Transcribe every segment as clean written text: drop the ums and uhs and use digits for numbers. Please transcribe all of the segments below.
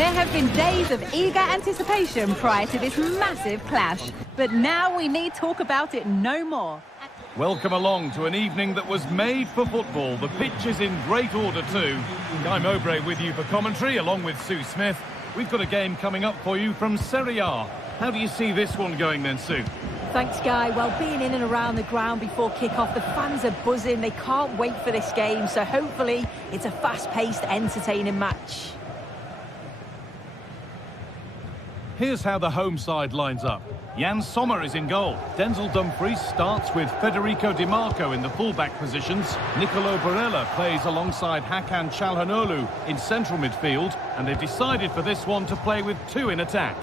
There have been days of eager anticipation prior to this massive clash. But now we need talk about it no more. Welcome along to an evening that was made for football. The pitch is in great order too. Guy Mowbray with you for commentary, along with Sue Smith. We've got a game coming up for you from Serie A. How do you see this one going then, Sue? Thanks, Guy. Well, being in and around the ground before kick-off, the fans are buzzing. They can't wait for this game, so hopefully it's a fast-paced, entertaining match. Here's how the home side lines up. Jan Sommer is in goal. Denzel Dumfries starts with Federico Di Marco in the full-back positions. Nicolo Barella plays alongside Hakan Çalhanoğlu in central midfield, and they've decided for this one to play with two in attack.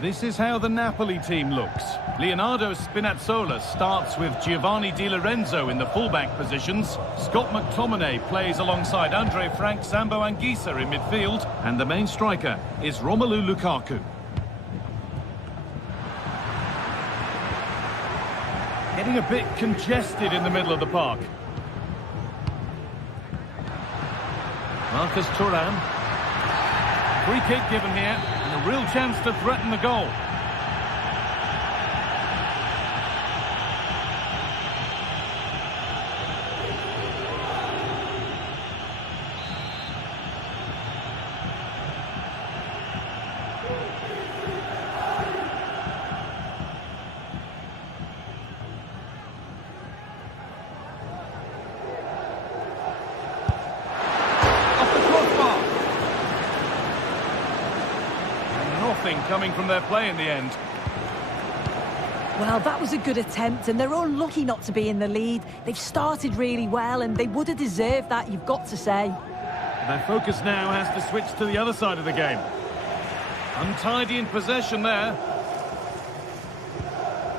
This is how the Napoli team looks. Leonardo Spinazzola starts with Giovanni Di Lorenzo in the fullback positions. Scott McTominay plays alongside Andre Frank Sambo Anguissa in midfield. And the main striker is Romelu Lukaku. Getting a bit congested in the middle of the park. Marcus Thuram. Free kick given here. A real chance to threaten the goal. Coming from their play in the end. Well, that was a good attempt, and they're unlucky not to be in the lead. They've started really well, and they would have deserved that, you've got to say. Their focus now has to switch to the other side of the game. Untidy in possession there.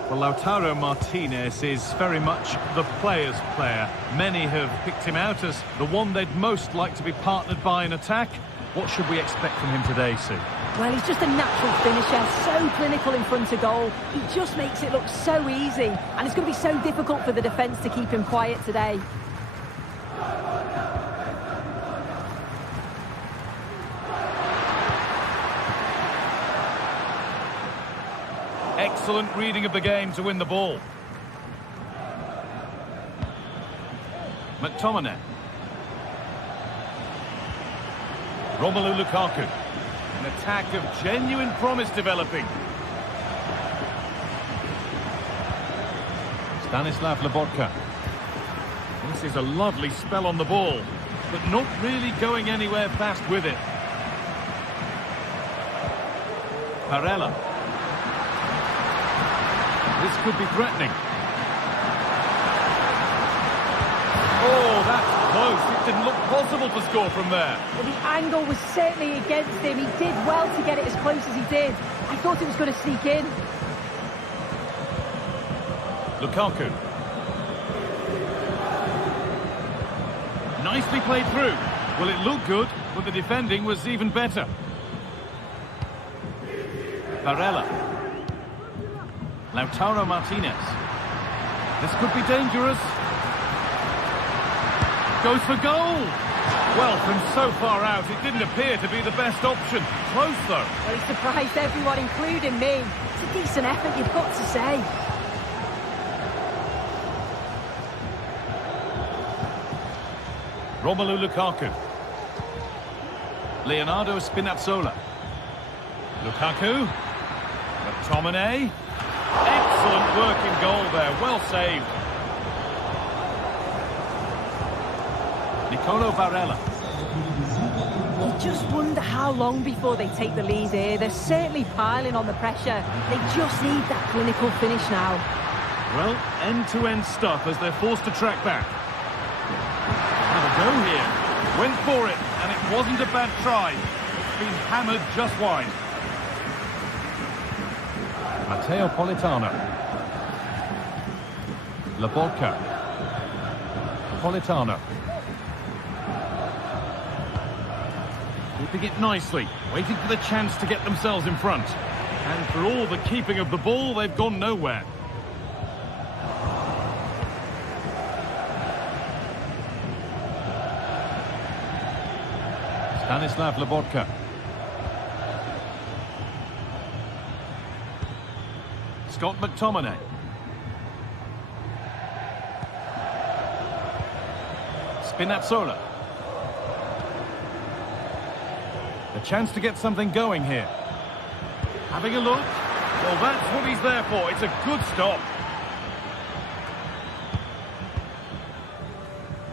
Well, Lautaro Martinez is very much the player's player. Many have picked him out as the one they'd most like to be partnered by in attack. What should we expect from him today, Sue? Well, he's just a natural finisher, so clinical in front of goal. He just makes it look so easy, and it's going to be so difficult for the defence to keep him quiet today. Excellent reading of the game to win the ball. McTominay. Romelu Lukaku. An attack of genuine promise developing. Stanislav Lobotka. This is a lovely spell on the ball, but not really going anywhere fast with it. Barella. This could be threatening. Oh, that's close. It didn't look possible to score from there. Well, the angle was certainly against him. He did well to get it as close as he did. I thought it was going to sneak in. Lukaku. Nicely played through. Well, it looked good, but the defending was even better. Barella. Lautaro Martinez. This could be dangerous. Goes for goal. Well, from so far out, it didn't appear to be the best option. Close, though. Well, he surprised everyone, including me. It's a decent effort, you've got to say. Romelu Lukaku. Leonardo Spinazzola. Lukaku. McTominay. Excellent work in goal there. Well saved. Nicolo Barella. You just wonder how long before they take the lead here. They're certainly piling on the pressure. They just need that clinical finish now. Well, end-to-end stuff as they're forced to track back. Have a go here. Went for it, and it wasn't a bad try. It's been hammered just wide. Matteo Politano. Lobotka. Politano. Keeping it nicely, waiting for the chance to get themselves in front. And for all the keeping of the ball, they've gone nowhere. Stanislav Lobotka. Scott McTominay. Spinazzola. A chance to get something going here. Having a look. Well, that's what he's there for. It's a good stop.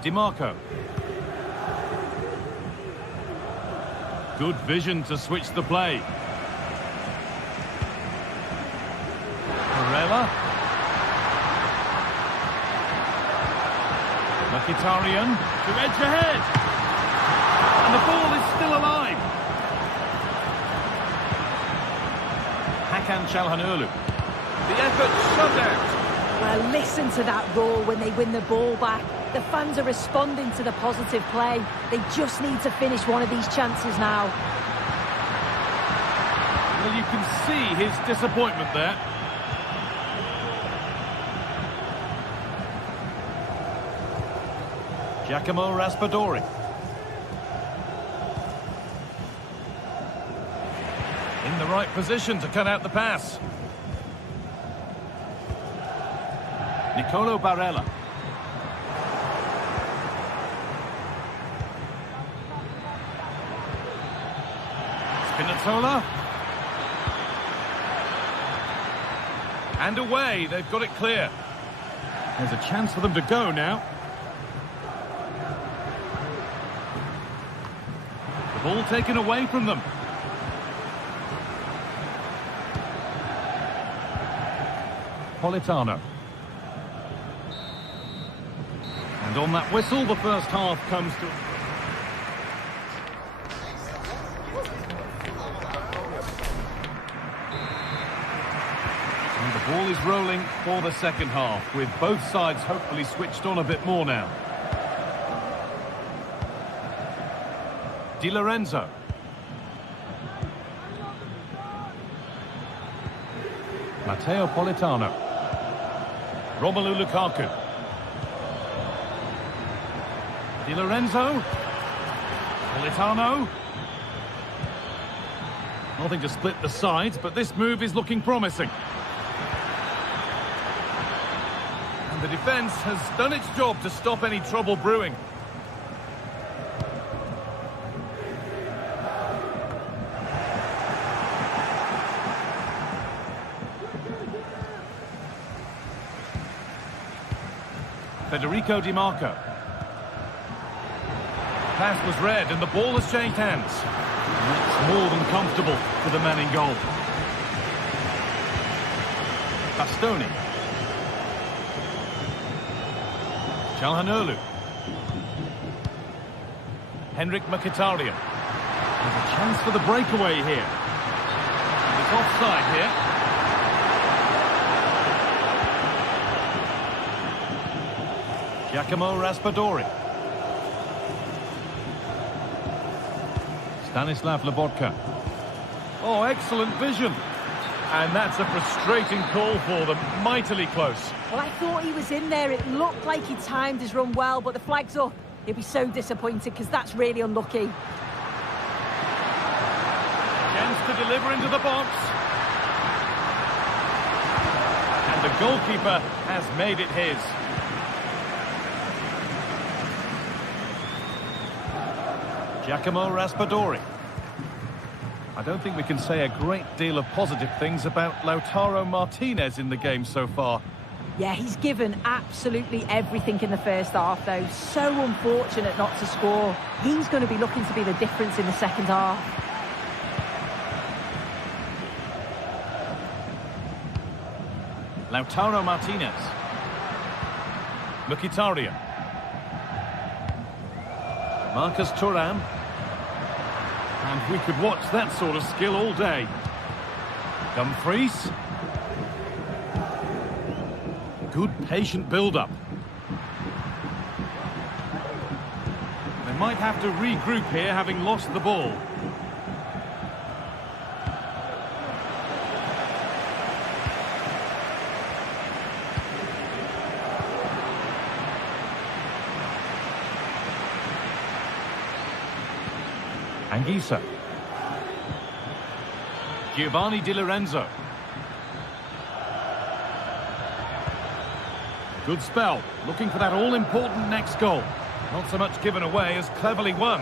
DiMarco. Good vision to switch the play. Barella. Mkhitaryan to edge ahead. And the ball is still alive. Hakan Çalhanoğlu. The effort shoved out. Well, listen to that roar when they win the ball back. The fans are responding to the positive play. They just need to finish one of these chances now. Well, you can see his disappointment there. Giacomo Raspadori. In the right position to cut out the pass. Nicolo Barella. Spinazzola. And away, they've got it clear. There's a chance for them to go now. The ball taken away from them. Politano. And on that whistle, the first half comes to... And the ball is rolling for the second half, with both sides hopefully switched on a bit more now. Di Lorenzo. Matteo Politano. Romelu Lukaku. Di Lorenzo. Politano. Nothing to split the sides, but this move is looking promising. And the defence has done its job to stop any trouble brewing. Federico Di Marco. Pass was read and the ball has changed hands. And that's more than comfortable for the man in goal. Bastoni. Çalhanoğlu. Henrik Mkhitaryan. There's a chance for the breakaway here. It's offside here. Giacomo Raspadori. Stanislav Lobotka. Oh, excellent vision. And that's a frustrating call for them. Mightily close. Well, I thought he was in there. It looked like he timed his run well, but the flag's up. He'll be so disappointed because that's really unlucky. Chance to deliver into the box. And the goalkeeper has made it his. Giacomo Raspadori. I don't think we can say a great deal of positive things about Lautaro Martinez in the game so far. Yeah, he's given absolutely everything in the first half, though. So unfortunate not to score. He's going to be looking to be the difference in the second half. Lautaro Martinez. Mkhitaryan. Marcus Thuram. And we could watch that sort of skill all day. Dumfries. Good patient build-up. They might have to regroup here, having lost the ball. Anguissa. Giovanni Di Lorenzo. Good spell, looking for that all-important next goal. Not so much given away as cleverly won.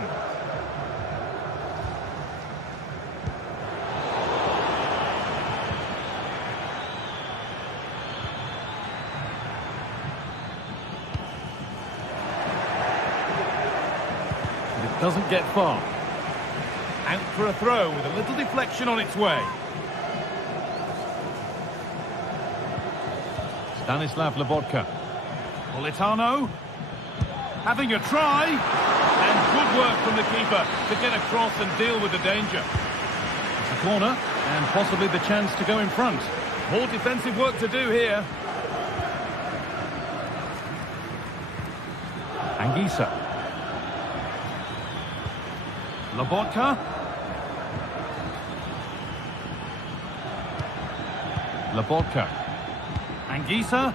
But it doesn't get far. Out for a throw with a little deflection on its way. Stanislav Lobotka. Politano. Having a try. And good work from the keeper to get across and deal with the danger. It's a corner and possibly the chance to go in front. More defensive work to do here. Anguissa. Lobotka. Lobotka. Anguissa.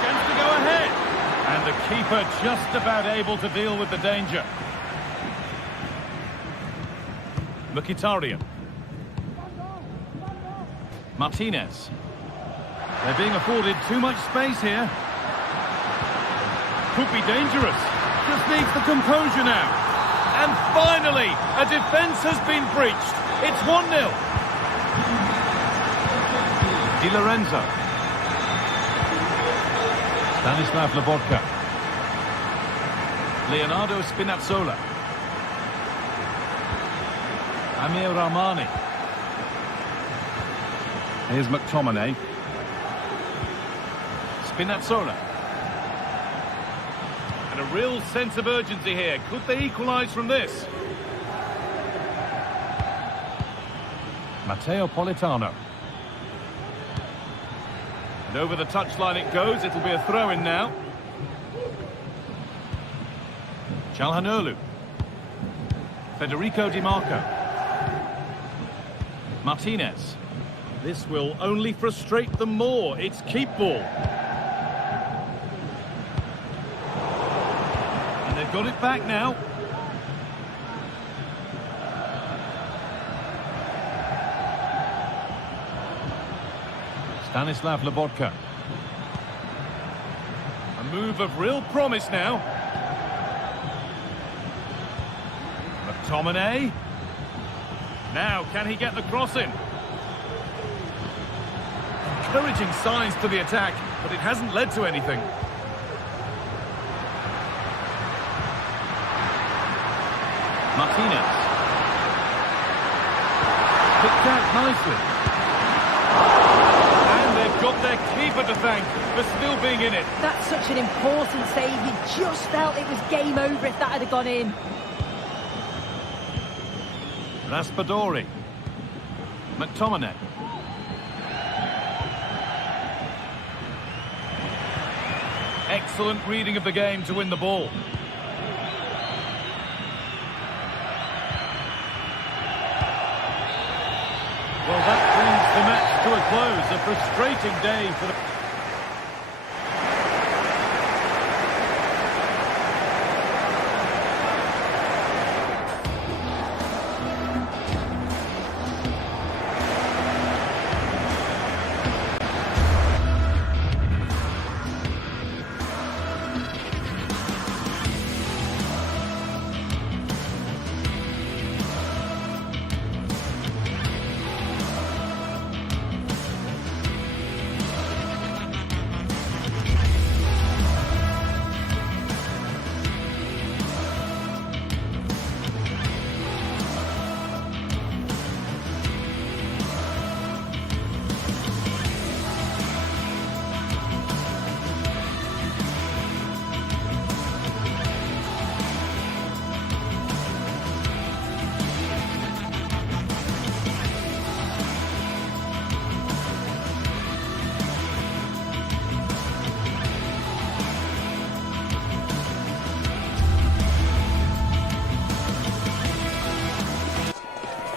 Chance to go ahead. And the keeper just about able to deal with the danger. Mkhitaryan. Martinez. They're being afforded too much space here. Could be dangerous. Just needs the composure now. And finally, a defence has been breached. It's 1-0. Di Lorenzo. Stanislav Lobotka. Leonardo Spinazzola. Amir Rahmani. Here's McTominay. Spinazzola. And a real sense of urgency here. Could they equalise from this? Matteo Politano. And over the touchline it goes. It'll be a throw-in now. Çalhanoğlu. Federico Di Marco. Martinez. This will only frustrate them more. It's keep ball. And they've got it back now. Stanislav Lobotka. A move of real promise now. McTominay. Now, can he get the cross in? Encouraging signs to the attack, but it hasn't led to anything. Martinez. Picked out nicely. And they've got their keeper to thank for still being in it. That's such an important save. You just felt it was game over if that had gone in. Raspadori. McTominay. Excellent reading of the game to win the ball. Well, that brings the match to a close. A frustrating day for the...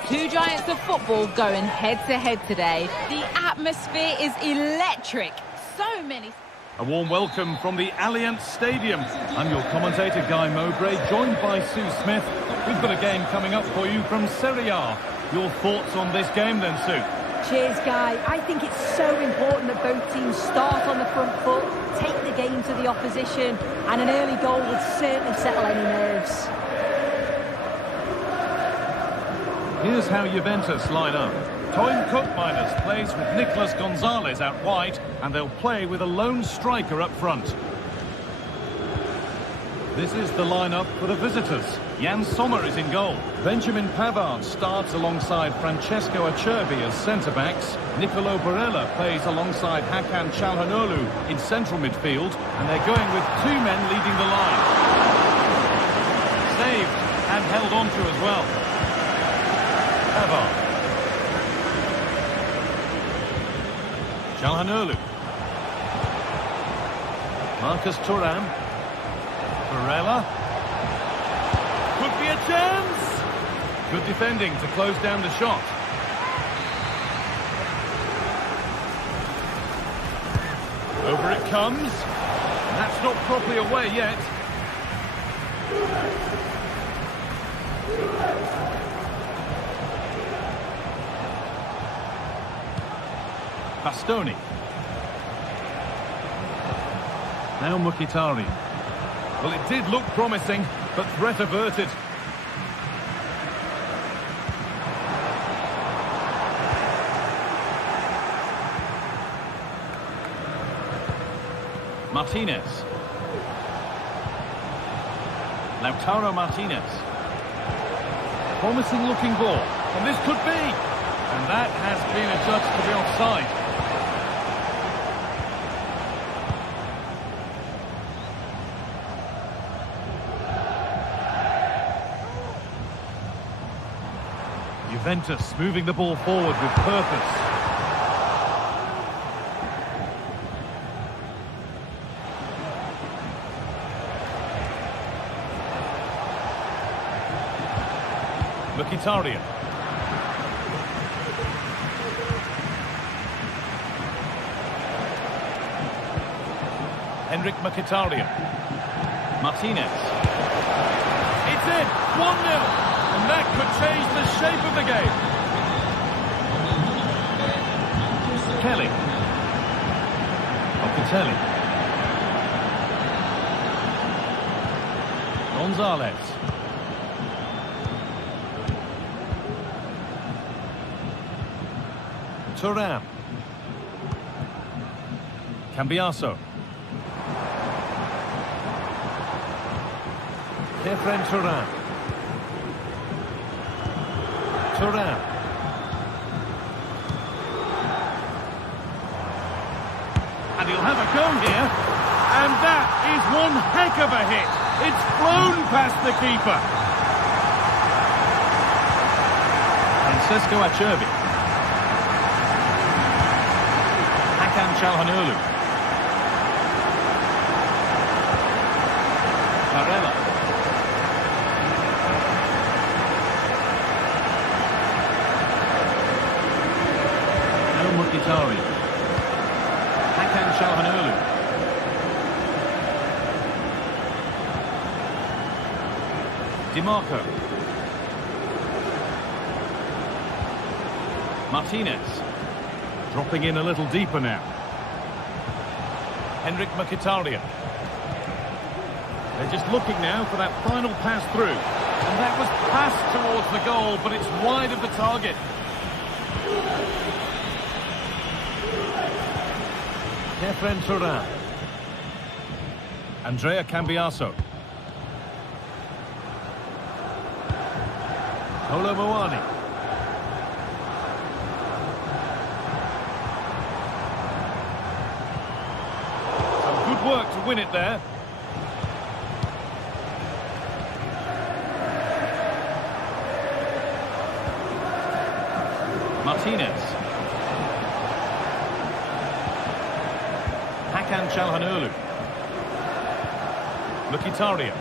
Two giants of football going head-to-head today. The atmosphere is electric. So many... A warm welcome from the Allianz Stadium. I'm your commentator, Guy Mowbray, joined by Sue Smith. We've got a game coming up for you from Serie A. Your thoughts on this game then, Sue? Cheers, Guy. I think it's so important that both teams start on the front foot, take the game to the opposition, and an early goal would certainly settle any nerves. Here's how Juventus line up. Toyn Koopmeiners plays with Nicolas Gonzalez out wide, and they'll play with a lone striker up front. This is the lineup for the visitors. Jan Sommer is in goal. Benjamin Pavard starts alongside Francesco Acerbi as centre-backs. Nicolo Barella plays alongside Hakan Çalhanoğlu in central midfield, and they're going with two men leading the line. Saved and held on to as well. Pavard. Çalhanoğlu. Marcus Thuram. Barella. Could be a chance. Good defending to close down the shot. Over it comes. And that's not properly away yet. Bastoni. Now Mkhitaryan. Well, it did look promising, but threat averted. Martinez. Lautaro Martinez. Promising looking ball. And this could be. And that has been adjudged to be offside. Juventus moving the ball forward with purpose. Mkhitaryan. Henrik Mkhitaryan. Martinez. It's in! 1-0! And that could change the shape of the game. Kelly. Locatelli. Gonzalez. Thuram. Cambiaso. Kefren Thuram. Thuram. And he'll have a go here. And that is one heck of a hit. It's flown past the keeper. Francesco Acerbi. Hakan Çalhanoğlu. Barella. Mkhitaryan. Hakan Çalhanoğlu. DiMarco. Martinez. Dropping in a little deeper now. Henrik Mkhitaryan. They're just looking now for that final pass through. And that was passed towards the goal, but it's wide of the target. Kefren Thuram. Andrea Cambiaso. Kolo Muani. Some good work to win it there. Martinez. Hakan Çalhanoğlu. Mkhitaryan.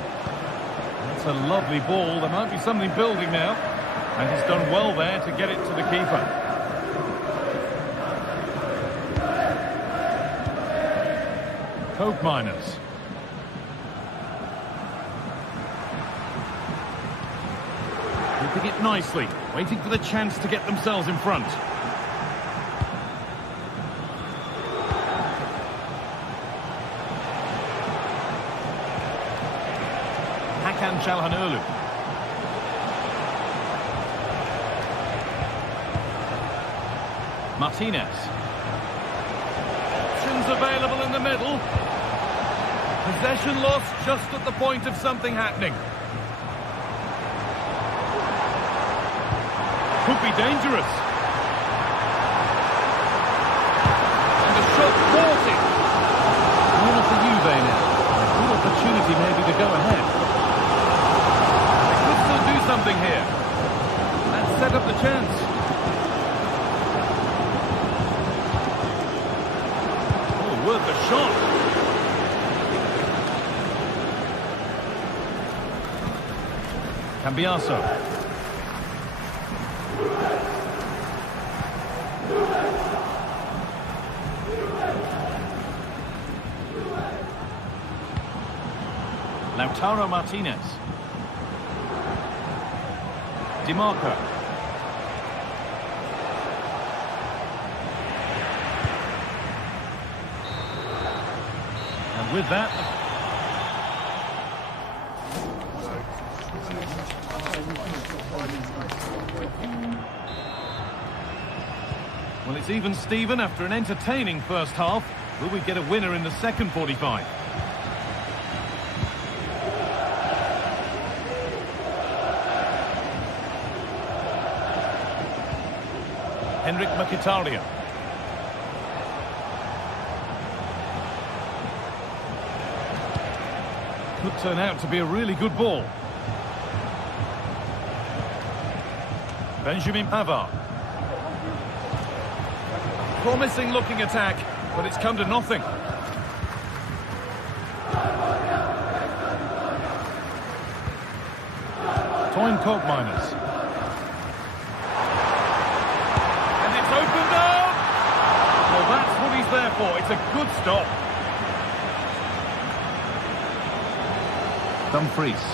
That's a lovely ball. There might be something building now. And he's done well there to get it to the keeper. Coke Miners. Keeping it nicely, waiting for the chance to get themselves in front. Hakan Çalhanoğlu. Martinez. Options available in the middle. Possession lost just at the point of something happening. Could be dangerous. And the shot caught it. Corner for Juve now. Good opportunity maybe to go ahead. They could still do something here. And set up the chance. Oh, worth a shot. Cambiaso. Lautaro Martinez. DiMarco. And with that... Well, it's even Steven after an entertaining first half. Will we get a winner in the second 45? Henrik Mkhitaryan. Could turn out to be a really good ball. Benjamin Pavard. Promising looking attack, but it's come to nothing. Toyn Coke Miners. And it's opened up! Well, that's what he's there for. It's a good stop. Dumfries.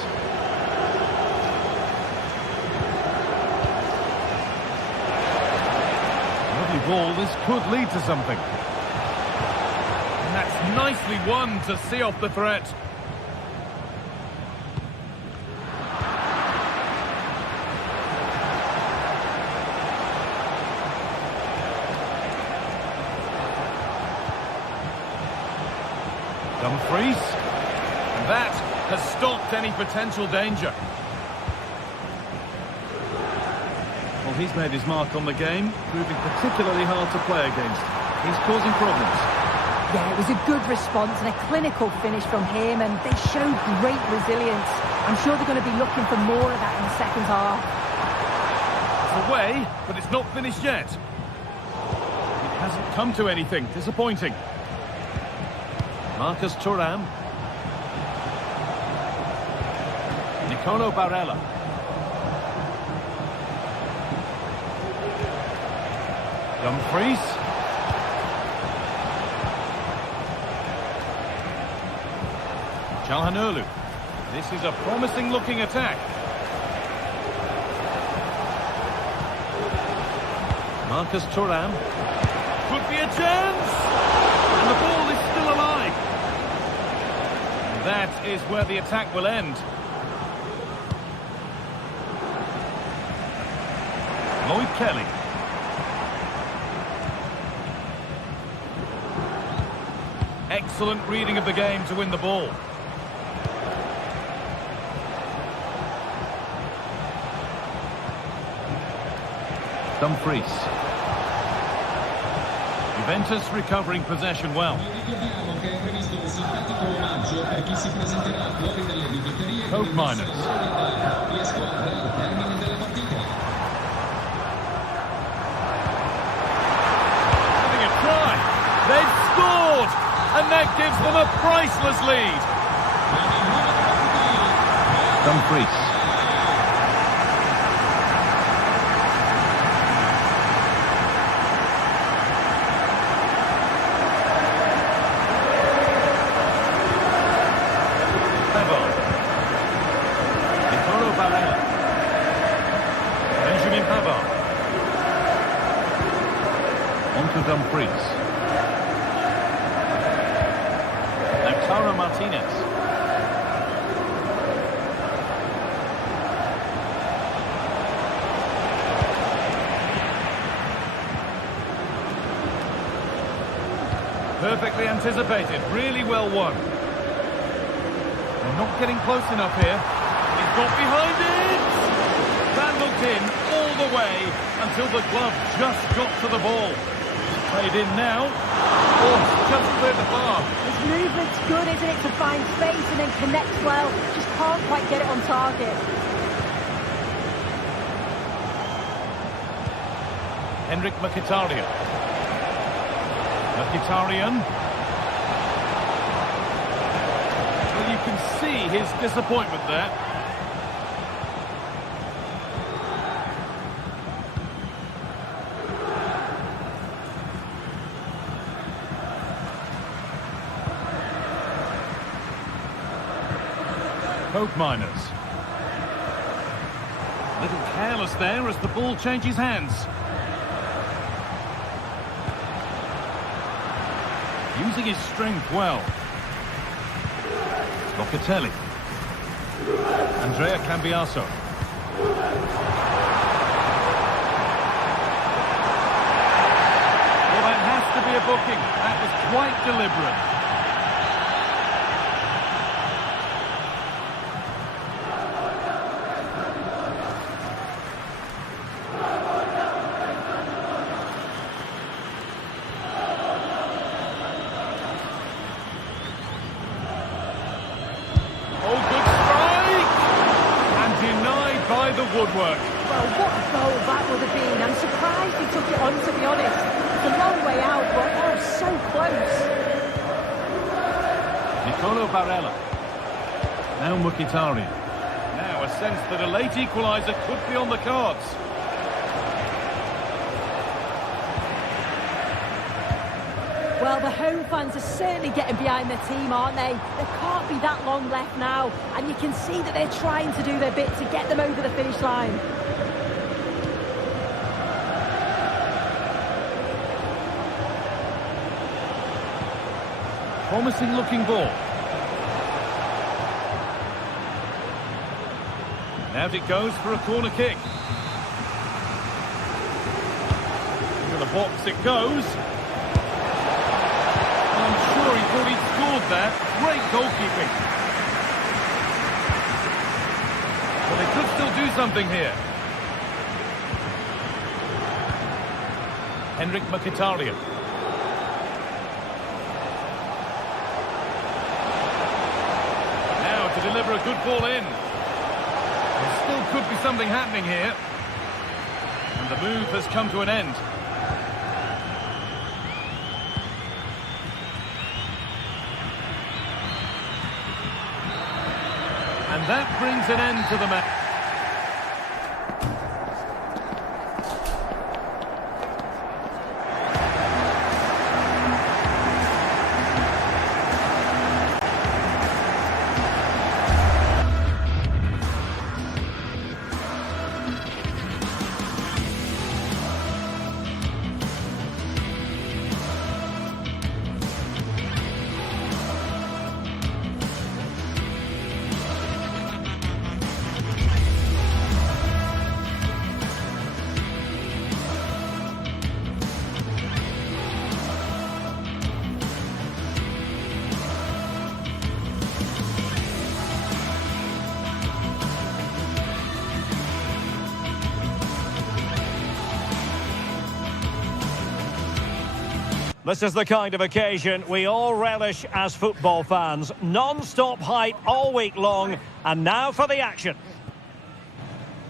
Ball, this could lead to something. And that's nicely won to see off the threat. Dumfries. And that has stopped any potential danger. Well, he's made his mark on the game, proving particularly hard to play against. He's causing problems. Yeah, it was a good response and a clinical finish from him, and they showed great resilience. I'm sure they're going to be looking for more of that in the second half. It's away, but it's not finished yet. It hasn't come to anything. Disappointing. Marcus Thuram. Nicolo Barella. Dumfries. Çalhanoğlu. This is a promising looking attack. Marcus Thuram. Could be a chance! And the ball is still alive. And that is where the attack will end. Lloyd Kelly. Excellent reading of the game to win the ball. Dumfries. Juventus recovering possession well. Coke Miners. Having a try. They've scored! And that gives them a priceless lead. Dumfries. Havard. On to Dumfries. Lautaro Martinez. Perfectly anticipated, really well won. They're not getting close enough here. He's got behind it! That looked in all the way until the glove just got to the ball. It's played in now. Oh, just cleared the bar. His movement's good, isn't it, to find space and then connect well. Just can't quite get it on target. Henrik Mkhitaryan. Mkhitaryan. Well, you can see his disappointment there. Both Miners. A little careless there as the ball changes hands. Using his strength well. Locatelli. Andrea Cambiaso. Well, that has to be a booking. That was quite deliberate. Woodwork. Well, what a goal that would have been. I'm surprised he took it on, to be honest. It's a long way out, but oh, so close. Nicolo Barella. Now Mkhitaryan. Now a sense that a late equaliser could be on the cards. Well, the home fans are certainly getting behind their team, aren't they? There can't be that long left now, and you can see that they're trying to do their bit to get them over the finish line. Promising looking ball. Out it goes for a corner kick. Into the box it goes. I'm sure he thought he'd scored there. Great goalkeeping. Well, they could still do something here. Henrik Mkhitaryan. Now to deliver a good ball in. There still could be something happening here. And the move has come to an end. And that brings an end to the match. This is the kind of occasion we all relish as football fans. Non-stop hype all week long, and now for the action.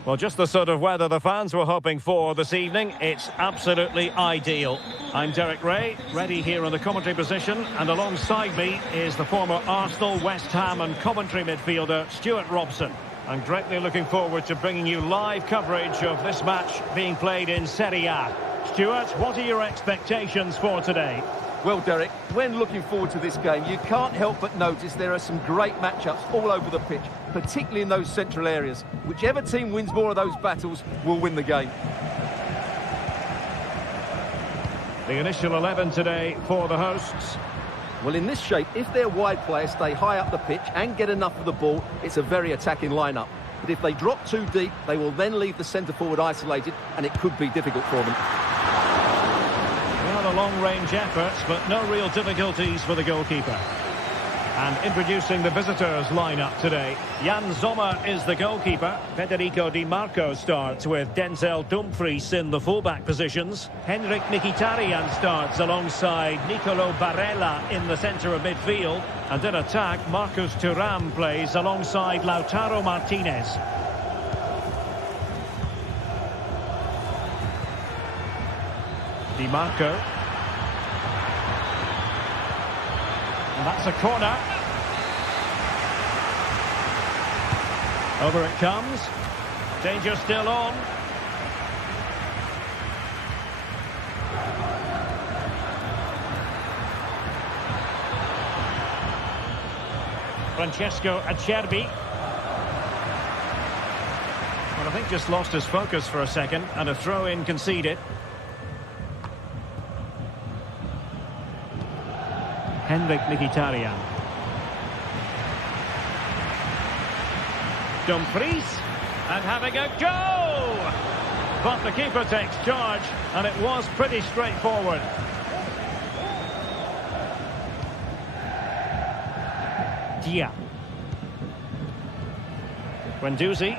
Well, just the sort of weather the fans were hoping for this evening. It's absolutely ideal. I'm Derek Ray, ready here in the commentary position, and alongside me is the former Arsenal, West Ham and Coventry midfielder Stuart Robson. I'm greatly looking forward to bringing you live coverage of this match being played in Serie A. Stuart, what are your expectations for today? Well, Derek, when looking forward to this game, you can't help but notice there are some great matchups all over the pitch. particularly in those central areas. Whichever team wins more of those battles will win the game. The initial 11 today for the hosts. Well, in this shape, if their wide players stay high up the pitch and get enough of the ball, it's a very attacking lineup. But if they drop too deep, they will then leave the centre-forward isolated, and it could be difficult for them. Well, long-range efforts, but no real difficulties for the goalkeeper. And introducing the visitors' lineup today. Jan Sommer is the goalkeeper. Federico Di Marco starts with Denzel Dumfries in the fullback positions. Henrik Mkhitaryan starts alongside Nicolo Barella in the centre of midfield. And in attack, Marcus Thuram plays alongside Lautaro Martinez. Di Marco. And that's a corner. Over it comes. Danger still on. Francesco Acerbi. Well, I think just lost his focus for a second, and a throw-in conceded. Henrik Mkhitaryan. Dumfries, and having a go! But the keeper takes charge, and it was pretty straightforward. Dia. Guendouzi.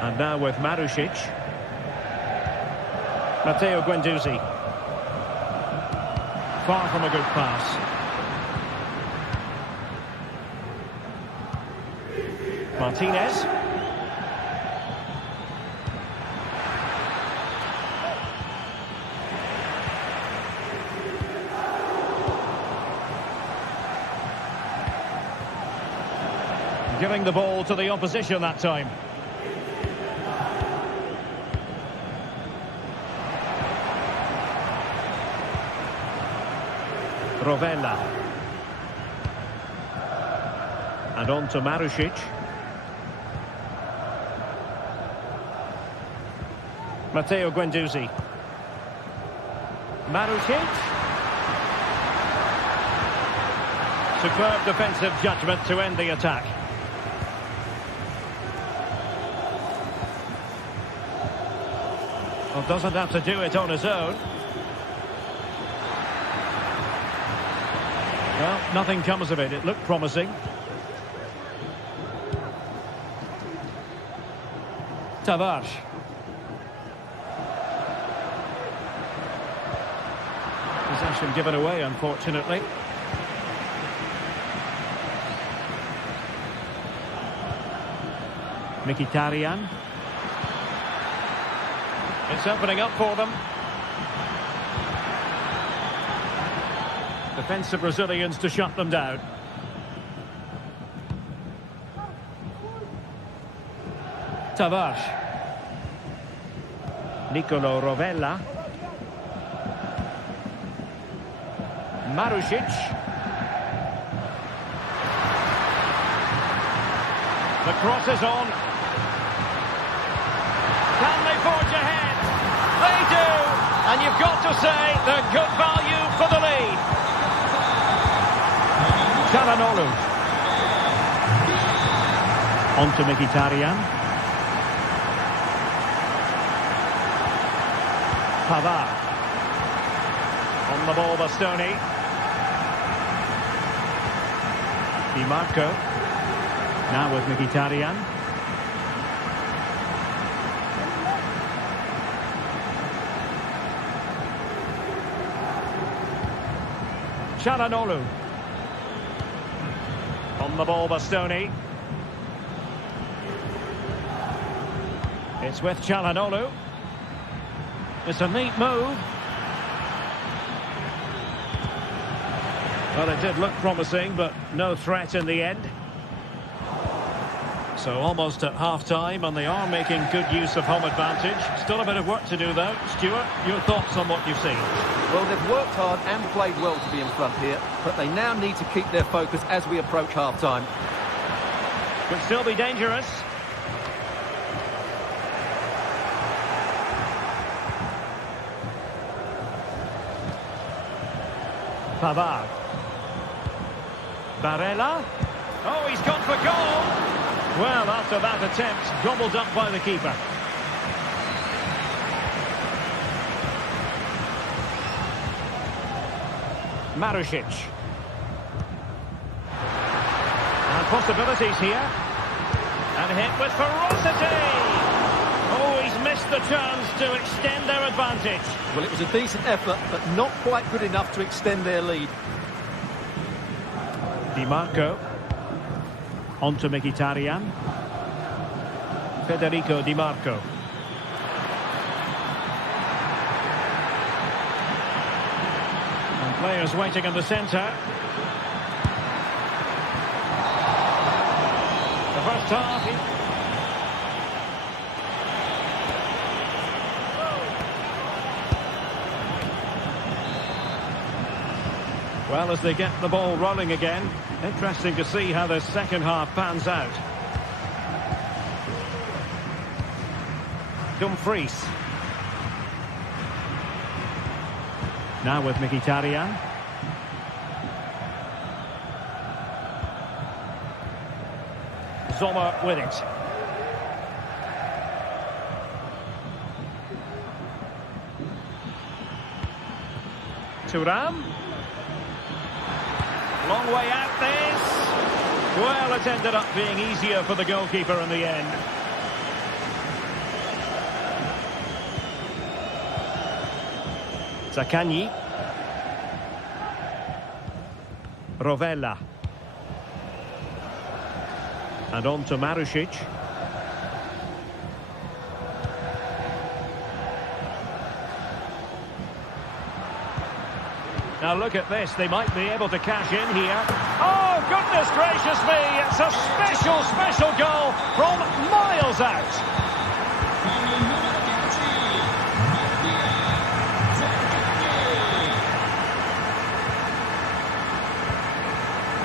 And now with Marušić. Matteo Guendouzi. Far from a good pass. Martinez. Giving the ball to the opposition that time. Rovella. And on to Marušić. Matteo Guendouzi. Marušić. Superb defensive judgment to end the attack. Well, doesn't have to do it on his own. Well, nothing comes of it. It looked promising. Tavares. Possession given away, unfortunately. Mkhitaryan. It's opening up for them. Defensive Brazilians to shut them down. Tavares. Nicolo Rovella. Marušić. The cross is on. Can they forge ahead? They do! And you've got to say they're good value for the lead. Çalhanoğlu. On to Mkhitaryan. Pavard. On the ball, Bastoni. Di Marco. Now with Mkhitaryan. Çalhanoğlu. On the ball, Bastoni. It's with Çalhanoğlu. It's a neat move. Well, it did look promising, but no threat in the end. So almost at half-time, and they are making good use of home advantage. Still a bit of work to do, though. Stuart, your thoughts on what you've seen? Well, they've worked hard and played well to be in front here, but they now need to keep their focus as we approach half-time. Could still be dangerous. Pavard. Barella. Oh, he's gone for goal. Well, after that attempt, gobbled up by the keeper. Marušić. And possibilities here. And hit with ferocity. Oh, he's missed the chance to extend their advantage. Well, it was a decent effort, but not quite good enough to extend their lead. Di Marco. On to Mkhitaryan. Federico Di Marco. And players waiting in the centre. The first half. Well, as they get the ball rolling again, interesting to see how the second half pans out. Dumfries. Now with Mkhitaryan. Sommer with it. Thuram. Long way out this. Well, it ended up being easier for the goalkeeper in the end. Zaccagni. Rovella. And on to Marušić. Now look at this, they might be able to cash in here. Oh, goodness gracious me, it's a special, special goal from miles out.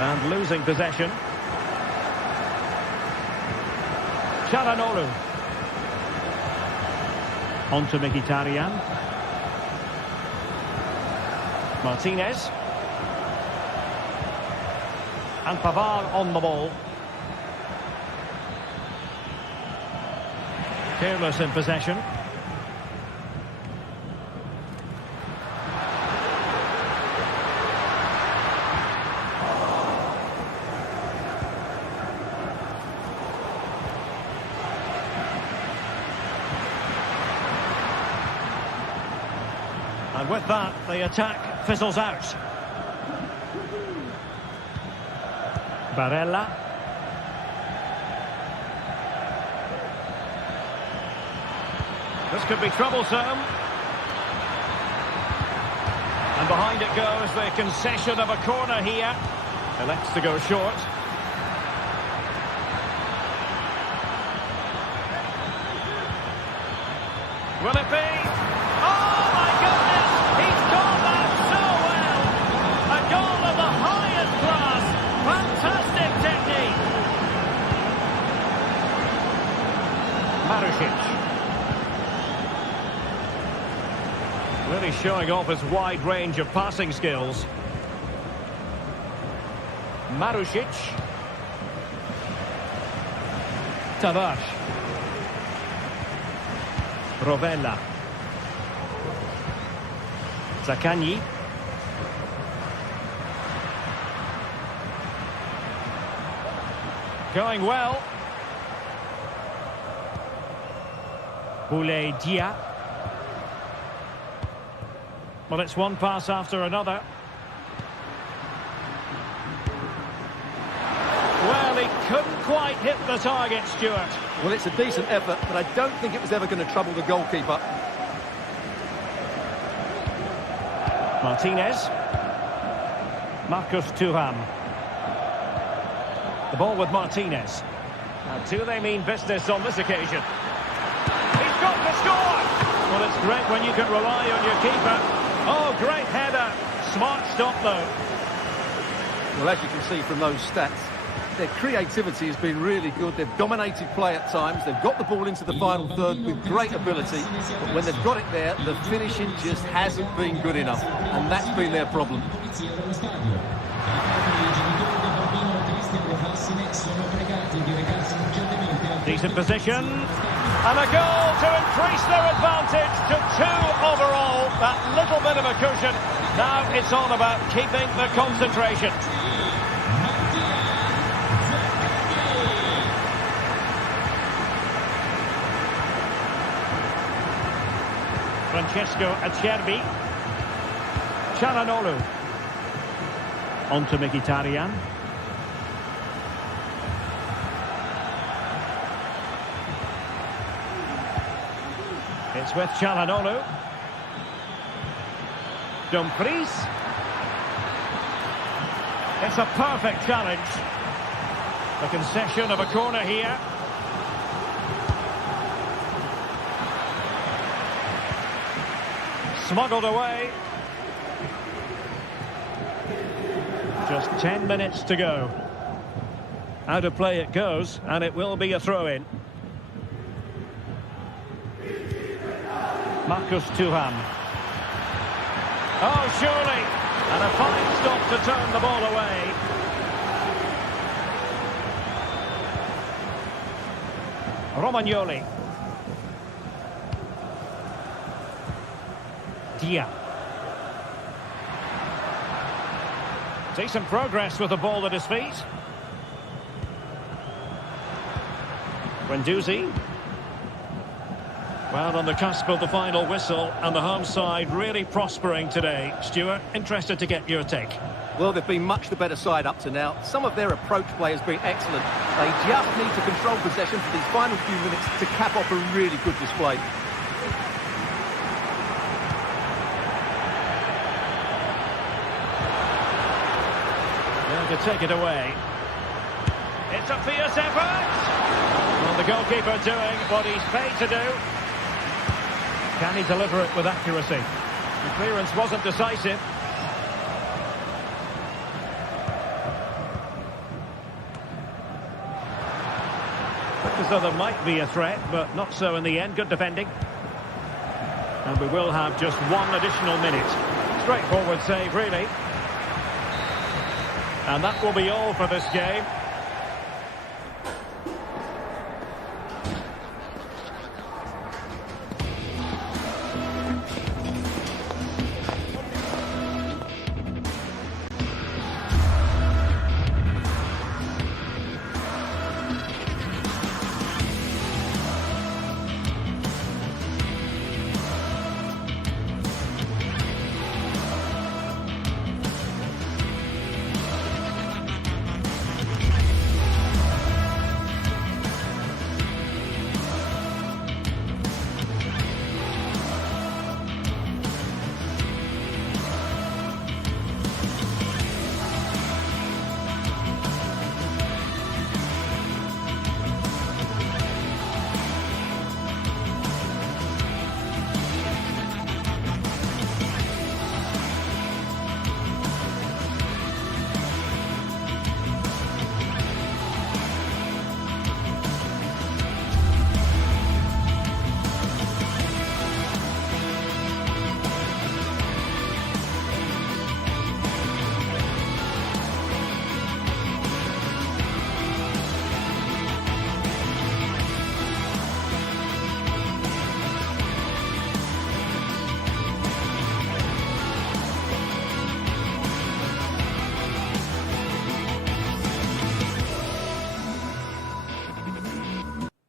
And losing possession. Çalhanoğlu. On to Mkhitaryan. Martinez. And Pavard on the ball. Careless in possession. And with that, the attack fizzles out. Barella. This could be troublesome. And behind it goes the concession of a corner here. Elects to go short. Will it be? Oh my goodness! He's got that so well! A goal of the highest class! Fantastic technique! Marušić. Really showing off his wide range of passing skills. Marušić. Tavares. Rovella. Zaccagni. Going well. Boulaye Dia. Well, it's one pass after another. Well, he couldn't quite hit the target, Stuart. Well, it's a decent effort, but I don't think it was ever going to trouble the goalkeeper. Martinez. Marcus Thuram. The ball with Martinez. Do they mean business on this occasion? He's got to score! Well, it's great when you can rely on your keeper. Oh, great header. Smart stop, though. Well, as you can see from those stats, their creativity has been really good. They've dominated play at times. They've got the ball into the final third with great ability. But when they've got it there, the finishing just hasn't been good enough. And that's been their problem. Decent position. And a goal to increase their advantage to 2 overall. That little bit of a cushion. Now it's all about keeping the concentration. Francesco Acerbi. Çalhanoğlu. On to Mkhitaryan. It's with Çalhanoğlu. Dumfries. It's a perfect challenge. The concession of a corner here. Smuggled away. Just 10 minutes to go. Out of play it goes, and it will be a throw-in. Marcus Thuram. Oh, surely! And a fine stop to turn the ball away. Romagnoli. Dia. Decent progress with the ball at his feet. Guendouzi. Well, on the cusp of the final whistle, and the home side really prospering today. Stuart, interested to get your take. Well, they've been much the better side up to now. Some of their approach play has been excellent. They just need to control possession for these final few minutes to cap off a really good display. To take it away. It's a fierce effort. Well, the goalkeeper doing what he's paid to do. Can he deliver it with accuracy? The clearance wasn't decisive. Looked as though there might be a threat, but not so in the end. Good defending. And we will have just 1 additional minute. Straightforward save, really. And that will be all for this game.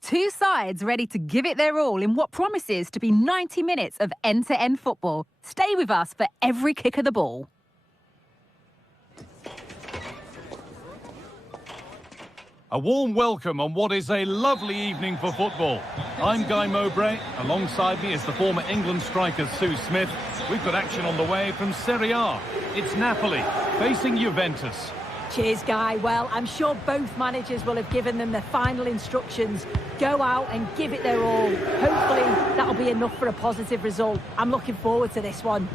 Two sides ready to give it their all in what promises to be 90 minutes of end-to-end football. Stay with us for every kick of the ball. A warm welcome on what is a lovely evening for football. I'm Guy Mowbray. Alongside me is the former England striker Sue Smith. We've got action on the way from Serie A. It's Napoli facing Juventus. Cheers, Guy. Well, I'm sure both managers will have given them their final instructions. Go out and give it their all. Hopefully, that'll be enough for a positive result. I'm looking forward to this one.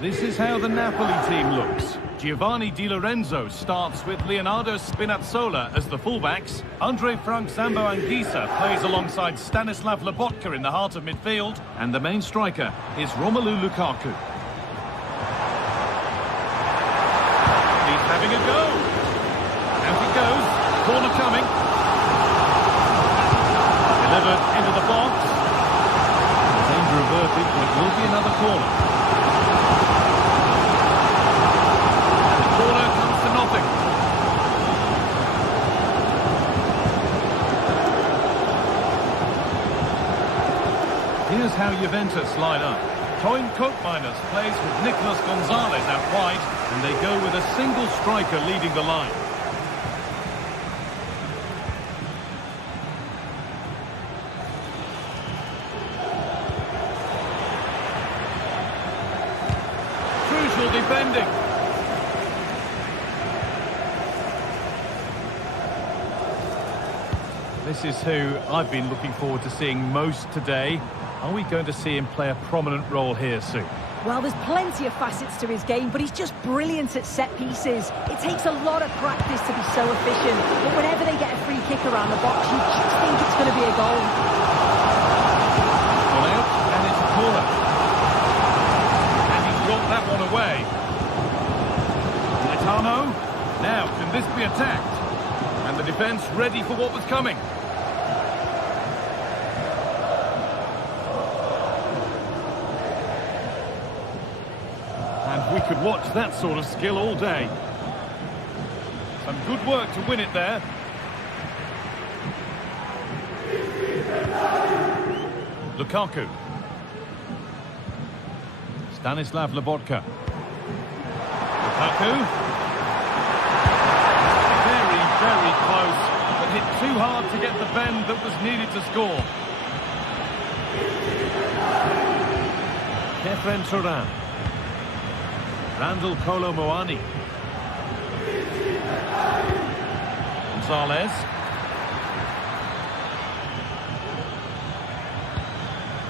This is how the Napoli team looks. Giovanni Di Lorenzo starts with Leonardo Spinazzola as the fullbacks. Andre Frank Zambo Anguissa plays alongside Stanislav Lobotka in the heart of midfield. And the main striker is Romelu Lukaku. He's having a go. Out it goes. Corner coming. Delivered into the box. Danger averted, but it will be another corner. Here's how Juventus line up. Toyn Koopmeiners plays with Nicolas Gonzalez out wide, and they go with a single striker leading the line. Crucial defending. This is who I've been looking forward to seeing most today. Are we going to see him play a prominent role here soon? Well, there's plenty of facets to his game, but he's just brilliant at set pieces. It takes a lot of practice to be so efficient, but whenever they get a free kick around the box, you just think it's going to be a goal. Well, out, and it's a corner. And he's got that one away. Gaetano. Now, can this be attacked? And the defence ready for what was coming. We could watch that sort of skill all day. Some good work to win it there. Lukaku. Stanislav Lobotka. Lukaku. Very, very close, but hit too hard to get the bend that was needed to score. Kefren Turan. Randall Kolo Muani. Gonzalez.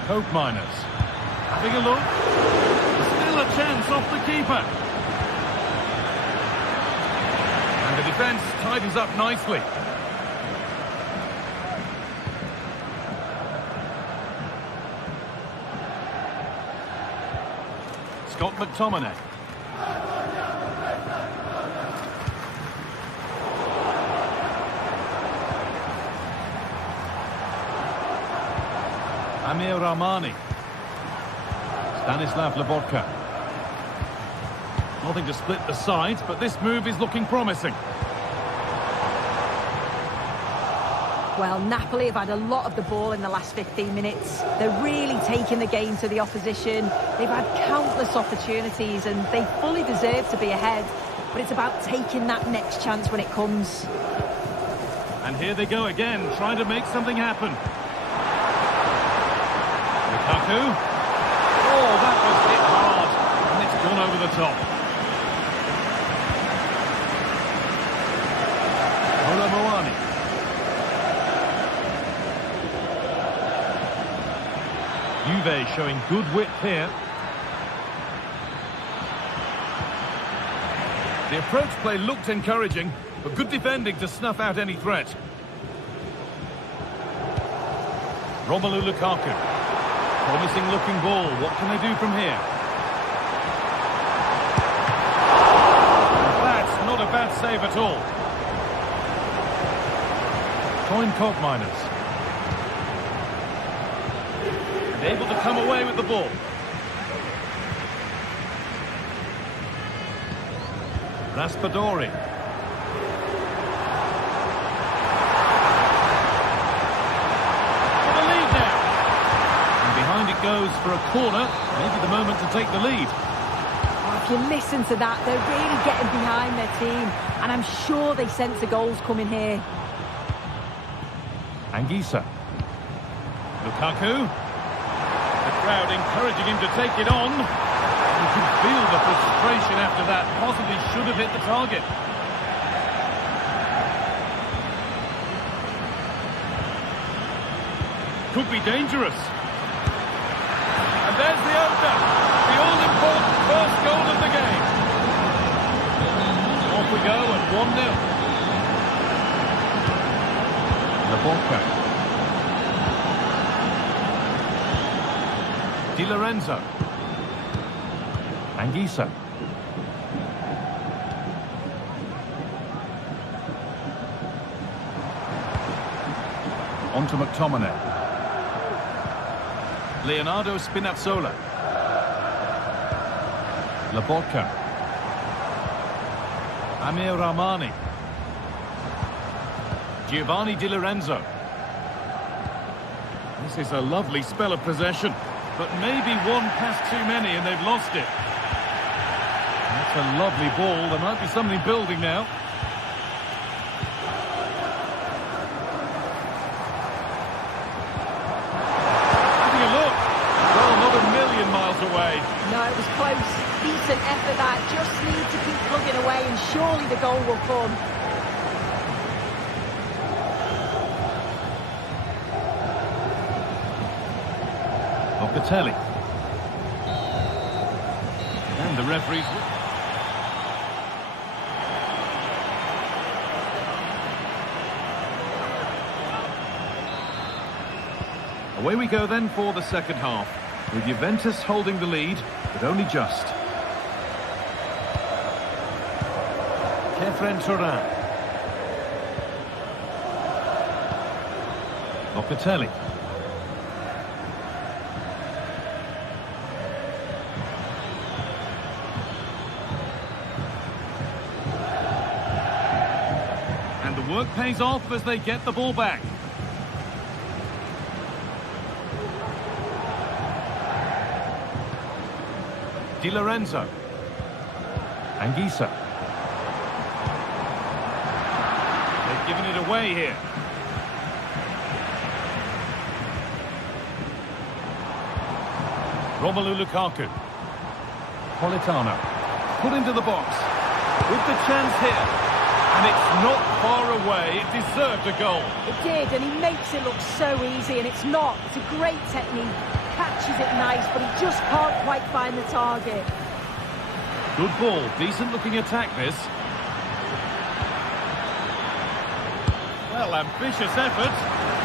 Koopmeiners. Having a look. Still a chance off the keeper. And the defence tightens up nicely. Scott McTominay. Amir Rahmani. Stanislav Lobotka. Nothing to split the sides, but this move is looking promising. Well, Napoli have had a lot of the ball in the last 15 minutes. They're really taking the game to the opposition. They've had countless opportunities and they fully deserve to be ahead. But it's about taking that next chance when it comes. And here they go again, trying to make something happen. Lukaku. Oh, that was hit hard. And it's gone over the top. Kolo Muani. Juve showing good width here. The approach play looked encouraging, but good defending to snuff out any threat. Romelu Lukaku. Promising looking ball. What can they do from here? That's not a bad save at all. Toyn Koopmeiners. And able to come away with the ball. Raspadori. For the lead now. And behind it goes for a corner. Maybe the moment to take the lead. Oh, if you listen to that, they're really getting behind their team. And I'm sure they sense the goals coming here. Anguissa. Lukaku. The crowd encouraging him to take it on. And can feel the frustration after that. Possibly should have hit the target. Could be dangerous. And there's the opener. The all-important first goal of the game. Off we go at 1-0. Laporta. Di Lorenzo. Anguissa. On to McTominay. Leonardo Spinazzola. Laporta. Amir Rahmani. Giovanni Di Lorenzo. This is a lovely spell of possession, but maybe one pass too many and they've lost it. That's a lovely ball. There might be something building now. Having a look. Well, not a million miles away. No, it was close. Decent effort that. Just need to keep plugging away and surely the goal will come. Locatelli. And the referee's... Away we go then for the second half, with Juventus holding the lead, but only just. Kefren Turan. Locatelli. And the work pays off as they get the ball back. Di Lorenzo. Anguissa. They've given it away here. Romelu Lukaku. Politano. Put into the box. With the chance here. And it's not far away. It deserved a goal. It did, and he makes it look so easy, and it's not. It's a great technique. Catches it nice, but he just can't quite find the target. Good ball. Decent looking attack, this. Well, ambitious effort.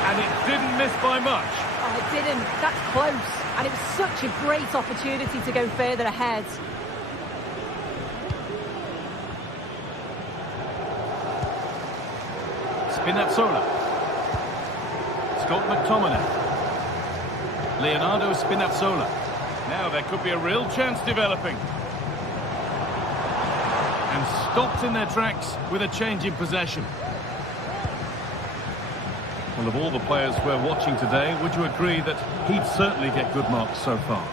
And it didn't miss by much. Oh, it didn't. That's close. And it was such a great opportunity to go further ahead. Spinazzola. Scott McTominay. Leonardo Spinazzola. Now there could be a real chance developing. And stopped in their tracks with a change in possession. Well, of all the players we're watching today, would you agree that he'd certainly get good marks so far?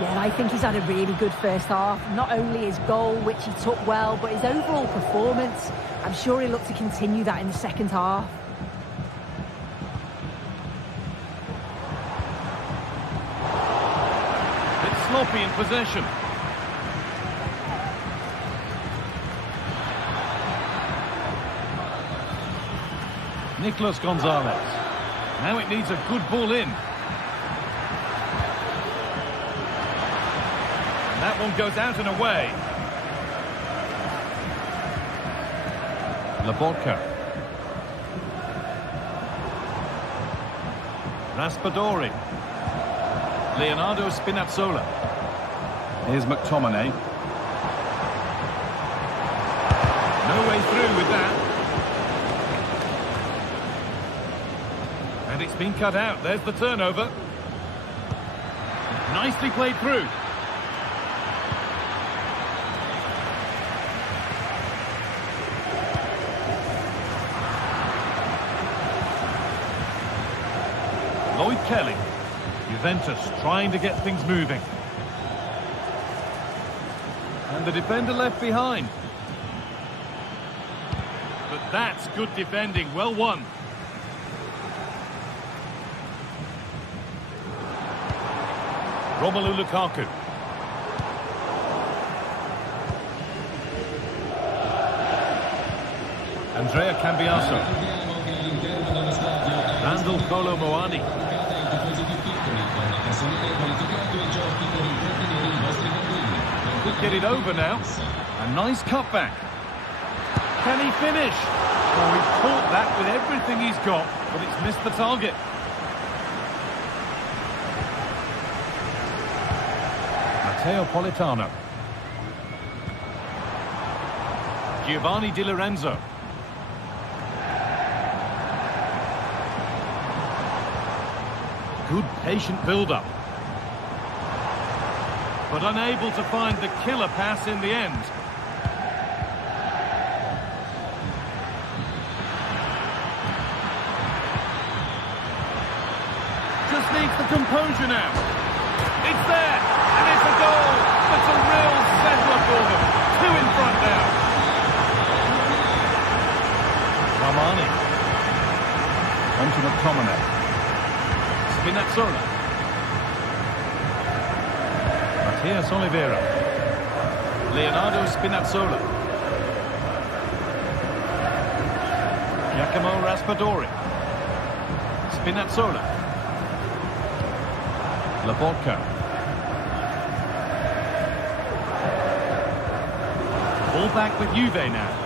Yeah, I think he's had a really good first half. Not only his goal, which he took well, but his overall performance. I'm sure he'll look to continue that in the second half. Sloppy in possession. Nicolas Gonzalez. Now it needs a good ball in. And that one goes out and away. Laporta. Raspadori. Leonardo Spinazzola. Here's McTominay. No way through with that. And it's been cut out. There's the turnover. Nicely played through. Lloyd Kelly. Juventus trying to get things moving. And the defender left behind. But that's good defending. Well won. Romelu Lukaku. Andrea Cambiaso. Randall Kolo Moani. Could get it over now. A nice cutback. Can he finish? Oh, he caught that with everything he's got, but it's missed the target. Matteo Politano. Giovanni Di Lorenzo. Good patient build-up. But unable to find the killer pass in the end. Just needs the composure now. It's there, and it's a goal. It's a real settler for them. 2 in front now. Armani. On to McTominay. Spinazzola. Matias Oliveira. Leonardo Spinazzola. Giacomo Raspadori. Spinazzola. Laporca. Ball back with Juve now.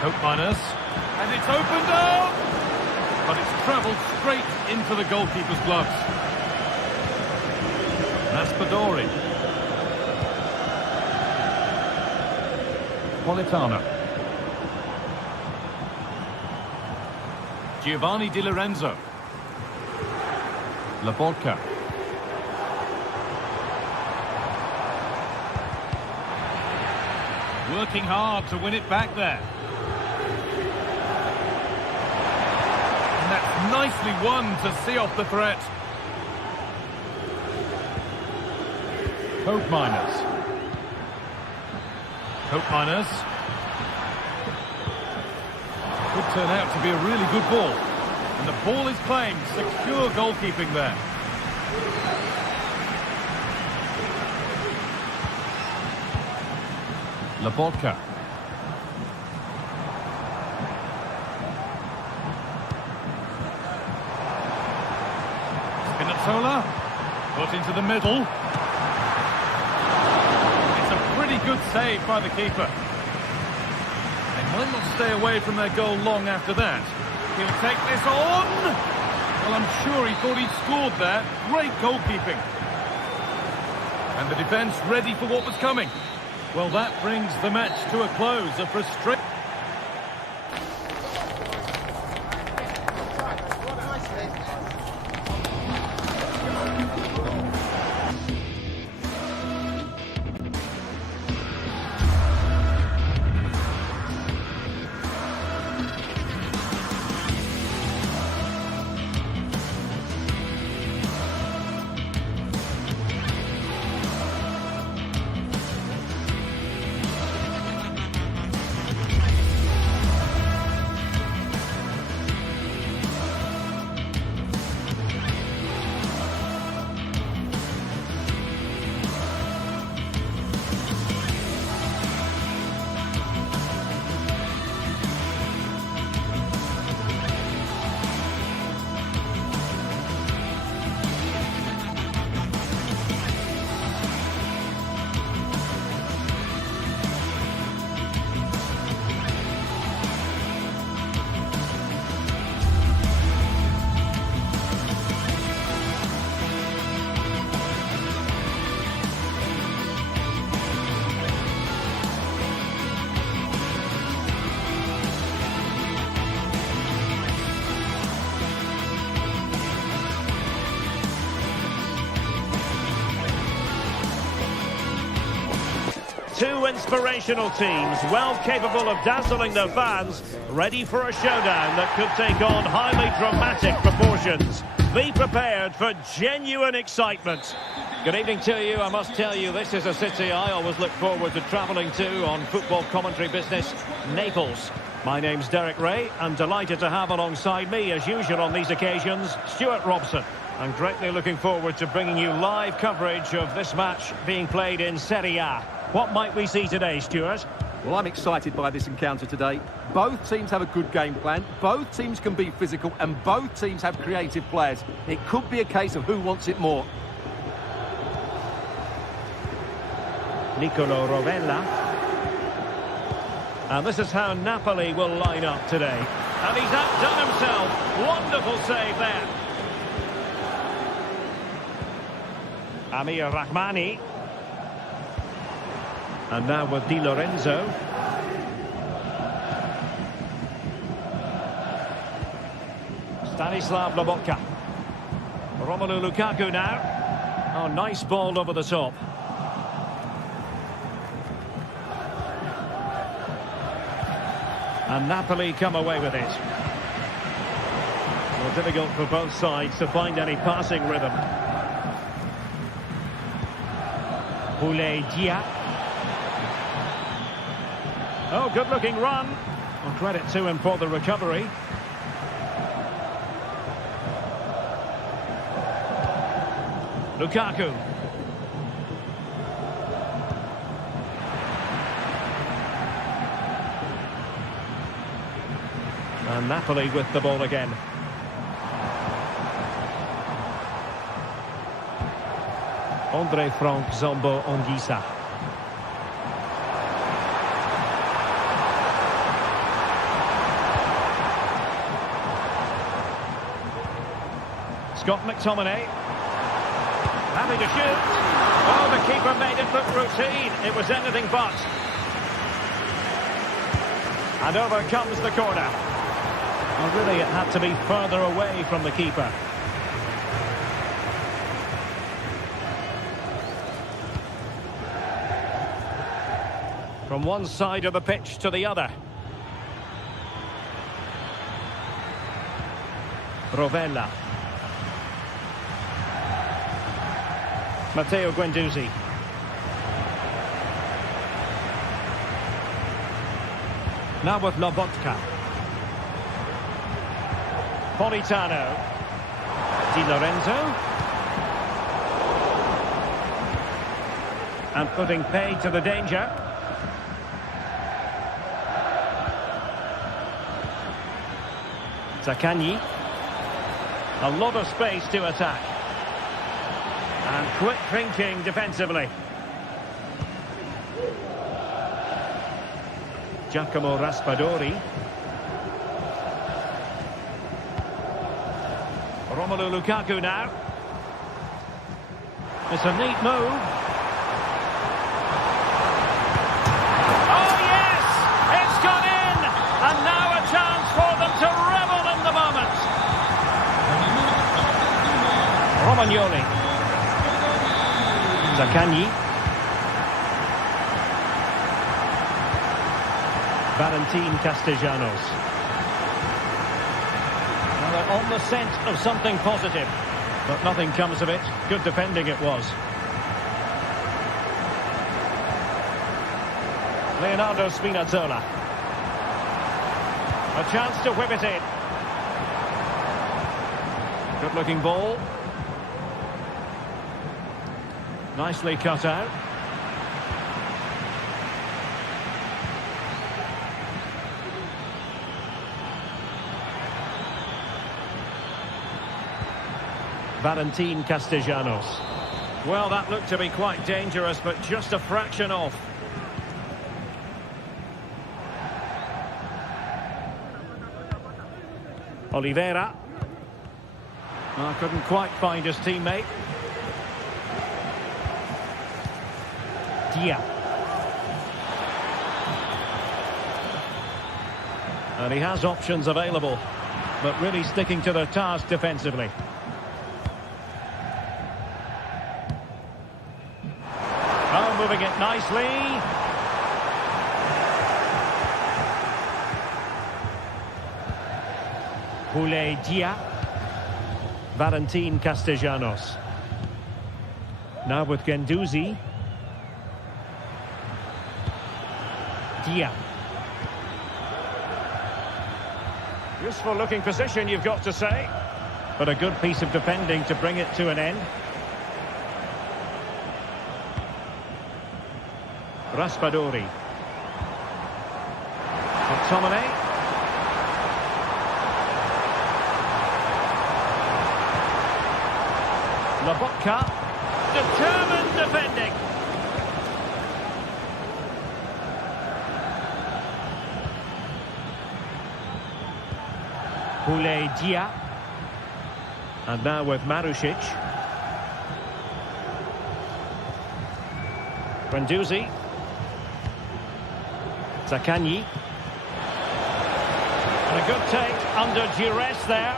Hope Miners, and it's opened up, but it's travelled straight into the goalkeeper's gloves. Raspadori. Politano. Giovanni Di Lorenzo. Laporca. Working hard to win it back there. That's nicely won to see off the threat. Hope Miners. Hope Miners. Could turn out to be a really good ball. And the ball is playing. Secure goalkeeping there. Laporca. Spinazzola, put into the middle. It's a pretty good save by the keeper. They might not stay away from their goal long after that. He'll take this on. Well, I'm sure he thought he'd scored there. Great goalkeeping. And the defence ready for what was coming. Well, that brings the match to a close. A frustrating... Two inspirational teams, well capable of dazzling their fans, ready for a showdown that could take on highly dramatic proportions. Be prepared for genuine excitement. Good evening to you. I must tell you, this is a city I always look forward to travelling to on football commentary business, Naples. My name's Derek Ray. I'm delighted to have alongside me, as usual on these occasions, Stuart Robson. I'm greatly looking forward to bringing you live coverage of this match being played in Serie A. What might we see today, Stuart? Well, I'm excited by this encounter today. Both teams have a good game plan, both teams can be physical, and both teams have creative players. It could be a case of who wants it more. Nicolo Rovella. And this is how Napoli will line up today. And he's outdone himself. Wonderful save there. Amir Rahmani. And now with Di Lorenzo. Stanislav Lobotka. Romelu Lukaku now. Oh, nice ball over the top. And Napoli come away with it. Well, difficult for both sides to find any passing rhythm. Boulaye Dia. Oh, good-looking run. Well, credit to him for the recovery. Lukaku. And Napoli with the ball again. Andre Frank Zombo Onguisa. Scott McTominay. Happy to shoot. Oh, the keeper made it look routine. It was anything but. And over comes the corner. Well, really, it had to be further away from the keeper. From one side of the pitch to the other. Rovella. Matteo Guendouzi. Now with Lobotka. Politano. Di Lorenzo. And putting paid to the danger. Zaccagni. A lot of space to attack. And quick thinking defensively. Giacomo Raspadori. Romelu Lukaku now. It's a neat move. Oh yes! It's gone in! And now a chance for them to revel in the moment. Romagnoli. Zaccagni. Valentin Castellanos. Well, they're on the scent of something positive, but nothing comes of it. Good defending it was. Leonardo Spinazzola. A chance to whip it in. Good looking ball. Nicely cut out. Valentin Castellanos. Well, that looked to be quite dangerous, but just a fraction off. Oliveira. Well, couldn't quite find his teammate. Dia. And he has options available, but really sticking to the task defensively. Oh, moving it nicely. Boulaye Dia. Valentin Castellanos. Now with Guendouzi. Dia. Useful looking position, you've got to say. But a good piece of defending to bring it to an end. Raspadori. McTominay. Lobotka. Determined defending. Boulaye Dia. And now with Marusic. Guendouzi. Zaccagni. And a good take under duress there.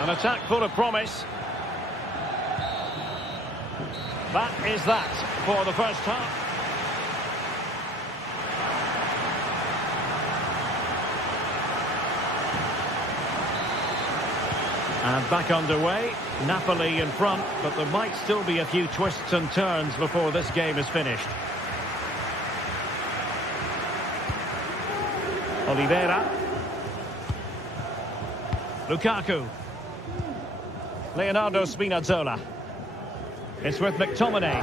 An attack full of promise. That is that for the first half. And back underway. Napoli in front, but there might still be a few twists and turns before this game is finished. Oliveira. Lukaku. Leonardo Spinazzola. It's with McTominay.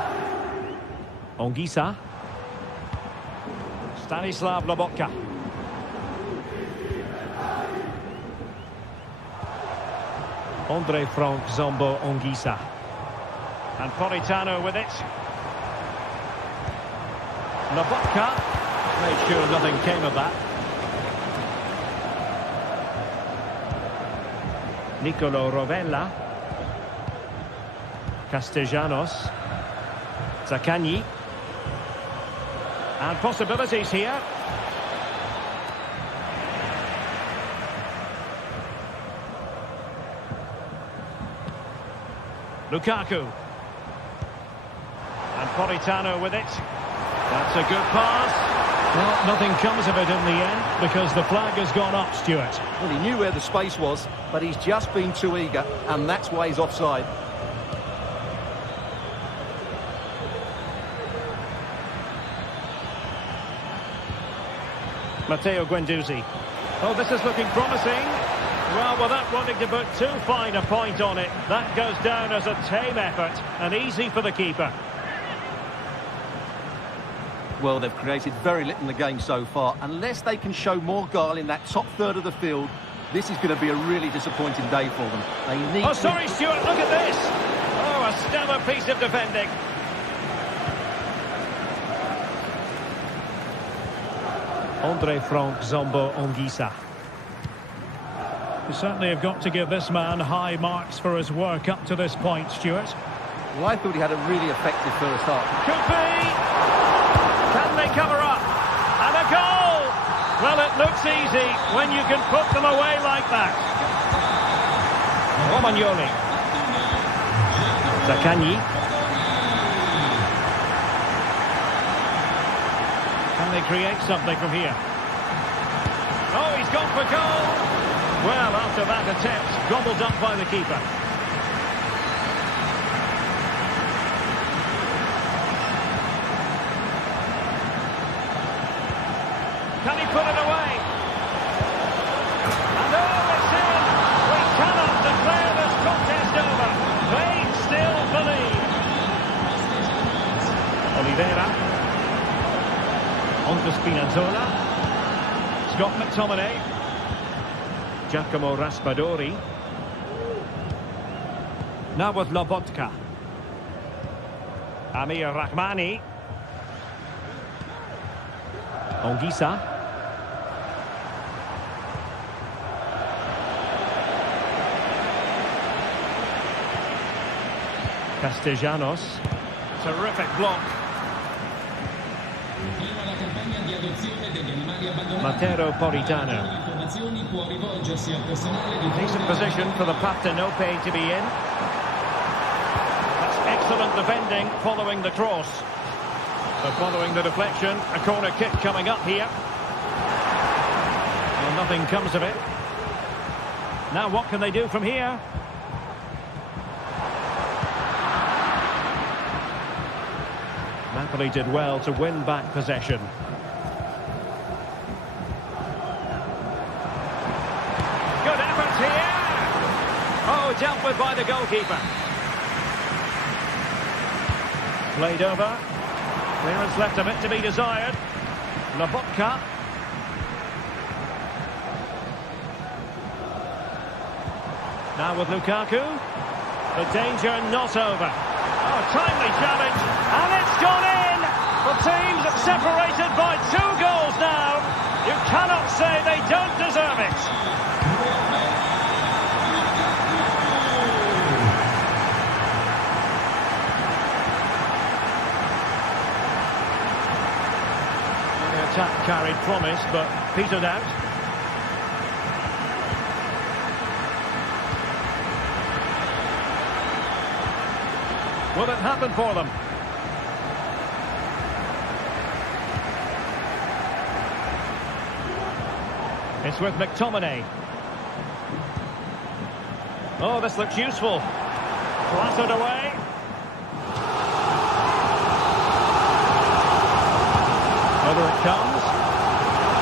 Ongisa. Stanislav Lobotka. Andre Frank Zombo Ongisa. And Politano with it. Lobotka. Made sure nothing came of that. Nicolo Rovella. Castellanos. Zaccagni. And possibilities here. Lukaku. And Politano with it. That's a good pass. Well, nothing comes of it in the end because the flag has gone up, Stuart. Well, he knew where the space was, but he's just been too eager, and that's why he's offside. Matteo Guendouzi. Oh, this is looking promising. Well, without wanting to put too fine a point on it, that goes down as a tame effort and easy for the keeper. Well, they've created very little in the game so far. Unless they can show more guile in that top third of the field, this is going to be a really disappointing day for them. They need. Oh, sorry, Stuart, look at this. Oh, a stellar piece of defending. Andre Frank Zombo Ongisa. You certainly have got to give this man high marks for his work up to this point, Stuart. Well, I thought he had a really effective first half. Could be! Can they cover up? And a goal! Well, it looks easy when you can put them away like that. Romagnoli. Zaccagni. Can they create something from here? Oh, he's gone for goal! Well, after that attempt, gobbled up by the keeper. Can he put it away? And oh, it's in! We cannot declare this contest over. They still believe. Oliveira. On to Spinazzola. Scott McTominay. Giacomo Raspadori. Now with Lobotka. Amir Rahmani. Ongisa. Castellanos. Terrific block. Matteo Politano. Decent position for the Partenope to be in. That's excellent defending following the cross. But following the deflection, a corner kick coming up here. Well, nothing comes of it. Now what can they do from here? Napoli did well to win back possession. Good effort here! Oh, dealt with by the goalkeeper. Played over. Clearance left a bit to be desired. Lobotka. Now with Lukaku. The danger not over. Oh, timely challenge. And it's gone in! The team's separated by 2 goals now. You cannot say they don't deserve it. The attack carried promise, but petered out. Will it happen for them? It's with McTominay. Oh, this looks useful. Flattered away. Over it comes.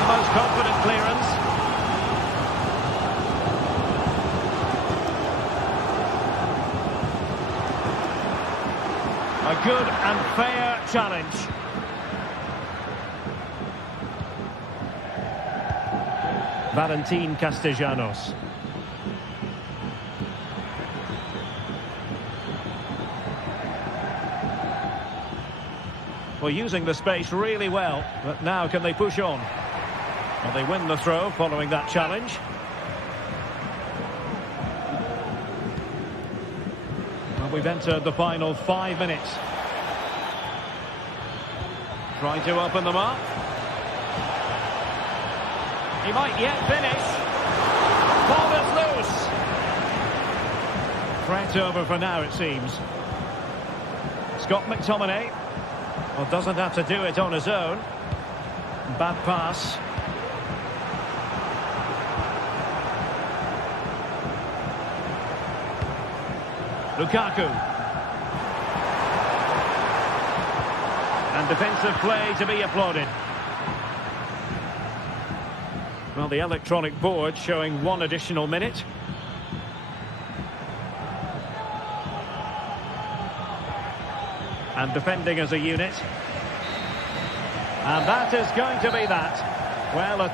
Most confident clearance. A good and fair challenge. Valentin Castellanos. Well, using the space really well, but now can they push on? Well, they win the throw following that challenge. We've entered the final 5 minutes. Trying to open them up. He might yet finish. Ball is loose. Threat over for now, it seems. Scott McTominay. Well, doesn't have to do it on his own. Bad pass. Lukaku. And defensive play to be applauded. Well, the electronic board showing 1 additional minute. And defending as a unit. And that is going to be that. Well,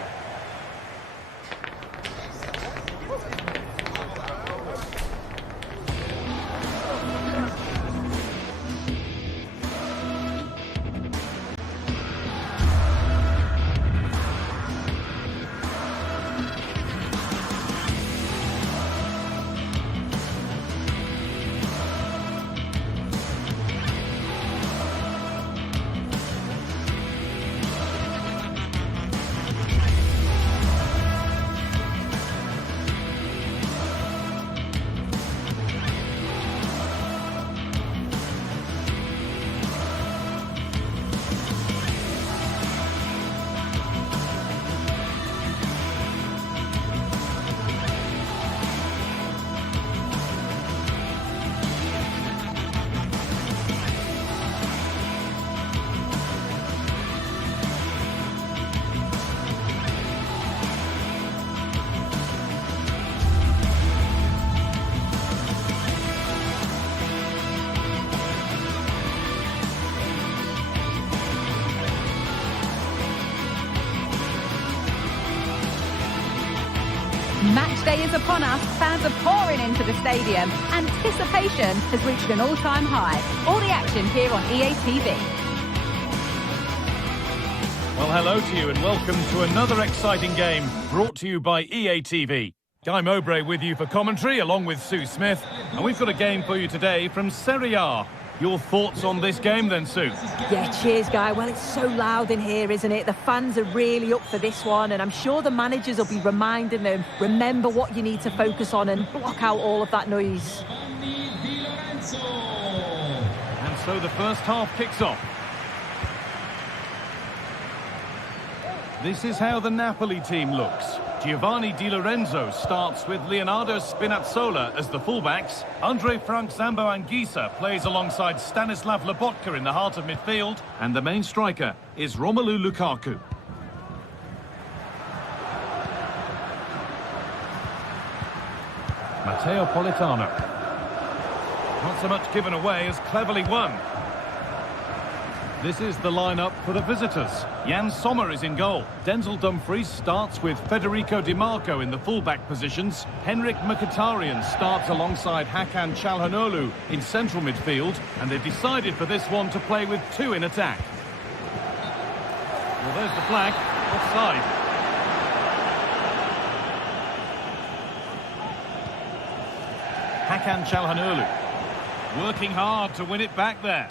Match day is upon us. Fans are pouring into the stadium. Anticipation has reached an all-time high. All the action here on EA TV. Well, hello to you and welcome to another exciting game brought to you by EA TV. Guy Mowbray with you for commentary along with Sue Smith. And we've got a game for you today from Serie A. Your thoughts on this game then, Sue? Yeah, cheers, Guy. Well, it's so loud in here, isn't it? The fans are really up for this one, and I'm sure the managers will be reminding them, remember what you need to focus on and block out all of that noise. And so the first half kicks off. This is how the Napoli team looks. Giovanni Di Lorenzo starts with Leonardo Spinazzola as the fullbacks. Andre Frank Zambo Anguissa plays alongside Stanislav Lobotka in the heart of midfield. And the main striker is Romelu Lukaku. Matteo Politano. Not so much given away as cleverly won. This is the lineup for the visitors. Jan Sommer is in goal. Denzel Dumfries starts with Federico Di Marco in the fullback positions. Henrik Mkhitaryan starts alongside Hakan Çalhanoğlu in central midfield. And they've decided for this one to play with two in attack. Well, there's the flag. Offside. Hakan Çalhanoğlu working hard to win it back there.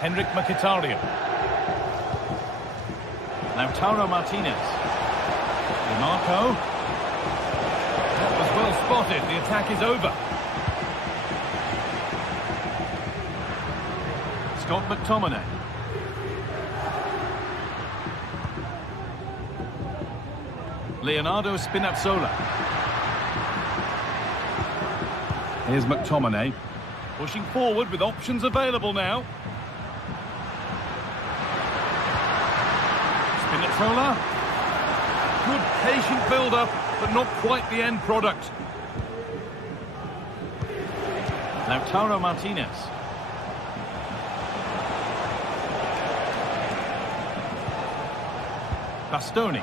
Henrik Mkhitaryan. Lautaro Martinez. Di Marco. That was well spotted. The attack is over. Scott McTominay. Leonardo Spinazzola. Here's McTominay. Pushing forward with options available now. Spinazzola. Good patient build-up, but not quite the end product. Lautaro Martinez. Bastoni.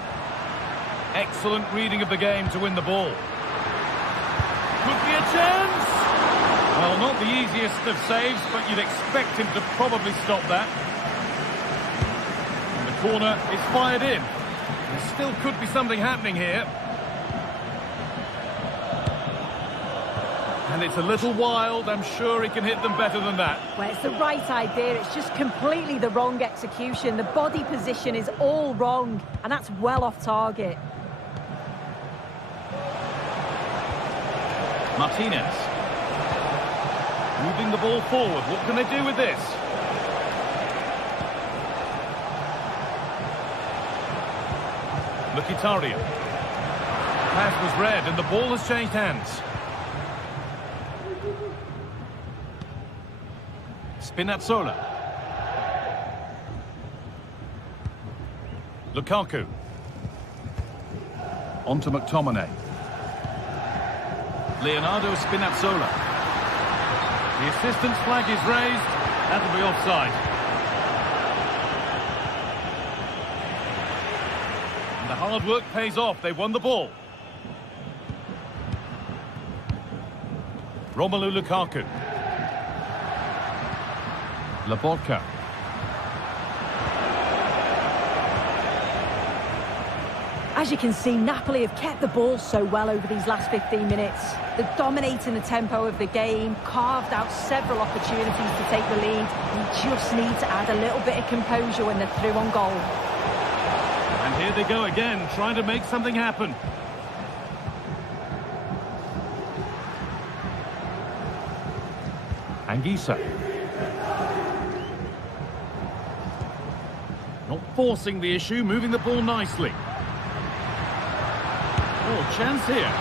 Excellent reading of the game to win the ball. Could be a chance! Well, not the easiest of saves, but you'd expect him to probably stop that. And the corner is fired in. There still could be something happening here. And it's a little wild. I'm sure he can hit them better than that. Well, it's the right idea. It's just completely the wrong execution. The body position is all wrong, and that's well off target. Martinez. Moving the ball forward. What can they do with this? Mkhitaryan. Pass was read and the ball has changed hands. Spinazzola. Lukaku. On to McTominay. Leonardo Spinazzola. The assistant's flag is raised. That'll be offside. And the hard work pays off. They won the ball. Romelu Lukaku. Lobotka. As you can see, Napoli have kept the ball so well over these last 15 minutes. They're dominating the tempo of the game, carved out several opportunities to take the lead. You just need to add a little bit of composure when they're through on goal. And here they go again, trying to make something happen. Anguissa. Not forcing the issue, moving the ball nicely. Oh, chance here.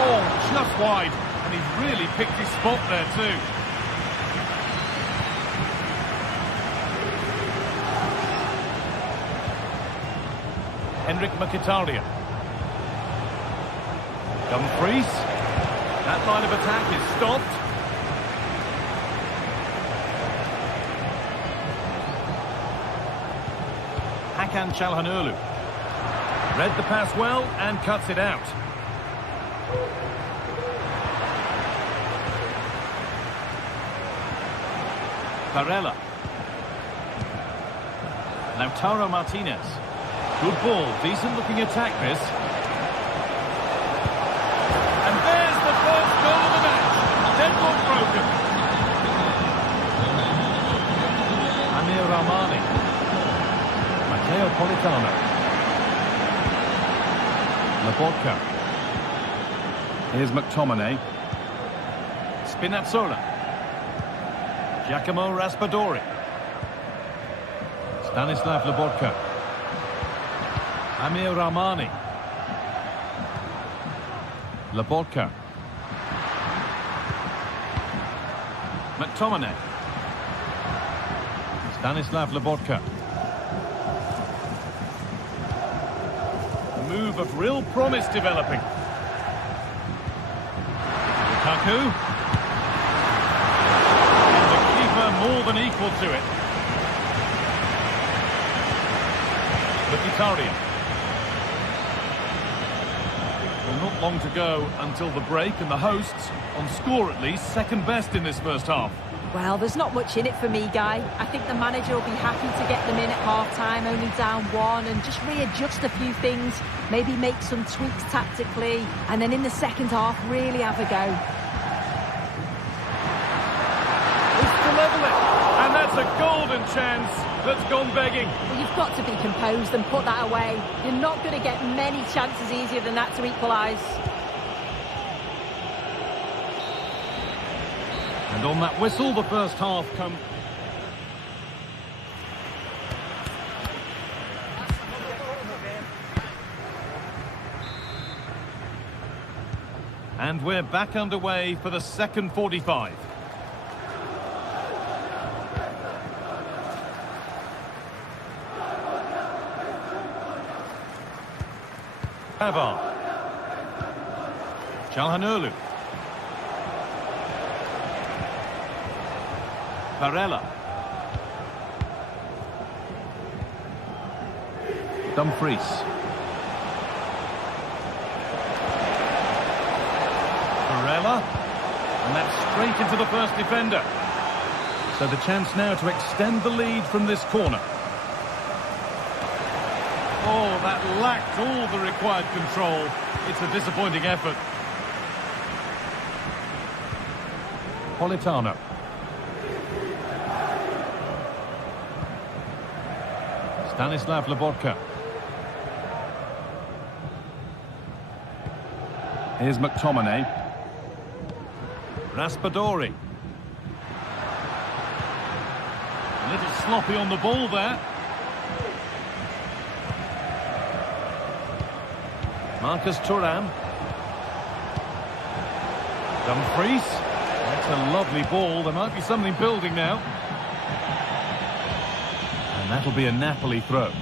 Oh, just wide. And he's really picked his spot there too. Henrik Mkhitaryan. Dumfries. That line of attack is stopped. Hakan Çalhanoğlu. Read the pass well and cuts it out. Barella. Lautaro Martinez. Good ball, decent looking attack this. And there's the first goal of the match. Deadlock broken. Amir Rahmani. Matteo Politano. Lobotka. Here's McTominay. Spinazzola. Giacomo Raspadori. Stanislav Lobotka. Amir Rahmani. Lobotka. McTominay. Stanislav Lobotka. Move of real promise developing. Lukaku. And the keeper more than equal to it. Mkhitaryan. Well, not long to go until the break, and the hosts, on score at least, second best in this first half. Well, there's not much in it for me, Guy. I think the manager will be happy to get them in at half-time, only down 1, and just readjust a few things, maybe make some tweaks tactically, and then in the second half, really have a go. It's to level it, and that's a golden chance that's gone begging. Well, you've got to be composed and put that away. You're not going to get many chances easier than that to equalise. And on that whistle, the first half come. And we're back underway for the second 45. Pavard. Çalhanoğlu. Barella. Dumfries. Barella. And that's straight into the first defender. So the chance now to extend the lead from this corner. Oh, that lacked all the required control. It's a disappointing effort. Politano. Stanislav Lobotka. Here's McTominay. Raspadori. A little sloppy on the ball there. Marcus Thuram. Dumfries. That's a lovely ball. There might be something building now. And that'll be a Napoli throw.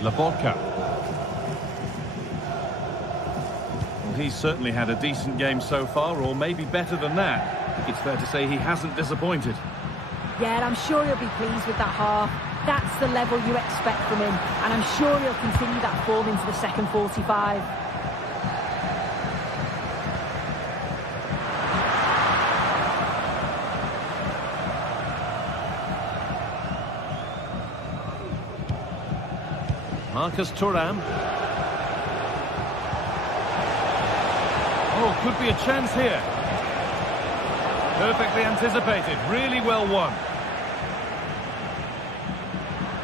Lobotka. Well, he's certainly had a decent game so far, or maybe better than that. It's fair to say he hasn't disappointed. Yeah, and I'm sure he'll be pleased with that half. That's the level you expect from him, and I'm sure he'll continue that form into the second 45. Marcus Thuram. Oh, could be a chance here. Perfectly anticipated, really well won.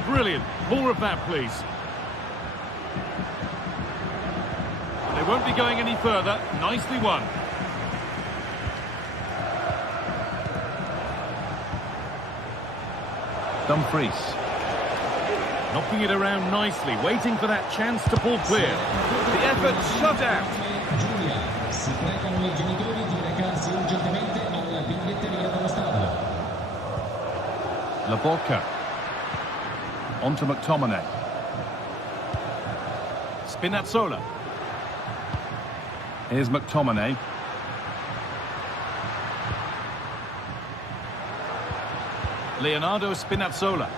Brilliant. More of that, please. They won't be going any further. Nicely won. Dumfries. Knocking it around nicely, waiting for that chance to pull clear. The effort shut out. Si pregano i genitori di recarsi urgentemente alla biglietteria dello stadio. Lobotka. On to McTominay. Spinazzola. Here's McTominay. Leonardo Spinazzola.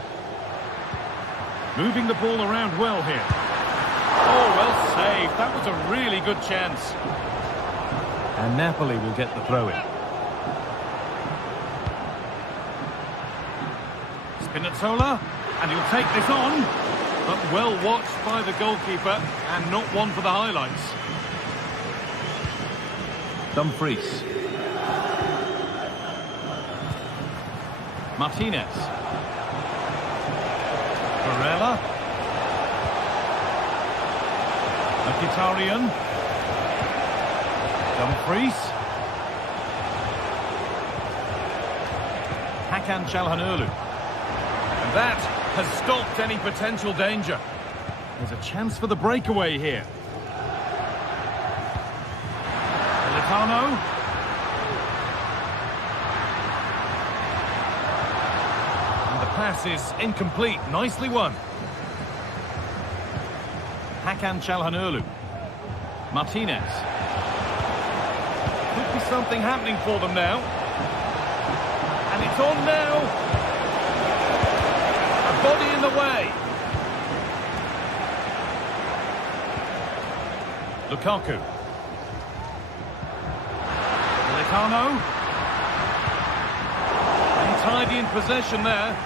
Moving the ball around well here. Oh, well saved. That was a really good chance. And Napoli will get the throw-in. Spinazzola. And he'll take this on. But well watched by the goalkeeper. And not one for the highlights. Dumfries. Martinez. Barella. Mkhitaryan. Dumfries. Hakan Çalhanoğlu. And that has stopped any potential danger. There's a chance for the breakaway here. Militano. And the pass is incomplete. Nicely won. Hakan Çalhanoğlu. Martinez. Could be something happening for them now. And it's on now. A body in the way. Lukaku. Militano. Untidy in possession there.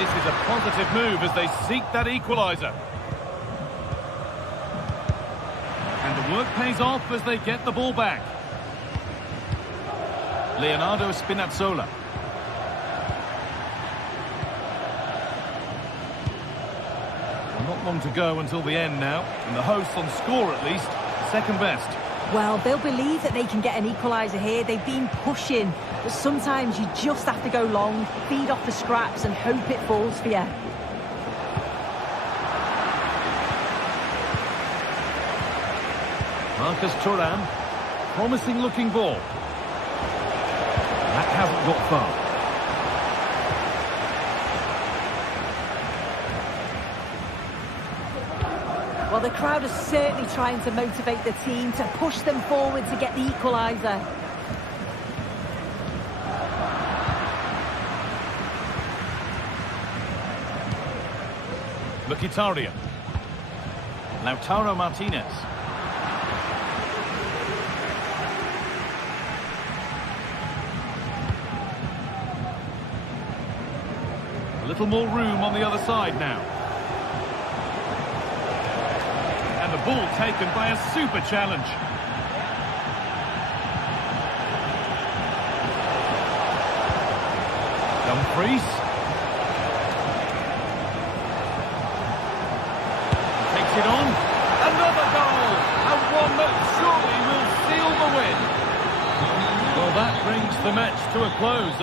This is a positive move as they seek that equaliser. And the work pays off as they get the ball back. Leonardo Spinazzola. Not long to go until the end now. And the hosts on score at least, second best. Well, they'll believe that they can get an equaliser here. They've been pushing, but sometimes you just have to go long, feed off the scraps and hope it falls for you. Marcus Thuram, promising looking ball. That hasn't got far. Well, the crowd is certainly trying to motivate the team to push them forward to get the equaliser. Mkhitaryan. Lautaro Martinez. A little more room on the other side now. And the ball taken by a super challenge. Dumfries. Takes it on. Another goal! And one that surely will seal the win. Well, that brings the match to a close.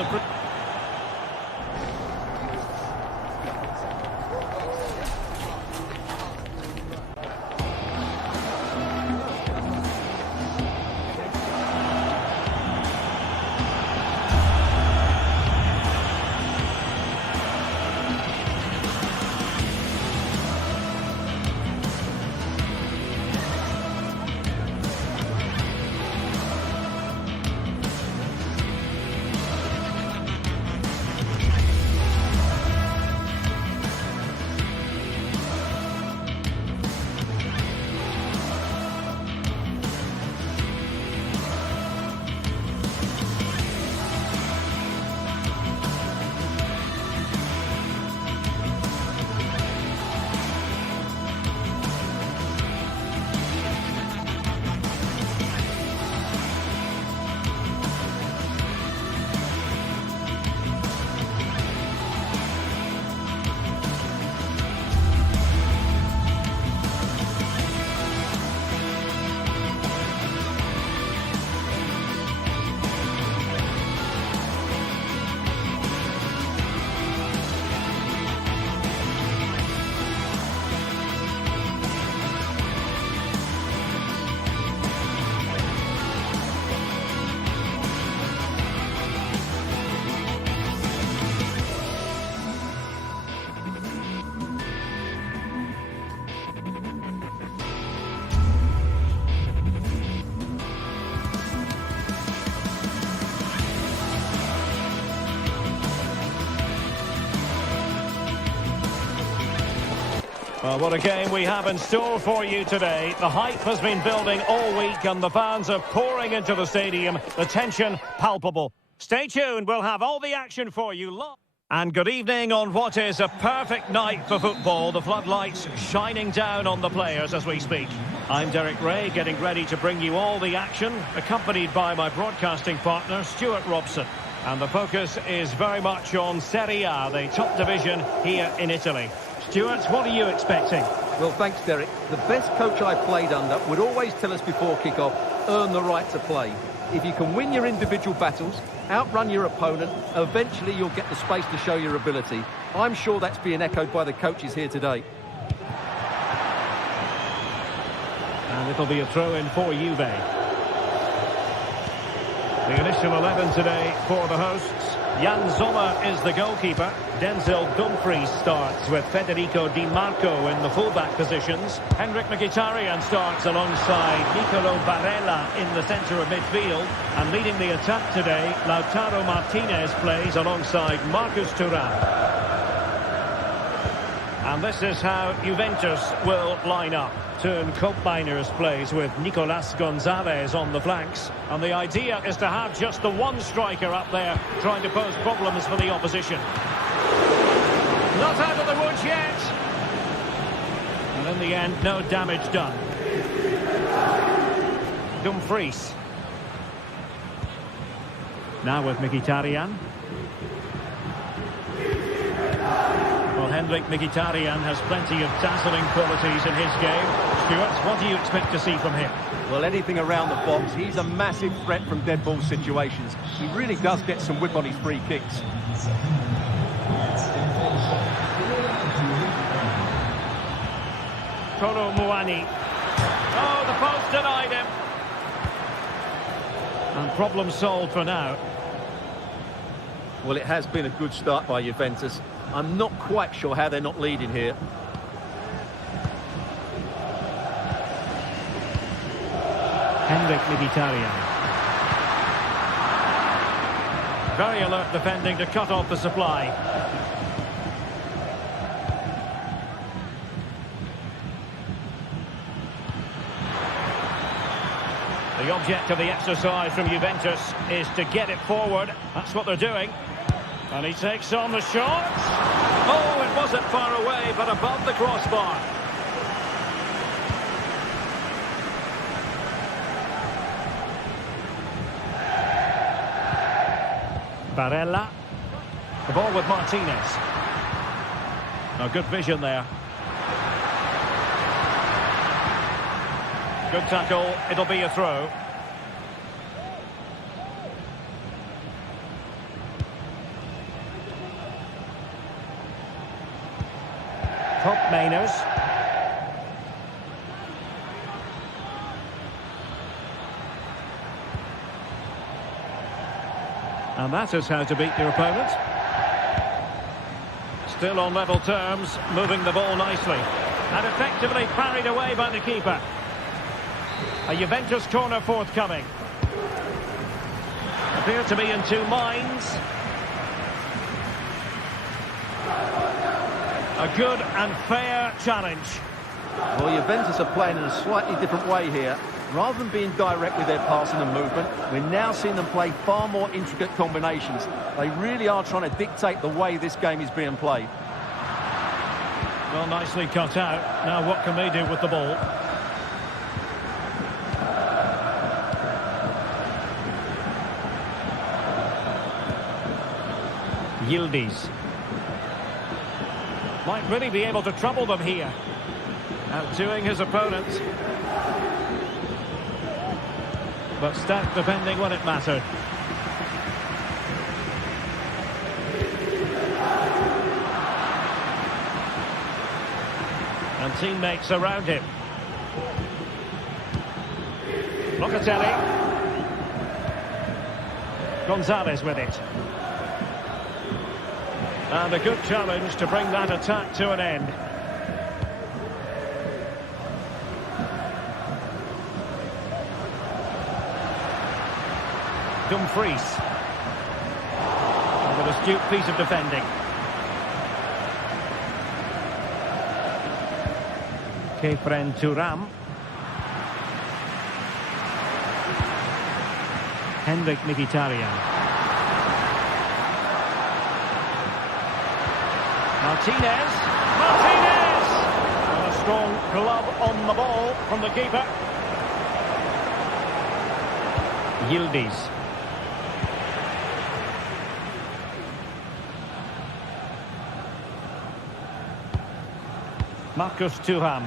Well, what a game we have in store for you today. The hype has been building all week and the fans are pouring into the stadium. The tension palpable. Stay tuned, we'll have all the action for you live. And good evening on what is a perfect night for football. The floodlights shining down on the players as we speak. I'm Derek Ray, getting ready to bring you all the action, accompanied by my broadcasting partner, Stuart Robson. And the focus is very much on Serie A, the top division here in Italy. Stuart, what are you expecting? Well, thanks, Derek. The best coach I played under would always tell us before kick-off, earn the right to play. If you can win your individual battles, outrun your opponent, eventually you'll get the space to show your ability. I'm sure that's being echoed by the coaches here today. And it'll be a throw-in for Juve. The initial 11 today for the hosts. Jan Sommer is the goalkeeper. Denzel Dumfries starts with Federico Di Marco in the full-back positions. Henrik Mkhitaryan starts alongside Nicolo Barella in the centre of midfield. And leading the attack today, Lautaro Martinez plays alongside Marcus Thuram. And this is how Juventus will line up. Turn Koopmeiners plays with Nicolas Gonzalez on the flanks. And the idea is to have just the one striker up there trying to pose problems for the opposition. Not out of the woods yet. And in the end, no damage done. Dumfries. Now with Mkhitaryan. Well, Henrik Mkhitaryan has plenty of dazzling qualities in his game. Stuart, what do you expect to see from him? Well, anything around the box. He's a massive threat from dead ball situations. He really does get some whip on his free kicks. Kolo Muani. Oh, the post denied him. And problem solved for now. Well, it has been a good start by Juventus. I'm not quite sure how they're not leading here. Henrik Mkhitaryan. Very alert defending to cut off the supply. The object of the exercise from Juventus is to get it forward. That's what they're doing. And he takes on the shot. Oh, it wasn't far away, but above the crossbar. Barella. The ball with Martinez. Oh, good vision there. Good tackle. It'll be a throw. Koopmeiners. And that is how to beat your opponent. Still on level terms, moving the ball nicely. And effectively parried away by the keeper. A Juventus corner forthcoming. Appear to be in two minds. A good and fair challenge. Well, Juventus are playing in a slightly different way here. Rather than being direct with their passing and movement, we're now seeing them play far more intricate combinations. They really are trying to dictate the way this game is being played. Well, nicely cut out. Now what can they do with the ball? Yildiz. Might really be able to trouble them here. Outdoing his opponent. But stout defending when it mattered. And teammates around him. Locatelli. Gonzalez with it. And a good challenge to bring that attack to an end. Dumfries. And with an astute piece of defending. Kefren Thuram. Henrik Mkhitaryan. Martinez! Martinez! And a Strong glove on the ball from the keeper. Yildiz. Marcus Thuram.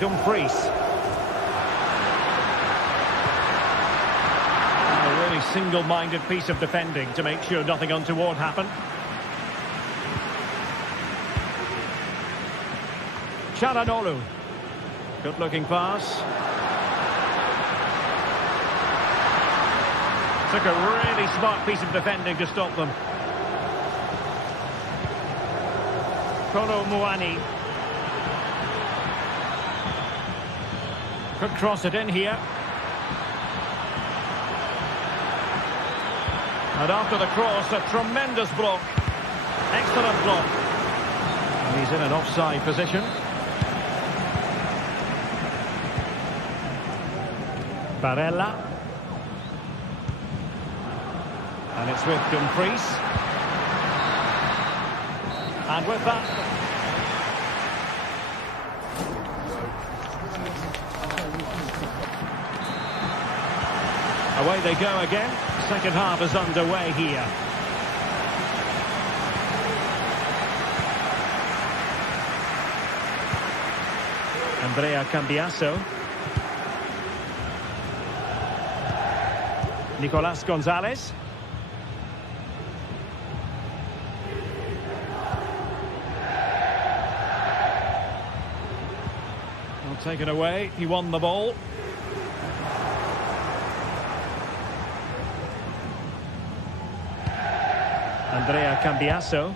Dumfries. A really single-minded piece of defending to make sure nothing untoward happened. Çalhanoğlu. Good-looking pass. Took a really smart piece of defending to stop them. Kolo Muani. Could cross it in here. And after the cross, a tremendous block. Excellent block. And he's in an offside position. Barella. And it's with Dumfries. And with that... away they go again. Second half is underway here. Andrea Cambiasso. Nicolas Gonzalez. Taken away, he won the ball. Andrea Cambiasso.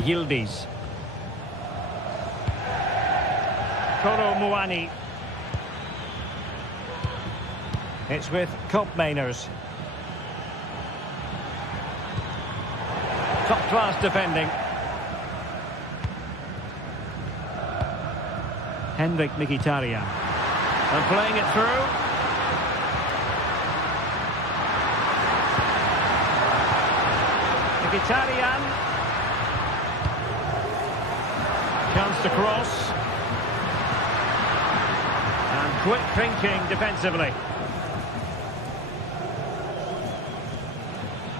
Yildiz. Kolo Muani. It's with Koopmeiners. Top-class defending. Henrik Mkhitaryan. And playing it through. Mkhitaryan. Chance to cross. And quick thinking defensively.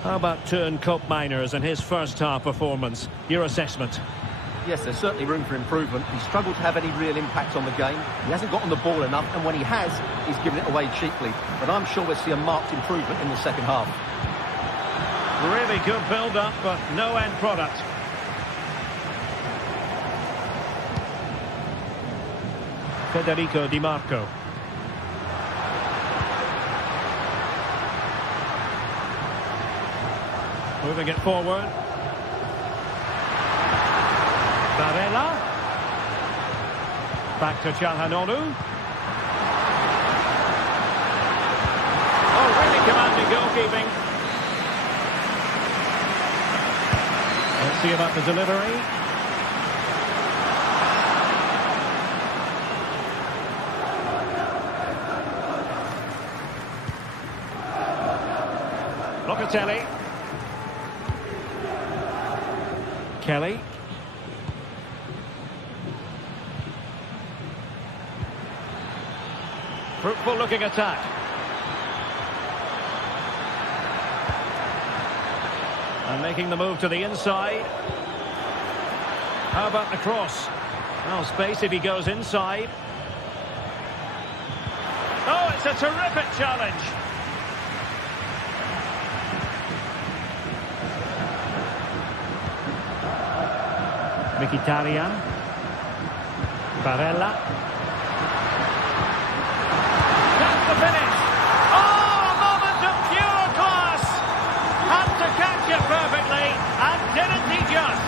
How about Teun Koopmeiners and his first half performance? Your assessment? Yes, there's certainly room for improvement. He's struggled to have any real impact on the game. He hasn't gotten the ball enough, and when he has, he's given it away cheaply. But I'm sure we'll see a marked improvement in the second half. Really good build-up, but no end product. Federico Di Marco. Moving it forward. Barella. Back to Çalhanoğlu. Oh, really commanding goalkeeping. Let's see about the delivery. Locatelli. Kelly. Fruitful looking attack. And making the move to the inside. How about the cross? Well, space if he goes inside. Oh, it's a terrific challenge. Mkhitaryan. Barella. That's the finish. Oh, a moment of pure class. Had to catch it perfectly, and didn't he just?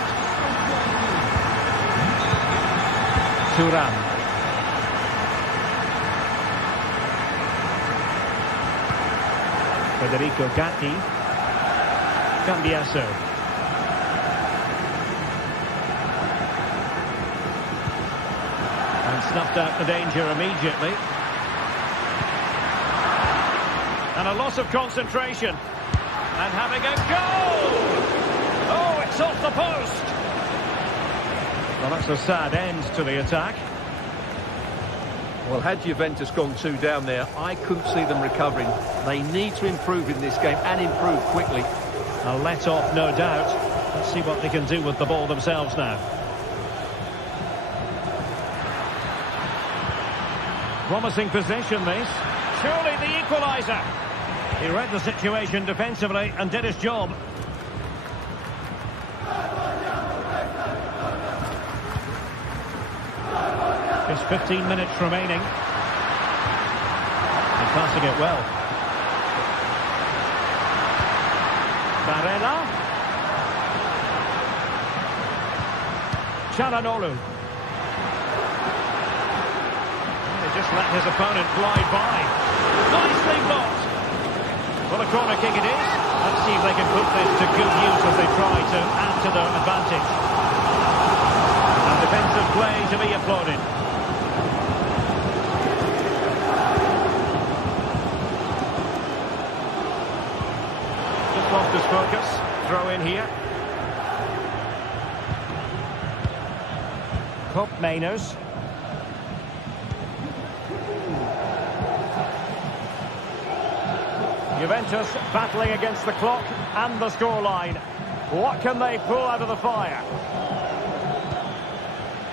Thuram. Federico Gatti. Cambiasso. Snuffed out the danger immediately. And a loss of concentration. And having a goal! Oh, it's off the post! Well, that's a sad end to the attack. Well, had Juventus gone 2 down there, I couldn't see them recovering. They need to improve in this game, and improve quickly. A let-off, no doubt. Let's see what they can do with the ball themselves now. Promising position, this. Surely the equaliser. He read the situation defensively and did his job. Just 15 minutes remaining. He's passing it well. Barella. Çalhanoğlu. He just let his opponent glide by. Nicely blocked. Well, a corner kick it is. Let's see if they can put this to good use as they try to add to their advantage. And defensive play to be applauded. Just lost his focus. Throw in here. Mainers. Juventus battling against the clock and the scoreline. What can they pull out of the fire?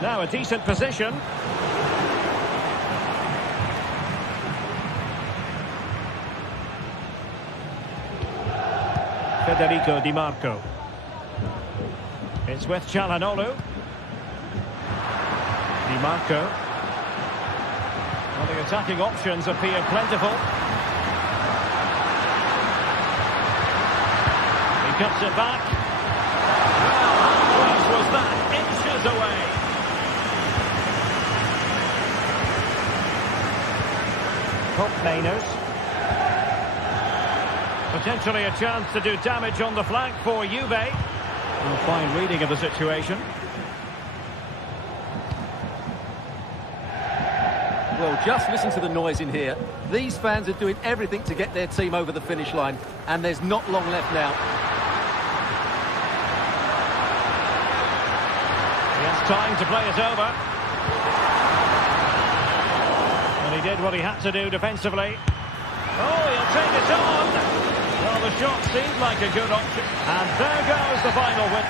Now a decent position. Federico Di Marco. It's with Çalhanoğlu. Di Marco. Well, the attacking options appear plentiful. He cuts it back. Well, how close was that? Inches away. Mainers. Potentially a chance to do damage on the flank for Juve. A fine reading of the situation. Well, just listen to the noise in here. These fans are doing everything to get their team over the finish line, and there's not long left now. He has time to play it over. And he did what he had to do defensively. Oh, he'll take it on. Well, the shot seemed like a good option. And there goes the final win.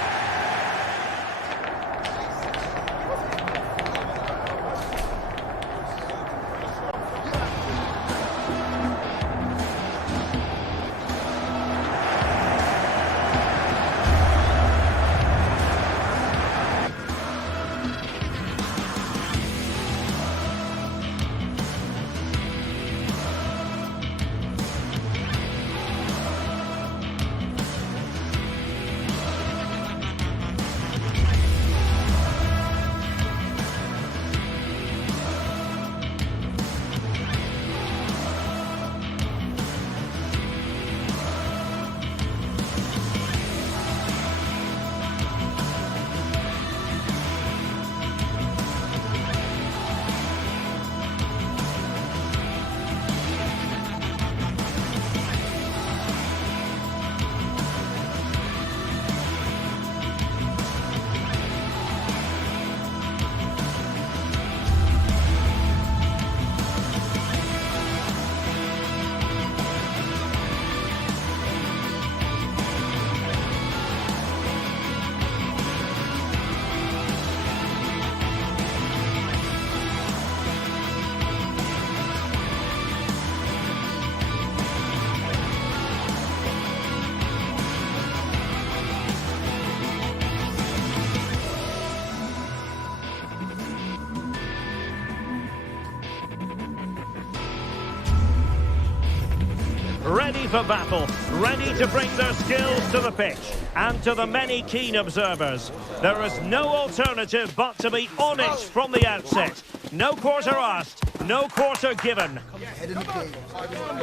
Ready for battle, ready to bring their skills to the pitch. And to the many keen observers, there is no alternative but to be on it from the outset. No quarter asked, no quarter given.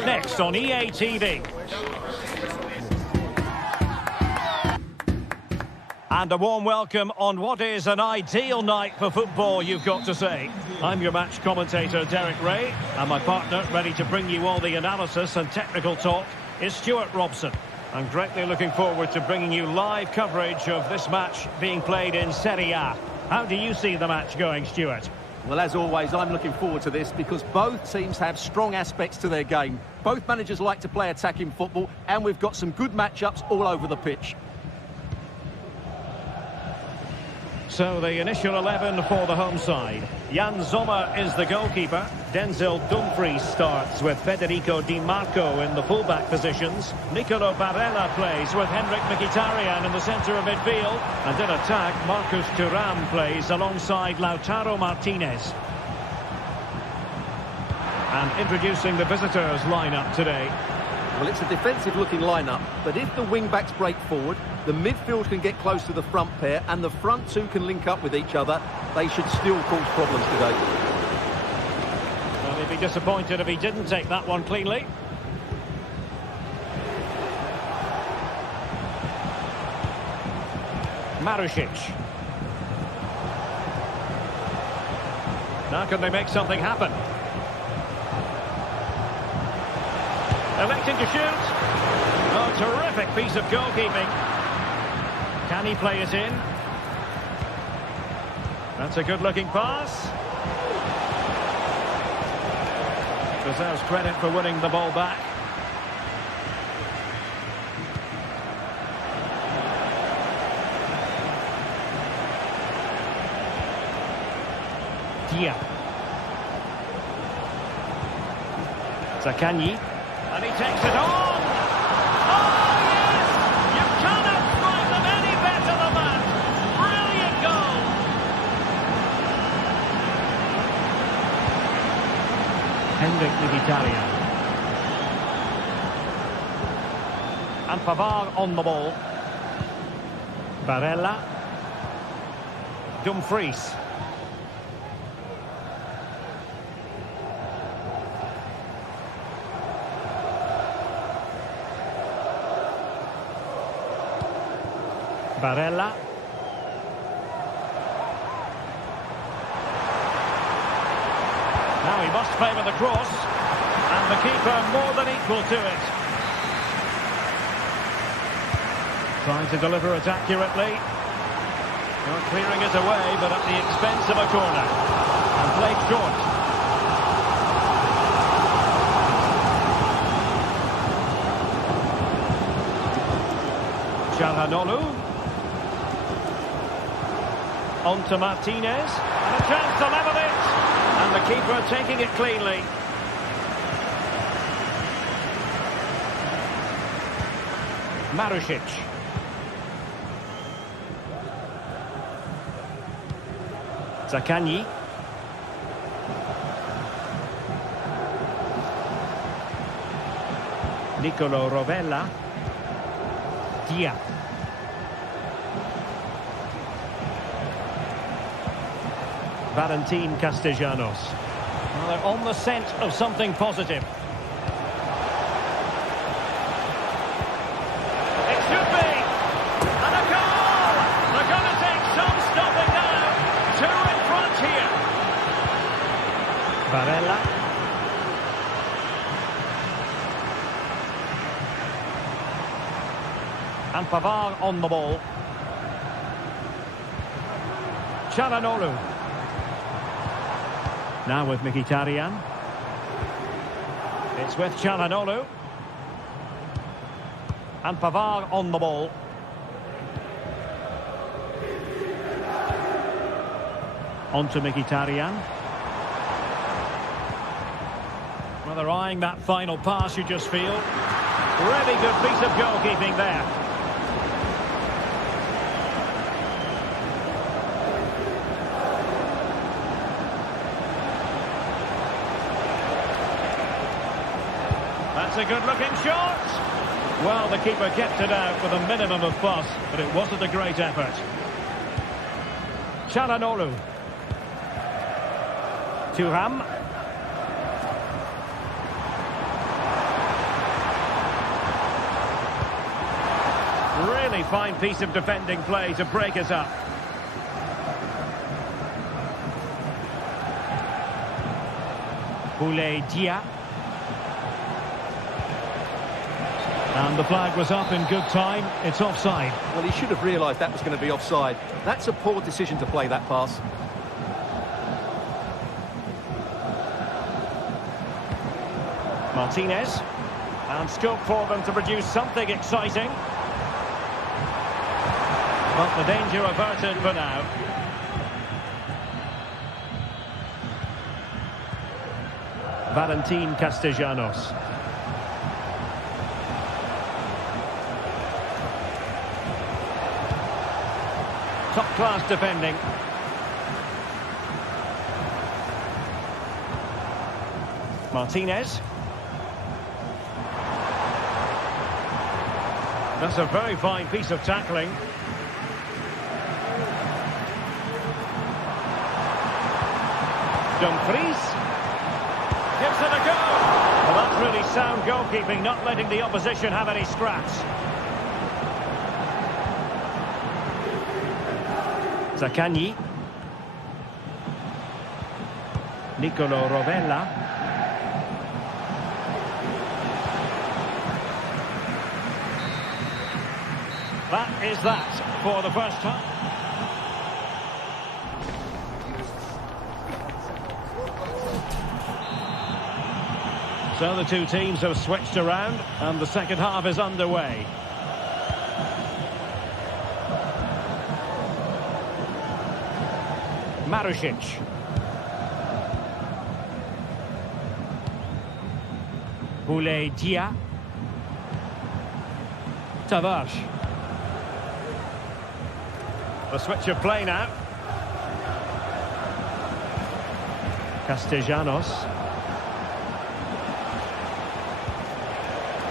Next on EA TV. And a warm welcome on what is an ideal night for football, you've got to say. I'm your match commentator, Derek Ray, and my partner, ready to bring you all the analysis and technical talk, is Stuart Robson. I'm greatly looking forward to bringing you live coverage of this match being played in Serie A. How do you see the match going, Stuart? Well, as always, I'm looking forward to this because both teams have strong aspects to their game. Both managers like to play attacking football, and we've got some good matchups all over the pitch. So the initial 11 for the home side. Jan Sommer is the goalkeeper. Denzel Dumfries starts with Federico Di Marco in the fullback positions. Nicolo Barella plays with Henrik Mkhitaryan in the centre of midfield. And in attack, Marcus Thuram plays alongside Lautaro Martinez. And introducing the visitors lineup today. Well, it's a defensive-looking lineup, but if the wing-backs break forward, the midfield can get close to the front pair, and the front two can link up with each other, they should still cause problems today. Well, he'd be disappointed if he didn't take that one cleanly. Marušić. Now can they make something happen? Electing to shoot. Oh, terrific piece of goalkeeping. Can he play it in? That's a good-looking pass. Deserves credit for winning the ball back. Dia. Zaccagni. And he takes it on! Oh, yes! You cannot strike them any better than that! Brilliant goal! Henrik Mkhitaryan. And Pavard on the ball. Barella. Dumfries. Barella. Now he must favour the cross. And the keeper more than equal to it. Trying to deliver it accurately. Not clearing it away, but at the expense of a corner. And played short. Çalhanoğlu. On to Martinez, and a chance to level it, and the keeper taking it cleanly. Marušić. Zaccagni. Nicolo Rovella. Dia. Valentin Castellanos. Well, they're on the scent of something positive. It should be! And a goal! They're going to take some stopping now. Two in front here. Barella. And Pavard on the ball. Çalhanoğlu. Now with Mkhitaryan. It's with Çalhanoğlu. And Pavard on the ball. On to Mkhitaryan. Well, they're eyeing that final pass, you just feel. Really good piece of goalkeeping there. That's a good-looking shot. Well, the keeper kept it out with a minimum of fuss, but it wasn't a great effort. Çalhanoğlu. Thuram. Really fine piece of defending play to break us up. Dia. And the flag was up in good time. It's offside. Well, he should have realised that was going to be offside. That's a poor decision to play that pass. Martinez. And scope for them to produce something exciting. But the danger averted for now. Valentin Castellanos. Top-class defending. Martinez. That's a very fine piece of tackling. Dumfries. Gives it a go. Well, that's really sound goalkeeping, not letting the opposition have any scraps. Zaccagni. Nicolo Rovella. That is that for the first time. So the two teams have switched around and the second half is underway. Marusic. Dia. Tavares. The switch of play now. Castellanos.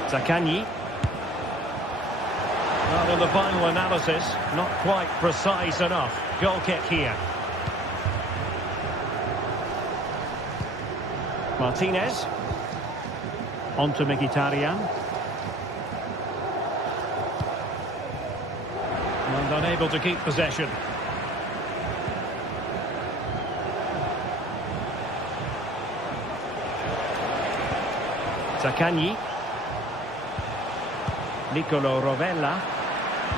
Zaccagni. Well, in the final analysis, not quite precise enough. Goal kick here. Martinez. On to Mkhitaryan. And unable to keep possession. Zaccagni. Nicolo Rovella.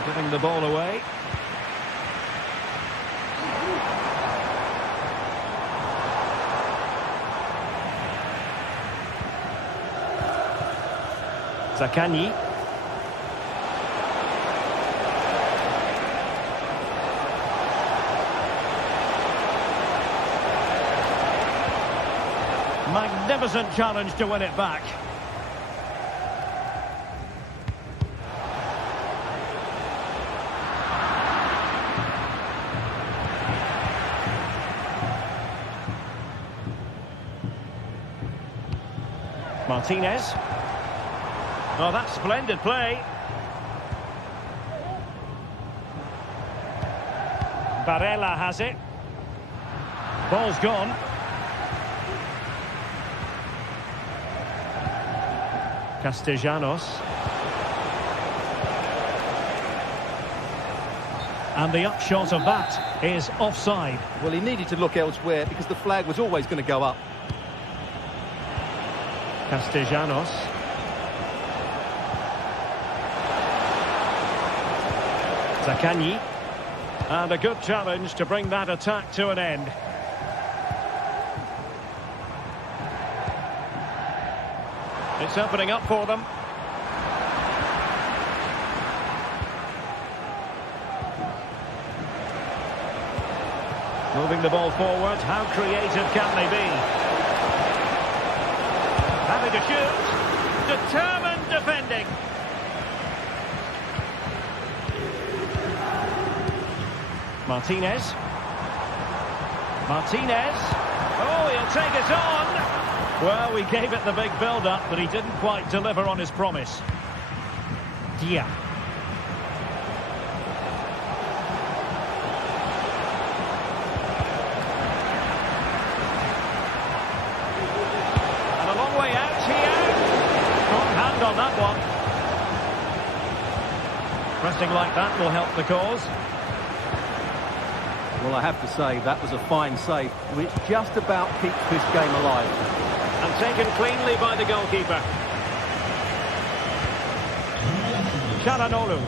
Giving the ball away. Zaccagni. Magnificent challenge to win it back. Martinez. Oh, that's splendid play. Barella has it. Ball's gone. Castellanos. And the upshot of that is offside. Well, he needed to look elsewhere because the flag was always going to go up. Castellanos. Zaccagni. And a good challenge to bring that attack to an end. It's opening up for them. Moving the ball forward. How creative can they be? Having to shoot. Determined defending. Martinez. Martinez. Oh, he'll take it on. Well, we gave it the big build-up, but he didn't quite deliver on his promise. Dia. And a long way out here. Strong hand on that one. Pressing like that will help the cause. Well, I have to say, that was a fine save, which just about keeps this game alive. And taken cleanly by the goalkeeper. Çalhanoğlu.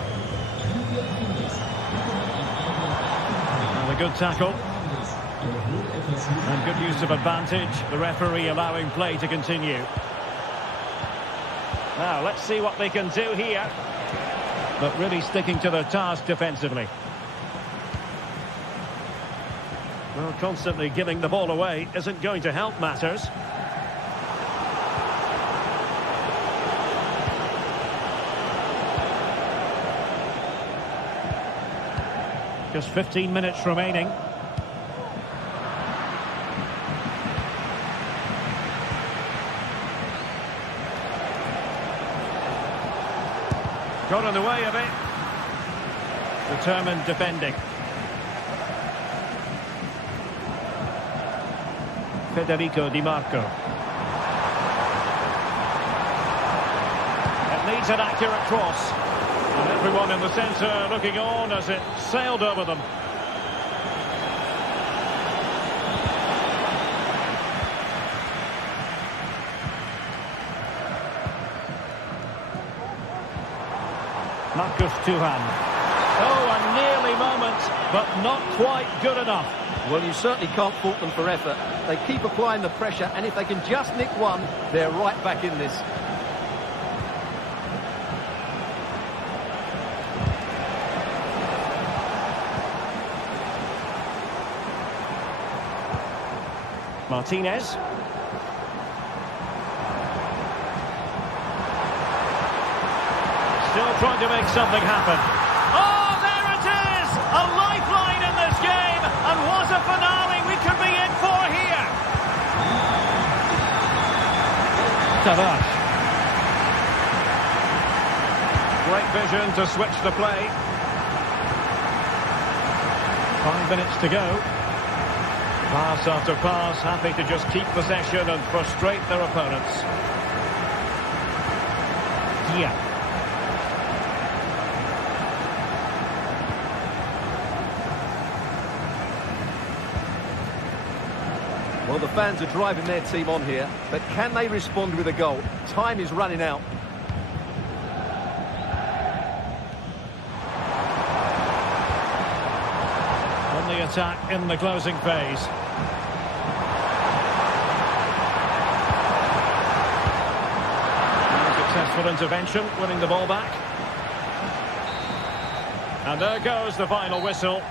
And a good tackle. And good use of advantage. The referee allowing play to continue. Now, let's see what they can do here. But really sticking to their task defensively. Well, constantly giving the ball away isn't going to help matters. Just 15 minutes remaining. Got in the way of it. Determined defending. Federico Di Marco. It needs an accurate cross. And everyone in the centre looking on as it sailed over them. Marcus Thuram. Oh, a nearly moment, but not quite good enough. Well, you certainly can't fault them for effort. They keep applying the pressure, and if they can just nick one, they're right back in this. Martinez. Still trying to make something happen. Oh, there it is! A lifeline in this game, and what a finale we could be in for here! Tavares. Great vision to switch the play. 5 minutes to go. Pass after pass, happy to just keep possession and frustrate their opponents. Yeah. Well, the fans are driving their team on here, but can they respond with a goal? Time is running out. On the attack in the closing phase. Successful intervention, winning the ball back. And there goes the final whistle.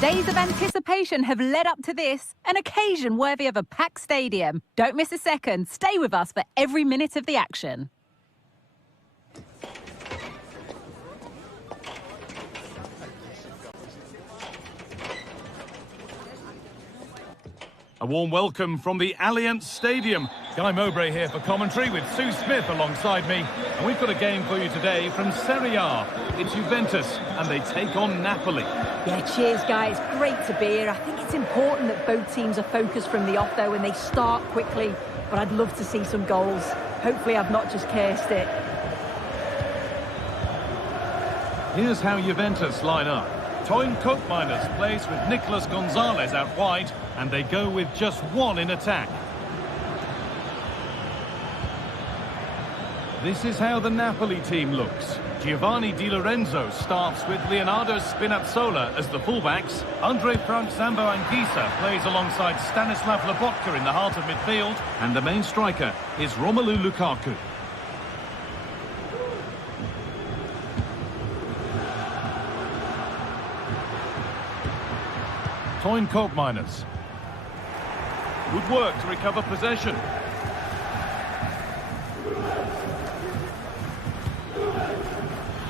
Days of anticipation have led up to this, an occasion worthy of a packed stadium. Don't miss a second. Stay with us for every minute of the action. A warm welcome from the Allianz Stadium. Guy Mowbray here for commentary with Sue Smith alongside me. And we've got a game for you today from Serie A. It's Juventus and they take on Napoli. Yeah, cheers, guys. Great to be here. I think it's important that both teams are focused from the off, though, and they start quickly. But I'd love to see some goals. Hopefully I've not just cursed it. Here's how Juventus line up. Toyn Koopmeiners plays with Nicolas Gonzalez out wide, and they go with just one in attack. This is how the Napoli team looks. Giovanni Di Lorenzo starts with Leonardo Spinazzola as the fullbacks. Andre Frank Zambo Anguissa plays alongside Stanislav Lobotka in the heart of midfield, and the main striker is Romelu Lukaku. Toyn Koopmeiners. Good work to recover possession.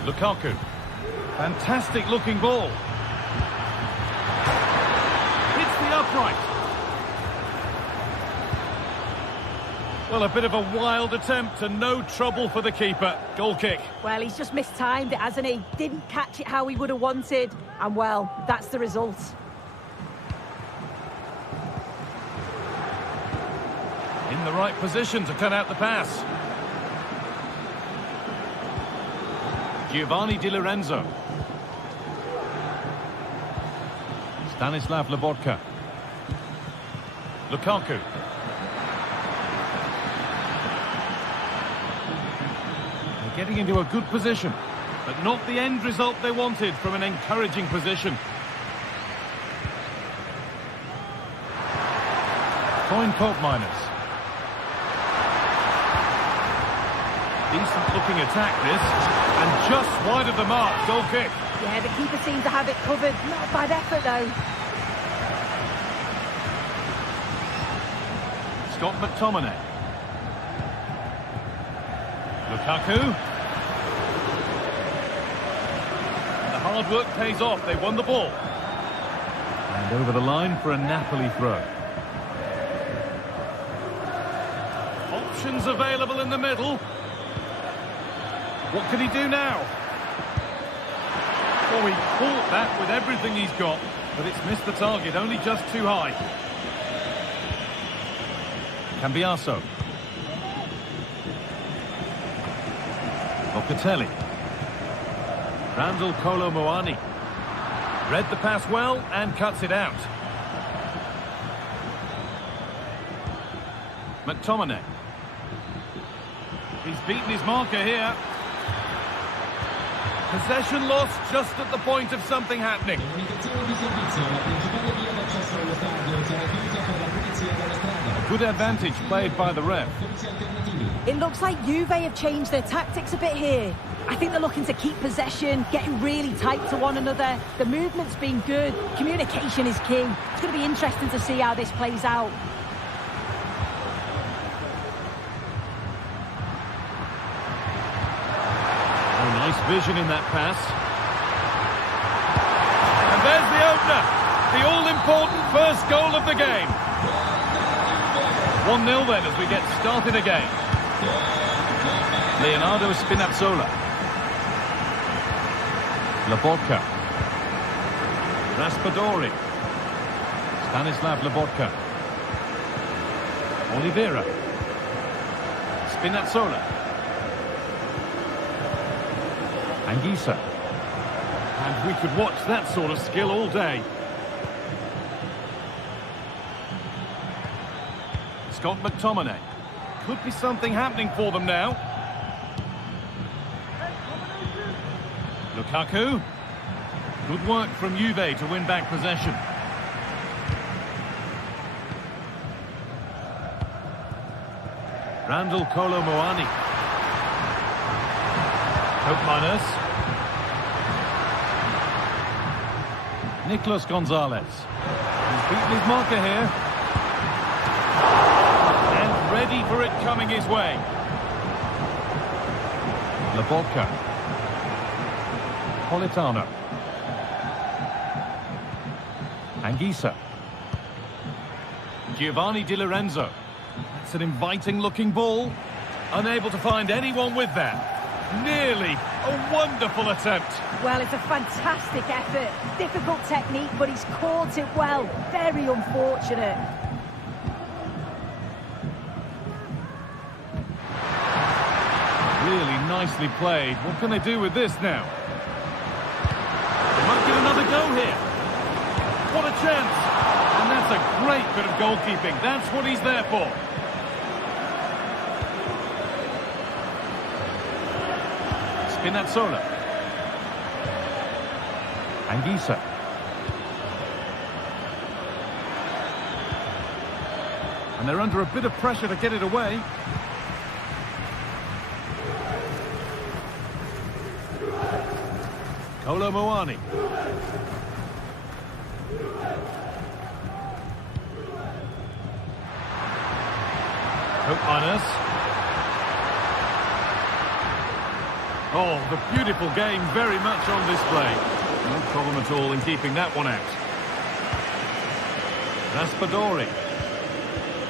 Lukaku. Fantastic looking ball. Hits the upright. Well, a bit of a wild attempt and no trouble for the keeper. Goal kick. Well, he's just mistimed it, hasn't he? Didn't catch it how he would have wanted. And, well, that's the result. In the right position to cut out the pass. Giovanni Di Lorenzo. Stanislav Lobotka. Lukaku. They're getting into a good position, but not the end result they wanted from an encouraging position. Toyn Koopmeiners. Decent looking attack this, and just wide of the mark. Goal kick. Yeah, the keeper seems to have it covered. Not a bad effort, though. Scott McTominay. Lukaku. And the hard work pays off. They won the ball. And over the line for a Napoli throw. Options available in the middle. What can he do now? Oh, he caught that with everything he's got, but it's missed the target, only just too high. Cambiaso. Locatelli. Randall Kolo Muani. Read the pass well and cuts it out. McTominay. He's beaten his marker here. Possession lost just at the point of something happening. Good advantage played by the ref. It looks like Juve have changed their tactics a bit here. I think they're looking to keep possession, getting really tight to one another. The movement's been good. Communication is key. It's going to be interesting to see how this plays out. Nice vision in that pass. And there's the opener. The all-important first goal of the game. 1-0 then as we get started again. Leonardo Spinazzola. Lobotka. Raspadori. Stanislav Lobotka. Oliveira. Spinazzola. Anguissa. And we could watch that sort of skill all day. Scott McTominay. Could be something happening for them now. Lukaku. Good work from Juve to win back possession. Randall Kolo Muani. Koopmeiners. Nicolas Gonzalez. He's beaten his marker here. And ready for it coming his way. Lobotka. Politano. Anguissa. Giovanni Di Lorenzo. It's an inviting-looking ball. Unable to find anyone with that. Nearly a wonderful attempt. Well, it's a fantastic effort. Difficult technique, but he's caught it well. Very unfortunate. Really nicely played. What can they do with this now? They might get another go here. What a chance. And that's a great bit of goalkeeping. That's what he's there for. Spinazzola. Anguissa. And they're under a bit of pressure to get it away. Kolo Muani. Hope. Oh, the beautiful game very much on display. No problem at all in keeping that one out. Raspadori.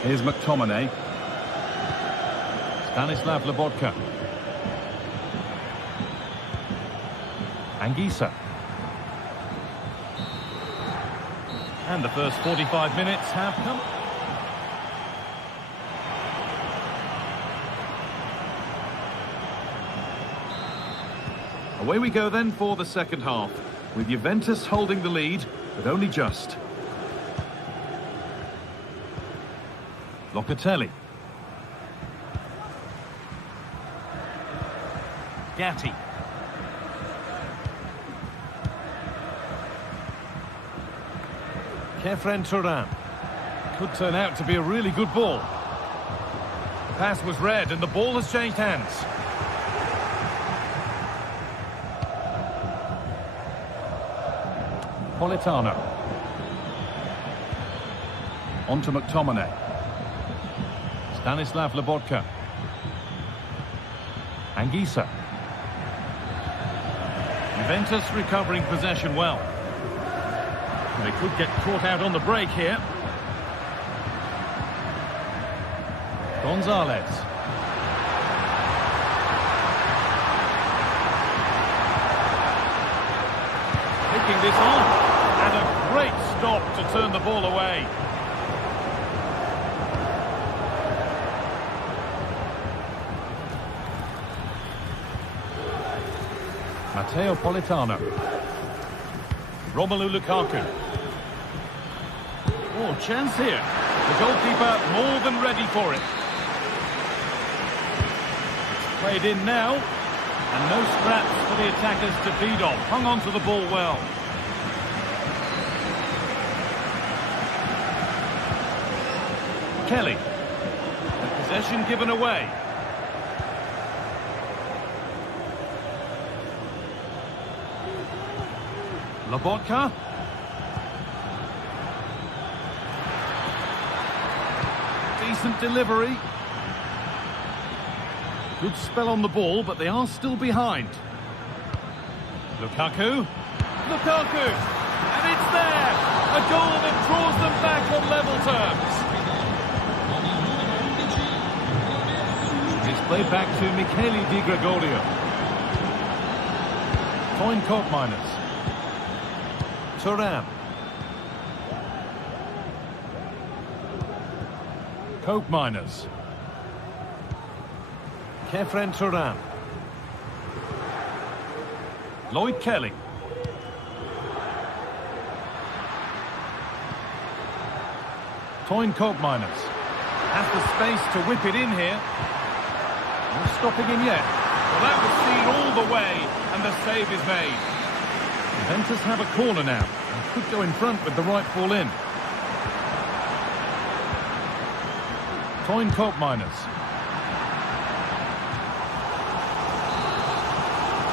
Here's McTominay. Stanislav Lobotka. Anguissa. And the first 45 minutes have come. Away we go then for the second half, with Juventus holding the lead, but only just. Locatelli. Gatti. Kefren Turan. Could turn out to be a really good ball. The pass was read and the ball has changed hands. Politano. On to McTominay. Stanislav Lobotka. Anguissa. Juventus recovering possession well. They could get caught out on the break here. Gonzalez. Picking this on. And a great stop to turn the ball away. Matteo Politano. Romelu Lukaku. Oh, chance here. The goalkeeper more than ready for it. Played in now. And no scraps for the attackers to feed off. Hung on to the ball well. Kelly. The possession given away. Lobotka. Decent delivery. Good spell on the ball, but they are still behind. Lukaku. Lukaku! And it's there! A goal that draws them back on level terms. It's played back to Michele Di Gregorio. Toyn Koopmeiners. Turan. Koopmeiners. Kefren Turan. Lloyd Kelly. Toyn Koopmeiners. Has the space to whip it in here. Not stopping him yet. Well, that was seen all the way, and the save is made. Juventus have a corner now, and could go in front with the right ball in. Toyn Koopmeiners.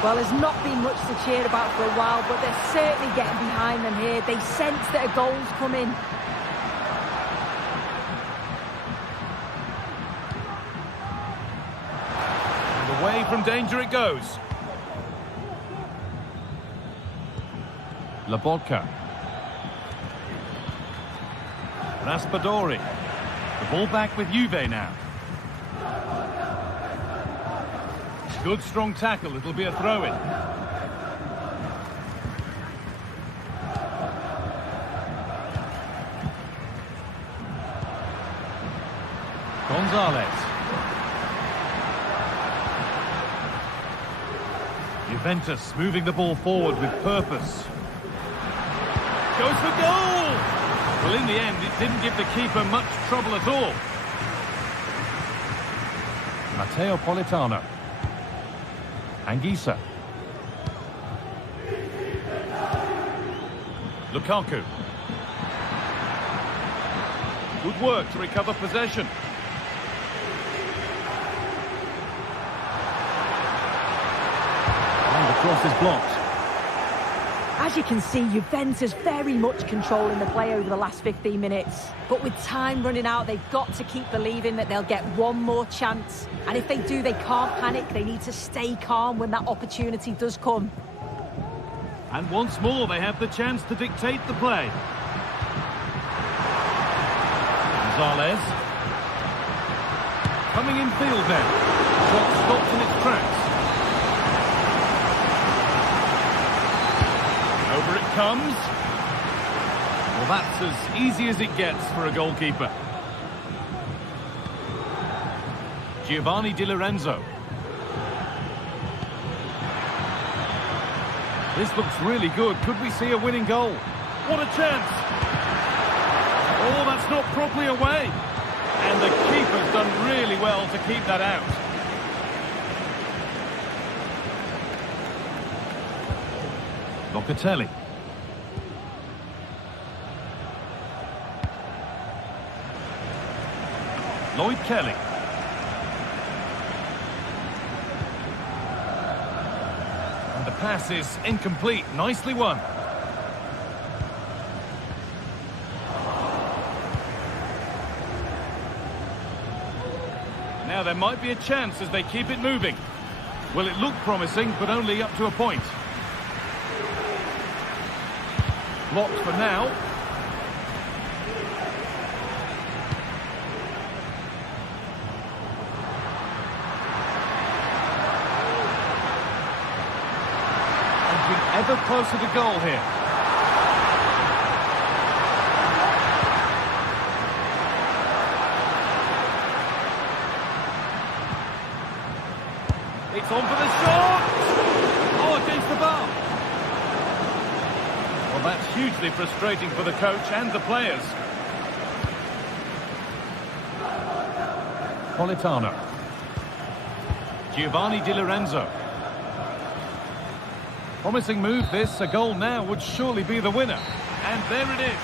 Well, there's not been much to cheer about for a while, but they're certainly getting behind them here. They sense that a goal's coming. And away from danger it goes. Lobotka. Raspadori. The ball back with Juve now. Good strong tackle, it'll be a throw-in. Gonzalez. Juventus moving the ball forward with purpose. Goes for goal! Well, in the end, it didn't give the keeper much trouble at all. Matteo Politano. Anguissa. Lukaku. Good work to recover possession. And the cross is blocked. As you can see, Juventus very much controlling the play over the last 15 minutes. But with time running out, they've got to keep believing that they'll get one more chance. And if they do, they can't panic. They need to stay calm when that opportunity does come. And once more, they have the chance to dictate the play. Gonzalez. Coming in field then. Shot stopped in its tracks. Over it comes. Well, that's as easy as it gets for a goalkeeper. Giovanni Di Lorenzo. This looks really good. Could we see a winning goal? What a chance! Oh, that's not properly away. And the keeper's done really well to keep that out. Locatelli. Lloyd Kelly. And the pass is incomplete. Nicely won. Now there might be a chance as they keep it moving. Well, it looked promising, but only up to a point. Blocked for now. Edging ever closer to goal here. It's on for the shot! Oh, against the bar. Well, that's hugely frustrating for the coach and the players. Politano. Giovanni Di Lorenzo. Promising move this. A goal now would surely be the winner. And there it is.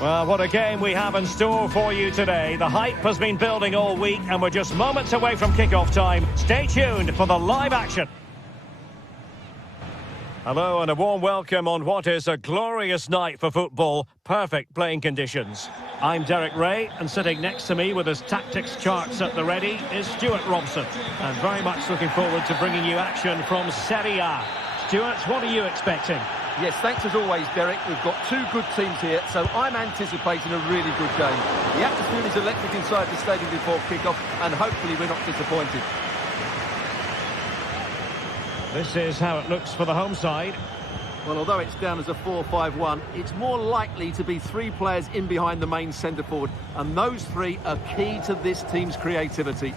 Well, what a game we have in store for you today. The hype has been building all week and we're just moments away from kickoff time. Stay tuned for the live action. Hello and a warm welcome on what is a glorious night for football. Perfect playing conditions. I'm Derek Ray, and sitting next to me with his tactics charts at the ready is Stuart Robson. And very much looking forward to bringing you action from Serie A. Stuart, what are you expecting? Yes, thanks as always, Derek. We've got two good teams here, so I'm anticipating a really good game. The atmosphere is electric inside the stadium before kick-off, and hopefully we're not disappointed. This is how it looks for the home side. Well, although it's down as a 4-5-1, it's more likely to be three players in behind the main centre-forward, and those three are key to this team's creativity.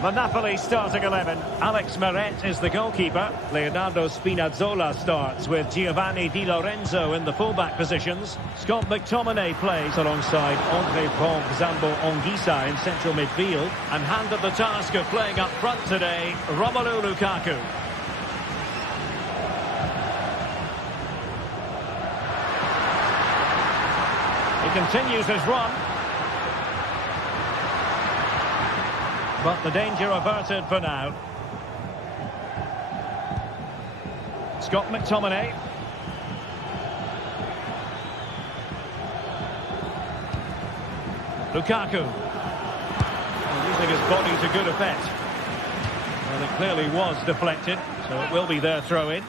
The Napoli starting 11. Alex Meret is the goalkeeper. Leonardo Spinazzola starts with Giovanni Di Lorenzo in the fullback positions. Scott McTominay plays alongside Andre Frank Zambo Anguissa in central midfield. And handed the task of playing up front today, Romelu Lukaku. He continues his run. But the danger averted for now. Scott McTominay. Lukaku. Using his body to good effect. Well, it clearly was deflected, so it will be their throw-in.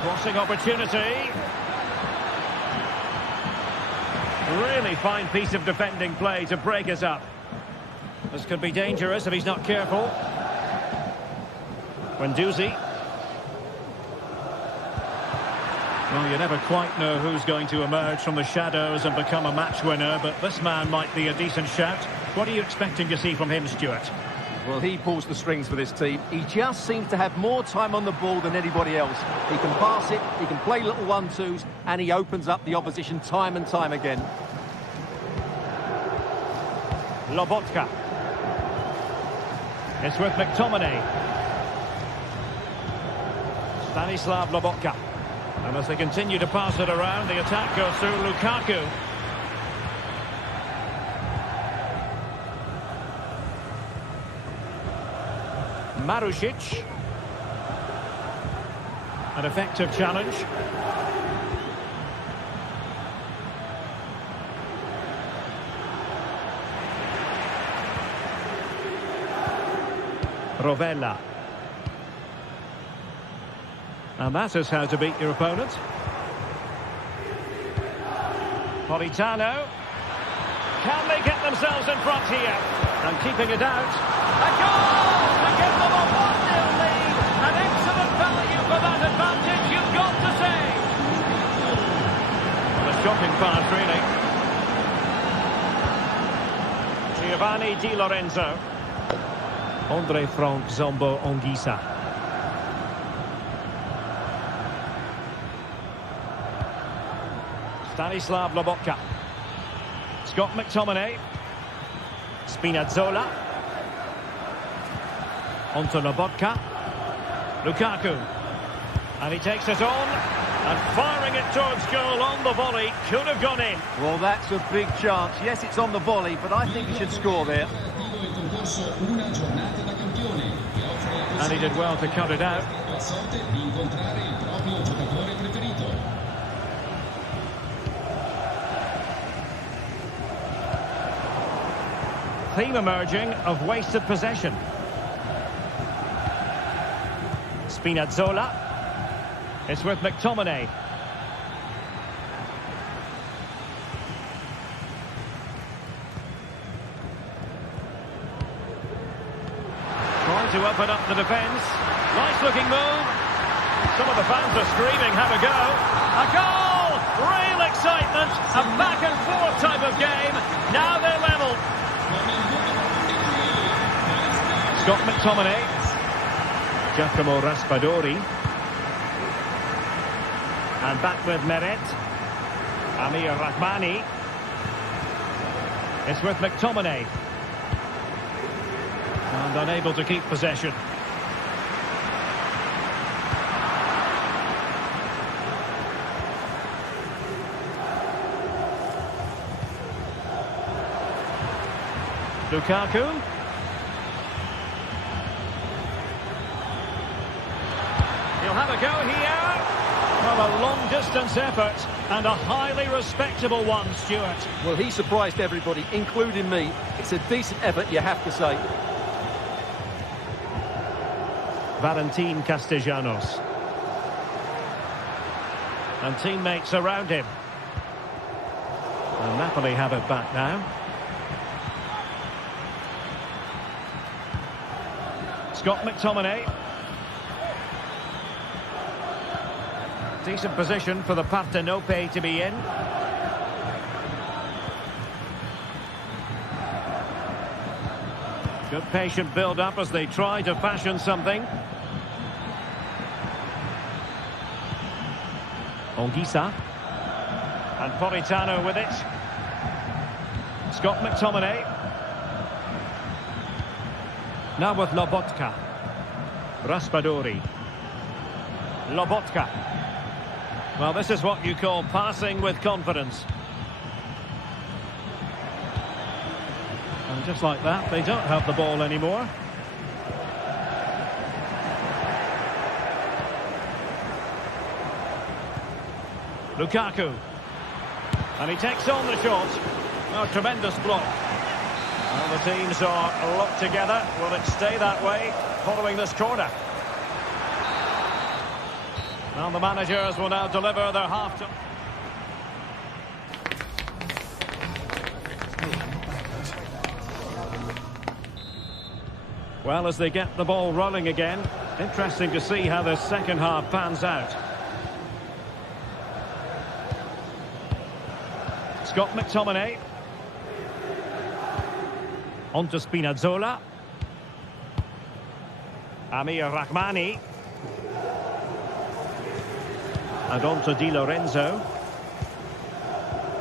Crossing opportunity. Really fine piece of defending play to break us up. This could be dangerous if he's not careful. Guendouzi. Well, you never quite know who's going to emerge from the shadows and become a match winner, but this man might be a decent shout. What are you expecting to see from him, Stuart? Well, he pulls the strings for this team. He just seems to have more time on the ball than anybody else. He can pass it, he can play little 1-2s, and he opens up the opposition time and time again. Lobotka. It's with McTominay. Stanislav Lobotka. And as they continue to pass it around, the attack goes through Lukaku. Marusic. An effective challenge. Rovella. And that is how to beat your opponent. Politano. Can they get themselves in front here? And keeping it out. A goal to give them a 1-0 lead. An excellent value for that advantage, you've got to say. Well, a shocking pass, really. Giovanni Di Lorenzo. Andre Frank Zambo Anguissa. Stanislav Lobotka. Scott McTominay. Spinazzola. Onto Lobotka. Lukaku. And he takes it on. And firing it towards goal on the volley. Could have gone in. Well, that's a big chance. Yes, it's on the volley, but I think he should score there. And he did well to cut it out. Theme emerging of wasted possession. Spinazzola. It's with McTominay. Trying to open up the defence. Nice looking move. Some of the fans are screaming, have a go. A goal! Real excitement. A back and forth type of game. Now they're level. Scott McTominay. Giacomo Raspadori. And back with Meret. Amir Rahmani. It's with McTominay. And unable to keep possession. Lukaku. He'll have a go here. Well, a long-distance effort and a highly respectable one, Stuart. Well, he surprised everybody, including me. It's a decent effort, you have to say. Valentin Castellanos. And teammates around him. And Napoli have it back now. Scott McTominay. Decent position for the Partenope to be in. Good patient build-up as they try to fashion something. Onguisa. And Politano with it. Scott McTominay. Now with Lobotka. Raspadori. Lobotka. Well, this is what you call passing with confidence. And just like that, they don't have the ball anymore. Lukaku. And he takes on the shot. Oh, tremendous block. Well, the teams are locked together. Will it stay that way following this corner? Well, the managers will now deliver their half-time. Well, as they get the ball rolling again, interesting to see how the second half pans out. Scott McTominay. On to Spinazzola. Amir Rahmani. And on to Di Lorenzo.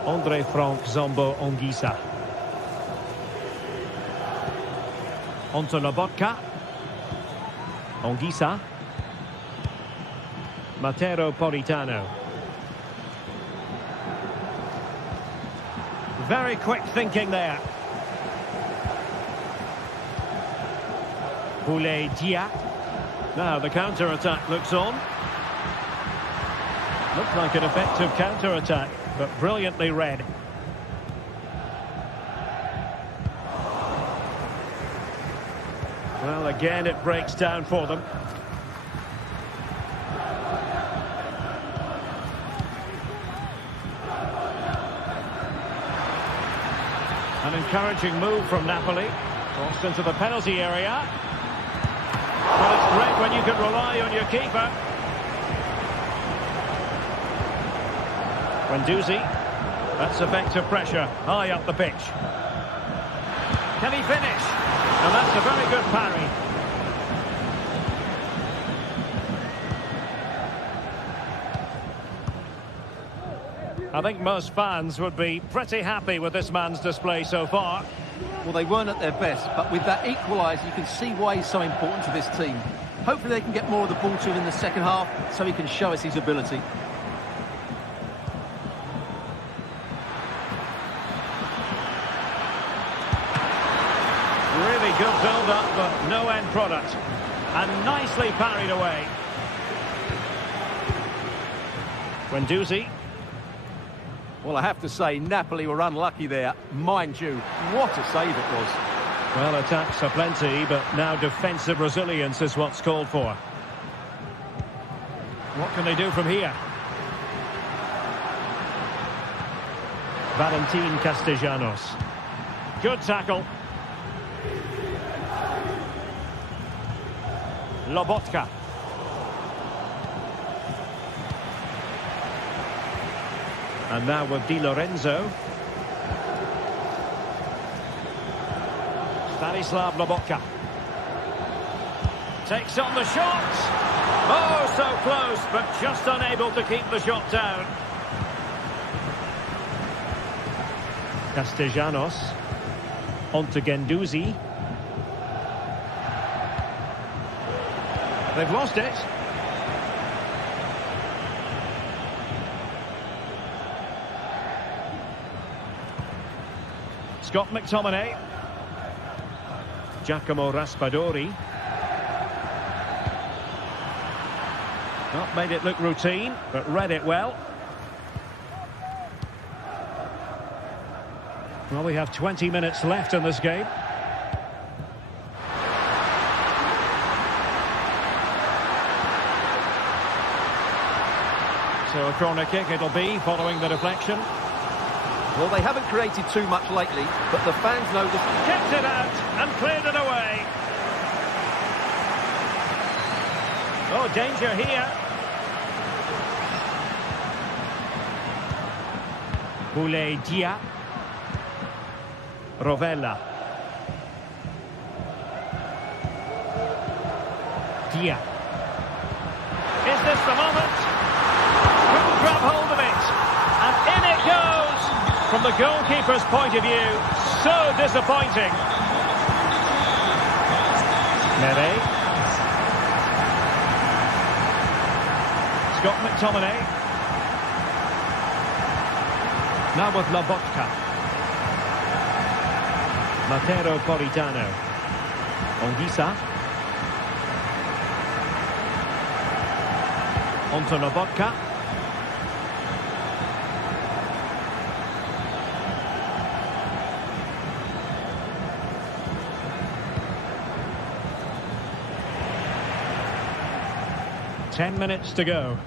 Andre Frank Zombo Onguisa. On to Lobotka. Onguisa. Matteo Politano. Very quick thinking there. Boulay Dia. Now the counter-attack looks on. Looked like an effective counter-attack, but brilliantly read. Well, again, it breaks down for them. An encouraging move from Napoli. Crossed into the penalty area. Well, it's great when you can rely on your keeper. Guendouzi. That's effective pressure high up the pitch. Can he finish? And that's a very good parry. I think most fans would be pretty happy with this man's display so far. Well, they weren't at their best, but with that equaliser, you can see why he's so important to this team. Hopefully they can get more of the ball to him in the second half so he can show us his ability. Really good build-up, but no end product. And nicely parried away. Guendouzi. Well, I have to say, Napoli were unlucky there. Mind you, what a save it was. Well, attacks are plenty, but now defensive resilience is what's called for. What can they do from here? Valentin Castellanos. Good tackle. Lobotka. And now with Di Lorenzo. Stanislav Lobotka. Takes on the shot. Oh, so close, but just unable to keep the shot down. Castellanos. On to Guendouzi. They've lost it. Scott McTominay. Giacomo Raspadori. Not made it look routine, but read it well. Well, we have 20 minutes left in this game. So a corner kick it'll be, following the deflection. Well, they haven't created too much lately, but the fans know this. Kept it out and cleared it away. Oh, danger here. Boulay Dia. Rovella. Dia. Is this the moment? Couldn't grab hold of it. And in it goes. From the goalkeeper's point of view, so disappointing. Neve. Scott McTominay. Now with Lobotka. Matteo Politano. Onguisa. Onto Lobotka. Ten minutes to go.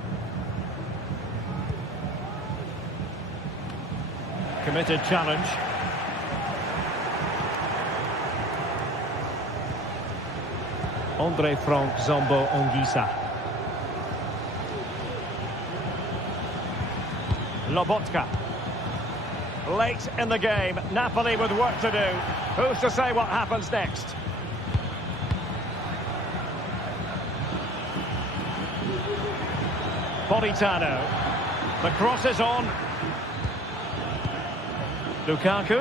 Committed challenge. Andre Frank Zombo Onguisa. Lobotka. Late in the game. Napoli with work to do. Who's to say what happens next? Politano. The cross is on. Lukaku.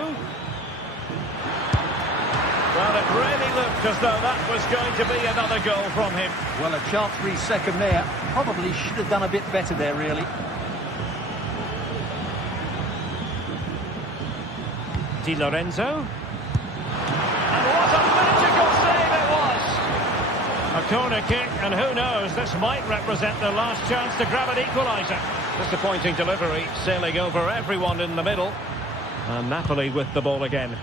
Well, it really looked as though that was going to be another goal from him. Well, a chance for his second there. Probably should have done a bit better there, really. Di Lorenzo. And what a magical save it was! A corner kick, and who knows, this might represent the last chance to grab an equaliser. Disappointing delivery, sailing over everyone in the middle. And Napoli with the ball again.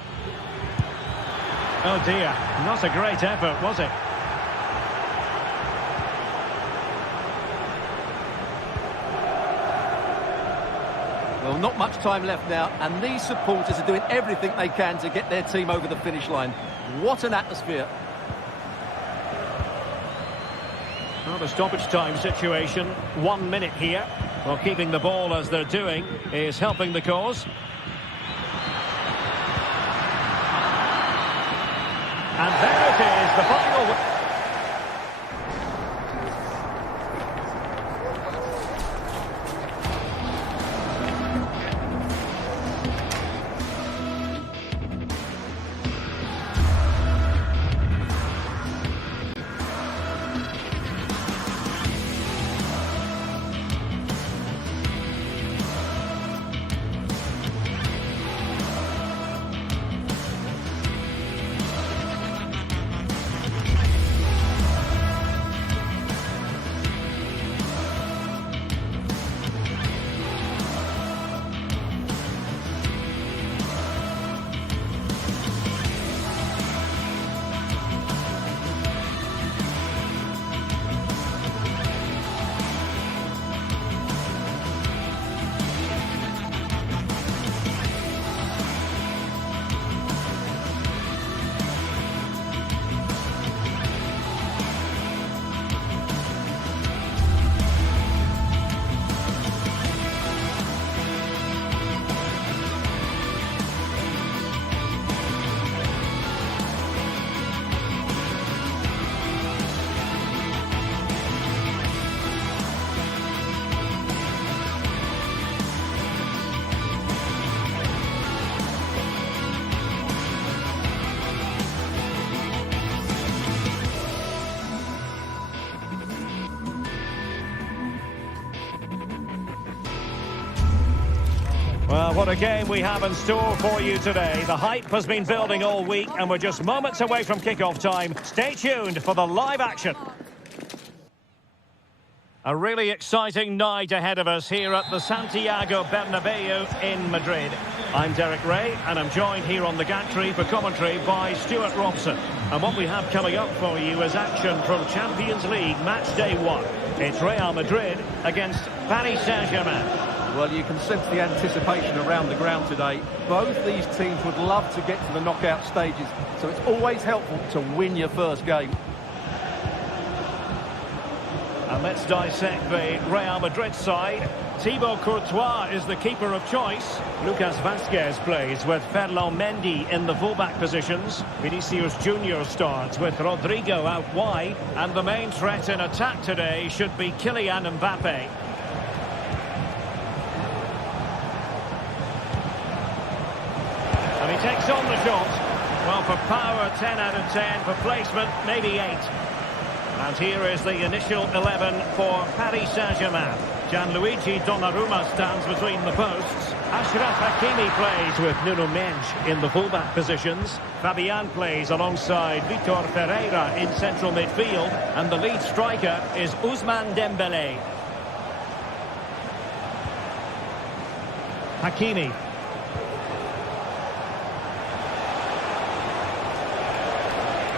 Oh dear, not a great effort, was it? Well, not much time left now, and these supporters are doing everything they can to get their team over the finish line. What an atmosphere. Well, the stoppage time situation, 1 minute here. Well, keeping the ball as they're doing is helping the cause. And there it is, the final. Well, what a game we have in store for you today. The hype has been building all week, and we're just moments away from kickoff time. Stay tuned for the live action. A really exciting night ahead of us here at the Santiago Bernabeu in Madrid. I'm Derek Ray, and I'm joined here on the gantry for commentary by Stuart Robson. And what we have coming up for you is action from Champions League match day 1. It's Real Madrid against Paris Saint-Germain. Well, you can sense the anticipation around the ground today. Both these teams would love to get to the knockout stages, so it's always helpful to win your first game. And let's dissect the Real Madrid side. Thibaut Courtois is the keeper of choice. Lucas Vazquez plays with Ferland Mendy in the fullback positions. Vinicius Junior starts with Rodrigo out wide. And the main threat in attack today should be Kylian Mbappe. And he takes on the shot. Well, for power, 10 out of 10. For placement, maybe 8. And here is the initial 11 for Paris Saint-Germain. Gianluigi Donnarumma stands between the posts. Achraf Hakimi plays with Nuno Mendes in the fullback positions. Fabian plays alongside Vitor Ferreira in central midfield. And the lead striker is Ousmane Dembélé. Hakimi.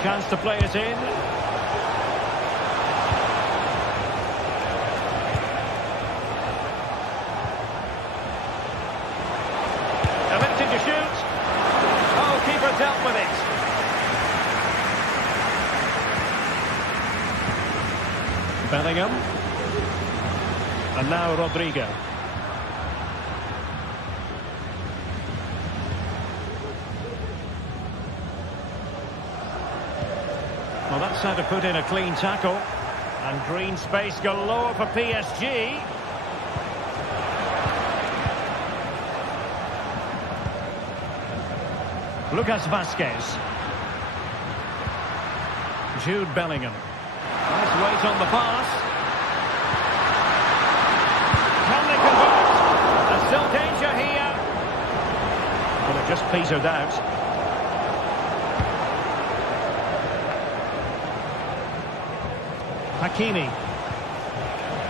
Chance to play it in. To shoot. Oh, keeper dealt with it. Bellingham. And now Rodrigo. Well, that's how to put in a clean tackle. And green space galore for PSG. Lucas Vazquez. Jude Bellingham. Nice weight on the pass. Can they convert? There's still danger here. But it just petered out. Hakimi.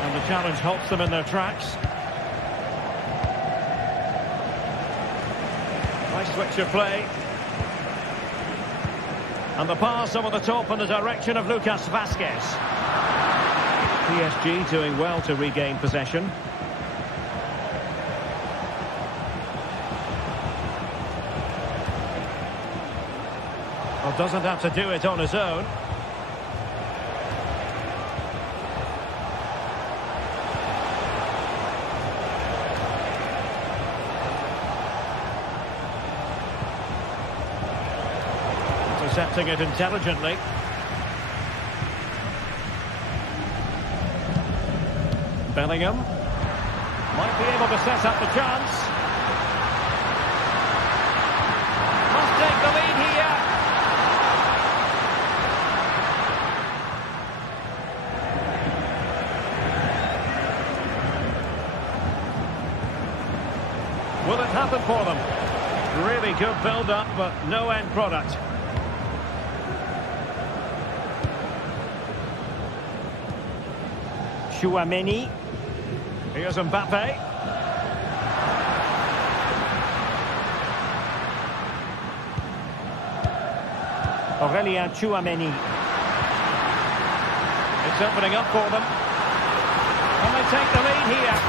And the challenge halts them in their tracks. Nice switch of play. And the pass over the top in the direction of Lucas Vazquez. PSG doing well to regain possession. Well, doesn't have to do it on his own. Intercepting it intelligently. Bellingham might be able to set up the chance. Must take the lead here. Will it happen for them? Really good build-up, but no end product. Chouameni. Here's Mbappe. Aurelien Chouameni. It's opening up for them. And they take the lead here.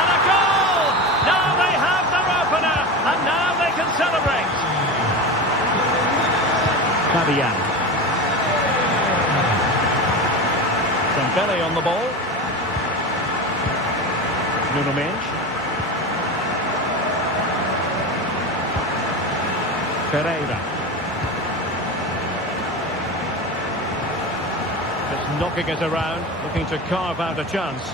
And a goal! Now they have their opener. And now they can celebrate. Fabian. Dembélé on the ball. Nuno Mendes. Ferreira. Just knocking it around, looking to carve out a chance.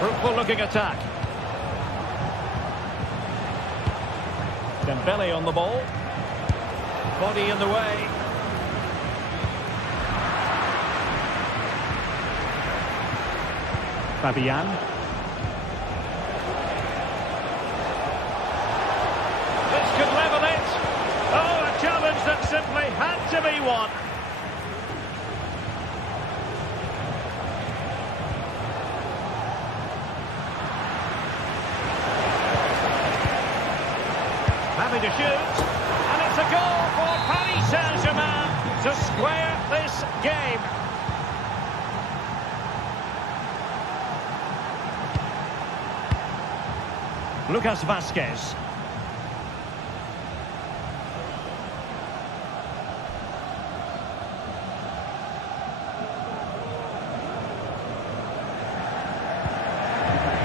Fruitful looking attack. Dembélé on the ball. Body in the way. Fabian. This could level it. Oh, a challenge that simply had to be won. having to shoot. And it's a goal for Paris Saint-Germain to square this game. Lucas Vazquez.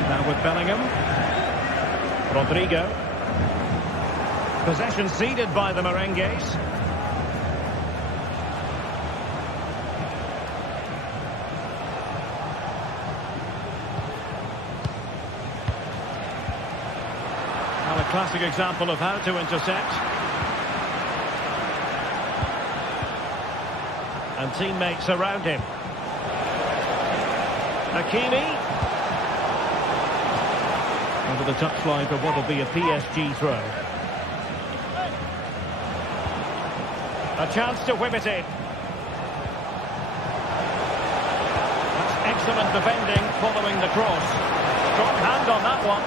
Now with Bellingham. Rodrigo. Possession ceded by the Merengues. Now a classic example of how to intercept. And teammates around him. Hakimi. Over the touchline for what will be a PSG throw. A chance to whip it in. That's excellent defending following the cross. Strong hand on that one.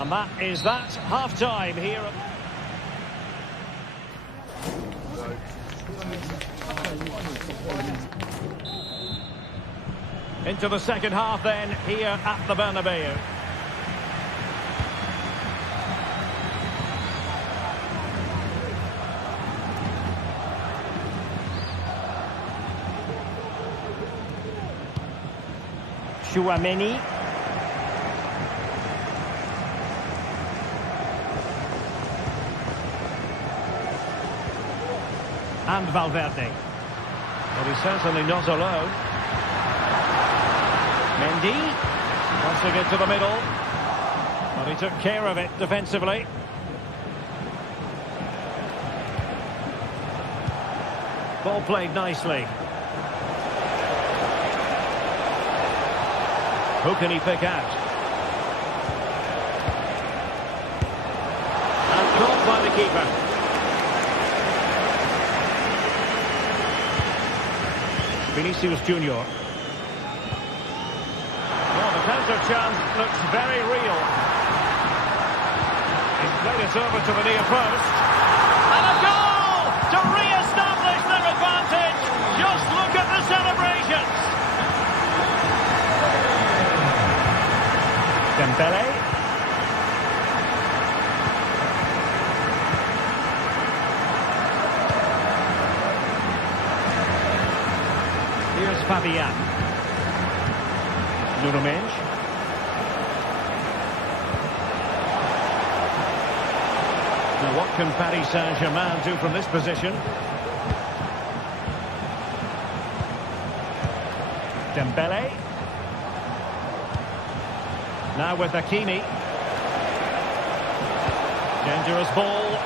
And that is that. Half-time here. Into the second half then, here at the Bernabeu. Tchouaméni. And Valverde. Well, he's certainly not alone. Mendy, crossing it to the middle. Well, he took care of it defensively. Ball played nicely. Who can he pick out? And caught by the keeper. Vinicius Junior. Counter chance looks very real. He's played it over to the near post. And a goal to re-establish their advantage. Just look at the celebrations. Dembele. Here's Fabian. Nuno Mendes. Now what can Paris Saint-Germain do from this position? Dembele. Now with Hakimi. Dangerous ball.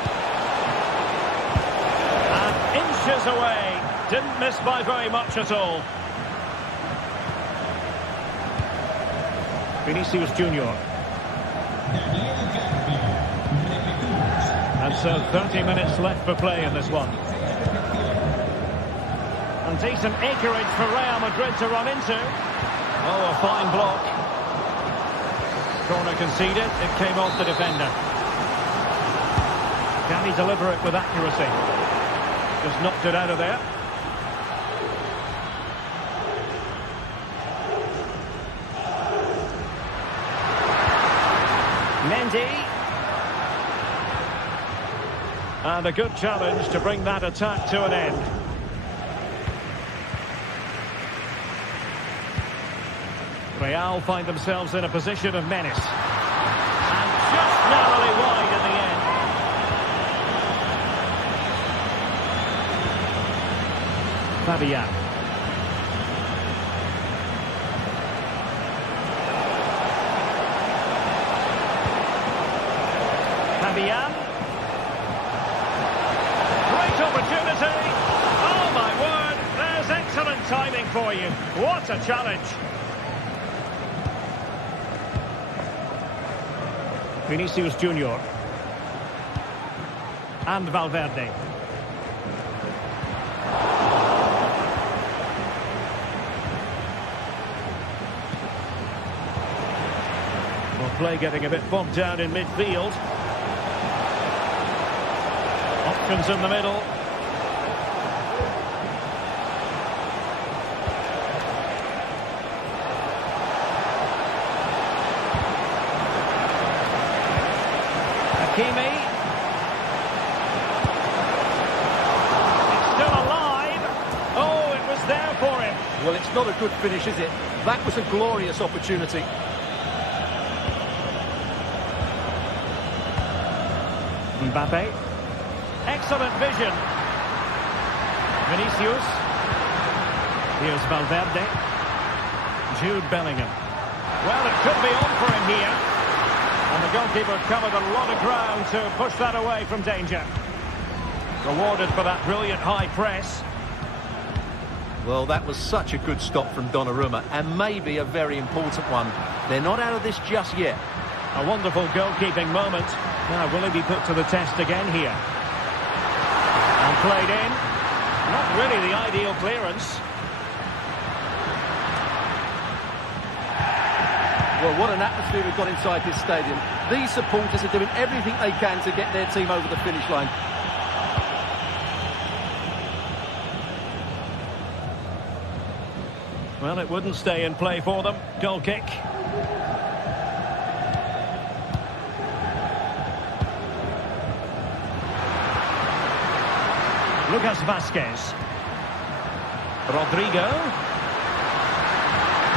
And inches away. Didn't miss by very much at all. Vinicius Junior. And so 30 minutes left for play in this one. And decent acreage for Real Madrid to run into. Oh, a fine block. Corner conceded. It came off the defender. Can he deliver it with accuracy? Just knocked it out of there. Mendy. And a good challenge to bring that attack to an end. Real find themselves in a position of menace. And just narrowly wide in the end. Fabian. Fabian. Great opportunity. Oh my word, there's excellent timing for you. What a challenge. Vinicius Junior. And Valverde. Well, play getting a bit bogged down in midfield. Options in the middle. Hakimi. It's still alive. Oh, it was there for him. Well, it's not a good finish, is it? That was a glorious opportunity. Mbappe. Excellent vision. Vinicius. Here's Valverde. Jude Bellingham. Well, it could be on for him here. And the goalkeeper covered a lot of ground to push that away from danger. Rewarded for that brilliant high press. Well, that was such a good stop from Donnarumma, and maybe a very important one. They're not out of this just yet. A wonderful goalkeeping moment. Now, will he be put to the test again here? And played in. Not really the ideal clearance. Well, what an atmosphere we've got inside this stadium. These supporters are doing everything they can to get their team over the finish line. Well, it wouldn't stay in play for them. Goal kick. Lucas Vazquez. Rodrigo.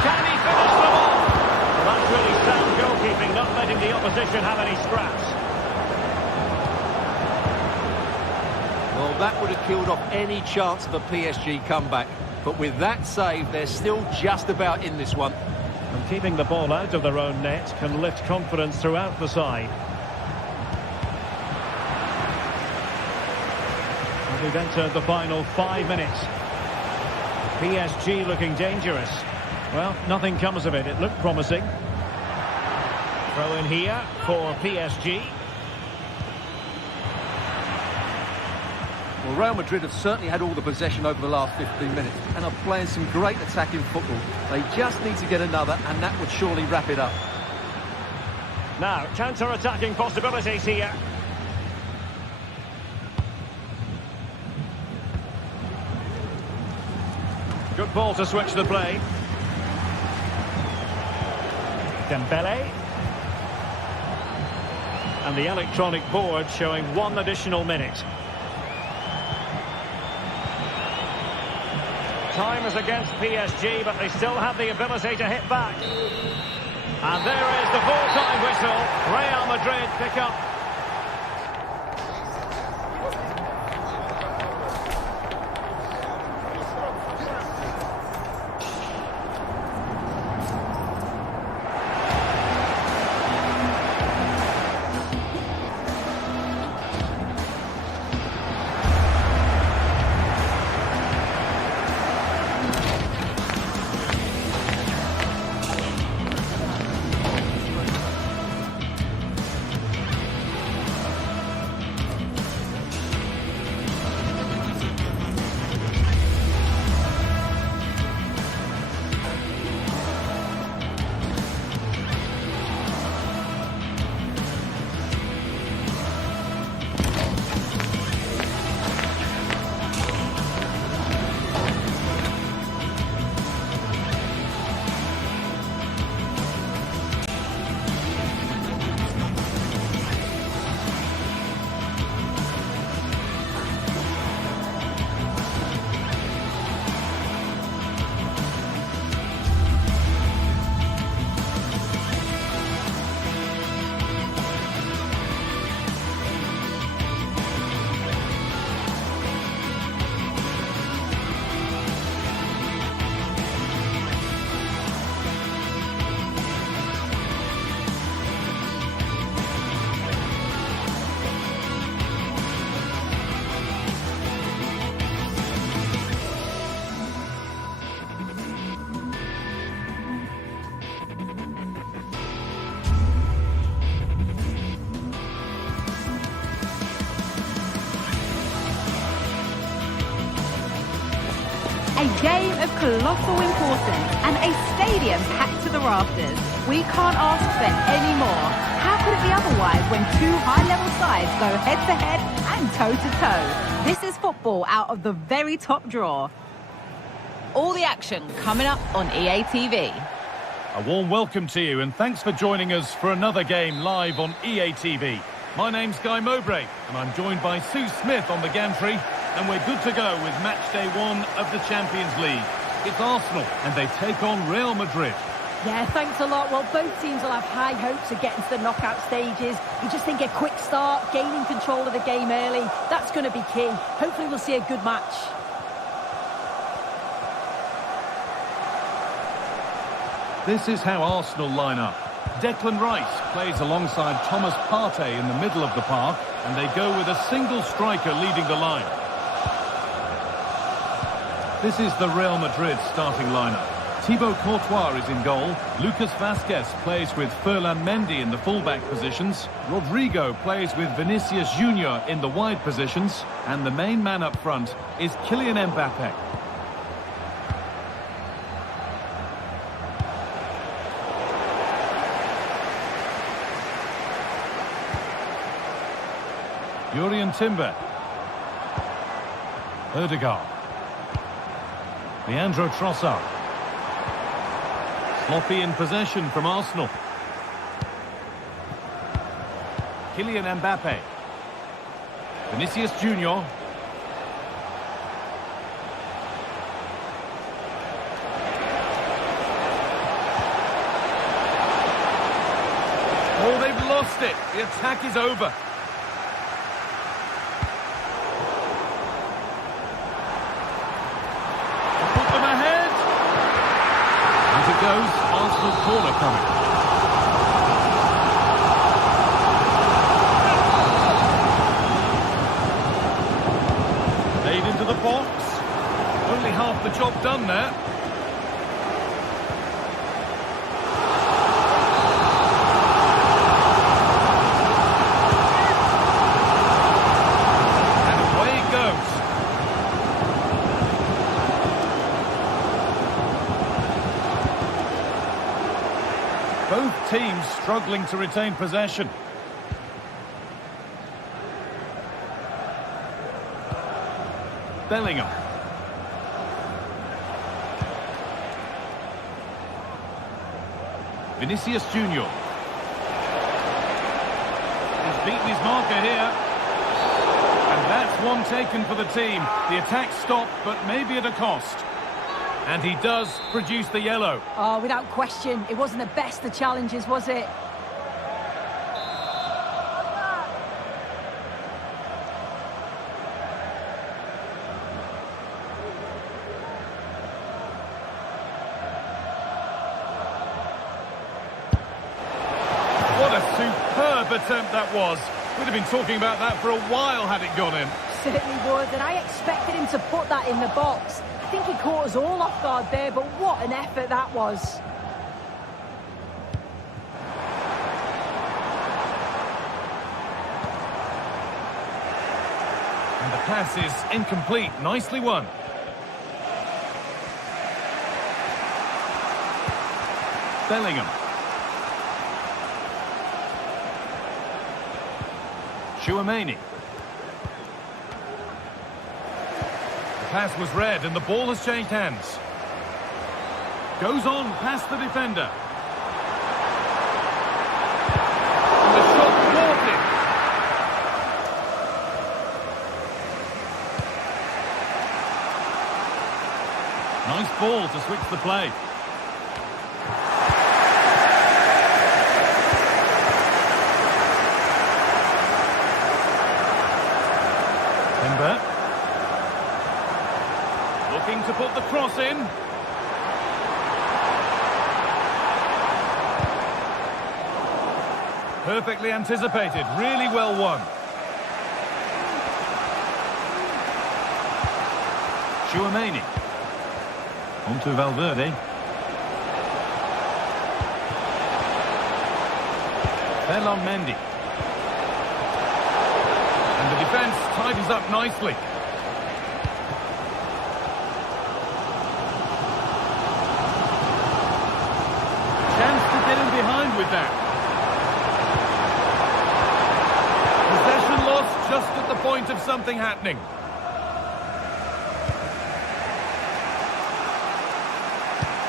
Can he finish them off? Well, that's really sound goalkeeping, not letting the opposition have any scraps. Well, that would have killed off any chance of a PSG comeback. But with that save, they're still just about in this one. And keeping the ball out of their own net can lift confidence throughout the side. And we've entered the final 5 minutes. PSG looking dangerous. Well, nothing comes of it. It looked promising. Throw in here for PSG. Well, Real Madrid have certainly had all the possession over the last 15 minutes and are playing some great attacking football. They just need to get another, and that would surely wrap it up. Now, counter-attacking possibilities here. Good ball to switch the play. Dembele. And the electronic board showing 1 additional minute. Time is against PSG, but they still have the ability to hit back. And there is the full-time whistle. Real Madrid pick up. game of colossal importance and a stadium packed to the rafters. We can't ask for any more. How could it be otherwise when two high-level sides go head-to-head and toe-to-toe? This is football out of the very top drawer. All the action coming up on EA TV. A warm welcome to you and thanks for joining us for another game live on EA TV. My name's Guy Mowbray and I'm joined by Sue Smith on the gantry, and we're good to go with match day 1 of the Champions League. It's Arsenal and they take on Real Madrid. Yeah, thanks a lot. Well, both teams will have high hopes of getting to the knockout stages. You just think a quick start, gaining control of the game early, that's going to be key. Hopefully we'll see a good match. This is how Arsenal line up. Declan Rice plays alongside Thomas Partey in the middle of the park, and they go with a single striker leading the line. This is the Real Madrid starting lineup. Thibaut Courtois is in goal. Lucas Vazquez plays with Ferland Mendy in the fullback positions. Rodrigo plays with Vinicius Junior in the wide positions. And the main man up front is Kylian Mbappe. Jurrien Timber. Ødegaard. Leandro Trossard. Sloppy in possession from Arsenal. Kylian Mbappe. Vinicius Junior. Oh, they've lost it. The attack is over. Goes Arsenal corner coming. Made into the box. Only half the job done there. And away it goes. Both teams struggling to retain possession. Bellingham. Vinicius Junior. He's beaten his marker here. And that's one taken for the team. The attack stopped, but maybe at a cost. And he does produce the yellow. Oh, without question. It wasn't the best of challenges, was it? What a superb attempt that was. We'd have been talking about that for a while had it gone in. Certainly would, and I expected him to put that in the box. I think he caught us all off guard there, but what an effort that was. And the pass is incomplete. Nicely won. Bellingham. Tchouaméni. Pass was read and the ball has changed hands. Goes on past the defender. And the shot thwarted. Nice ball to switch the play. Timber. Looking to put the cross in. Perfectly anticipated, really well won. Tchouaméni. On to Valverde. Ferland Mendy. And the defence tidies up nicely. with that. Possession lost just at the point of something happening.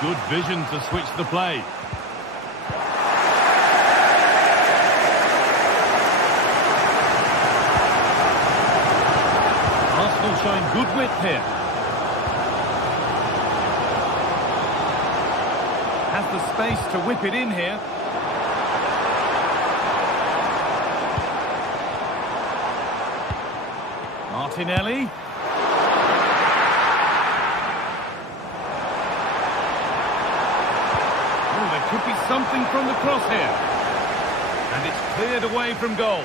Good vision to switch the play. Arsenal showing good width here. Has the space to whip it in here. Martinelli. Oh, there could be something from the cross here. And it's cleared away from goal.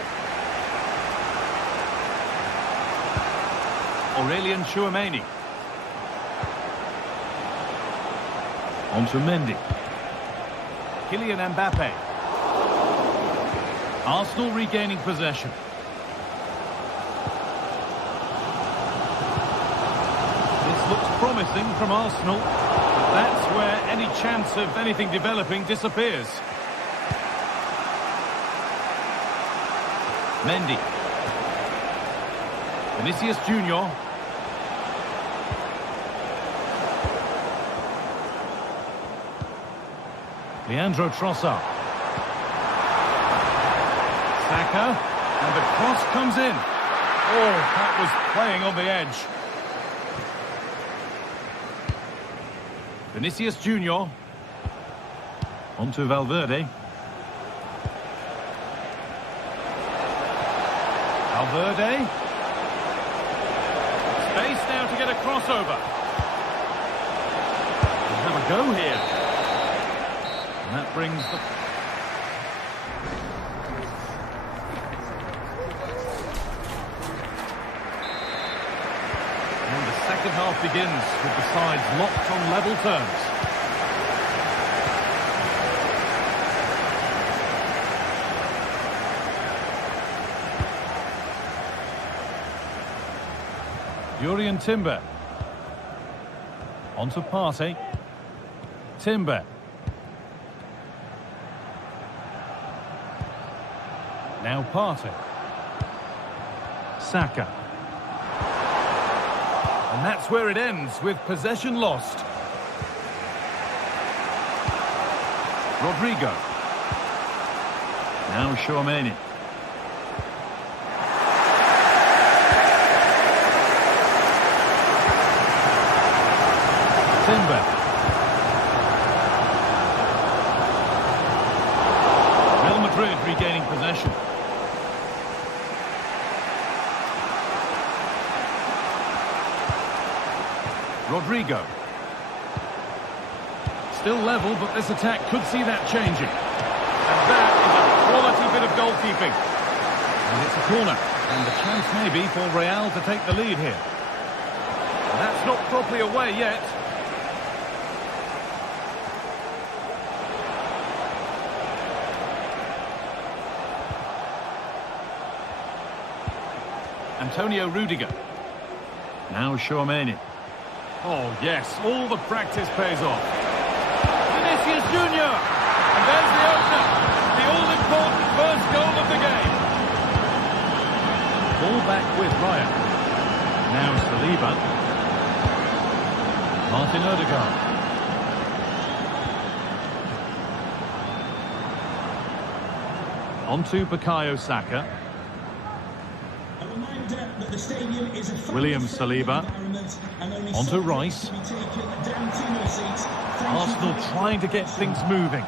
Aurelien Tchouameni. On to Mendy. Kylian Mbappe. Arsenal regaining possession. This looks promising from Arsenal. But that's where any chance of anything developing disappears. Mendy. Vinicius Junior. Leandro Trossard. Saka, and the cross comes in. Oh, that was playing on the edge. Vinicius Junior. On to Valverde. Valverde. Space now to get a crossover. We'll have a go here. And that brings the... And the second half begins with the sides locked on level terms. Jurrien Timber. On to Partey. Timber. Now Partey. Saka. And that's where it ends, with possession lost. Rodrigo. Now Tchouameni. Timber. Real Madrid regaining possession. Rodrigo. Still level, but this attack could see that changing. And that is a quality bit of goalkeeping. And it's a corner. And the chance may be for Real to take the lead here. And that's not properly away yet. Antonio Rudiger. Now Tchouameni. Oh, yes, all the practice pays off. Vinicius Junior! And there's the opener. The all-important first goal of the game. Ball back with Raya. Now Saliba. Martin Odegaard. On to Bukayo Saka. William Saliba. On to Rice. Arsenal trying to get things moving.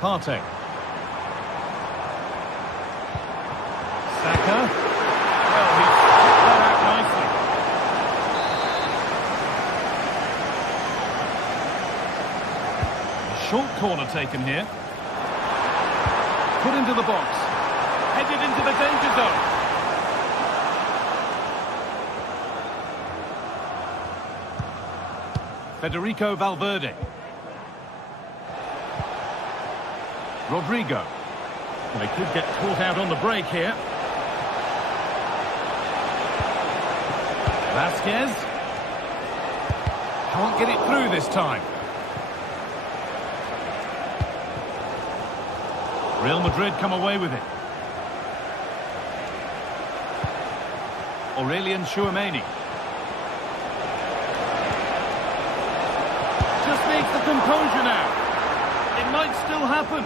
Partey. Saka. Well, he put that out nicely. A short corner taken here. Put into the box. Headed into the danger zone. Federico Valverde. Rodrigo. They could get caught out on the break here. Vasquez. Can't get it through this time. Real Madrid come away with it. Aurelien Tchouameni. Just needs the composure now. It might still happen.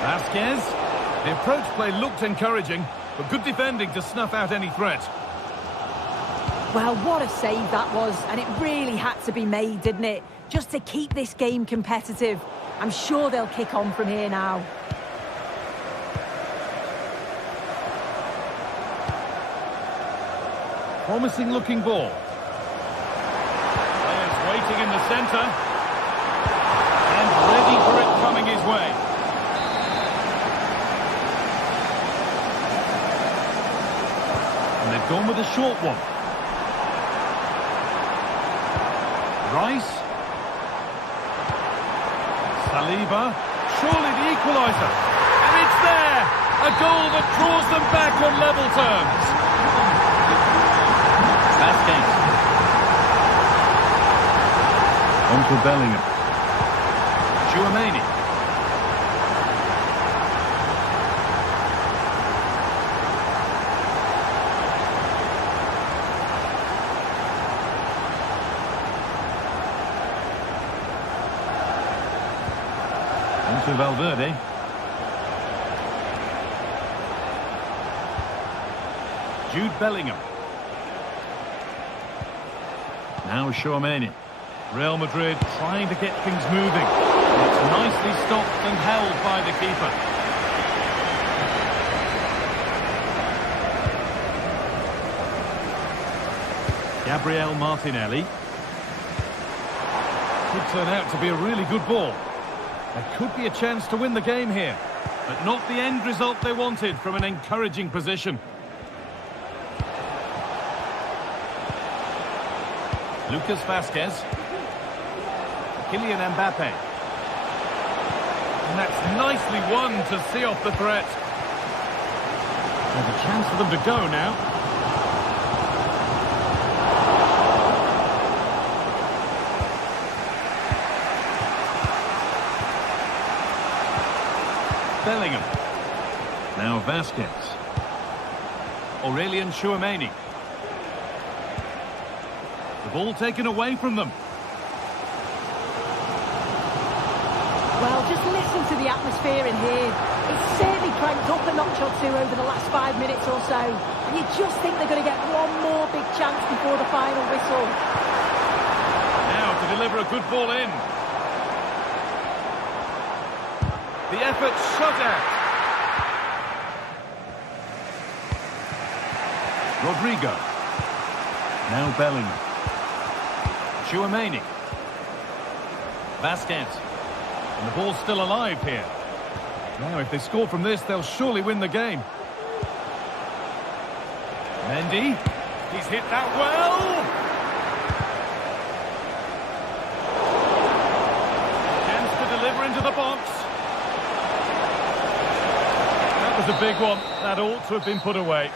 Vasquez. The approach play looked encouraging, but good defending to snuff out any threat. Well, what a save that was, and it really had to be made, didn't it? Just to keep this game competitive. I'm sure they'll kick on from here now. Promising looking ball. Players waiting in the centre. And ready for it coming his way. And they've gone with a short one. Rice. Saliba. Surely the equaliser. And it's there! A goal that draws them back on level terms. Vasquez. On to Bellingham. Tchouameni. On to Valverde. Jude Bellingham. Now Tchouameni. Real Madrid trying to get things moving. It's nicely stopped and held by the keeper. Gabriel Martinelli. Could turn out to be a really good ball. There could be a chance to win the game here, but not the end result they wanted from an encouraging position. Lucas Vasquez. Kylian Mbappe. And that's nicely won to see off the threat. There's a chance for them to go now. Bellingham. Now Vasquez. Aurelien Tchouameni. The ball taken away from them. Well, just listen to the atmosphere in here. It's certainly cranked up a notch or two over the last 5 minutes or so. And you just think they're going to get one more big chance before the final whistle. Now to deliver a good ball in. The effort shut out. Rodrigo. Now Bellingham. Tchouameni. Vasquez. And the ball's still alive here. Now, if they score from this, they'll surely win the game. Mendy. He's hit that well. Chance to deliver into the box. That was a big one. That ought to have been put away.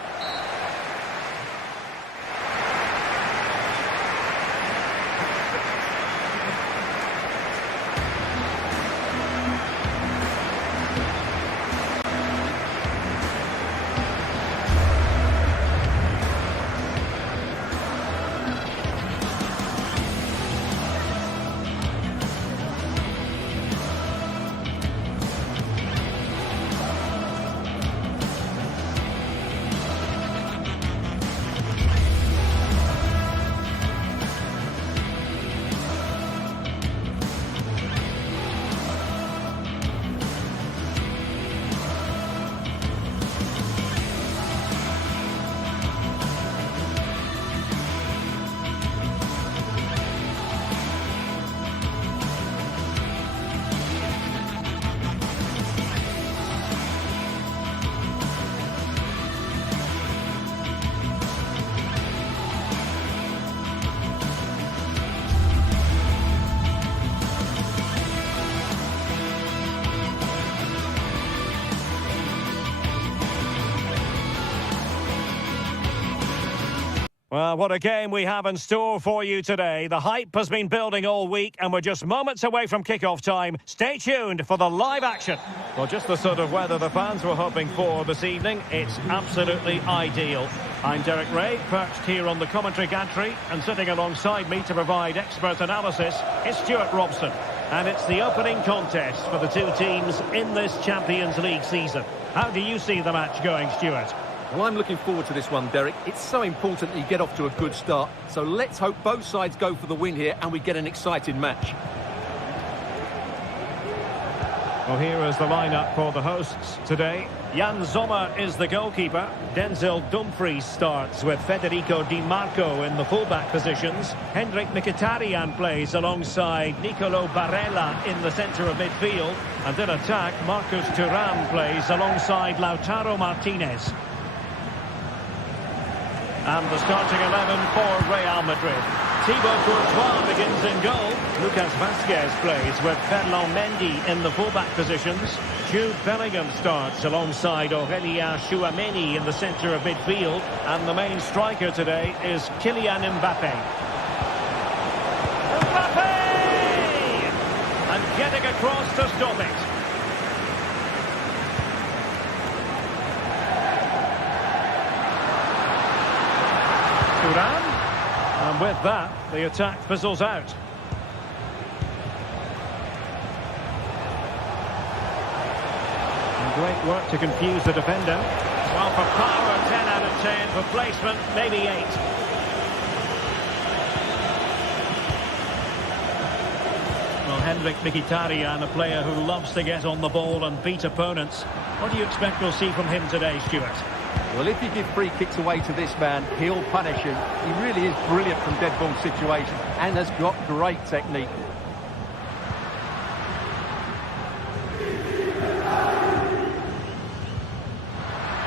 Well, what a game we have in store for you today. The hype has been building all week and we're just moments away from kickoff time. Stay tuned for the live action. Well, just the sort of weather the fans were hoping for this evening. It's absolutely ideal. I'm Derek Ray, perched here on the commentary gantry, and sitting alongside me to provide expert analysis is Stuart Robson. And it's the opening contest for the two teams in this Champions League season. How do you see the match going, Stuart? Well, I'm looking forward to this one, Derek. It's so important that you get off to a good start. So let's hope both sides go for the win here and we get an exciting match. Well, here is the lineup for the hosts today. Jan Sommer is the goalkeeper. Denzel Dumfries starts with Federico Di Marco in the fullback positions. Hendrik Mkhitaryan plays alongside Nicolo Barella in the centre of midfield. And in attack, Marcus Thuram plays alongside Lautaro Martinez. And the starting 11 for Real Madrid. Thibaut Courtois begins in goal. Lucas Vazquez plays with Ferland Mendy in the fullback positions. Jude Bellingham starts alongside Aurélien Tchouameni in the centre of midfield. And the main striker today is Kylian Mbappe. Mbappe! And getting across to stop it. And with that, the attack fizzles out. And great work to confuse the defender. Well, for power, 10 out of 10. For placement, maybe 8. Well, Hendrik Mkhitaryan, a player who loves to get on the ball and beat opponents. What do you expect we'll see from him today, Stuart? Well, if you give free kicks away to this man, he'll punish him. He really is brilliant from dead ball situations and has got great technique.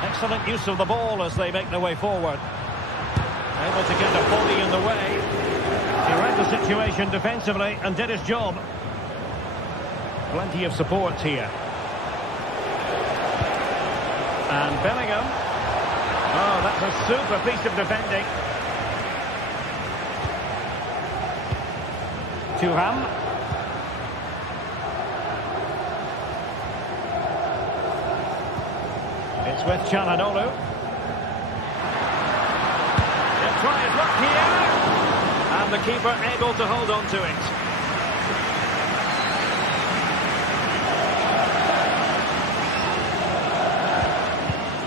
Excellent use of the ball as they make their way forward. Able to get a body in the way. He read the situation defensively and did his job. Plenty of support here. And Bellingham. Oh, that's a super piece of defending. Thuram. It's with Çalhanoğlu. He'll try his luck here. And the keeper able to hold on to it.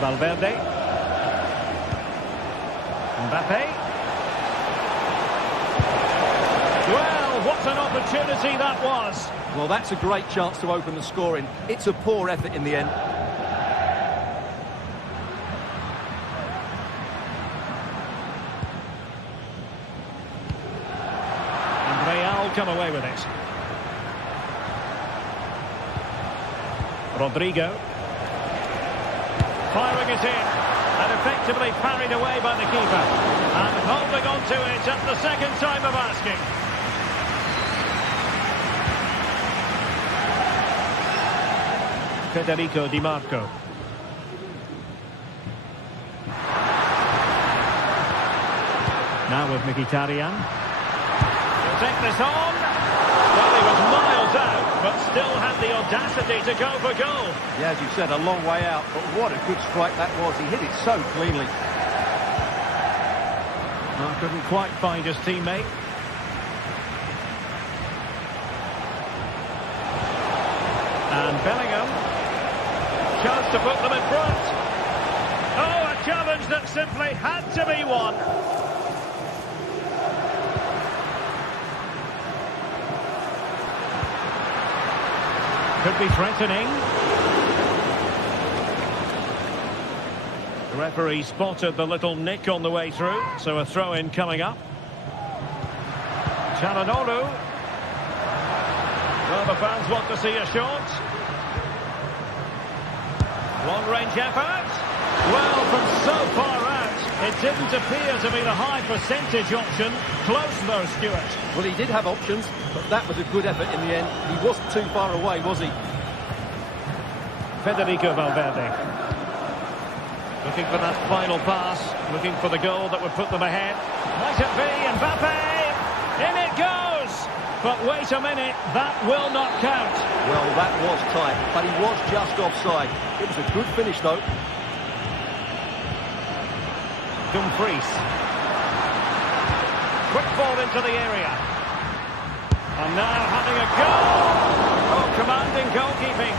Valverde. Mbappe. Well, what an opportunity that was. Well, that's a great chance to open the scoring. It's a poor effort in the end. And Real come away with it. Rodrigo. Firing it in. And effectively parried away by the keeper. And holding on to it at the second time of asking. Federico Di Marco. Now with Mkhitaryan. He'll take this on. Well, he was miles out, but still had the audacity to go for goal. Yeah, as you said, a long way out, but what a good strike that was. He hit it so cleanly. Well, couldn't quite find his teammate. And Bellingham. Chance to put them in front. Oh, a challenge that simply had to be won. Could be threatening. The referee spotted the little nick on the way through, so a throw-in coming up. Çalhanoğlu. Well, the fans want to see a shot. Long-range effort. Well, from so far out, it didn't appear to be the high percentage option. Close though, Stuart. Well, he did have options, but that was a good effort in the end. He wasn't too far away, was he? Federico Valverde. Looking for that final pass, looking for the goal that would put them ahead. Might it be Mbappe? In it goes! But wait a minute, that will not count. Well, that was tight, but he was just offside. It was a good finish, though. Dumfries. Quick ball into the area. And now having a go! Oh, commanding goalkeeping.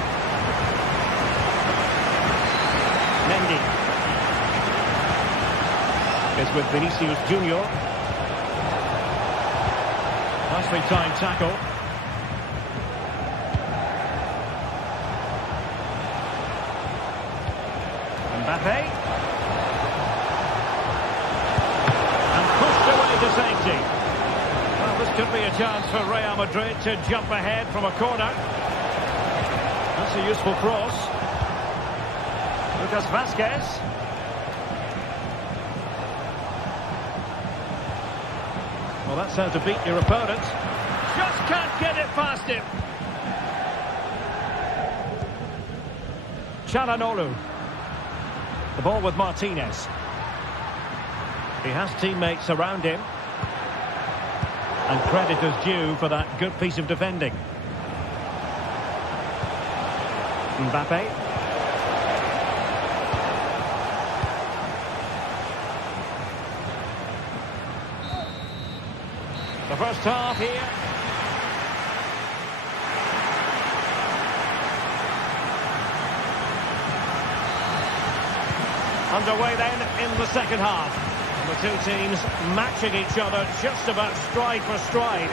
Mendy. Is with Vinicius Junior. Nicely timed tackle. Mbappe. And pushed away to safety. Well, this could be a chance for Real Madrid to jump ahead from a corner. That's a useful cross. Lucas Vazquez. Well, that's how to beat your opponent. Just can't get it past him. Çalhanoğlu. The ball with Martinez. He has teammates around him. And credit is due for that good piece of defending. Mbappe. The first half here. Underway then in the second half. The two teams matching each other just about stride for stride.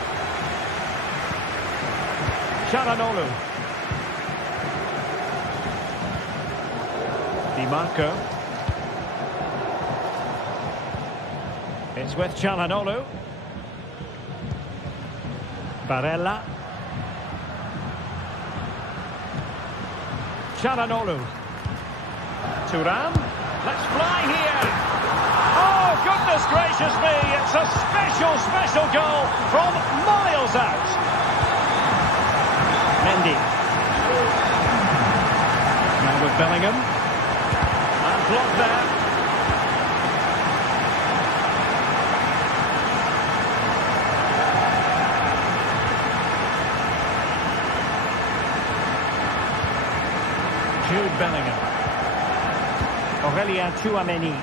Çalhanoğlu. Di Marco. It's with Çalhanoğlu. Barella. Çalhanoğlu. Thuram. Let's fly here. Oh, goodness gracious me. It's a special goal from miles out. Mendy. Now with Bellingham. And blocked there. Jude Bellingham. Aurélien Tchouameni.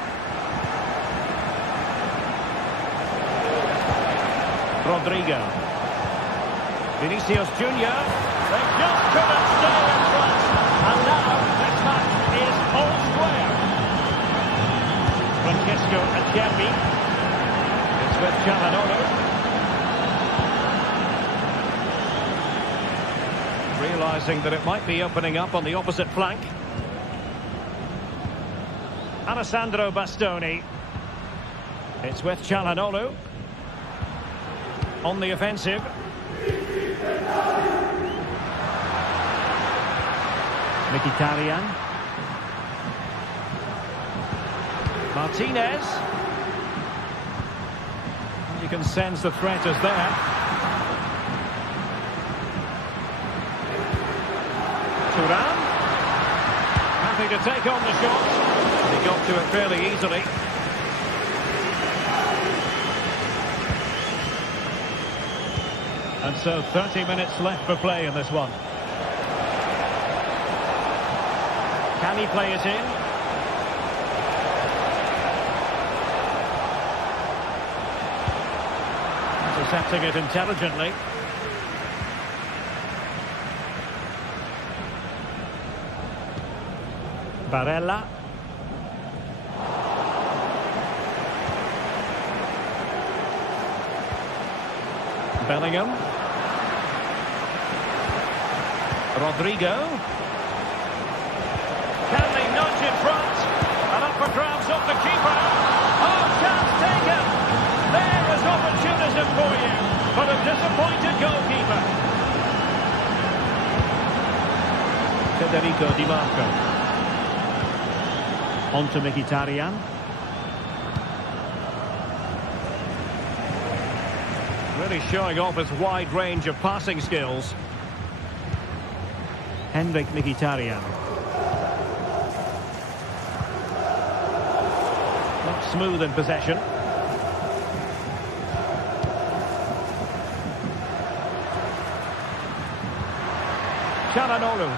Rodrigo. Vinicius Junior. They just couldn't stay in front. And now this match is all square. Francesco Acerbi. It's with Çalhanoğlu. Realising that it might be opening up on the opposite flank. Alessandro Bastoni. It's with Çalhanoğlu. On the offensive. Mkhitaryan. Martinez. You can sense the threat is there. Thuram. Happy to take on the shot. He got to it fairly easily. And so 30 minutes left for play in this one. Can he play it in? Intercepting it intelligently. Barella. Bellingham. Rodrigo. Can they nudge in front? And up for grabs off the keeper. Oh, chance taken. There is opportunism for you, but a disappointed goalkeeper. Federico Di Marco. On to Mkhitaryan. Really showing off his wide range of passing skills. Henrik Mkhitaryan. smooth in possession. Çalhanoğlu.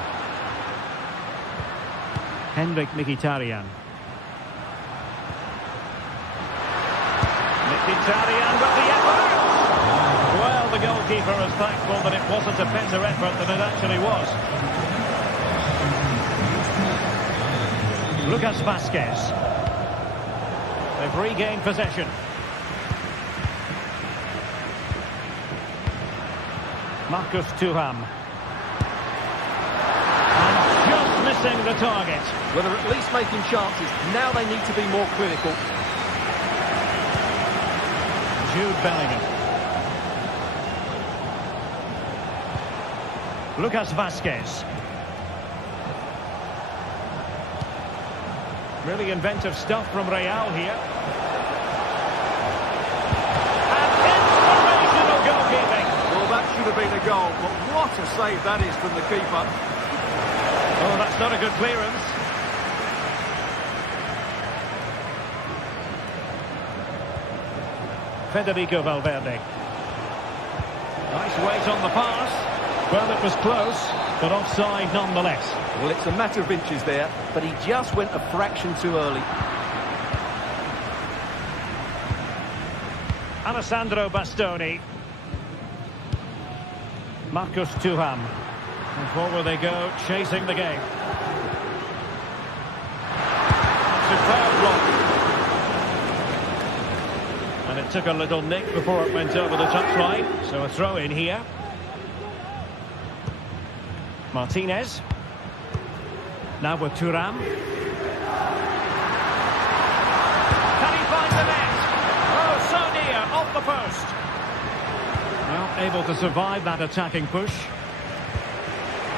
Henrik Mkhitaryan. Mkhitaryan with the effort. Well, the goalkeeper is thankful that it wasn't a better effort than it actually was. Lucas Vazquez. They've regained possession. Marcus Thuram. And just missing the target. Well, they're at least making chances. Now they need to be more clinical. Jude Bellingham. Lucas Vazquez. Really inventive stuff from Real here. And inspirational goalkeeping. Well, that should have been a goal, but what a save that is from the keeper. Oh, that's not a good clearance. Federico Valverde. Nice weight on the pass. Well, it was close, but offside nonetheless. Well, it's a matter of inches there, but he just went a fraction too early. Alessandro Bastoni. Marcus Thuram. And forward they go, chasing the game. Superb block. And it took a little nick before it went over the touchline. So a throw in here. Martinez. Now with Thuram. Can he find the net? Oh, so near, off the post. Well, able to survive that attacking push.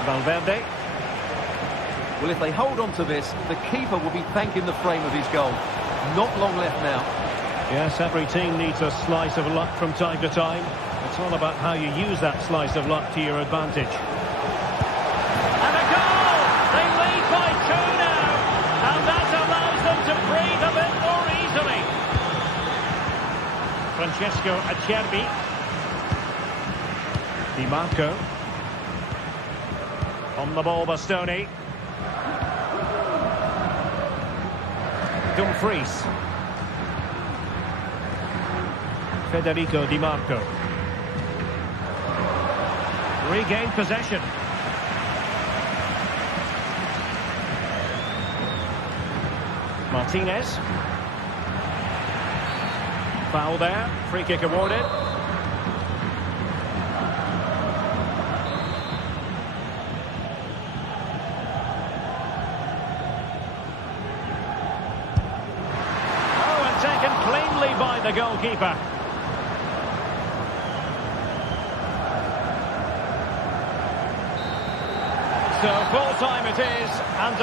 Valverde. Well, if they hold on to this, the keeper will be thanking the frame of his goal. Not long left now. Yes, every team needs a slice of luck from time to time. It's all about how you use that slice of luck to your advantage. And a goal! They lead by 2 now. And that allows them to breathe a bit more easily. Francesco Acerbi. Di Marco. On the ball, Bastoni. Dumfries. Federico Di Marco. Regained possession. Martinez. Foul there. Free kick awarded. Oh, and taken cleanly by the goalkeeper. So full time it is, and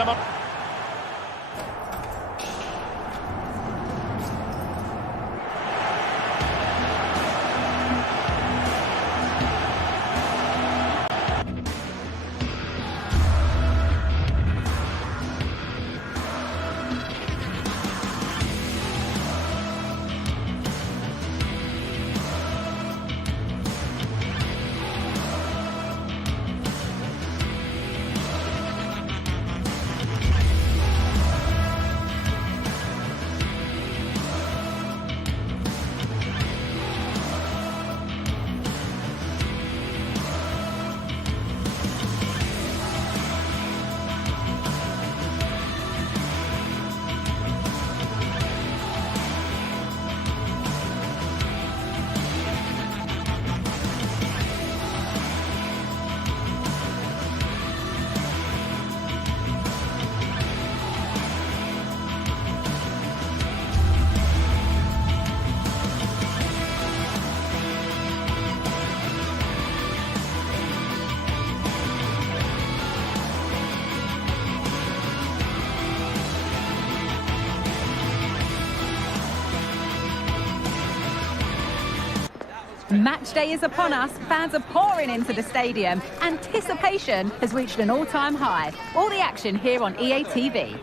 Match day is upon us. Fans are pouring into the stadium. Anticipation has reached an all-time high. All the action here on EA TV.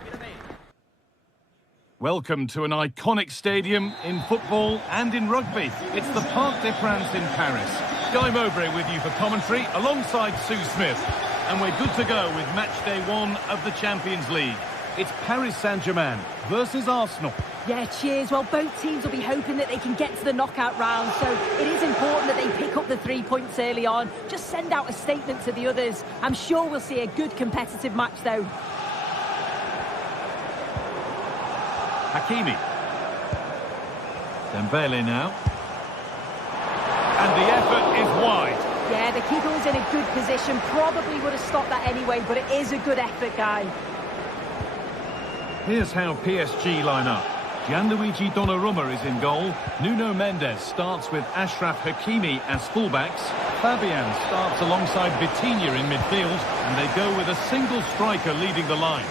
Welcome to an iconic stadium in football and in rugby. It's the Parc des Princes in Paris. Guy Mowbray with you for commentary alongside Sue Smith. And we're good to go with match day 1 of the Champions League. It's Paris Saint-Germain versus Arsenal. Yeah, cheers. Well, both teams will be hoping that they can get to the knockout round, so it is important that they pick up the 3 points early on. Just send out a statement to the others. I'm sure we'll see a good competitive match, though. Hakimi. Dembele now. And the effort is wide. Yeah, the keeper was in a good position. Probably would have stopped that anyway, but it is a good effort, Guy. Here's how PSG line up. Gianluigi Donnarumma is in goal. Nuno Mendes starts with Achraf Hakimi as fullbacks. Fabian starts alongside Vitinha in midfield, and they go with a single striker leading the line.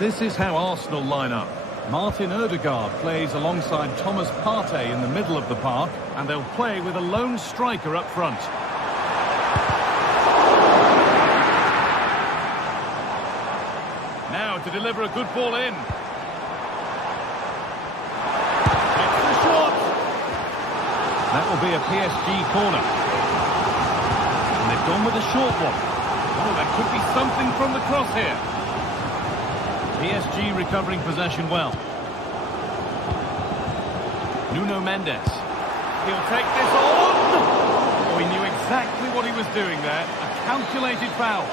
This is how Arsenal line up. Martin Odegaard plays alongside Thomas Partey in the middle of the park, and they'll play with a lone striker up front. Now to deliver a good ball in. It's the shot. That will be a PSG corner. And they've gone with a short one. Oh, that could be something from the cross here. PSG recovering possession well. Nuno Mendes. He'll take this on. Oh, he knew exactly what he was doing there. A calculated foul.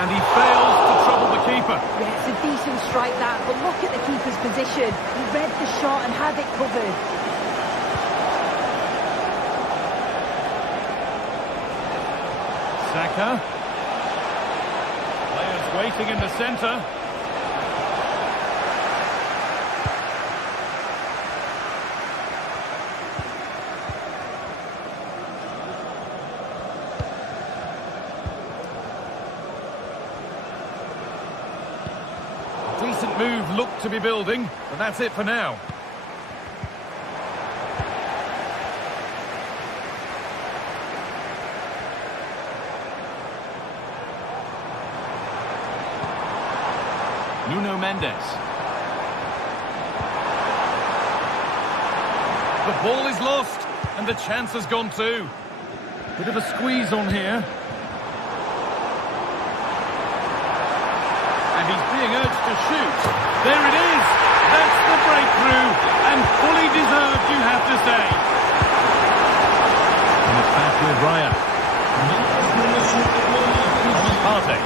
And he fails to trouble the keeper. Yeah, it's a decent strike that, but look at the keeper's position. He read the shot and had it covered. Saka. Players waiting in the centre. Decent move looked to be building, but that's it for now. Nuno Mendes. The ball is lost, and the chance has gone too. Bit of a squeeze on here. And he's being urged to shoot. There it is! That's the breakthrough, and fully deserved, you have to say. And it's back with Raya. Partey.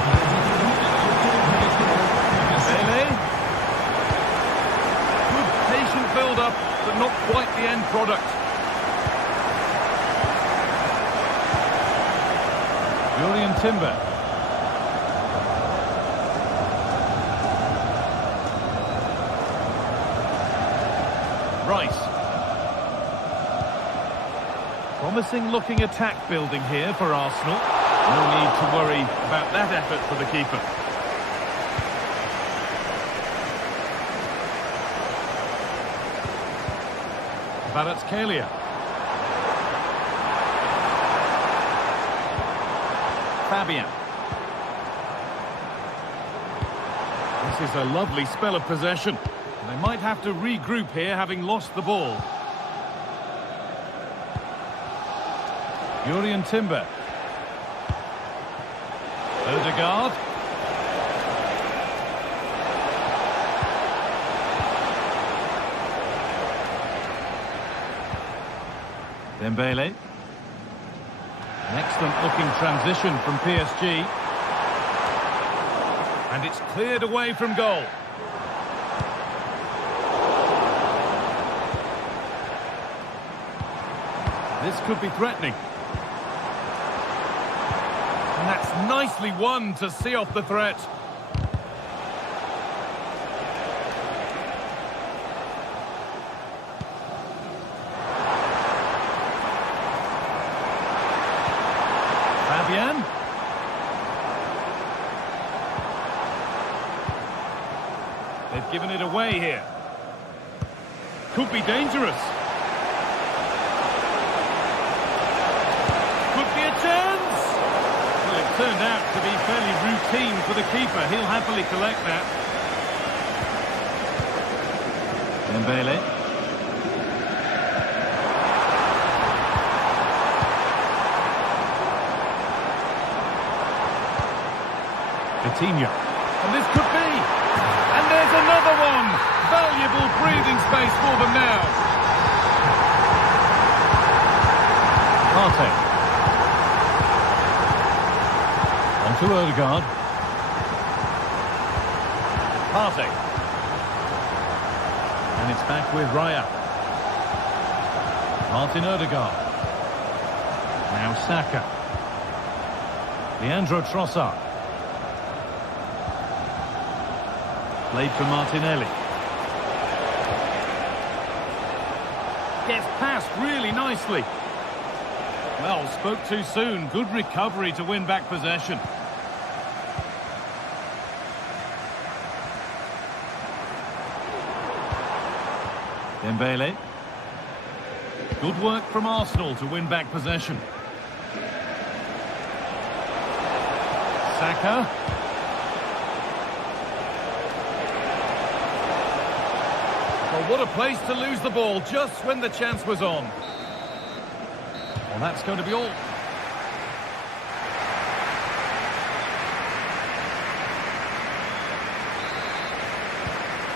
Good patient build-up, but not quite the end product. Julian Timber. Rice. Promising looking attack building here for Arsenal. No need to worry about that effort for the keeper. Kvaratskhelia. Fabian. This is a lovely spell of possession. They might have to regroup here, having lost the ball. Julian Timber. Odegaard. Dembele. An excellent looking transition from PSG. And it's cleared away from goal. This could be threatening. And that's nicely won to see off the threat. Fabian. They've given it away here. could be dangerous. Could be a chance. Well, it turned out to be fairly routine for the keeper. He'll happily collect that. Dembele. Coutinho. And this could be. And there's another one. Valuable breathing space for them now. Partey. On to Odegaard. Partey. And it's back with Raya. Martin Odegaard. Now Saka. Leandro Trossard. Played for Martinelli. Gets past really nicely. Well, spoke too soon. Good recovery to win back possession. Dembele. Good work from Arsenal to win back possession. Saka. Well, what a place to lose the ball just when the chance was on. Well, that's going to be all.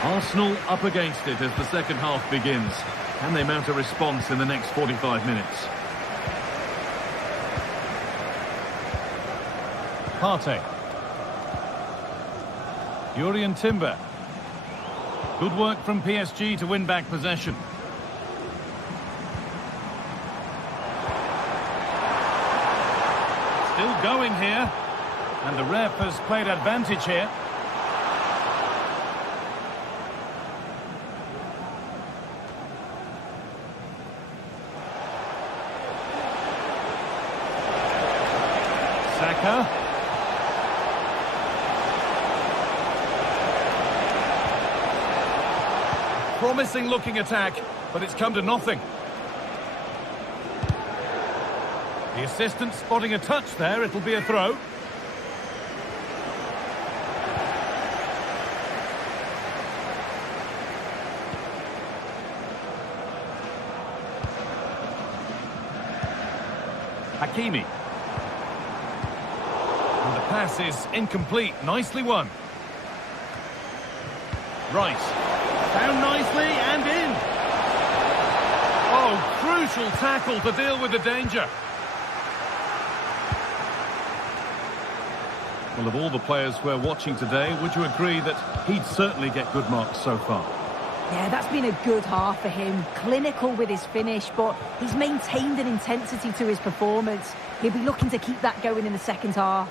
Arsenal up against it as the second half begins. Can they mount a response in the next 45 minutes? Partey. Jurrien Timber. Good work from PSG to win back possession. Still going here. And the ref has played advantage here. Saka. Promising looking attack, but it's come to nothing. The assistant spotting a touch there, it'll be a throw. Hakimi. And the pass is incomplete, nicely won. Rice. Down nicely and in. Oh, crucial tackle to deal with the danger. Well, of all the players we're watching today, would you agree that he'd certainly get good marks so far? Yeah, that's been a good half for him. Clinical with his finish, but he's maintained an intensity to his performance. He'll be looking to keep that going in the second half.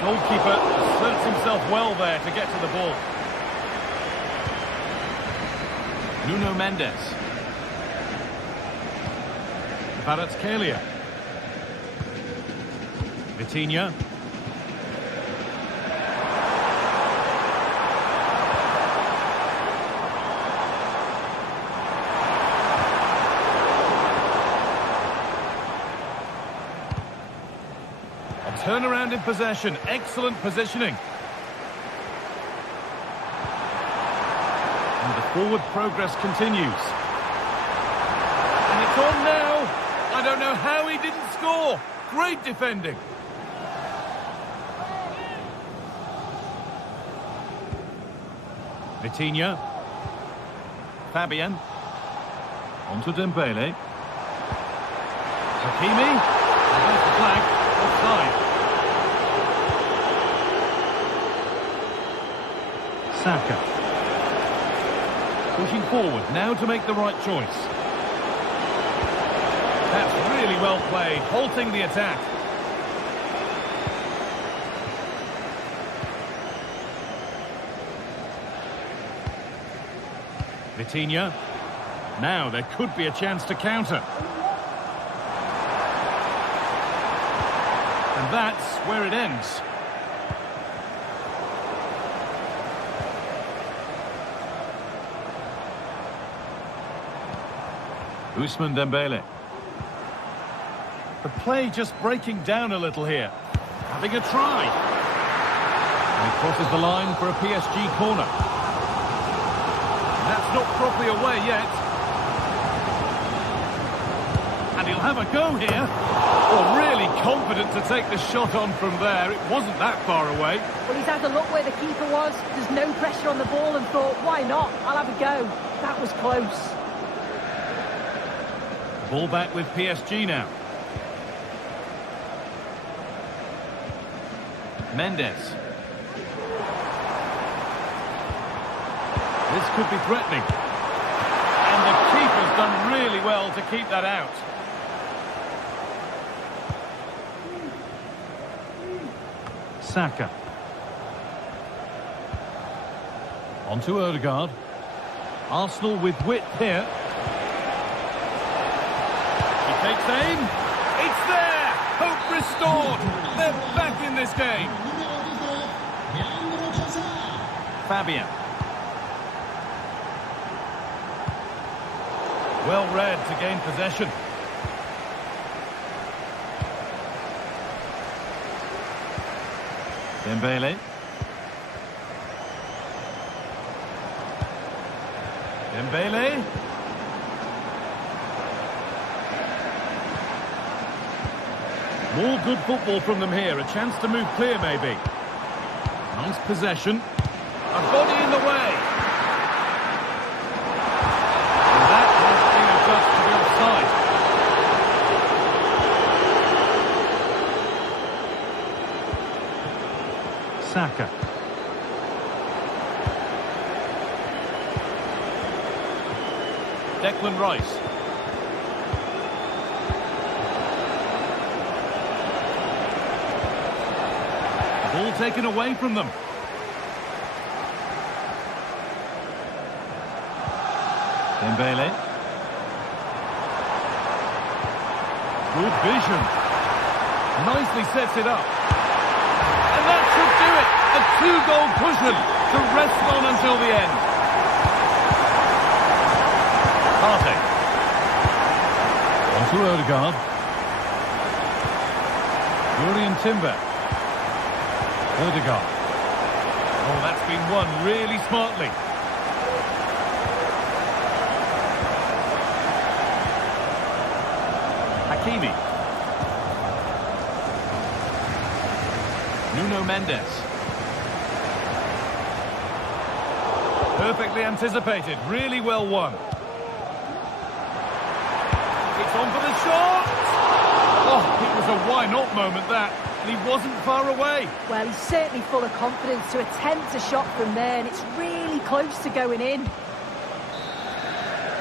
Goalkeeper asserts himself well there to get to the ball. Nuno Mendes. Kvaratskhelia. Vitinha. Turnaround in possession, excellent positioning. And the forward progress continues. And it's on now. I don't know how he didn't score. Great defending. Vitinha. Fabian. On to Dembele. Hakimi. There's the flag. Offside. Saka. Pushing forward now to make the right choice. That's really well played, halting the attack. Vitinha. Now there could be a chance to counter. And that's where it ends. Ousmane Dembele. The play just breaking down a little here. Having a try. And he crosses the line for a PSG corner. That's not properly away yet. And he'll have a go here. Well, really confident to take the shot on from there. It wasn't that far away. Well, he's had a look where the keeper was. There's no pressure on the ball and thought, why not? I'll have a go. That was close. Ball back with PSG now. Mendes. This could be threatening. And the keeper's done really well to keep that out. Saka. On to Ødegaard. Arsenal with width here. He takes aim. It's there! Hope restored! They're back in this game. Fabian. Well read to gain possession. Dembele. Dembele. More good football from them here. A chance to move clear, maybe. Nice possession. A body in the way. And that has been adjusted to the offside. Saka. Declan Rice. Ball taken away from them. Dembele. Good vision. Nicely sets it up. And that should do it. A two-goal cushion to rest on until the end. Partey. On to Ødegaard. Julian Timber. Ødegaard. Oh, that's been won really smartly. Hakimi. Nuno Mendes. Perfectly anticipated, really well won. It's on for the shot! Oh, it was a why-not moment, that. And he wasn't far away. Well, he's certainly full of confidence to attempt a shot from there, and it's really close to going in.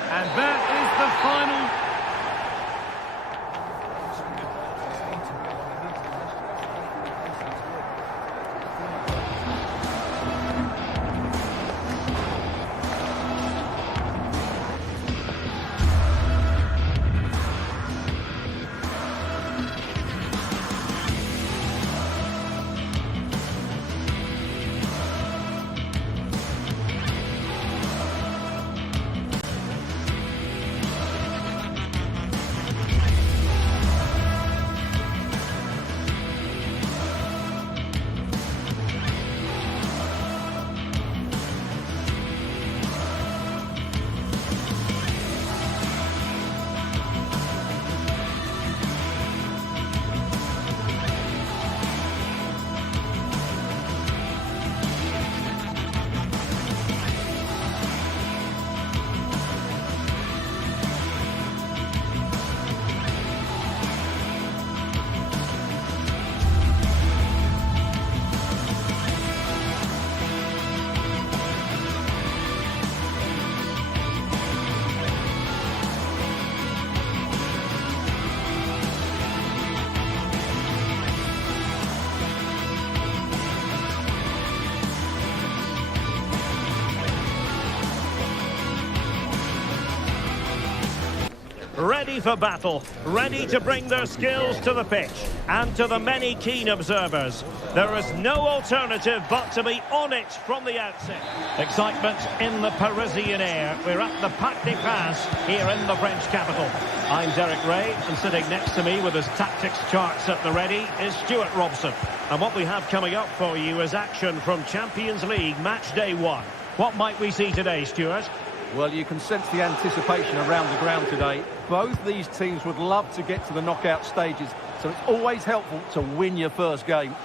And that is the final... ready for battle, ready to bring their skills to the pitch. And to the many keen observers, there is no alternative but to be on it from the outset. Excitement in the Parisian air. We're at the Parc des Princes here in the French capital. I'm Derek Ray, and sitting next to me with his tactics charts at the ready is Stuart Robson. And what we have coming up for you is action from Champions League match day 1. What might we see today, Stuart? Well, you can sense the anticipation around the ground today. Both these teams would love to get to the knockout stages, so it's always helpful to win your first game.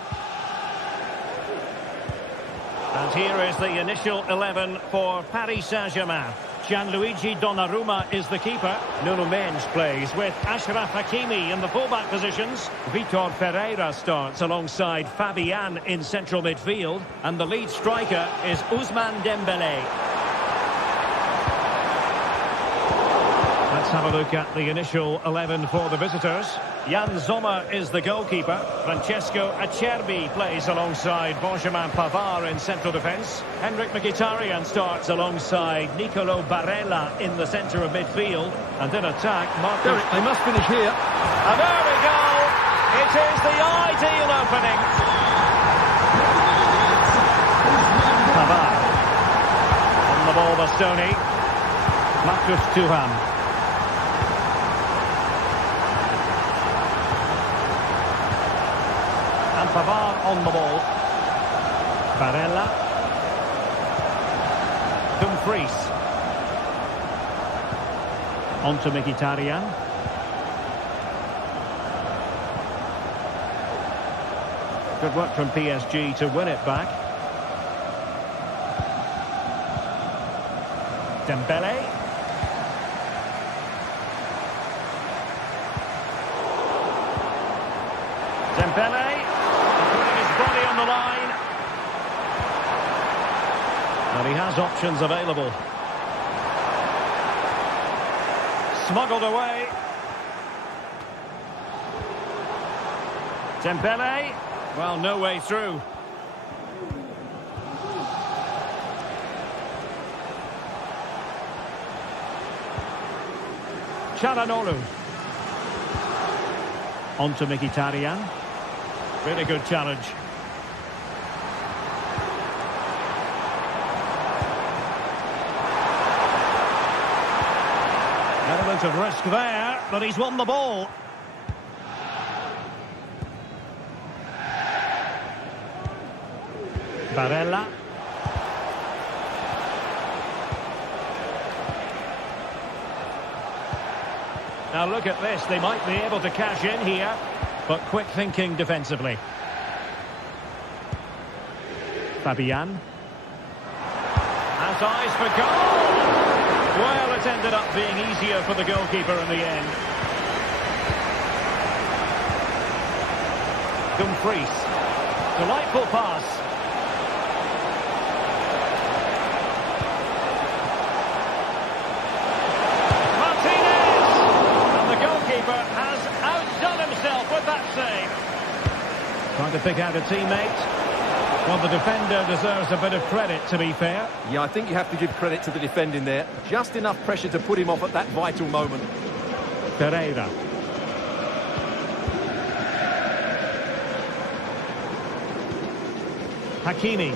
And here is the initial 11 for Paris Saint-Germain. Gianluigi Donnarumma is the keeper. Nuno Mendes plays with Achraf Hakimi in the fullback positions. Vitor Ferreira starts alongside Fabian in central midfield. And the lead striker is Ousmane Dembélé. Let's have a look at the initial 11 for the visitors. Jan Sommer is the goalkeeper. Francesco Acerbi plays alongside Benjamin Pavard in central defence. Henrik Mkhitaryan starts alongside Nicolo Barella in the centre of midfield. And in attack, Marcus... They must finish here. And there we go! It is the ideal opening. Pavard. On the ball, Bastoni. Marcus Thuram. And Pavard on the ball. Barella. Dumfries. On to Mkhitaryan. Good work from PSG to win it back. Dembélé. Dembélé. Body on the line. And he has options available. Smuggled away. Dembélé. Well, no way through. Çalhanoğlu. On to Mkhitaryan. Really good challenge. Element of risk there, but he's won the ball. Barella. Now look at this, they might be able to cash in here, but quick thinking defensively. Fabian. Has eyes for goal! Well, it ended up being easier for the goalkeeper in the end. Dumfries. Delightful pass. Martinez! And the goalkeeper has outdone himself with that save. Trying to pick out a teammate. Well, the defender deserves a bit of credit, to be fair. Yeah, I think you have to give credit to the defending there. Just enough pressure to put him off at that vital moment. Ferreira. Hakimi.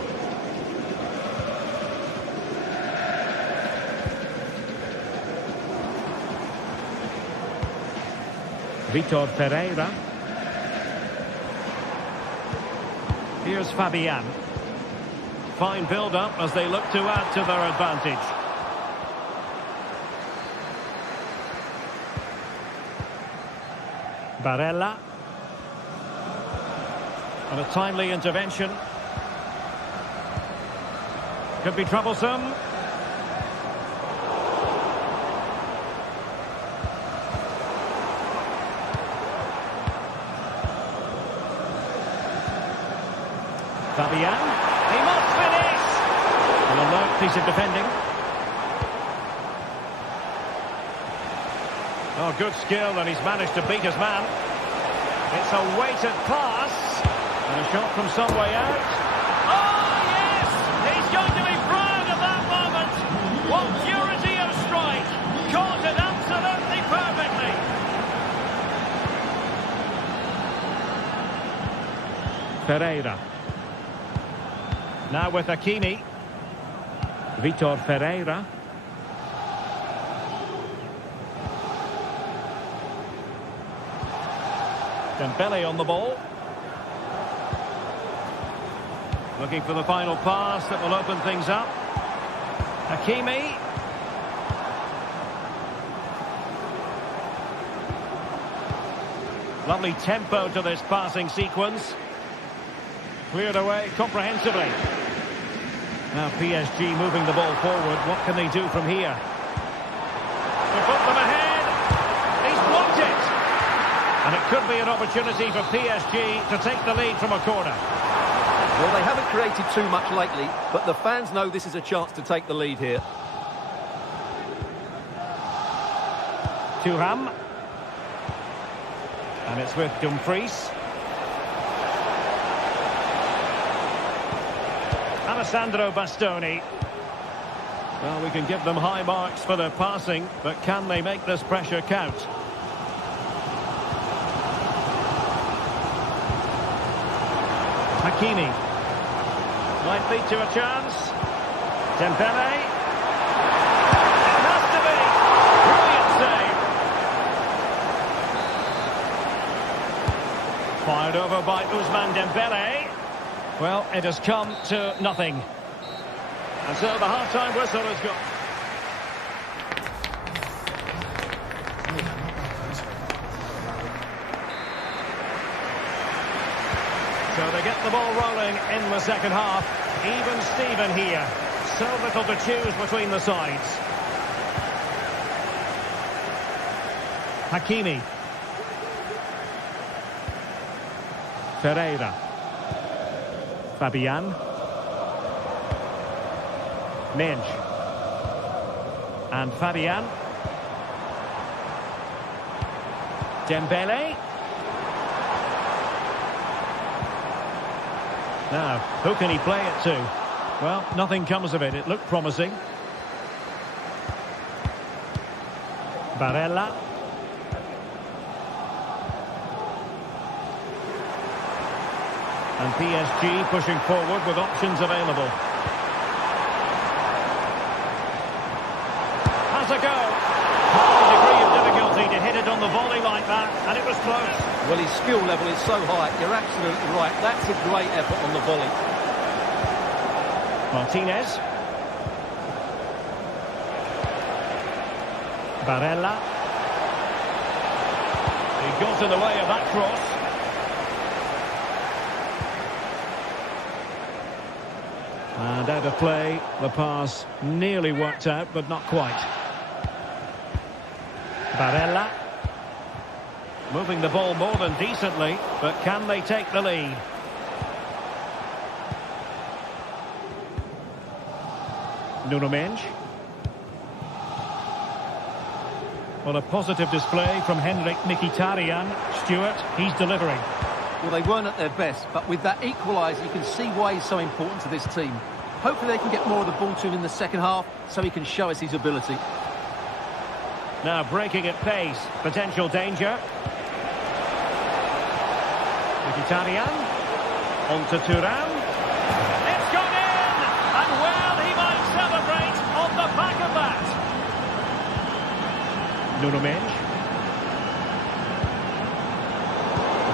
Vitor Ferreira. Here's Fabian. Fine build-up as they look to add to their advantage. Barella. And a timely intervention. Could be troublesome. Fabian, he must finish! An alert piece of defending. Oh, good skill, and he's managed to beat his man. It's a weighted pass. And a shot from some way out. Oh, yes! He's going to be proud of that moment. What purity of strike. Caught it absolutely perfect. Ferreira. Now with Hakimi. Vitor Ferreira. Dembele on the ball. Looking for the final pass that will open things up. Hakimi. Lovely tempo to this passing sequence. Cleared away comprehensively. Now PSG moving the ball forward. What can they do from here? To put them ahead. He's blocked it. And it could be an opportunity for PSG to take the lead from a corner. Well, they haven't created too much lately, but the fans know this is a chance to take the lead here. Thuram. And it's with Dumfries. Alessandro Bastoni. Well, we can give them high marks for their passing, but can they make this pressure count? Hakimi. Might lead to a chance. Dembele. It has to be. Brilliant save. Fired over by Ousmane Dembele. Well, it has come to nothing. And so the half-time whistle has gone. So they get the ball rolling in the second half. Even Steven here. So little to choose between the sides. Hakimi. Ferreira. Fabian. Minge. And Fabian. Dembele. Now, who can he play it to? Well, nothing comes of it. It looked promising. Barella. And PSG pushing forward with options available. Has a go. High degree of difficulty to hit it on the volley like that, and it was close. Well, his skill level is so high. You're absolutely right. That's a great effort on the volley. Martinez. Barella. He got in the way of that cross. And out of play, the pass nearly worked out, but not quite. Barella. Moving the ball more than decently, but can they take the lead? Nuno Mendes. Well, a positive display from Henrik Mkhitaryan. Stewart, he's delivering. Well, they weren't at their best, but with that equaliser, you can see why he's so important to this team. Hopefully they can get more of the ball to him in the second half, so he can show us his ability. Now breaking at pace, potential danger. Mkhitaryan, on to Thuram. It's gone in! And well, he might celebrate on the back of that. Nuno Mendes.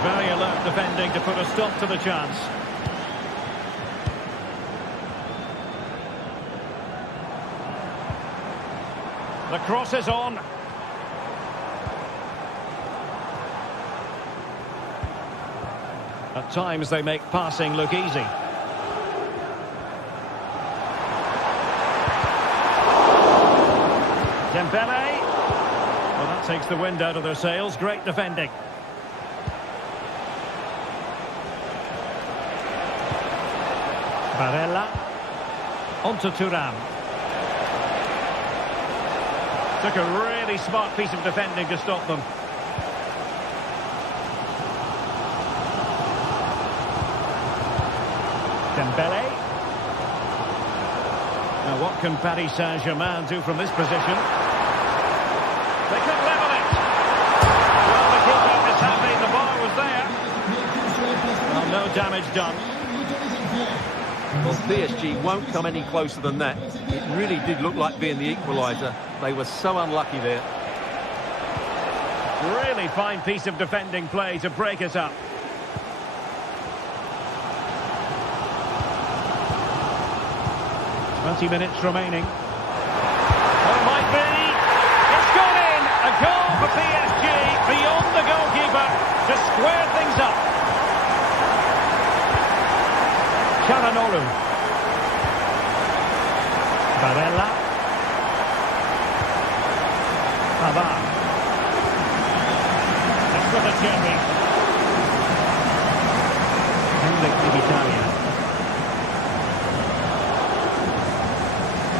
Very alert defending to put a stop to the chance. The cross is on. At times they make passing look easy. Dembele. Well, that takes the wind out of their sails. Great defending. Barella. On to Thuram. Took a really smart piece of defending to stop them. Dembele. Now what can Paris Saint-Germain do from this position? They could level it. Well, the keeper is happy. The bar was there. Well, no damage done. Well, PSG won't come any closer than that. It really did look like being the equaliser. They were so unlucky there. Really fine piece of defending play to break us up. "20 minutes remaining. Oh, it might be. It's gone in. A goal for PSG beyond the goalkeeper to square things up. Çalhanoğlu. Barella. Pavard. That's for the cherry. Hendrik Mkhitaryan.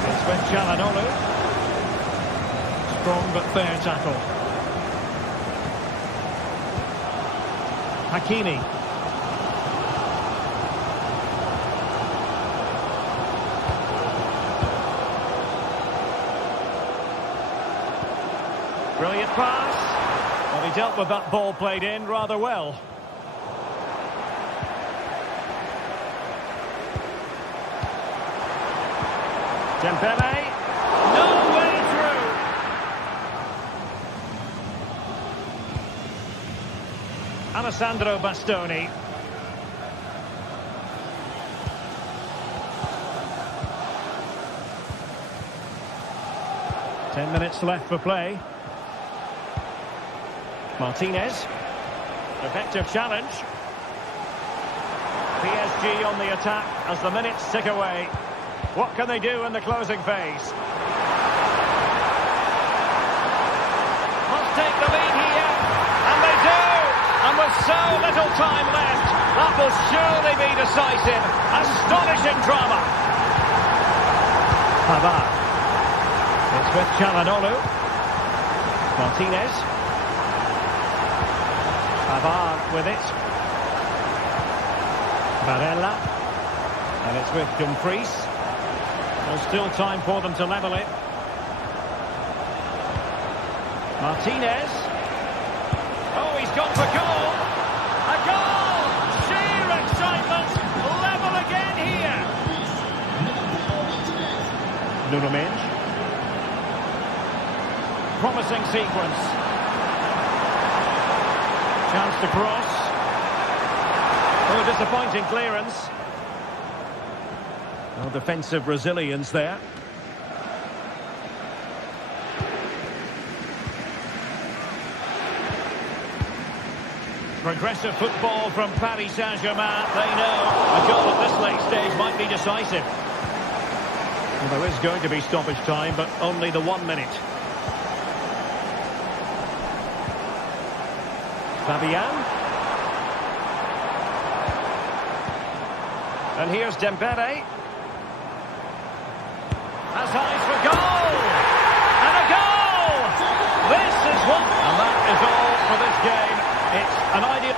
It's with Çalhanoğlu. Strong but fair tackle. Hakimi. Brilliant pass. Well, he dealt with that ball played in rather well. Dembele. No way through. Alessandro Bastoni. Ten minutes left for play. Martinez. Effective challenge. PSG on the attack as the minutes tick away. What can they do in the closing phase? Must take the lead here. And they do! And with so little time left, that will surely be decisive. Astonishing drama. Pavard. It's with Çalhanoğlu. Martinez. Pavard with it. Barella. And it's with Dumfries. There's still time for them to level it. Martinez. Oh, he's gone for goal. A goal! Sheer excitement. Level again here. Nuno Mendes. Promising sequence. Chance to cross. Oh, disappointing clearance. No defensive resilience there. Progressive football from Paris Saint-Germain. They know a goal at this late stage might be decisive. Well, there is going to be stoppage time, but only the 1 minute. Fabian. And here's Dembele. Has eyes for goal! And a goal! This is what... And that is all for this game. It's an ideal...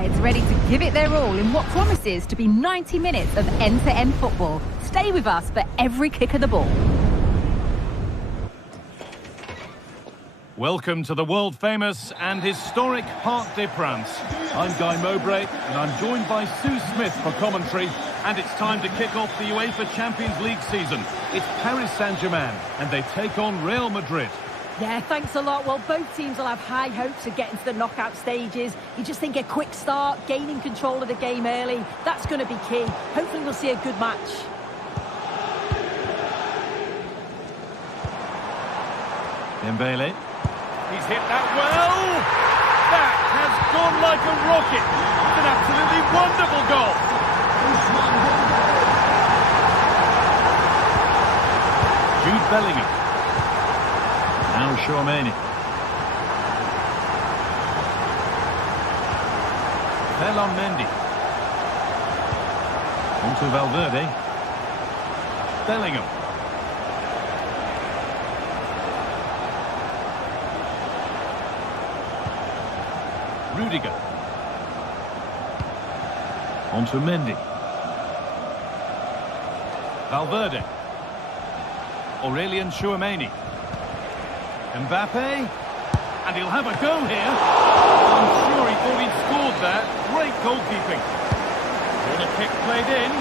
sides ready to give it their all in what promises to be 90 minutes of end-to-end football. Stay with us for every kick of the ball. Welcome to the world-famous and historic Parc des Princes. I'm Guy Mowbray, and I'm joined by Sue Smith for commentary. And it's time to kick off the UEFA Champions League season. It's Paris Saint-Germain, and they take on Real Madrid. Yeah, thanks a lot. Well, both teams will have high hopes of getting to the knockout stages. You just think a quick start, gaining control of the game early, that's going to be key. Hopefully we'll see a good match. Dembele. He's hit that well. That has gone like a rocket. It's an absolutely wonderful goal. Jude Bellingham. Now Chouameni. Ferland Mendy. On to Valverde. Bellingham. Rudiger. On to Mendy. Valverde. Aurelien Chouameni. Mbappe. And he'll have a go here. I'm sure he thought he'd scored that. Great goalkeeping. Corner kick played in.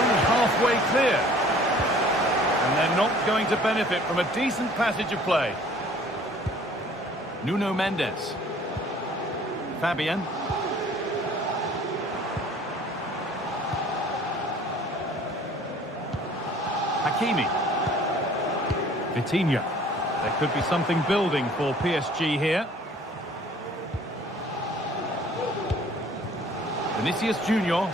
Only halfway clear. And they're not going to benefit from a decent passage of play. Nuno Mendes. Fabian. Hakimi. Vitinha. There could be something building for PSG here. Vinicius Junior.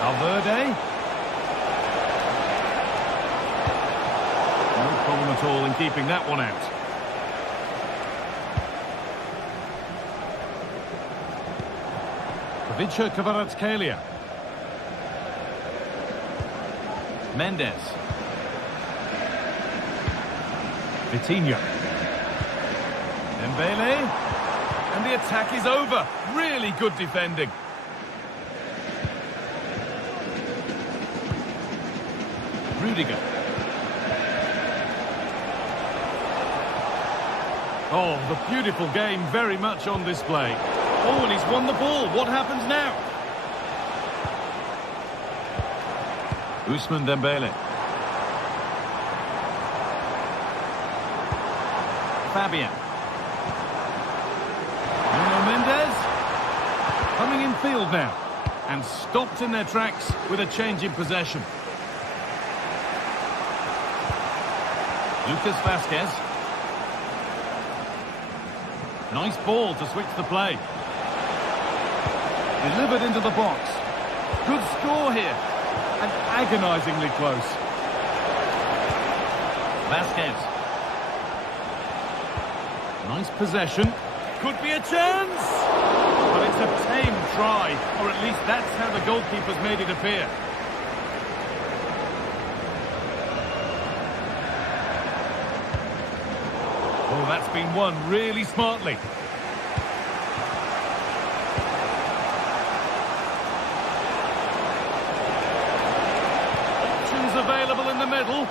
Valverde. No problem at all in keeping that one out. Vicha Kvaratskhelia. Mendes. Vitinha. Dembele. And the attack is over. Really good defending. Rudiger. Oh, the beautiful game very much on display. Oh, and he's won the ball. What happens now? Ousmane Dembele. Fabian. Nuno Mendes. Coming in field now. And stopped in their tracks with a change in possession. Lucas Vazquez. Nice ball to switch the play. Delivered into the box. Good score here. And agonisingly close. Vazquez. Nice possession. Could be a chance. But it's a tame try. Or at least that's how the goalkeeper's made it appear. Oh, that's been won really smartly. Available in the middle.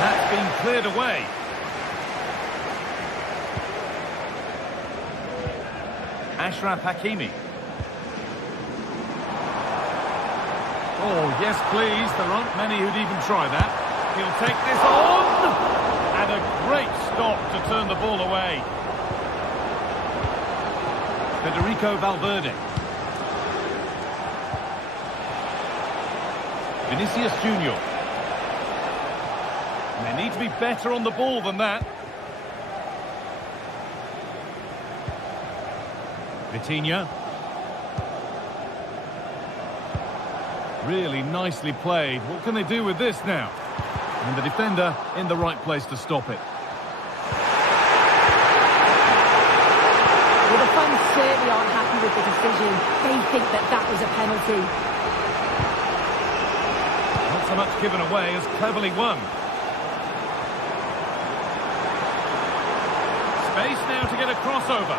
That's been cleared away. Achraf Hakimi. Oh, yes, please. There aren't many who'd even try that. He'll take this on. And a great stop to turn the ball away. Federico Valverde. Vinicius Junior. And they need to be better on the ball than that. Vitinha. Really nicely played. What can they do with this now? And the defender in the right place to stop it. Well, the fans certainly aren't happy with the decision. They think that that was a penalty. Not so much given away as cleverly won. Space now to get a crossover.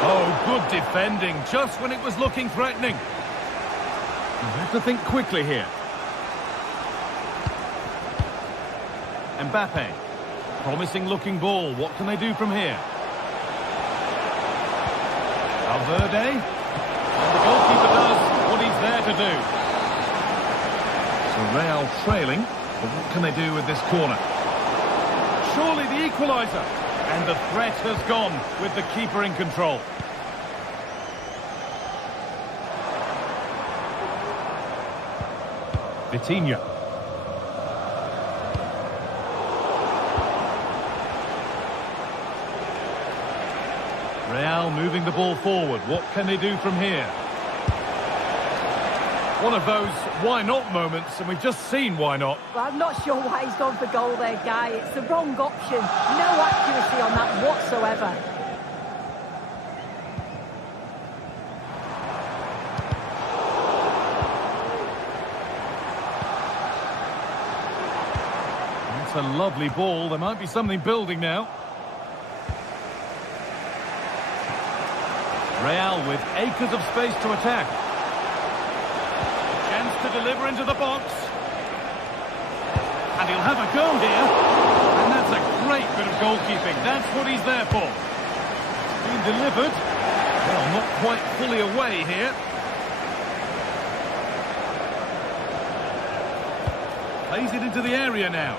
Oh, good defending, just when it was looking threatening. You have to think quickly here. Mbappe. Promising looking ball. What can they do from here? Valverde. And the goalkeeper does what he's there to do. So Real trailing. But what can they do with this corner? Surely the equaliser. And the threat has gone with the keeper in control. Vitinha. Real moving the ball forward. What can they do from here? One of those why not moments, and we've just seen why not. Well, I'm not sure why he's gone for goal there, Guy. It's the wrong option. No accuracy on that whatsoever. That's a lovely ball. There might be something building now. Real with acres of space to attack. Chance to deliver into the box. And he'll have a go here. And that's a great bit of goalkeeping. That's what he's there for. It's been delivered. Well, not quite fully away here. Plays it into the area now.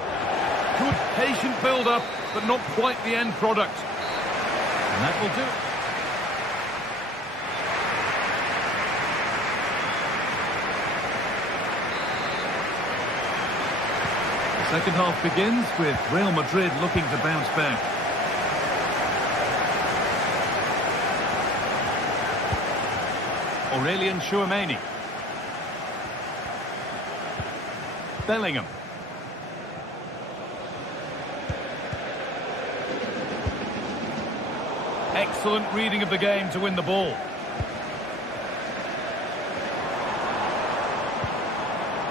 Good patient build-up, but not quite the end product. And that will do it. Second half begins with Real Madrid looking to bounce back. Aurelien Tchouameni. Bellingham. Excellent reading of the game to win the ball.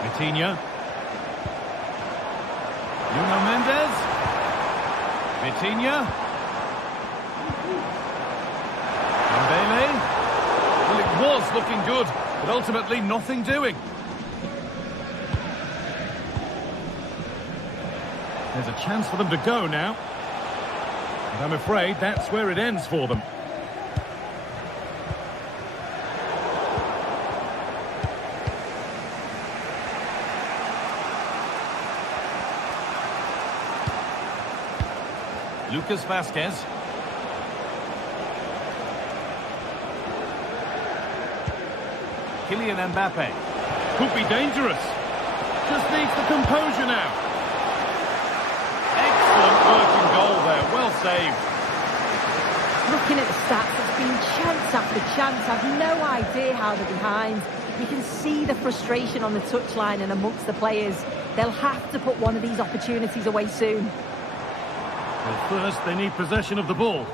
Vitinha. Nuno Mendes. Vitinha. Dembele. Well, it was looking good, but ultimately nothing doing. There's a chance for them to go now. And I'm afraid that's where it ends for them. Lucas Vazquez. Kylian Mbappe. Could be dangerous. Just needs the composure now. Excellent working goal there. Well saved. Looking at the stats, it's been chance after chance. I've no idea how they're behind. You can see the frustration on the touchline and amongst the players. They'll have to put one of these opportunities away soon. Well, first they need possession of the ball.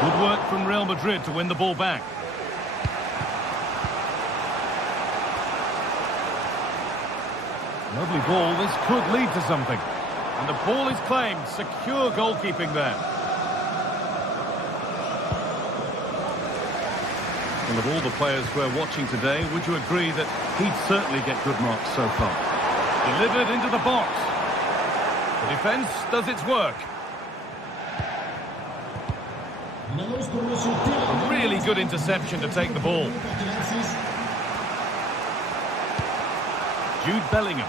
Good work from Real Madrid to win the ball back. Lovely ball. This could lead to something. And the ball is claimed. Secure goalkeeping there. Well, of all the players we're watching today, would you agree that he'd certainly get good marks so far? Delivered into the box. The defence does its work. A really good interception to take the ball. Jude Bellingham.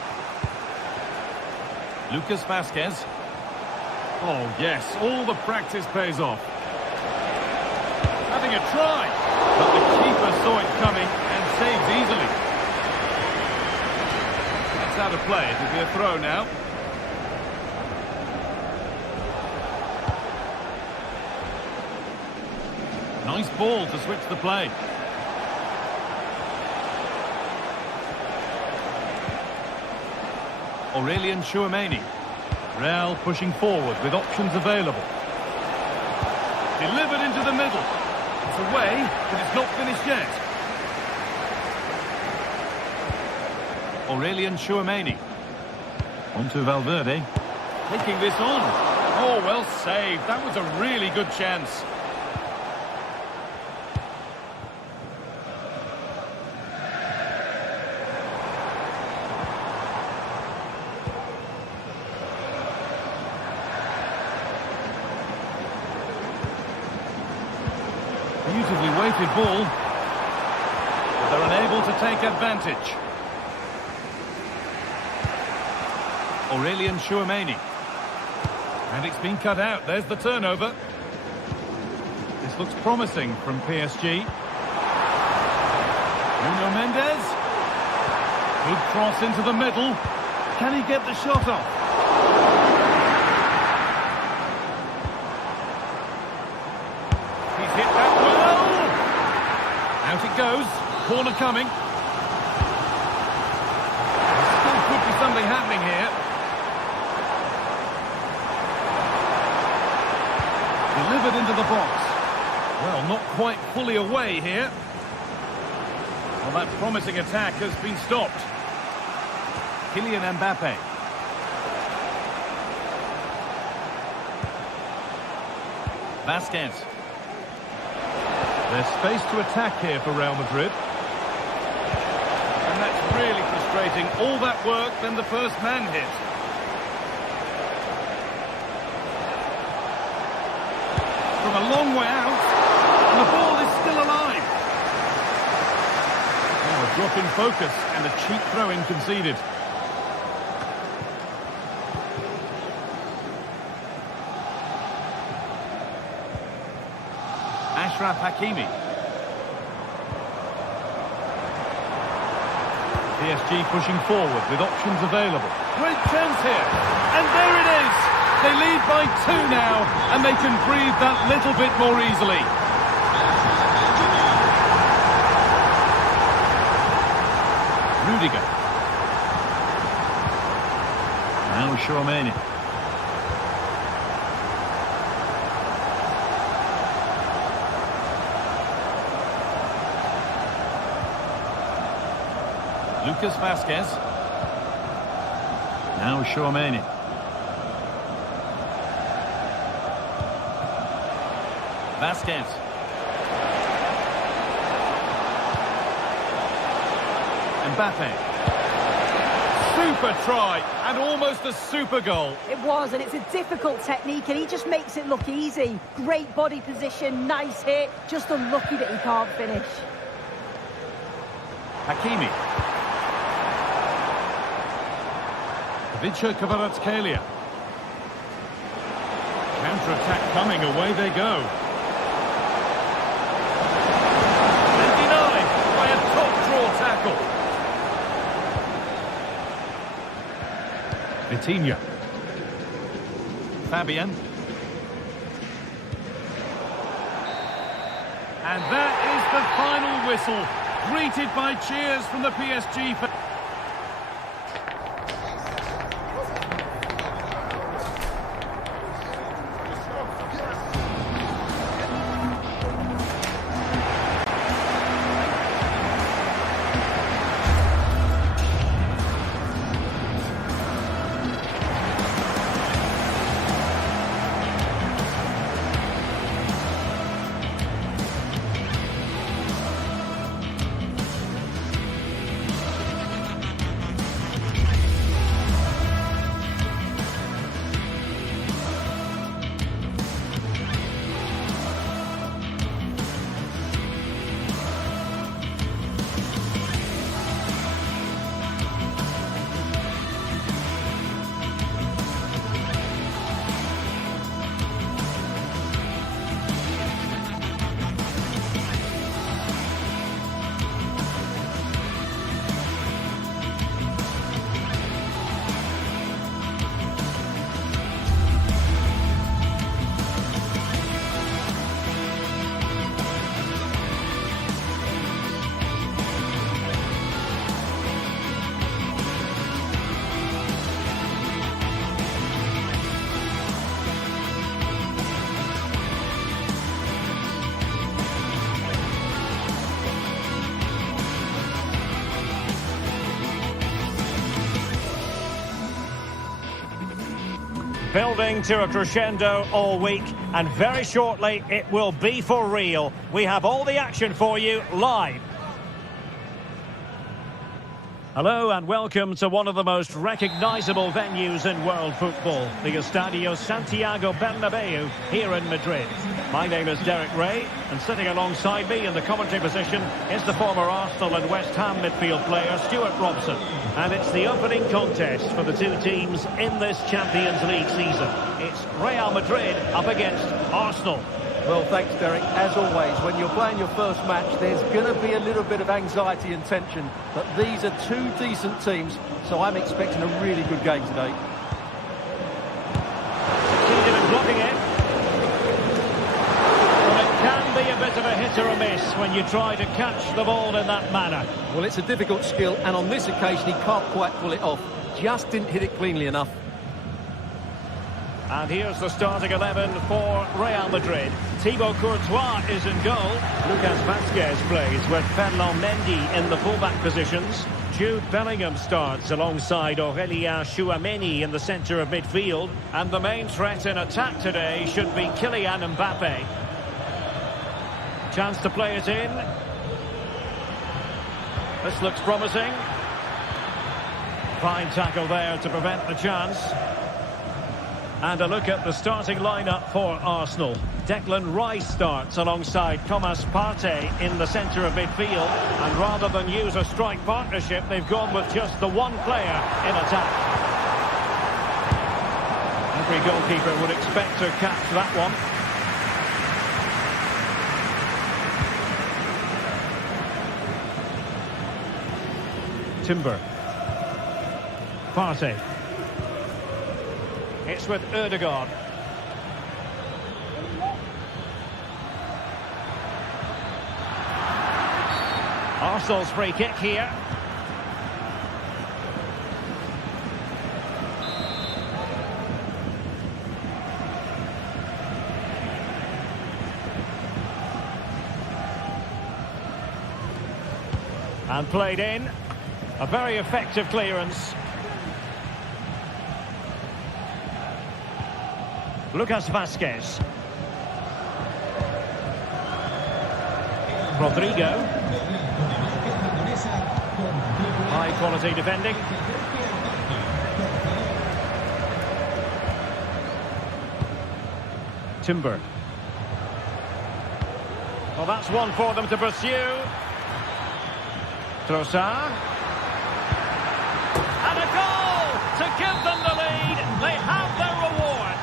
Lucas Vazquez. Oh, yes, all the practice pays off. Having a try. But the keeper saw it coming and saves easily. That's out of play. It'll be a throw now. Nice ball to switch the play. Aurelien Tchouameni. Real pushing forward with options available. Delivered into the middle. It's away, but it's not finished yet. Aurelien Tchouameni. On to Valverde. Taking this on. Oh, well saved. That was a really good chance. Beautifully weighted ball. But they're unable to take advantage. Aurelian Chouameni. And it's been cut out. There's the turnover. This looks promising from PSG. Nuno Mendes. Good cross into the middle. Can he get the shot off? He's hit that well. Out it goes. Corner coming. There still could be something happening here. Delivered into the box. Well, not quite fully away here. Well, that promising attack has been stopped. Kylian Mbappe. Vasquez. There's space to attack here for Real Madrid. And that's really frustrating. All that work, then the first man hit. From a long way out, and the ball is still alive. Oh, a drop in focus and a cheap throw-in conceded. Achraf Hakimi. PSG pushing forward with options available. Great chance here, and there it is. They lead by 2 now, and they can breathe that little bit more easily. Rudiger. Now Chouameni. Lucas Vasquez. Now Chouameni. Vasquez. Mbappe. Super try and almost a super goal. It was, and it's a difficult technique, and he just makes it look easy. Great body position, nice hit, just unlucky that he can't finish. Hakimi. Vicha Kvaratskhelia. Counter-attack coming, away they go. And denied by a top-draw tackle. Vitinha. Fabian. And that is the final whistle, greeted by cheers from the PSG fans. building to a crescendo all week, and very shortly it will be for real. We have all the action for you live. Hello and welcome to one of the most recognisable venues in world football, the Estadio Santiago Bernabeu here in Madrid. My name is Derek Ray, and sitting alongside me in the commentary position is the former Arsenal and West Ham midfield player Stuart Robson. And it's the opening contest for the two teams in this Champions League season. It's Real Madrid up against Arsenal. Well, thanks, Derek. As always, when you're playing your first match, there's going to be a little bit of anxiety and tension. But these are two decent teams, so I'm expecting a really good game today. Succeeded in blocking it. Well, it can be a bit of a hit or a miss when you try to catch the ball in that manner. Well, it's a difficult skill, and on this occasion, he can't quite pull it off. Just didn't hit it cleanly enough. And here's the starting 11 for Real Madrid. Thibaut Courtois is in goal. Lucas Vazquez plays with Ferland Mendy in the fullback positions. Jude Bellingham starts alongside Aurélien Tchouameni in the centre of midfield. And the main threat in attack today should be Kylian Mbappe. Chance to play it in. This looks promising. Fine tackle there to prevent the chance. And a look at the starting lineup for Arsenal. Declan Rice starts alongside Thomas Partey in the centre of midfield. And rather than use a strike partnership, they've gone with just the one player in attack. Every goalkeeper would expect to catch that one. Timber. Partey. It's with Ødegaard. Arsenal's free kick here. And played in. A very effective clearance. Lucas Vazquez. Rodrigo. High quality defending. Timber. Well, that's one for them to pursue. Trossard. And a goal to give them the lead. They have their reward.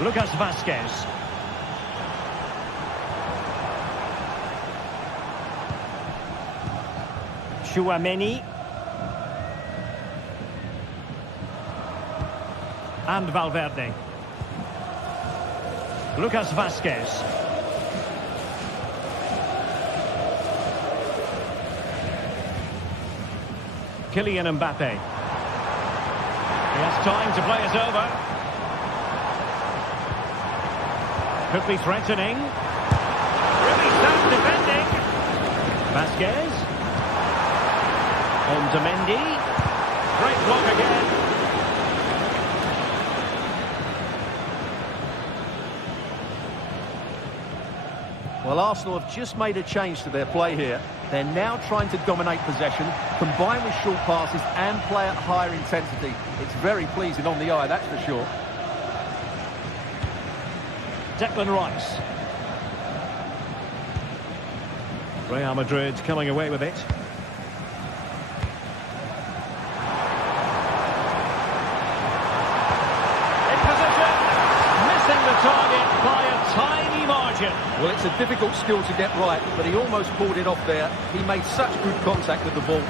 Lucas Vazquez. Tchouameni. And Valverde. Lucas Vazquez. Kylian Mbappe. He has time to play it over. Could be threatening. Really sound defending. Vazquez. On to Mendy. Great block again. Well, Arsenal have just made a change to their play here. They're now trying to dominate possession, combine with short passes and play at higher intensity. It's very pleasing on the eye, that's for sure. Declan Rice. Real Madrid coming away with it. In position, missing the target by a tiny margin. Well, it's a difficult skill to get right, but he almost pulled it off there. He made such good contact with the ball.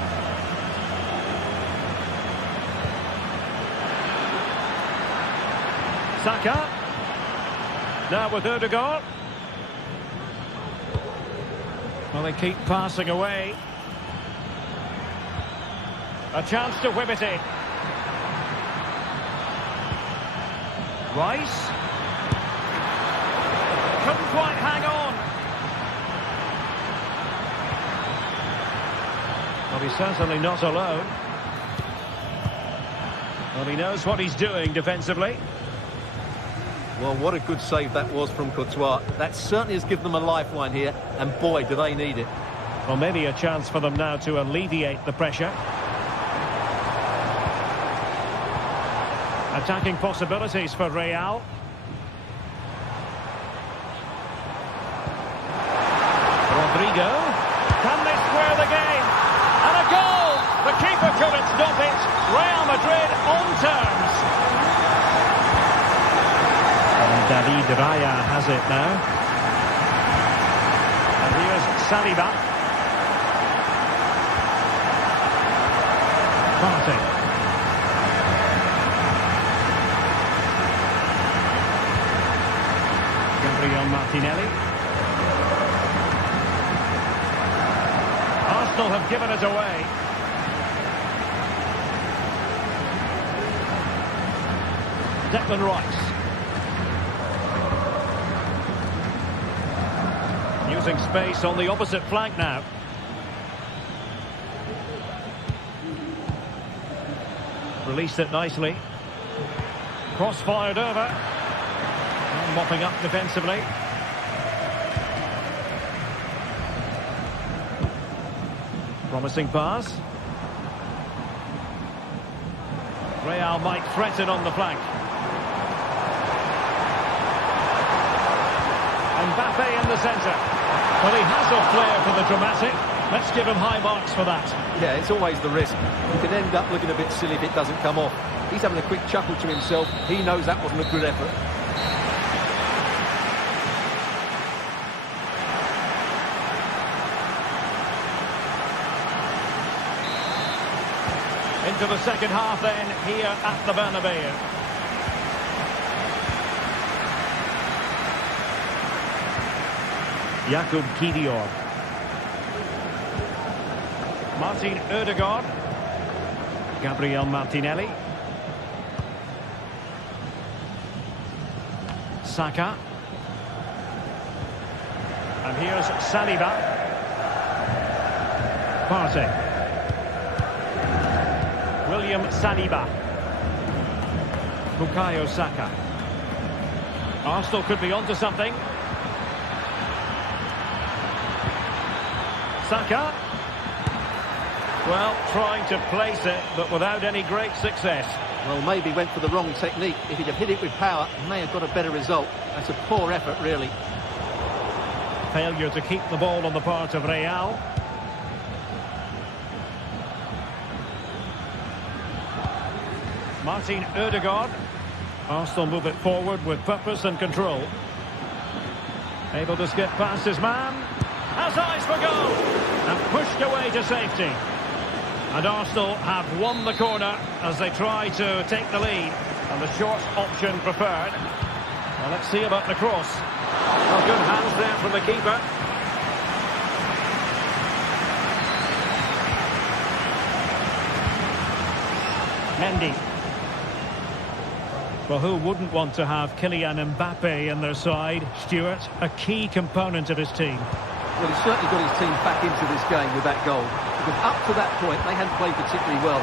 Saka. Now with Ødegaard. Well, they keep passing away. A chance to whip it in. Rice. Couldn't quite hang on. he's certainly not alone. Well, he knows what he's doing defensively. Well, what a good save that was from Courtois. That certainly has given them a lifeline here, and boy, do they need it. Well, maybe a chance for them now to alleviate the pressure. Attacking possibilities for Real. Rodrigo. Can they square the game? And a goal! The keeper couldn't stop it. Real Madrid on terms. And David Raya has it now. And here's Saliba. Partey. Gabriel Martinelli. Arsenal have given it away. Declan Rice. Using space on the opposite flank now. Released it nicely. Cross fired over. And mopping up defensively. Promising pass. Real might threaten on the flank. Mbappe in the centre. Well, he has a flair for the dramatic. Let's give him high marks for that. Yeah, it's always the risk. You can end up looking a bit silly if it doesn't come off. He's having a quick chuckle to himself. He knows that wasn't a good effort. Into the second half then, here at the Bernabeu. Jakub Kiwior. Martin Ødegaard. Gabriel Martinelli. Saka. And here's Saliba. Partey. William Saliba. Bukayo Saka. Arsenal could be onto something. Saka. Well, trying to place it, but without any great success. Well, maybe went for the wrong technique. If he'd have hit it with power, he may have got a better result. That's a poor effort, really. Failure to keep the ball on the part of Real. Martin Ødegaard. Arsenal move it forward with purpose and control. Able to skip past his man. Has eyes for goal. And pushed away to safety. And Arsenal have won the corner as they try to take the lead. And the short option preferred. Well, let's see about the cross. Well, good hands there from the keeper. Mendy. Well, who wouldn't want to have Kylian Mbappe in their side? Stuart, a key component of his team. Well, he's certainly got his team back into this game with that goal. Because up to that point, they hadn't played particularly well.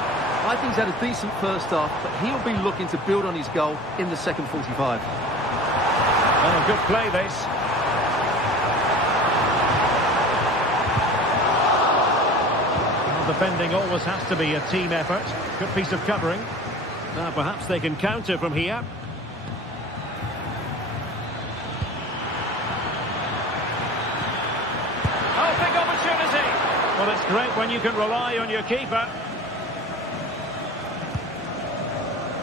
I think he's had a decent first half, but he'll be looking to build on his goal in the second 45. Well, good play, this. Well, defending always has to be a team effort. Good piece of covering. Now, perhaps they can counter from here. Oh, big opportunity. Well, it's great when you can rely on your keeper.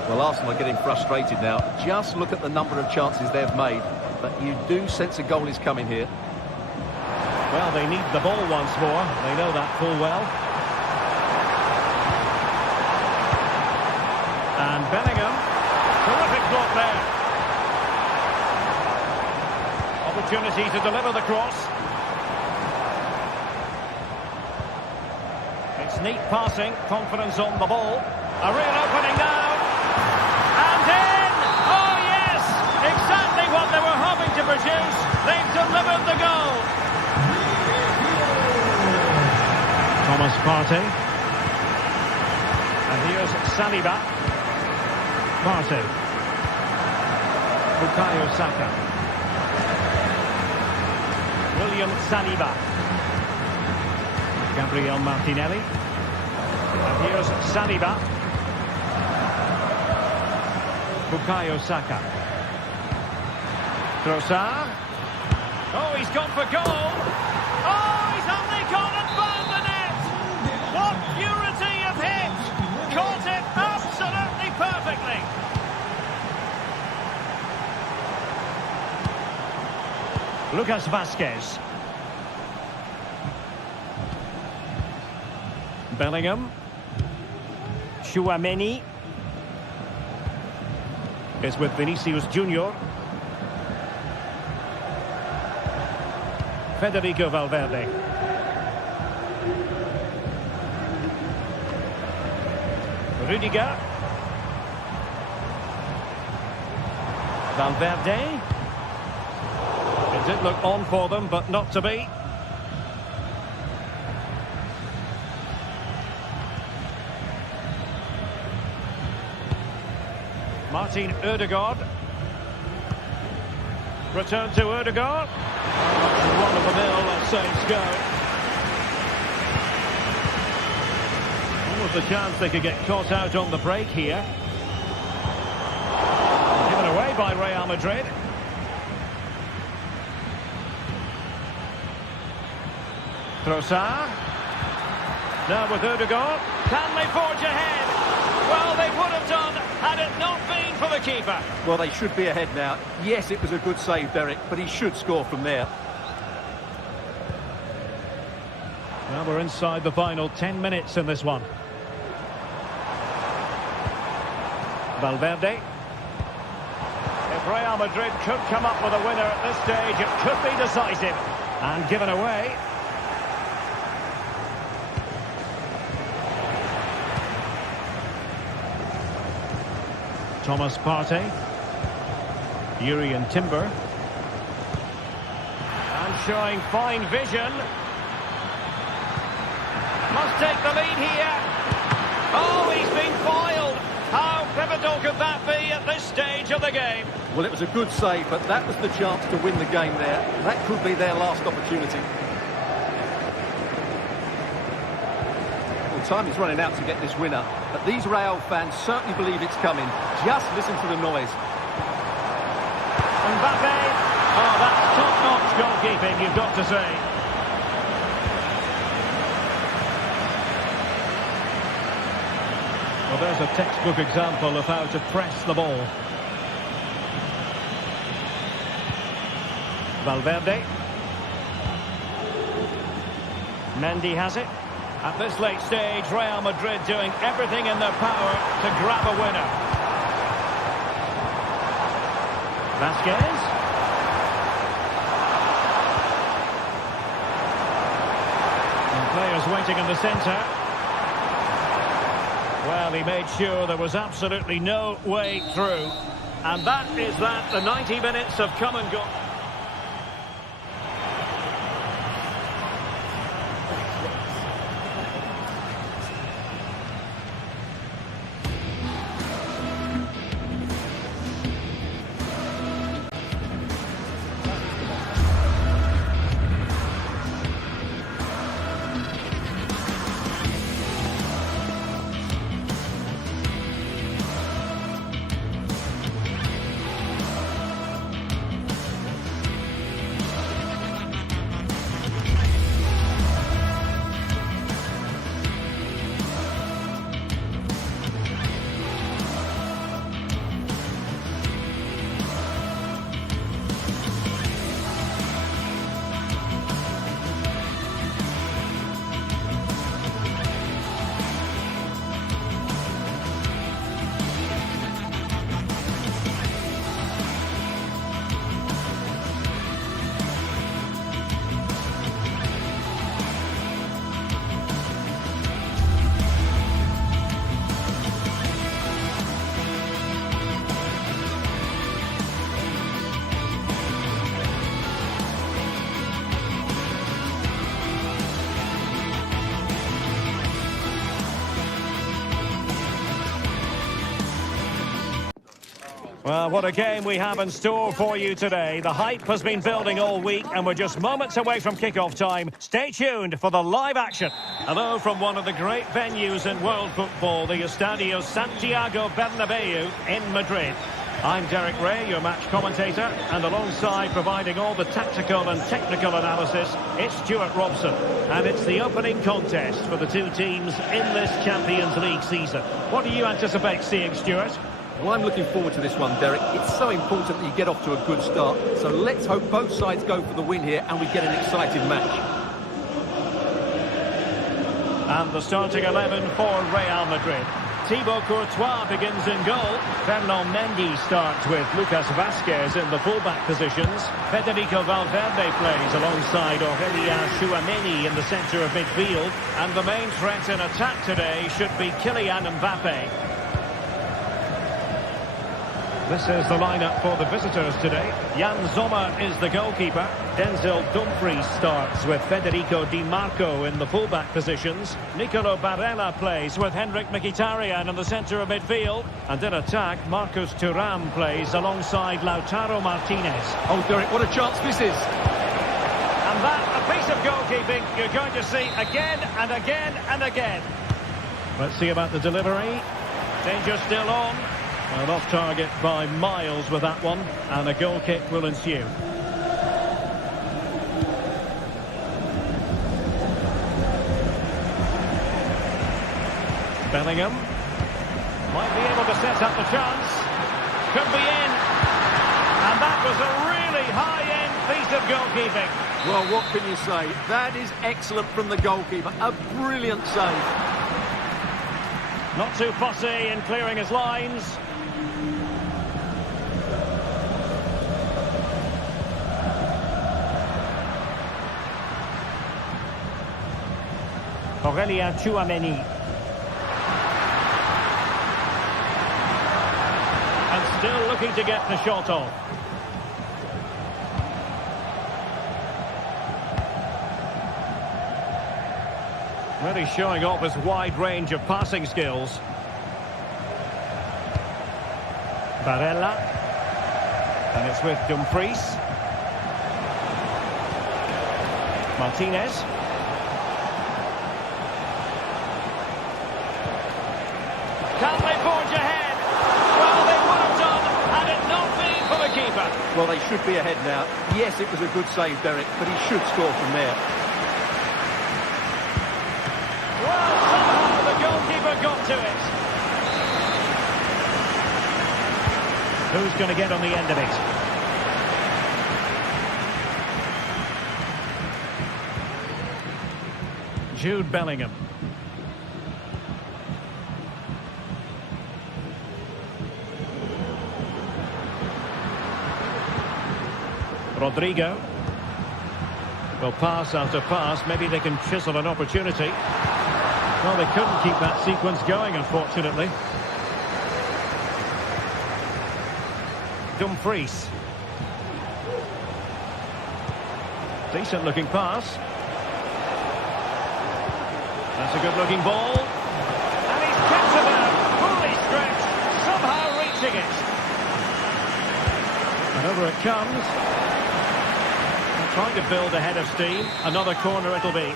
Well, Arsenal are getting frustrated now. Just look at the number of chances they've made. But you do sense a goal is coming here. Well, they need the ball once more. They know that full well. And Bellingham. Terrific block there. Opportunity to deliver the cross. It's neat passing. Confidence on the ball. A real opening now. And in! Oh, yes! Exactly what they were hoping to produce. They've delivered the goal. Thomas Partey. Here's Saliba. Partey. Bukayo Saka. William Saliba. Gabriel Martinelli. And here's Saliba. Bukayo Saka. Trossard. Oh, he's gone for goal. Oh, he's only gone and found the net. What purity of hit. Caught it absolutely perfectly. Lucas Vazquez. Bellingham. Tchouaméni is with Vinicius Junior. Federico Valverde. Rudiger. Valverde. It did look on for them, but not to be. Martin Ødegaard. Return to Ødegaard. Run-of-the-mill, that saves go. Almost a chance they could get caught out on the break here. Given away by Real Madrid. Trossard. Now with Ødegaard. Can they forge ahead? Well, they would have done had it not been for the keeper. Well, they should be ahead now. Yes, it was a good save, Derek, but he should score from there. Well, we're inside the final 10 minutes in this one. Valverde. If Real Madrid could come up with a winner at this stage, it could be decisive. And given away. Thomas Partey. Urian Timber. And showing fine vision. Must take the lead here. Oh, he's been foiled. How pivotal could that be at this stage of the game? Well, it was a good save, but that was the chance to win the game there. That could be their last opportunity. Well, time is running out to get this winner, but these Real fans certainly believe it's coming. Just listen to the noise. Mbappe. Oh, that's top-notch goalkeeping, you've got to say. Well, there's a textbook example of how to press the ball. Valverde. Mendy has it. At this late stage, Real Madrid doing everything in their power to grab a winner. Vazquez. And players waiting in the centre. Well, he made sure there was absolutely no way through. And that is that. The 90 minutes have come and gone. Well, what a game we have in store for you today. The hype has been building all week and we're just moments away from kickoff time. Stay tuned for the live action. Hello from one of the great venues in world football, the Estadio Santiago Bernabeu in Madrid. I'm Derek Ray, your match commentator, and alongside providing all the tactical and technical analysis, it's Stuart Robson. And it's the opening contest for the two teams in this Champions League season. What do you anticipate seeing, Stuart? Well, I'm looking forward to this one, Derek. It's so important that you get off to a good start. So let's hope both sides go for the win here and we get an exciting match. And the starting 11 for Real Madrid. Thibaut Courtois begins in goal. Fernand Mendy starts with Lucas Vazquez in the fullback positions. Federico Valverde plays alongside Aurélien Tchouameni in the centre of midfield. And the main threat in attack today should be Kylian Mbappe. This is the lineup for the visitors today. Jan Sommer is the goalkeeper. Denzel Dumfries starts with Federico Di Marco in the fullback positions. Nicolo Barella plays with Henrik Mkhitaryan in the centre of midfield. And in attack, Marcus Thuram plays alongside Lautaro Martinez. Oh, Derek, what a chance this is. And that, a piece of goalkeeping you're going to see again and again and again. Let's see about the delivery. Danger still on. And off target by miles with that one, and a goal kick will ensue. Bellingham might be able to set up the chance. Could be in. And that was a really high-end piece of goalkeeping. Well, what can you say? That is excellent from the goalkeeper. A brilliant save. Not too fussy in clearing his lines. Aurélien Tchouameni. And still looking to get the shot off. Really showing off his wide range of passing skills. Barella. And it's with Dumfries. Martinez. Can they forge ahead? Well, they would have done had it not been for the keeper. Well, they should be ahead now. Yes, it was a good save, Derek, but he should score from there. Well, somehow the goalkeeper got to it. Who's going to get on the end of it? Jude Bellingham. Rodrigo. Well, pass after pass. Maybe they can chisel an opportunity. Well, they couldn't keep that sequence going, unfortunately. Dumfries. Decent looking pass. That's a good looking ball. And he's kept it out. Fully stretched. Somehow reaching it. And over it comes. Trying to build a head of steam. Another corner it'll be.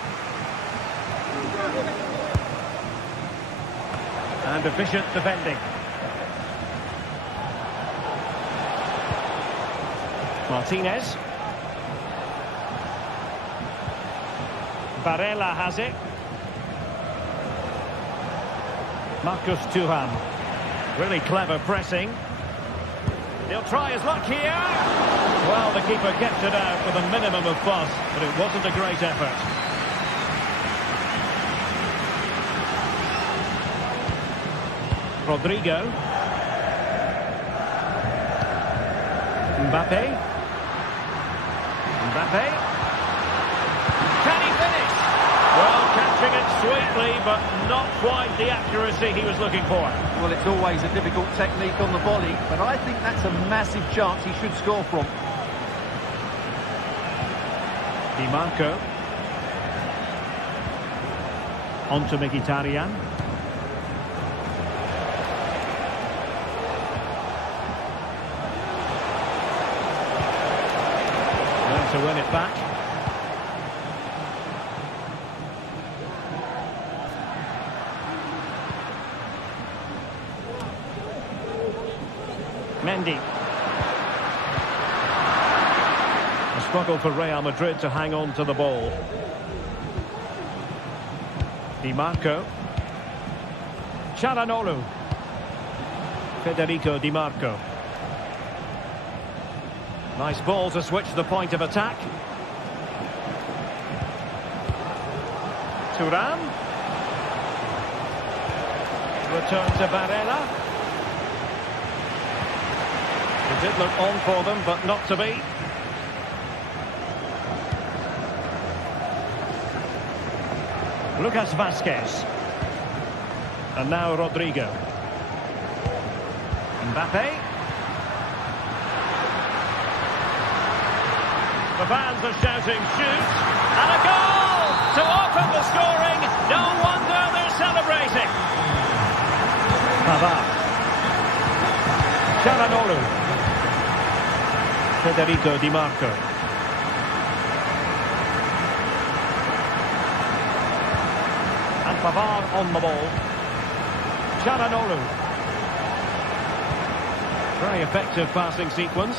And efficient defending. Martinez. Barella has it. Marcus Thuram. Really clever pressing. He'll try his luck here. Well, the keeper kept it out with a minimum of fuss, but it wasn't a great effort. Rodrigo. Mbappe. Mbappe. Can he finish? Well, catching it sweetly, but not quite the accuracy he was looking for. Well, it's always a difficult technique on the volley, but I think that's a massive chance he should score from. Di Marco. On to win it back. Mendy. A struggle for Real Madrid to hang on to the ball. Di Marco. Çalhanoğlu. Federico Di Marco. Nice ball to switch the point of attack. Thuram. Return to Barella. It did look on for them, but not to be. Lucas Vazquez. And now Rodrigo. Mbappe. The fans are shouting, shoot! And a goal! To open the scoring! No wonder they're celebrating! Pavard. Çalhanoğlu. Federico Di Marco. And Pavard on the ball. Çalhanoğlu. Very effective passing sequence.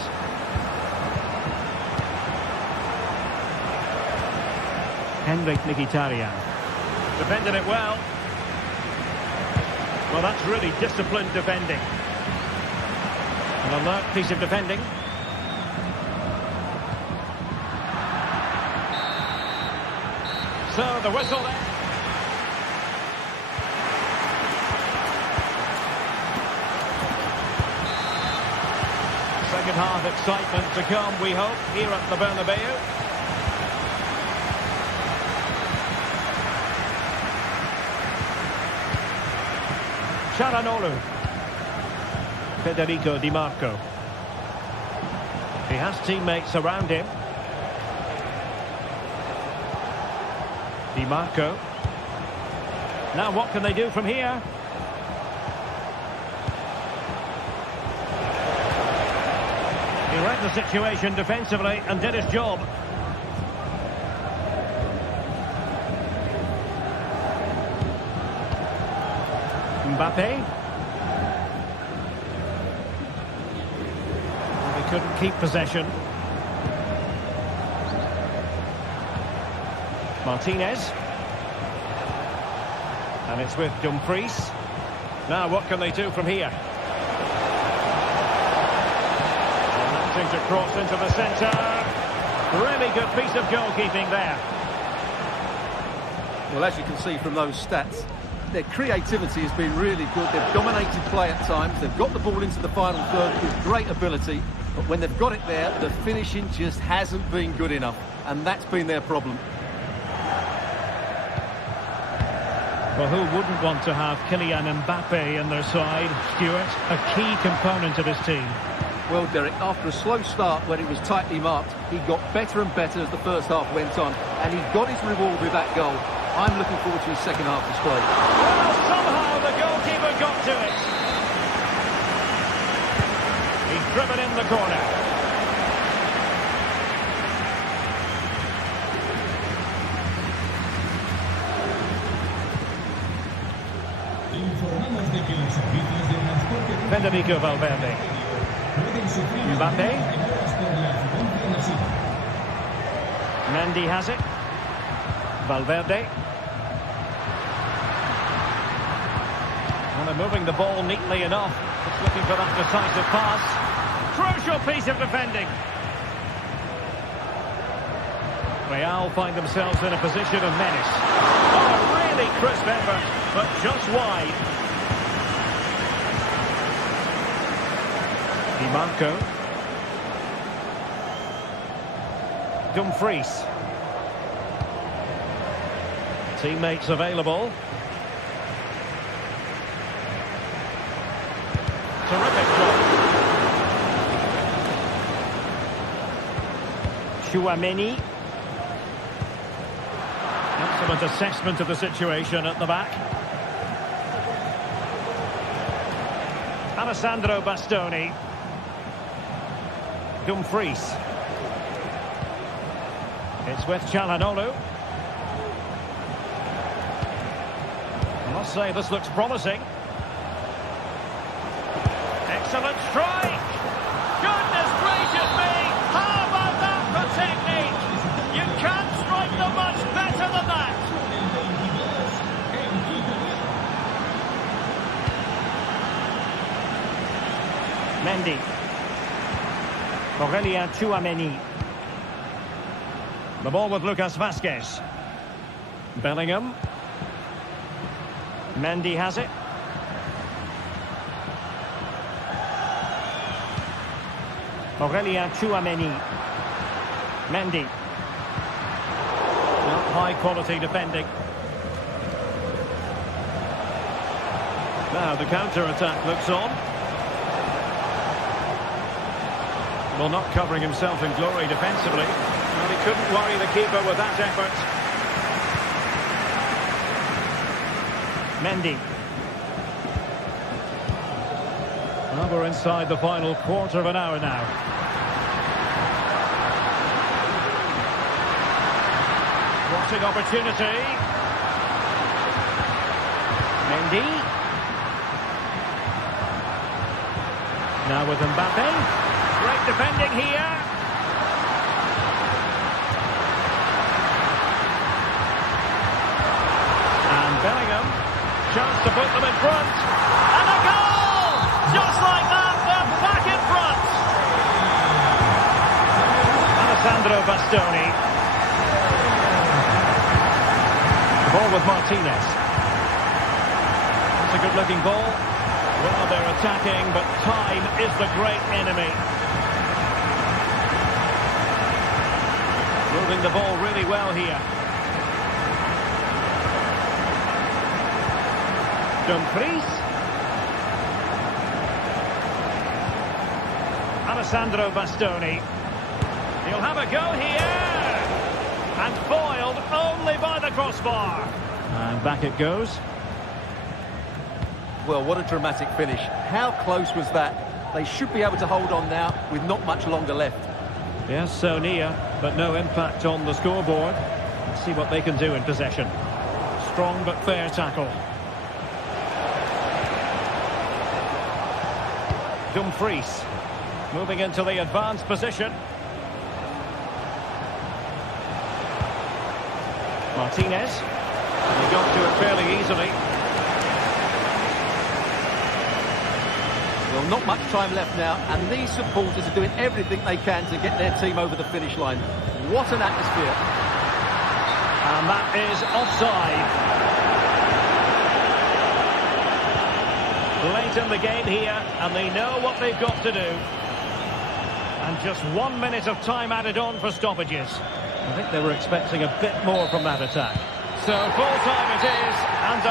Henrik Mkhitaryan. Defended it well. Well, that's really disciplined defending. An alert piece of defending. So the whistle there. Second half excitement to come, we hope, here at the Bernabeu. Çalhanoğlu. Federico Di Marco. He has teammates around him. Di Marco. Now what can they do from here? He read the situation defensively and did his job. Mbappe. He couldn't keep possession. Martinez. And it's with Dumfries. Now what can they do from here? To cross into the centre. Really good piece of goalkeeping there. Well, as you can see from those stats, their creativity has been really good. They've dominated play at times. They've got the ball into the final third with great ability. But when they've got it there, the finishing just hasn't been good enough. And that's been their problem. Well, who wouldn't want to have Kylian Mbappe in their side, Stuart? A key component of his team. Well, Derek, after a slow start when it was tightly marked, he got better and better as the first half went on, and he got his reward with that goal. I'm looking forward to his second half display. Well, somehow the goalkeeper got to it. He's driven in the corner. Federico Valverde. Mbappe. Mendy has it. Valverde. Well, they're moving the ball neatly enough. Just looking for that decisive pass. Crucial piece of defending. Real find themselves in a position of menace. Oh, a really crisp effort, but just wide. Di Marco. Dumfries. Teammates available. Terrific job. Tchouaméni. Excellent assessment of the situation at the back. Alessandro Bastoni. Dumfries. It's with Çalhanoğlu. I must say this looks promising. Excellent strike! Goodness gracious me! How about that for technique? You can't strike them much better than that! Mendy. Aurélien Tchouameni. The ball with Lucas Vázquez. Bellingham. Mendy has it. Aurélien Tchouameni. Mendy. Not high quality defending. Now the counter-attack looks on. Well, not covering himself in glory defensively. Well, he couldn't worry the keeper with that effort. Mendy. Well, we're inside the final quarter of an hour now. Crossing opportunity. Mendy. Now with Mbappe. Great defending here. And Bellingham. Chance to put them in front. And a goal! Just like that, they're back in front. Alessandro Bastoni. Ball with Martinez. It's a good-looking ball. Well, they're attacking, but time is the great enemy. Moving the ball really well here. Dumfries. Alessandro Bastoni. He'll have a go here. And foiled only by the crossbar. And back it goes. Well, what a dramatic finish. How close was that? They should be able to hold on now with not much longer left. Yes, so near, but no impact on the scoreboard. Let's see what they can do in possession. Strong but fair tackle. Dumfries moving into the advanced position. Martinez. And he got to it fairly easily. Well, not much time left now, and these supporters are doing everything they can to get their team over the finish line. What an atmosphere. And that is offside. Late in the game here, and they know what they've got to do. And just 1 minute of time added on for stoppages. I think they were expecting a bit more from that attack. So full time it is, and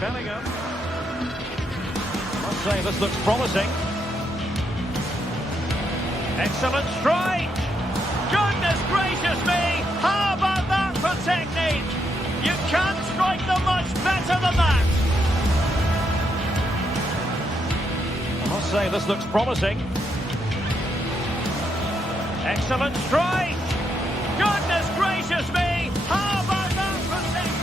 Bellingham. Must say this looks promising. Excellent strike! Goodness gracious me! How about that for technique? You can't strike them much better than that! I must say this looks promising. Excellent strike! Goodness gracious me! How about that for technique?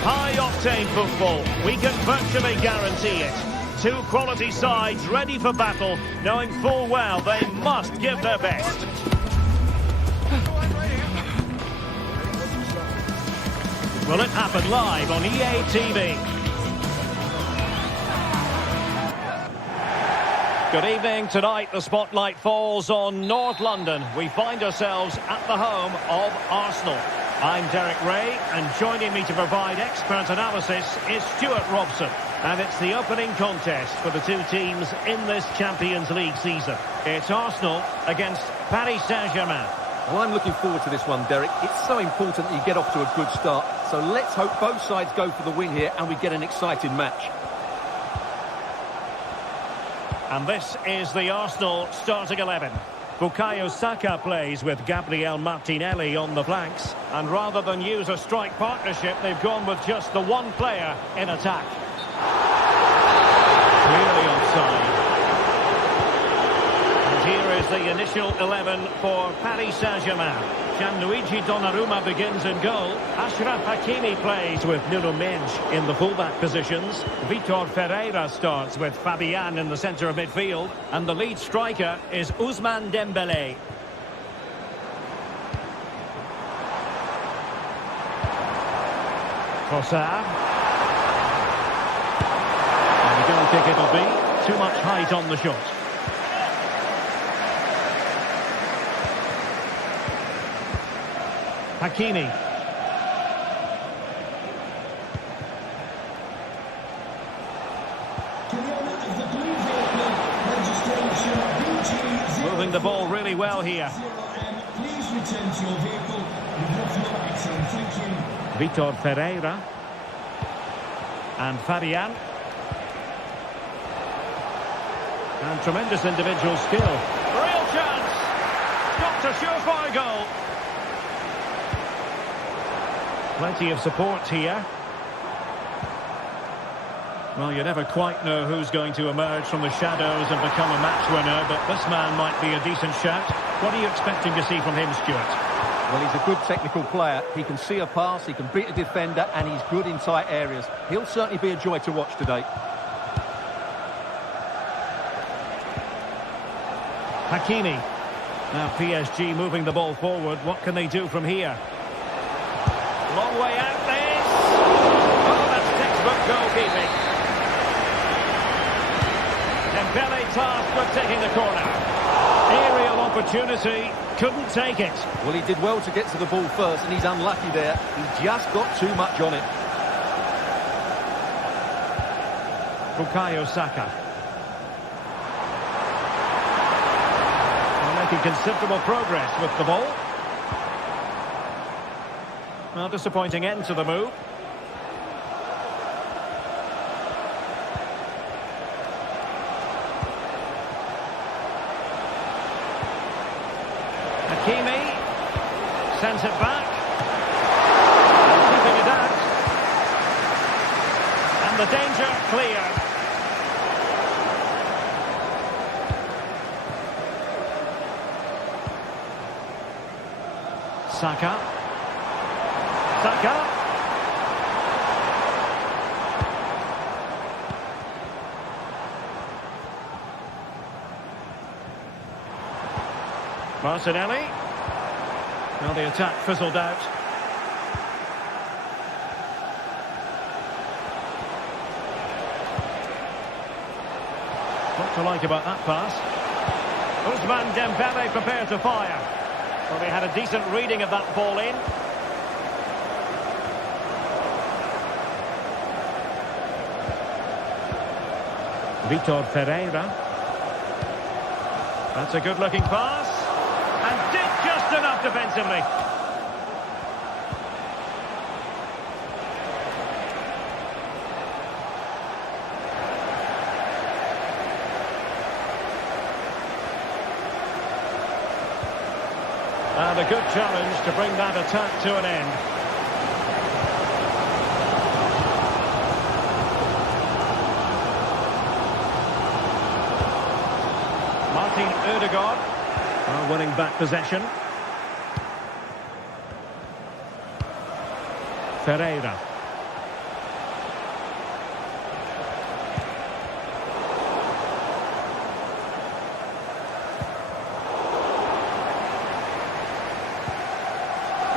High-octane football, we can virtually guarantee it. Two quality sides ready for battle, knowing full well they must give their best. Well, it happened live on EA TV. Good evening. Tonight the spotlight falls on North London. We find ourselves at the home of Arsenal. I'm Derek Ray, and joining me to provide expert analysis is Stuart Robson. And it's the opening contest for the two teams in this Champions League season. It's Arsenal against Paris Saint-Germain. Well, I'm looking forward to this one, Derek. It's so important that you get off to a good start. So let's hope both sides go for the win here and we get an exciting match. And this is the Arsenal starting 11. Bukayo Saka plays with Gabriel Martinelli on the flanks. And rather than use a strike partnership, they've gone with just the one player in attack. Clearly offside. And here is the initial 11 for Paris Saint-Germain. Gianluigi Donnarumma begins in goal. Achraf Hakimi plays with Nuno Mendes in the fullback positions. Vitor Ferreira starts with Fabian in the centre of midfield. And the lead striker is Ousmane Dembélé. Trossard. And the goal kick it'll be. Too much height on the shot. Hakimi. Moving the ball really well here. Please return to your vehicle. You have no accident. Thank you. Vitor Ferreira. And Fabian. And tremendous individual skill. Real chance. Got to show for a goal. Plenty of support here. Well, you never quite know who's going to emerge from the shadows and become a match winner, but this man might be a decent shout. What are you expecting to see from him, Stuart? Well, he's a good technical player. He can see a pass, he can beat a defender, and he's good in tight areas. He'll certainly be a joy to watch today. Hakimi. Now PSG moving the ball forward. What can they do from here? Long way out this. Oh, that's textbook goalkeeping. Dembele tasked with taking the corner. Aerial opportunity, couldn't take it. Well, he did well to get to the ball first, and he's unlucky there. He just got too much on it. Bukayo Saka. They're making considerable progress with the ball. Well, disappointing end to the move. Hakimi sends it back. And keeping it out. And the danger cleared. Saka. Saka. Martinelli. Well, the attack fizzled out. What to like about that pass? Ousmane Dembélé prepared to fire. Well, they had a decent reading of that ball in. Vitor Ferreira. That's a good-looking pass. And did just enough defensively. And a good challenge to bring that attack to an end. Martin Ødegaard, winning back possession. Ferreira.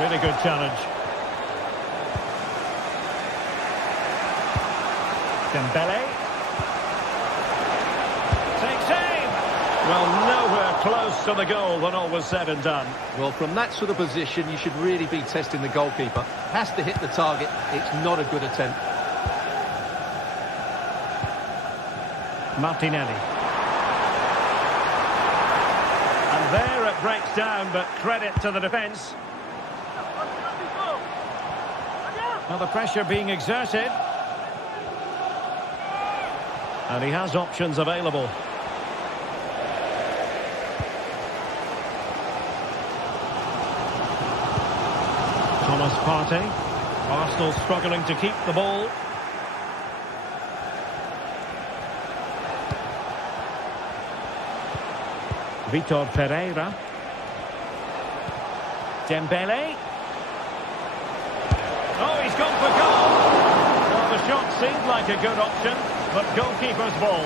Really good challenge. Dembele. Takes aim! Well, nowhere close to the goal when all was said and done. Well, from that sort of position, you should really be testing the goalkeeper. Has to hit the target. It's not a good attempt. Martinelli. And there it breaks down, but credit to the defence. Now the pressure being exerted. And he has options available. Thomas Partey. Arsenal struggling to keep the ball. Vitor Pereira. Dembele. Oh, he's gone for goal. Well, the shot seemed like a good option, but goalkeeper's ball.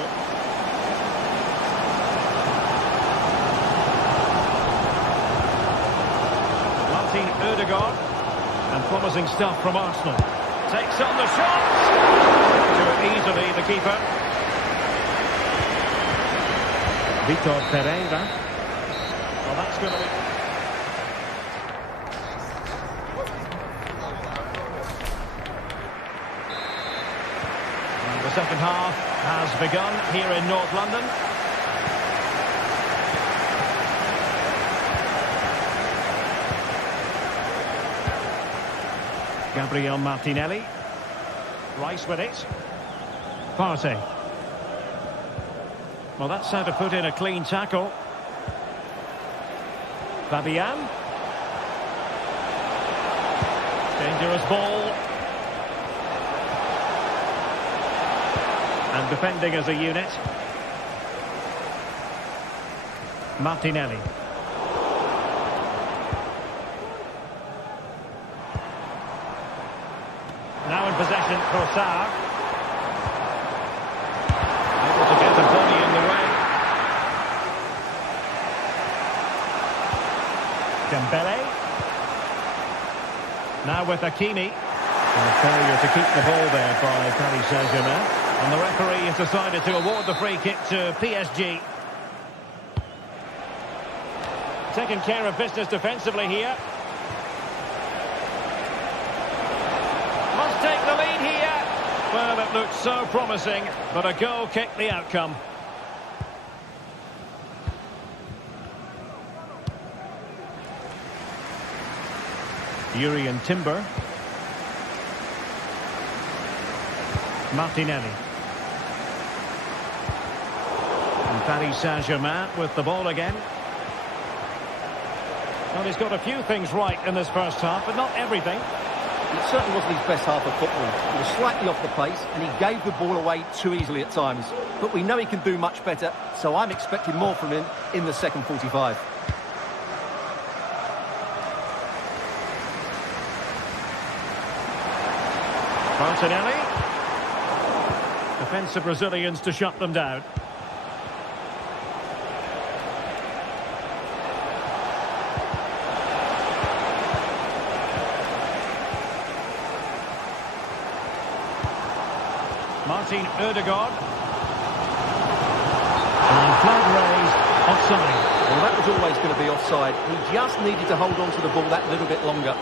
Martin Ødegaard. And promising stuff from Arsenal. Takes on the shot. To it easily, the keeper. Vitor Pereira. Well, that's going to be... And the second half has begun here in North London. Gabriel Martinelli. Rice with it. Partey. Well, that's how to put in a clean tackle. Fabian. Dangerous ball. And defending as a unit. Martinelli. Now in possession, Trossard. Able to get the body in the way. Dembele. Now with Hakimi. And a failure to keep the ball there by Paris Saint-Germain. And the referee has decided to award the free kick to PSG. Taking care of business defensively here. Must take the lead here. Well, it looked so promising, but a goal kicked the outcome. Jurrien Timber. Martinelli. And Paris Saint-Germain with the ball again. Well, he's got a few things right in this first half, but not everything. It certainly wasn't his best half of football. He was slightly off the pace, and he gave the ball away too easily at times. But we know he can do much better, so I'm expecting more from him in the second 45. Martinelli. Defensive Brazilians to shut them down. Martin Ødegaard. And flag raised, offside. Well, that was always going to be offside. He just needed to hold on to the ball that little bit longer.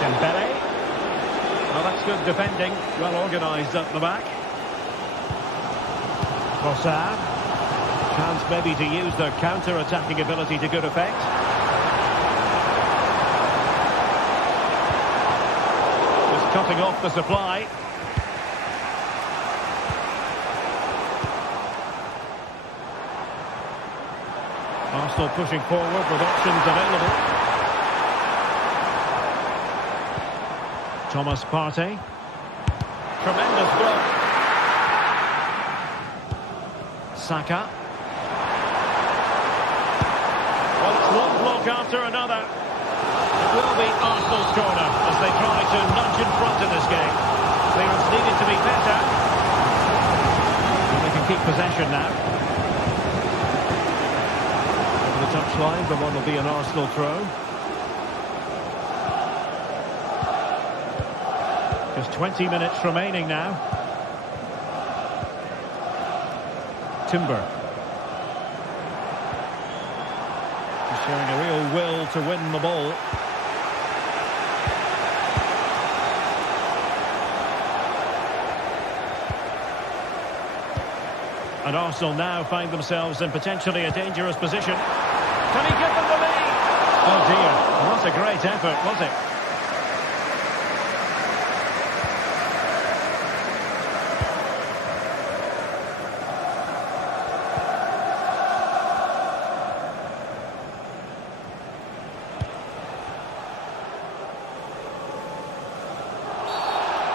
Dembele. Well, that's good defending. Well organised up the back. Trossard. Chance maybe to use their counter-attacking ability to good effect. Just cutting off the supply. Arsenal pushing forward with options available. Thomas Partey. Tremendous block. Saka. One block after another. It will be Arsenal's corner as they try to nudge in front in this game. Clearance needed to be better. And they can keep possession now. Over the touchline. The one will be an Arsenal throw. Just 20 minutes remaining now. Timber. He's showing a real will to win the ball. And Arsenal now find themselves in potentially a dangerous position. Can he give them the lead? Oh dear, not a great effort, was it?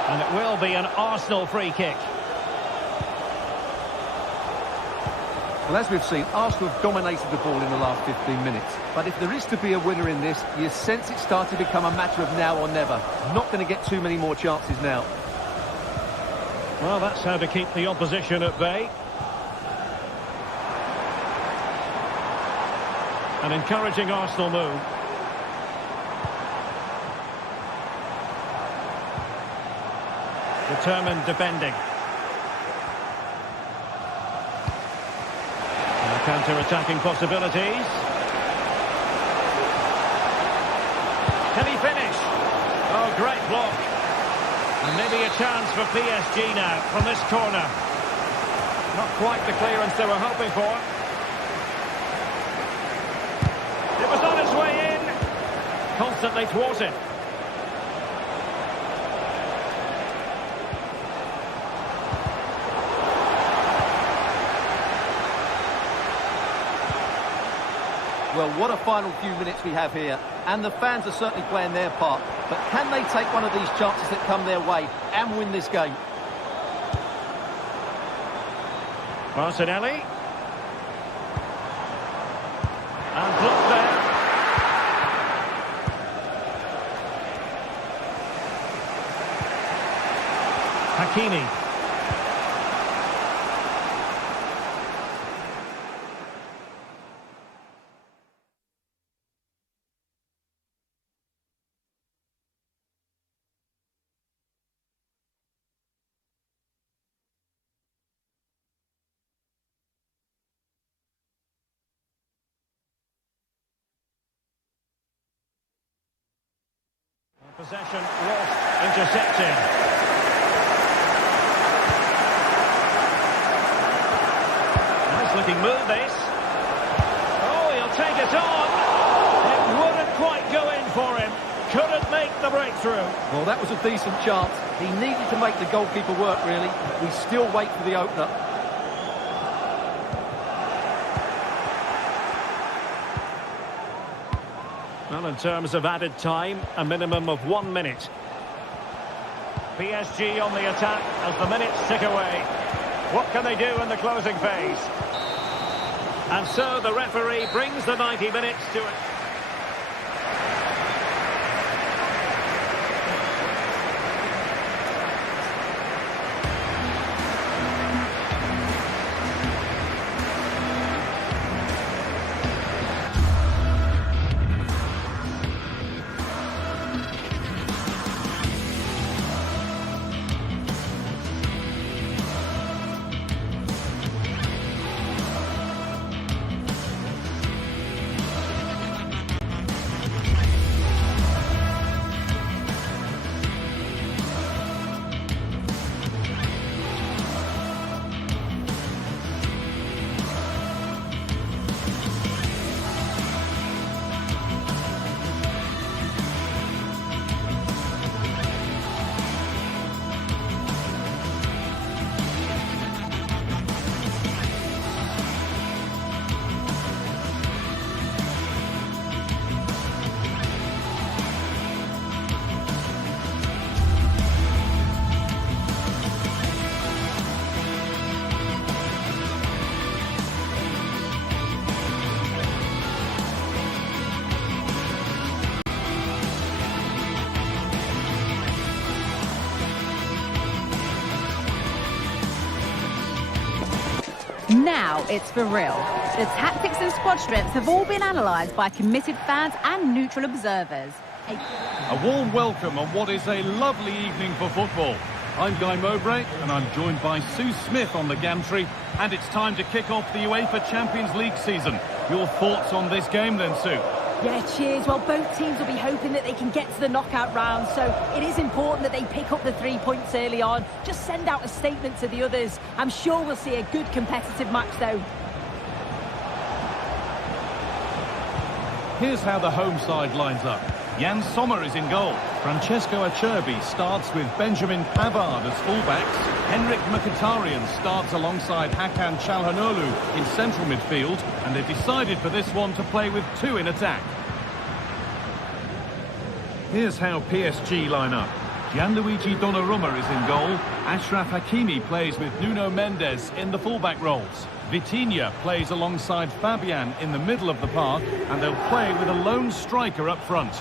And it will be an Arsenal free kick. Well, as we've seen, Arsenal have dominated the ball in the last 15 minutes. But if there is to be a winner in this, you sense it's starting to become a matter of now or never. Not going to get too many more chances now. Well, that's how to keep the opposition at bay. An encouraging Arsenal move. Determined defending. Counter-attacking possibilities. Can he finish? Oh, great block. And maybe a chance for PSG now from this corner. Not quite the clearance they were hoping for. It was on its way in. Constantly thwarted. Well, what a final few minutes we have here. And the fans are certainly playing their part. But can they take one of these chances that come their way and win this game? Martinelli. And blocked there. Hakimi. Possession lost, intercepted. Nice looking move this. Oh, he'll take it on. It wouldn't quite go in for him. Couldn't make the breakthrough. Well, that was a decent chance. He needed to make the goalkeeper work, really. We still wait for the opener. Well, in terms of added time, a minimum of 1 minute. PSG on the attack as the minutes tick away. What can they do in the closing phase? And so the referee brings the 90 minutes to it. Now it's for real. The tactics and squad strips have all been analysed by committed fans and neutral observers. A warm welcome on what is a lovely evening for football. I'm Guy Mowbray, and I'm joined by Sue Smith on the gantry, and it's time to kick off the UEFA Champions League season. Your thoughts on this game then, Sue? Yeah, cheers. Well, both teams will be hoping that they can get to the knockout round, so it is important that they pick up the 3 points early on. Just send out a statement to the others. I'm sure we'll see a good competitive match, though. Here's how the home side lines up. Jan Sommer is in goal. Francesco Acerbi starts with Benjamin Pavard as fullbacks. Henrik Mkhitaryan starts alongside Hakan Çalhanoğlu in central midfield, and they've decided for this one to play with 2 in attack. Here's how PSG line up. Gianluigi Donnarumma is in goal. Achraf Hakimi plays with Nuno Mendes in the fullback roles. Vitinha plays alongside Fabian in the middle of the park, and they'll play with a lone striker up front.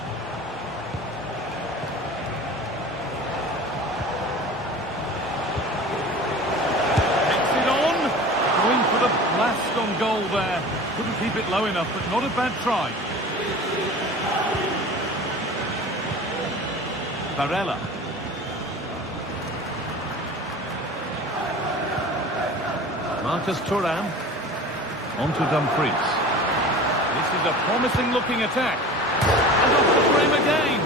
Takes it on. Going for the blast on goal there. Couldn't keep it low enough, but not a bad try. Barella. Marcus Thuram. On to Dumfries. This is a promising looking attack. And off the frame again.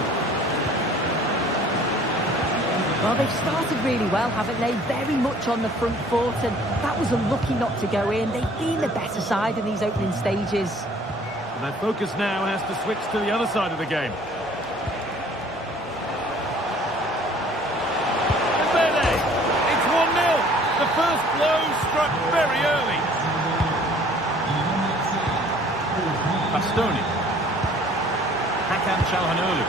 Well, they've started really well, haven't they? Very much on the front foot, and that was unlucky not to go in. They've been the better side in these opening stages. And their focus now has to switch to the other side of the game. It's 1-0. The first blow struck very early. Bastoni. Hakan Çalhanoğlu.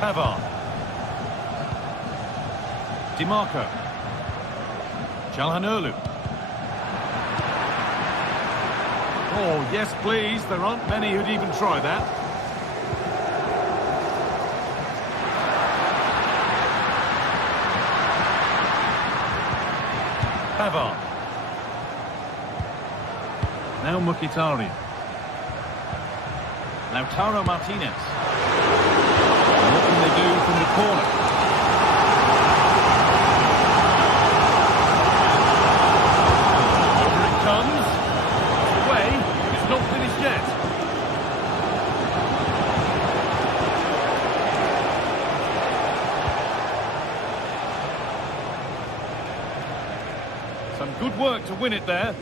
Pavard. DiMarco. Çalhanoğlu. Oh, yes, please. There aren't many who'd even try that. Pavard. Now Mkhitaryan. Lautaro Martinez. And what can they do from the corner? Here it comes. Away. It's not finished yet. Some good work to win it there.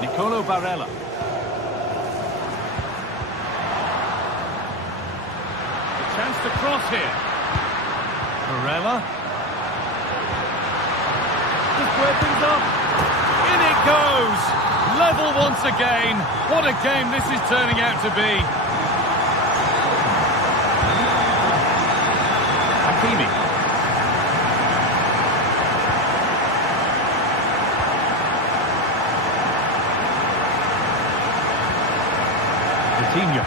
Nicolo Barella. A chance to cross here. Barella. To square things up. In it goes. Level once again. What a game this is turning out to be. Hakimi. Vitinha.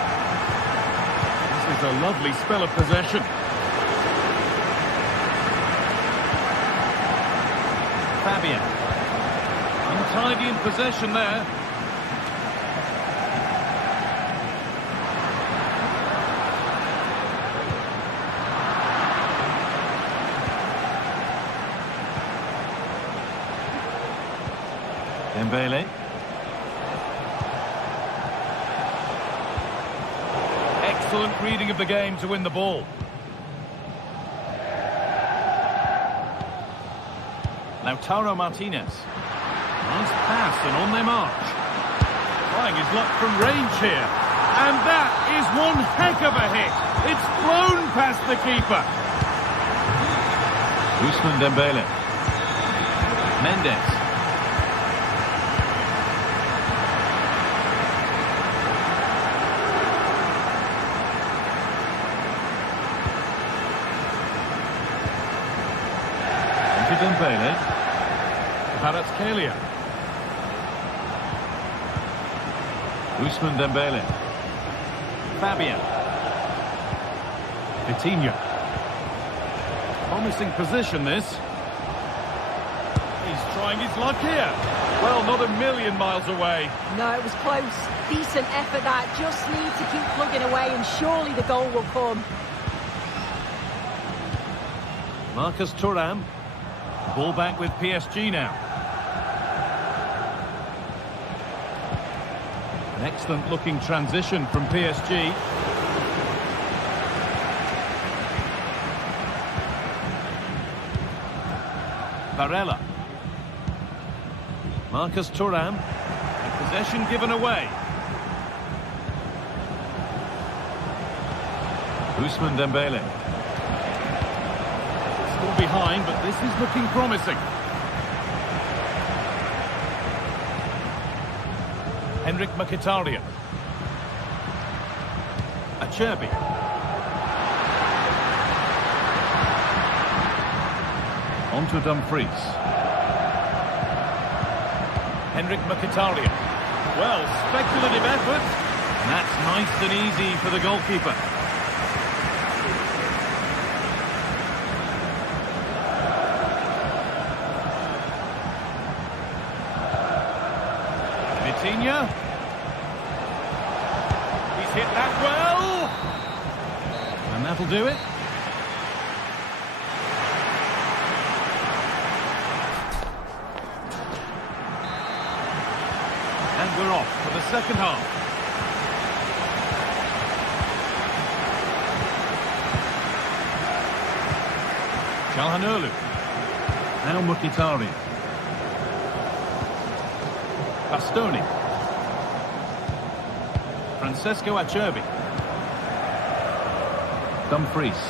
This is a lovely spell of possession. Fabian. Untidy in possession there. Dembele. Excellent reading of the game to win the ball. Lautaro Martinez. Nice pass and on they march. Trying his luck from range here. And that is one heck of a hit. It's flown past the keeper. Ousmane Dembele. Mendes. Dembele. Kvaratskhelia. Ousmane Dembele. Fabian. Vitinha. Promising position, this. He's trying his luck here. Well, not a million miles away. No, it was close. Decent effort that. Just need to keep plugging away and surely the goal will come. Marcus Thuram. Ball back with PSG now. An excellent looking transition from PSG. Barella. Marcus Thuram. Possession given away. Ousmane Dembele. Still behind, but this is looking promising. Henrik Mkhitaryan. Acerbi. On to Dumfries. Henrik Mkhitaryan. Well, speculative effort. And that's nice and easy for the goalkeeper. Vitinha. He's hit that well. And that'll do it. And we're off for the second half. Calhanoglu. Now Mkhitaryan. Bastoni. Francesco Acerbi. Dumfries.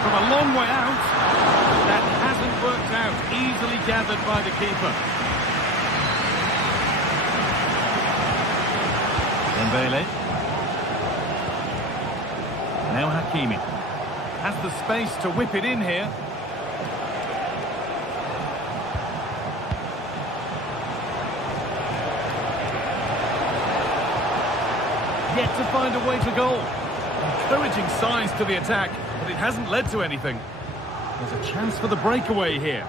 From a long way out. That hasn't worked out. Easily gathered by the keeper. Dembele. Now Hakimi. Has the space to whip it in here. Yet to find a way to goal. Encouraging signs to the attack, but it hasn't led to anything. There's a chance for the breakaway here.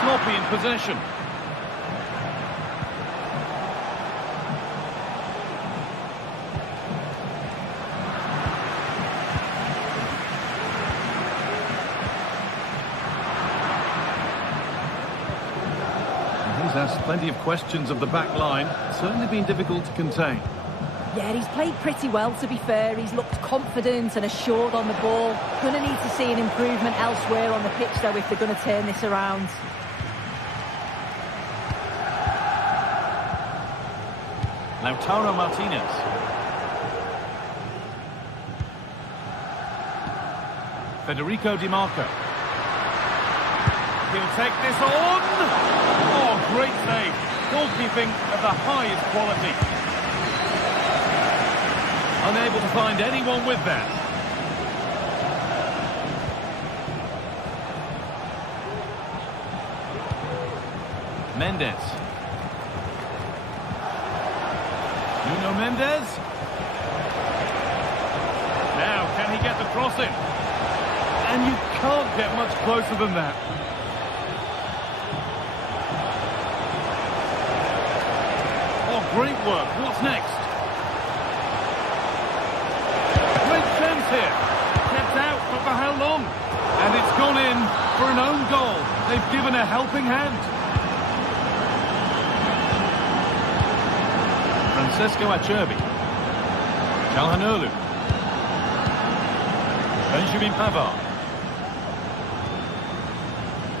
Sloppy in possession. He's asked plenty of questions of the back line. Certainly been difficult to contain. Yeah, he's played pretty well, to be fair. He's looked confident and assured on the ball. Going to need to see an improvement elsewhere on the pitch, though, if they're going to turn this around. Lautaro Martinez. Federico Di Marco. He'll take this on. Oh, great save. Goalkeeping of the highest quality. Unable to find anyone with that. Mendes. Nuno Mendes. Now, can he get the cross in? And you can't get much closer than that. Oh, great work. What's next? Great chance here. Kept out, but for how long? And it's gone in for an own goal. They've given a helping hand. Francesco Acerbi. Calhanoglu. Benjamin Pavard.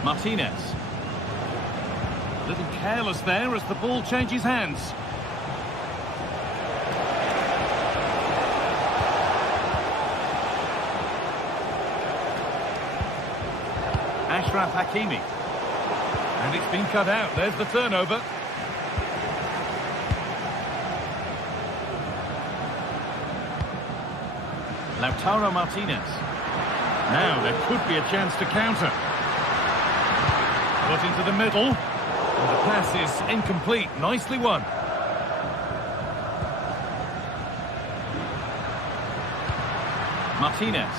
Martinez. A little careless there as the ball changes hands. Achraf Hakimi. And And it's been cut out. There's the turnover. Lautaro Martinez. Now there could be a chance to counter. Put into the middle. And the pass is incomplete. Nicely won. Martinez.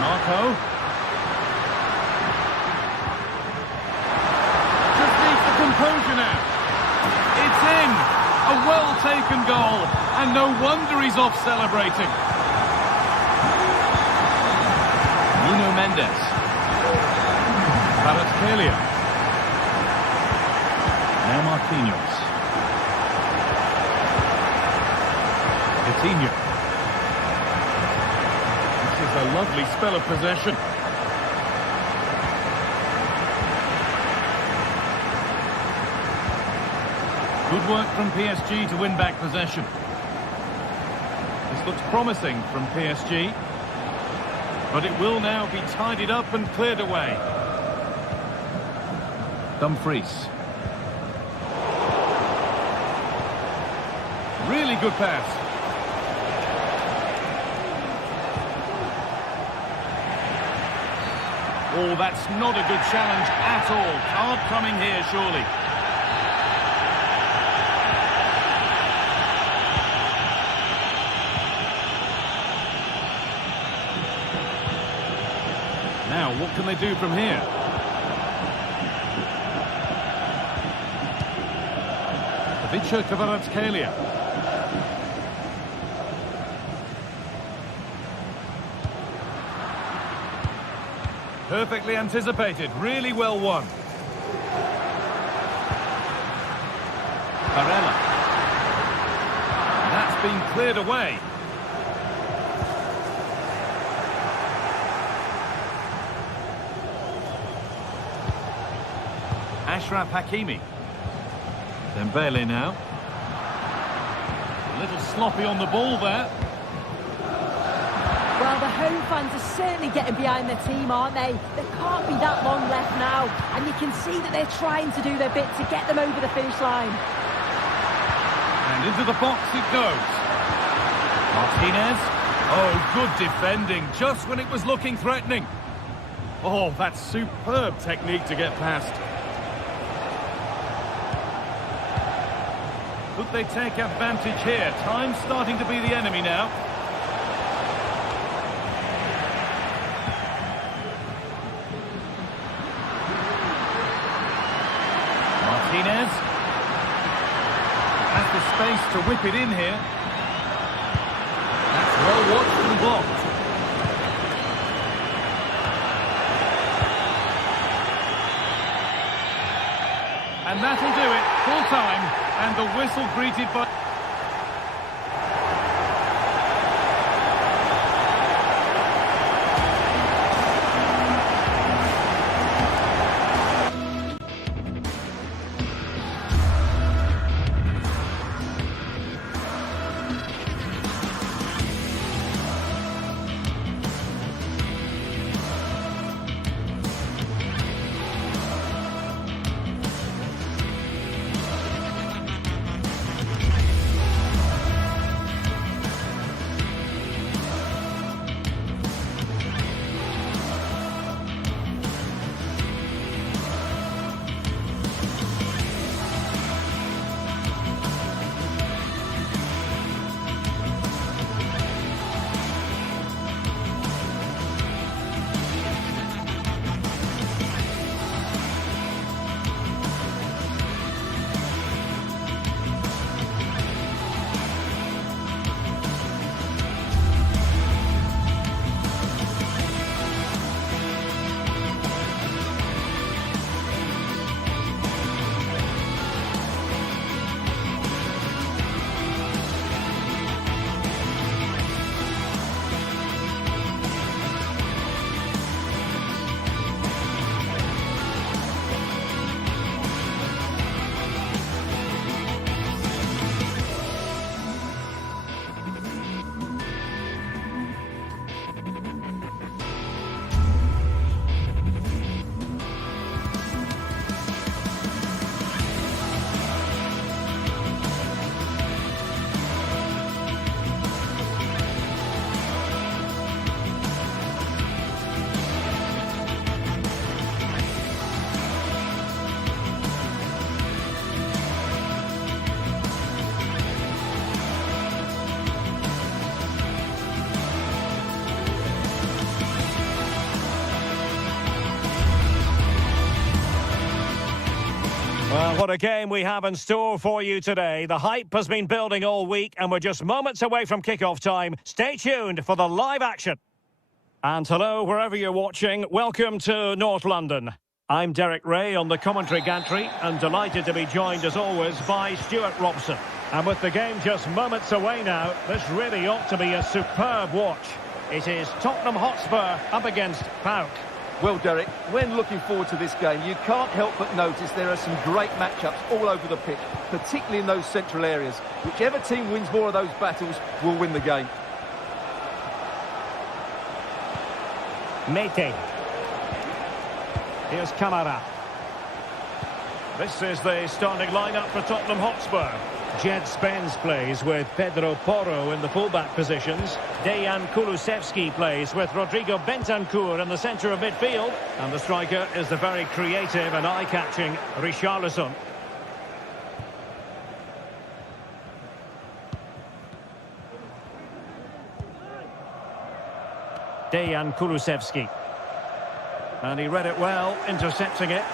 Marco. Just needs the composure now. It's in. A well-taken goal. And no wonder he's off celebrating. Nuno Mendes. Kvaratskhelia. Now Marquinhos. Coutinho. This is a lovely spell of possession. Good work from PSG to win back possession. This looks promising from PSG. But it will now be tidied up and cleared away. Dumfries. Really good pass. Oh, that's not a good challenge at all. Hard coming here, surely. Now, what can they do from here? Ivica Kvaratskhelia. Perfectly anticipated, really well won. Barella. That's been cleared away. Ashraf Hakimi. Dembele now. A little sloppy on the ball there. Well, the home fans are certainly getting behind their team, aren't they? There can't be that long left now. And you can see that they're trying to do their bit to get them over the finish line. And into the box it goes. Martinez. Oh, good defending, just when it was looking threatening. Oh, that's superb technique to get past. Could they take advantage here? Time's starting to be the enemy now. Martinez has the space to whip it in here. That's well watched and blocked. And that'll do it, full time, and the whistle greeted by... Well, what a game we have in store for you today. The hype has been building all week and we're just moments away from kickoff time. Stay tuned for the live action. And hello, wherever you're watching, welcome to North London. I'm Derek Ray on the commentary gantry and delighted to be joined as always by Stuart Robson. And with the game just moments away now, this really ought to be a superb watch. It is Tottenham Hotspur up against PAOK. Well, Derek, when looking forward to this game, you can't help but notice there are some great matchups all over the pitch, particularly in those central areas. Whichever team wins more of those battles will win the game. Mete. Here's Camara. This is the starting lineup for Tottenham Hotspur. Jed Spence plays with Pedro Porro in the fullback positions. Dejan Kulusevski plays with Rodrigo Bentancur in the centre of midfield. And the striker is the very creative and eye-catching Richarlison. Dejan Kulusevski. And he read it well, intercepting it.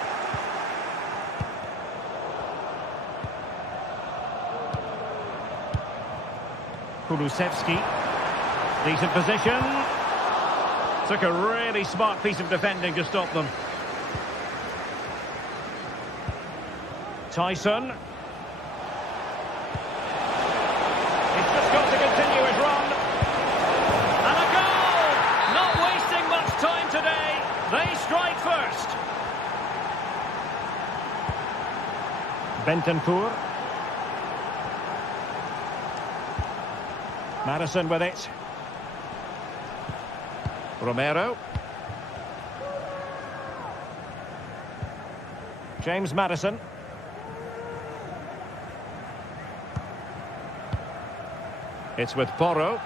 Kulusevski. Decent position. Took a really smart piece of defending to stop them. Tyson. He's just got to continue his run. And a goal! Not wasting much time today. They strike first. Bentancur. Madison with it. Romero. James Madison. It's with Porro.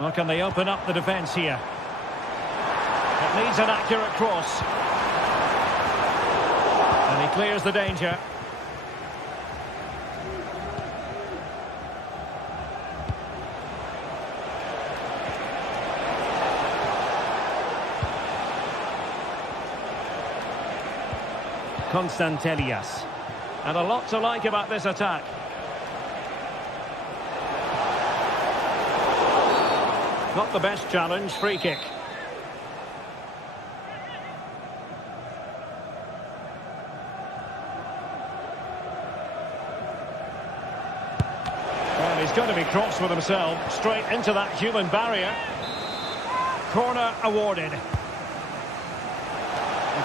Well, can they open up the defence here? It needs an accurate cross. And he clears the danger. Constantelias. And a lot to like about this attack. Not the best challenge, free kick. He's got to be cross with himself, straight into that human barrier. Corner awarded. The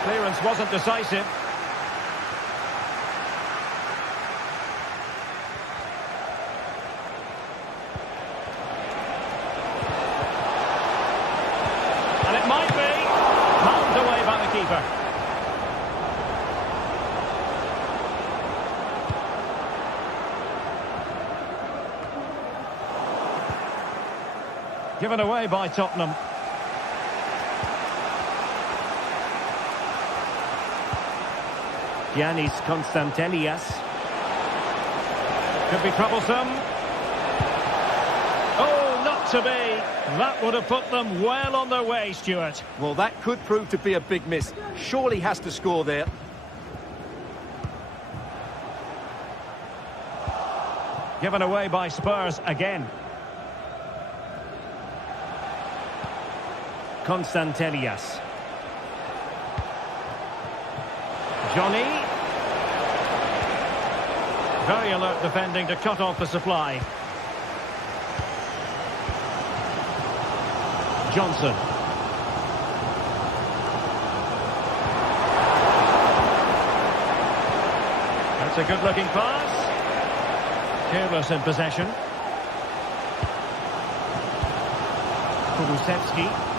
clearance wasn't decisive. And it might be palmed away by the keeper. Given away by Tottenham. Giannis Constantelias. Could be troublesome. Oh, not to be. That would have put them well on their way, Stuart. Well, that could prove to be a big miss. Surely has to score there. Given away by Spurs again. Constantelias. Johnny. Very alert defending to cut off the supply. Johnson. That's a good-looking pass. Careless in possession. Kulusevski.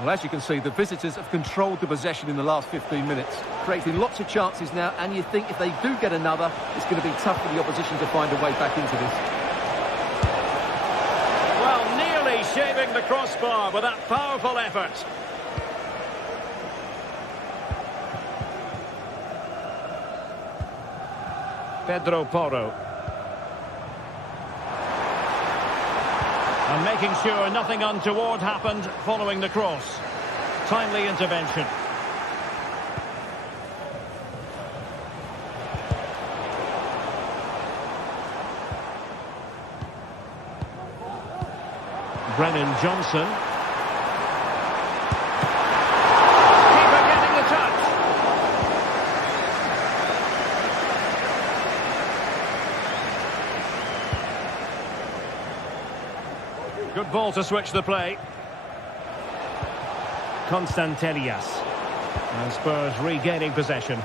Well, as you can see, the visitors have controlled the possession in the last 15 minutes, creating lots of chances now, and you think if they do get another, it's going to be tough for the opposition to find a way back into this. Well, nearly shaving the crossbar with that powerful effort. Pedro Porro. And making sure nothing untoward happened following the cross. Timely intervention. Brennan Johnson. Keeper getting the touch. Good ball to switch the play. Constantelias. And Spurs regaining possession.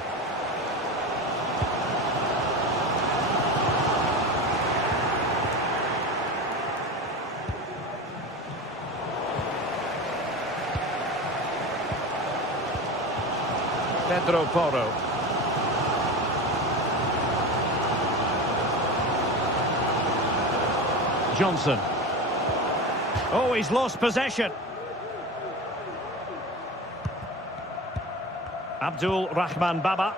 Pedro Porro. Johnson. Oh, he's lost possession. Abdul Rahman Baba.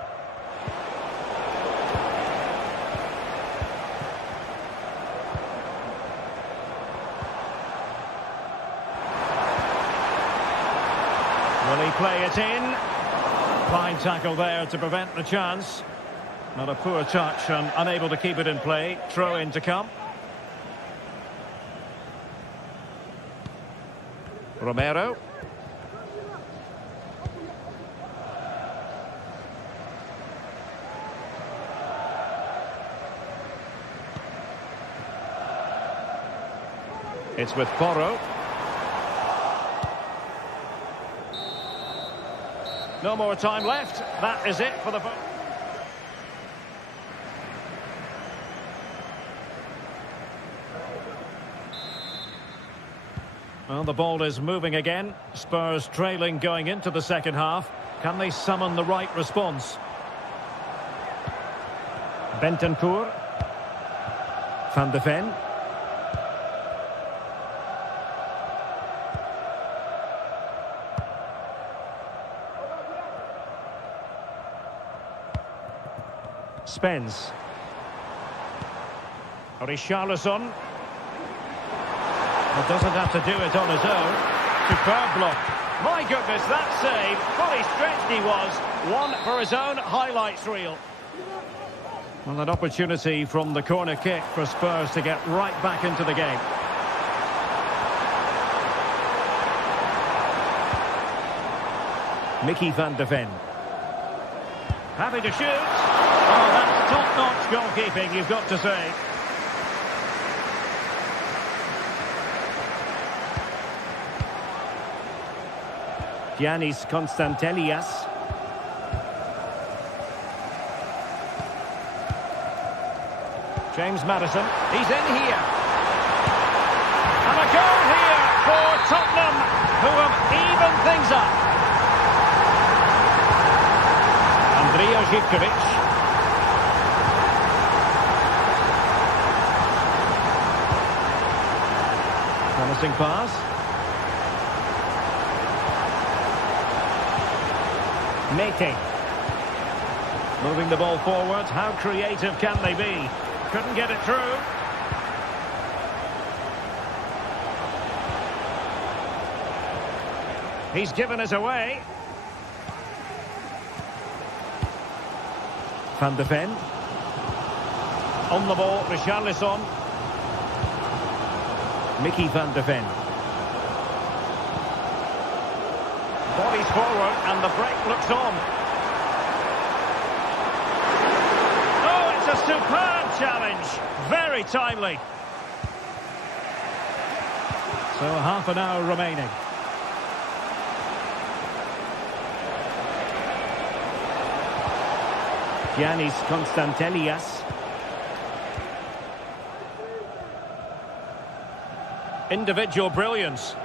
Will he play it in? Fine tackle there to prevent the chance. Not a poor touch and unable to keep it in play. Throw in to come. Romero. It's with Porro. No more time left. That is it for the... Well, the ball is moving again. Spurs trailing going into the second half. Can they summon the right response? Bentancur. Van de Ven. Spence. Richarlison. Well, doesn't have to do it on his own. Superb block. My goodness, that save. Fully stretched he was. One for his own highlights reel. Well, an opportunity from the corner kick for Spurs to get right back into the game. Mickey van de Ven. Happy to shoot. Oh, that's top-notch goalkeeping, you've got to say. Giannis Constantelias. James Maddison. He's in here. And a goal here for Tottenham, who have evened things up. Andrija Živković. Promising pass. Mete. Moving the ball forward. How creative can they be? Couldn't get it through. He's given us away. Van de Ven. On the ball, Richarlison. Mickey van de Ven. Bodies forward and the break looks on. Oh, it's a superb challenge. Very timely. So half an hour remaining. Giannis Constantelias. Individual brilliance.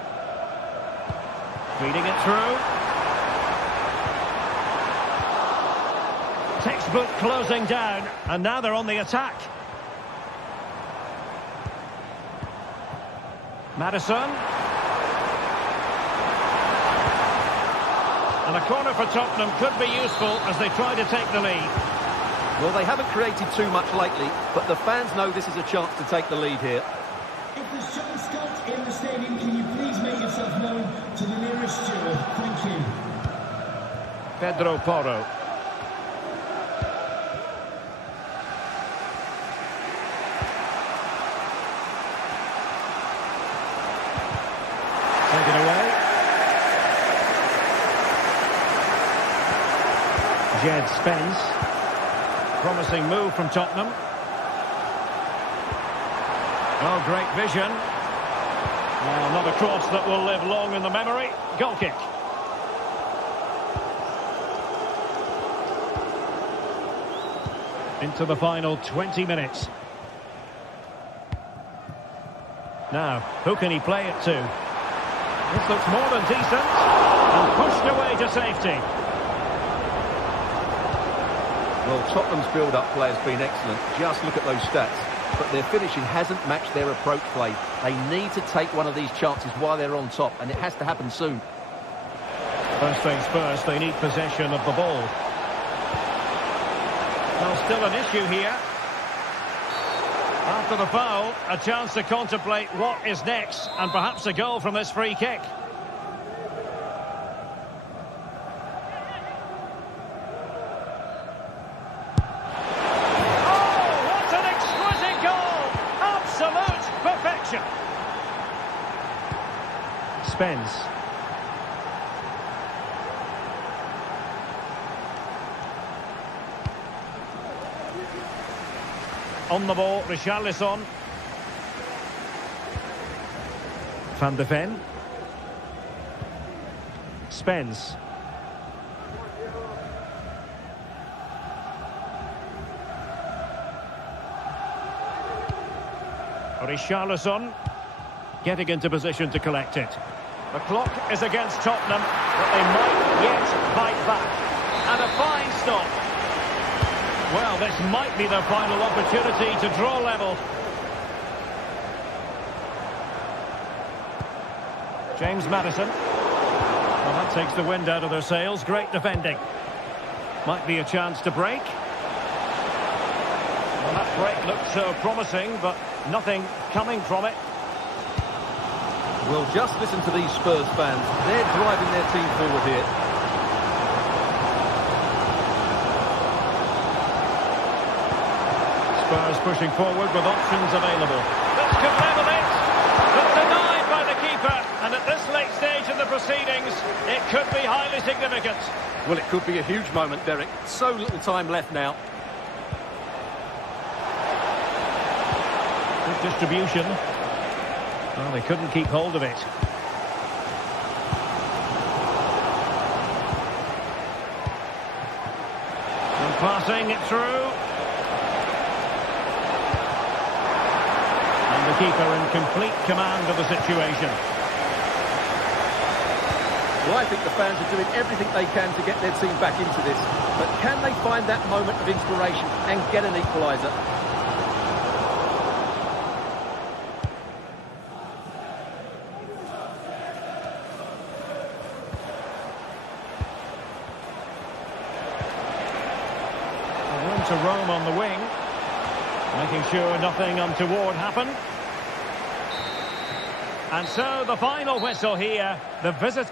Feeding it through. Textbook closing down, and now they're on the attack. Maddison. And a corner for Tottenham could be useful as they try to take the lead. Well, they haven't created too much lately, but the fans know this is a chance to take the lead here. If there's John Scott in the stadium, can you please make yourself known to the nearest steward? Thank you. Pedro Porro. Taken away. Jed Spence. Promising move from Tottenham. Oh, great vision. Well, not a cross that will live long in the memory. Goal kick. Into the final 20 minutes. Now, who can he play it to? This looks more than decent. And pushed away to safety. Well, Tottenham's build-up play has been excellent. Just look at those stats. But their finishing hasn't matched their approach play. They need to take one of these chances while they're on top, and it has to happen soon. First things first, they need possession of the ball. Well, still an issue here. After the foul, a chance to contemplate what is next, and perhaps a goal from this free kick. Spence. On the ball, Richarlison. Van de Ven. Spence. Richarlison. Getting into position to collect it. The clock is against Tottenham, but they might yet fight back. And a fine stop. Well, this might be their final opportunity to draw level. James Maddison. Well, that takes the wind out of their sails. Great defending. Might be a chance to break. Well, that break looked so promising, but nothing coming from it. Well, just listen to these Spurs fans. They're driving their team forward here. Spurs pushing forward with options available. This could level it, but denied by the keeper. And at this late stage in the proceedings, it could be highly significant. Well, it could be a huge moment, Derek. So little time left now. Good distribution. Well, they couldn't keep hold of it. And passing it through. And the keeper in complete command of the situation. Well, I think the fans are doing everything they can to get their team back into this. But can they find that moment of inspiration and get an equaliser? To roam on the wing, making sure nothing untoward happened. And so the final whistle here, the visit.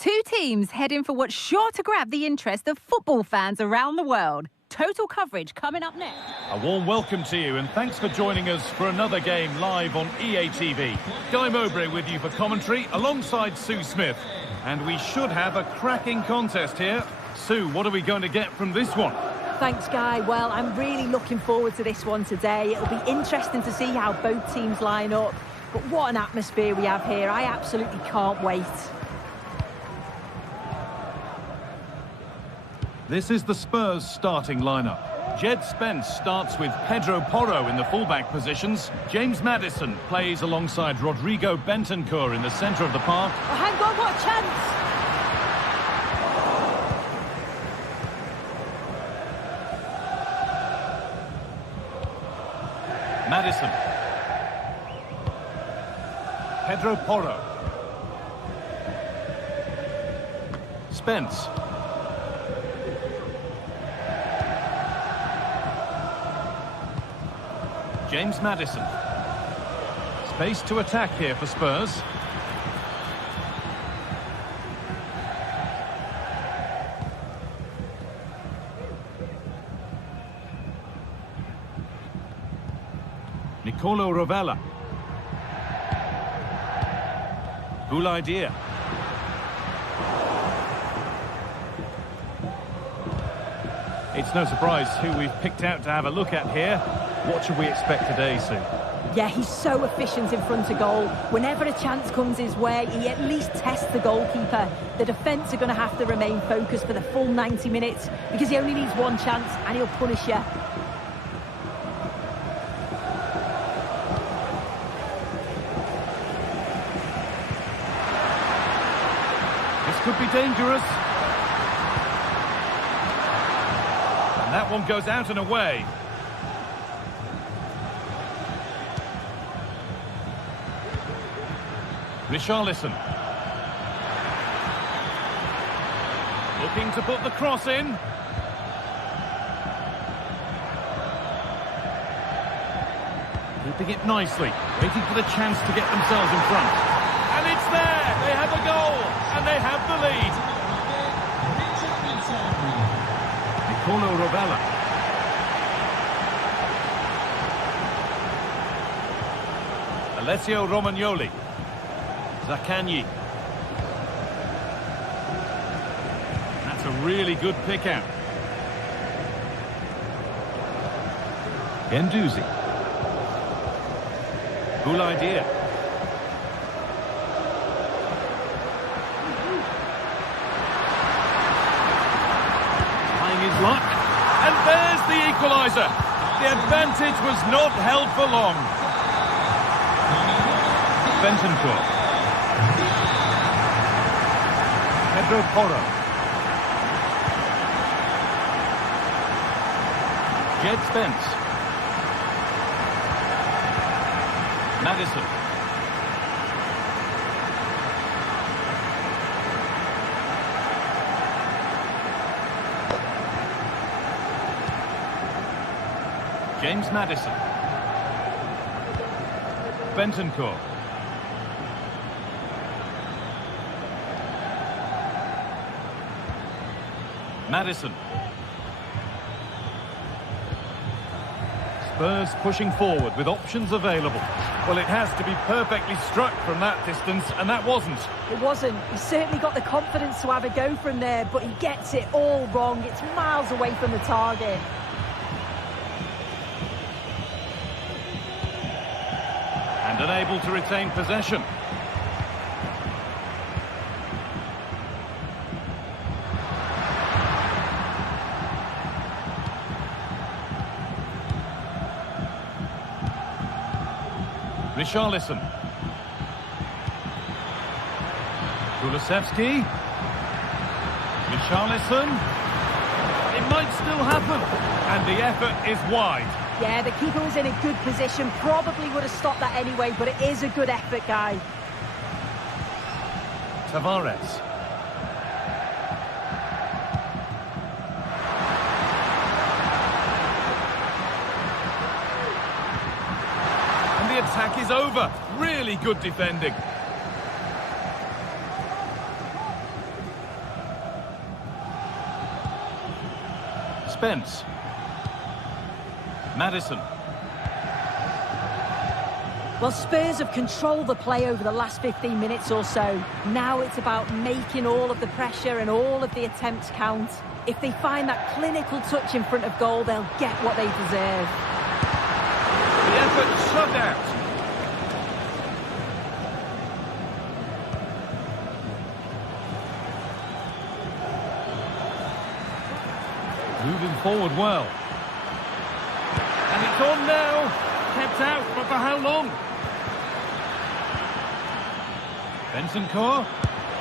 Two teams heading for what's sure to grab the interest of football fans around the world. Total coverage coming up next. A warm welcome to you and thanks for joining us for another game live on EA TV. Guy Mowbray with you for commentary alongside Sue Smith. And we should have a cracking contest here. Sue, what are we going to get from this one? Thanks, Guy. Well, I'm really looking forward to this one today. It'll be interesting to see how both teams line up. But what an atmosphere we have here. I absolutely can't wait. This is the Spurs starting lineup. Jed Spence starts with Pedro Porro in the fullback positions. James Maddison plays alongside Rodrigo Bentancur in the centre of the park. Oh, hang on, what a chance! Maddison. Pedro Porro. Spence. James Maddison. Space to attack here for Spurs. Nicolo Rovella. Cool idea. It's no surprise who we've picked out to have a look at here. What should we expect today, Sue? Yeah, he's so efficient in front of goal. Whenever a chance comes his way, he at least tests the goalkeeper. The defence are going to have to remain focused for the full 90 minutes because he only needs one chance and he'll punish you. This could be dangerous. And that one goes out and away. Richarlison. Looking to put the cross in. Keeping it nicely. Waiting for the chance to get themselves in front. And it's there! They have a goal! And they have the lead! Nicolo Rovella. Alessio Romagnoli. Zaccagni. That's a really good pick out. Guendouzi. Cool idea. Trying his luck. And there's the equaliser. The advantage was not held for long. Bentancur. Pedro Porro. Jed Spence. Maddison. James Maddison. Bentancur. Maddison. Spurs pushing forward with options available. Well, it has to be perfectly struck from that distance, and that wasn't. It wasn't. He's certainly got the confidence to have a go from there, but he gets it all wrong. It's miles away from the target. And unable to retain possession. Richarlison. Kulusevski. Richarlison. It might still happen. And the effort is wide. Yeah, the keeper was in a good position. Probably would have stopped that anyway, but it is a good effort, Guy. Tavares. And the attack is over. Really good defending. Spence. Maddison. Well, Spurs have controlled the play over the last 15 minutes or so. Now it's about making all of the pressure and all of the attempts count. If they find that clinical touch in front of goal, they'll get what they deserve. The effort shut out. Moving forward well. And it's on now. Kept out, but for how long? Bentancur.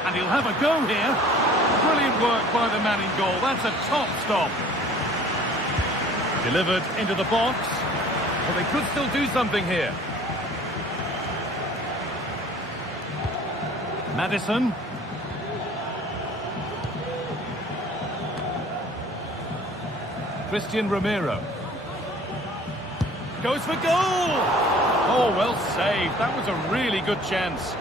And he'll have a go here. Brilliant work by the man in goal. That's a top stop. Delivered into the box. Well, they could still do something here. Maddison. Christian Romero. Goes for goal! Oh, well saved. That was a really good chance.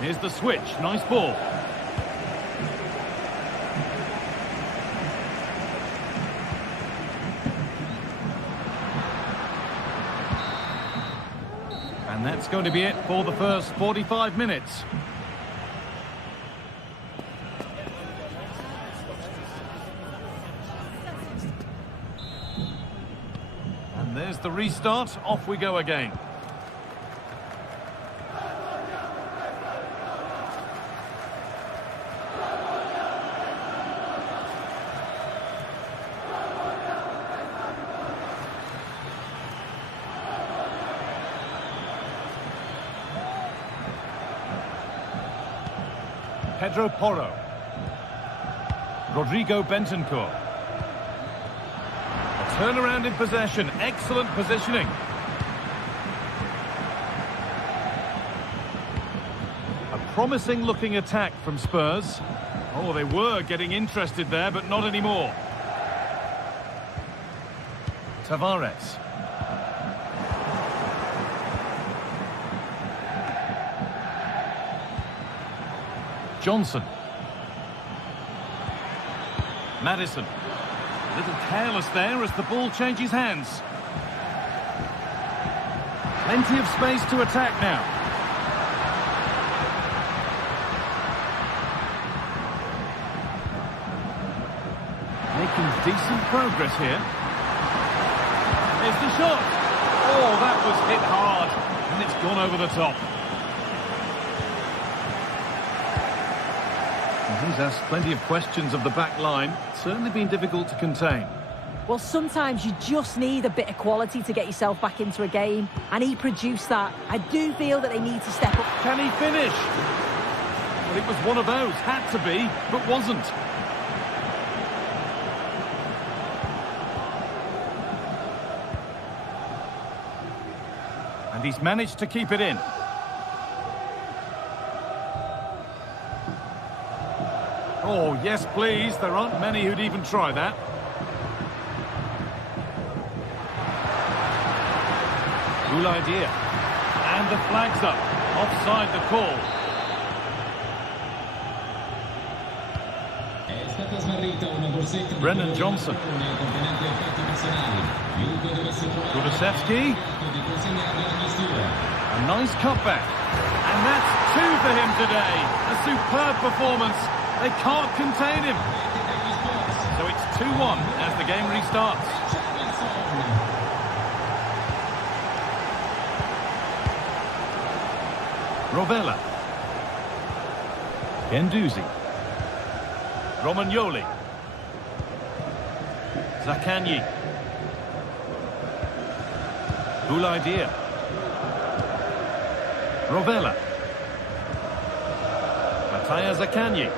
Here's the switch. Nice ball. And that's going to be it for the first 45 minutes. And there's the restart. Off we go again. Pedro Porro. Rodrigo Bentancur. A turnaround in possession. Excellent positioning. A promising looking attack from Spurs. Oh, they were getting interested there, but not anymore. Tavares. Johnson. Maddison. A little careless there as the ball changes hands. Plenty of space to attack now. Making decent progress here. There's the shot. Oh, that was hit hard. And it's gone over the top. He's asked plenty of questions of the back line. Certainly been difficult to contain. Well, sometimes you just need a bit of quality to get yourself back into a game, and he produced that. I do feel that they need to step up. Can he finish? Well, it was one of those. Had to be, but wasn't. And he's managed to keep it in. Oh, yes, please. There aren't many who'd even try that. Cool idea. And the flag's up. Offside the call. Brennan Johnson. Kulusevski. A nice cutback. And that's two for him today. A superb performance. They can't contain him. So it's 2-1 as the game restarts. Rovella. Guendouzi. Romagnoli. Zaccagni. Cool idea. Rovella. Mattia Zaccagni.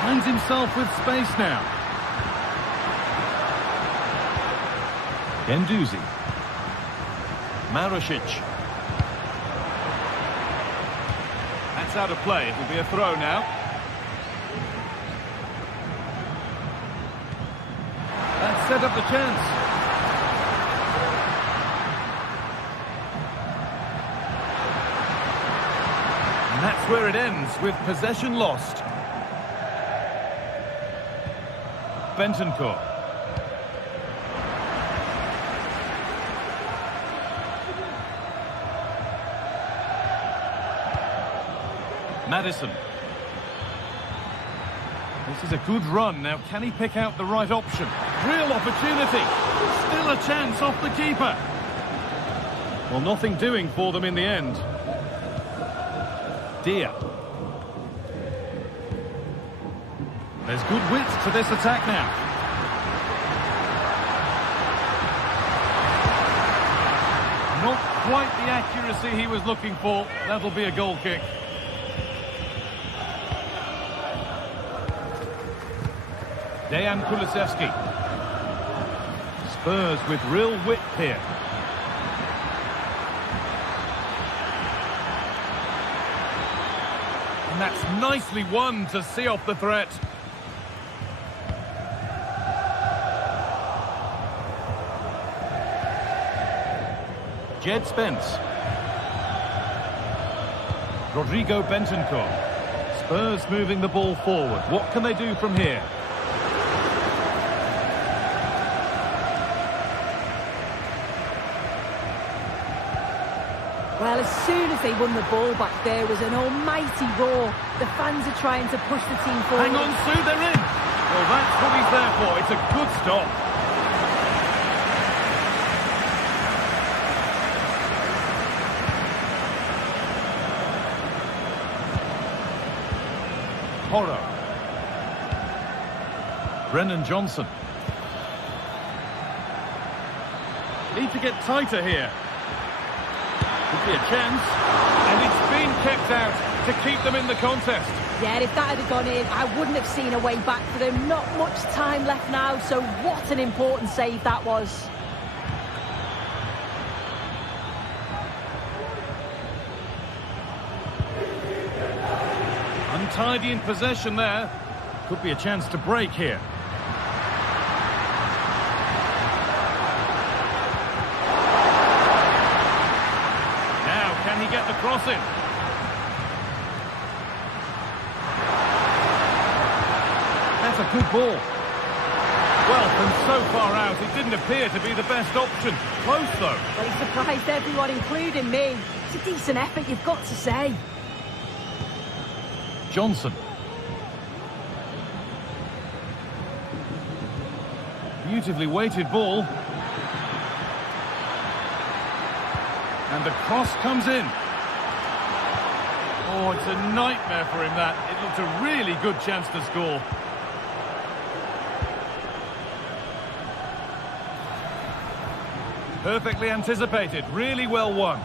Finds himself with space now. Guendouzi. Marusic. That's out of play. It will be a throw now. That set up the chance. And that's where it ends, with possession lost. Bentancur. Maddison. This is a good run. Now, can he pick out the right option? Real opportunity. Still a chance off the keeper. Well, nothing doing for them in the end. Dia. There's good width to this attack now. Not quite the accuracy he was looking for. That'll be a goal kick. Dejan Kulusevski. Spurs with real width here. And that's nicely won to see off the threat. Jed Spence. Rodrigo Bentancur. Spurs moving the ball forward. What can they do from here? Well, as soon as they won the ball back, there was an almighty roar. The fans are trying to push the team forward. Hang on, Sue, they're in. Well, that's what he's there for. It's a good stop. Porro. Brennan Johnson. Need to get tighter here. Could be a chance, and it's been kept out to keep them in the contest. Yeah, if that had gone in, I wouldn't have seen a way back for them. Not much time left now, so what an important save that was. Untidy in possession there. Could be a chance to break here. Can he get the cross in? That's a good ball. Well, from so far out, it didn't appear to be the best option. Close, though. Well, he surprised everyone, including me. It's a decent effort, you've got to say. Johnson. Beautifully weighted ball. And the cross comes in. Oh, it's a nightmare for him, that. It looked a really good chance to score. Perfectly anticipated. Really well won.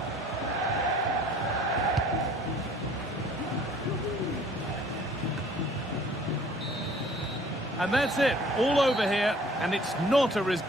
And that's it. All over here. And it's not a result.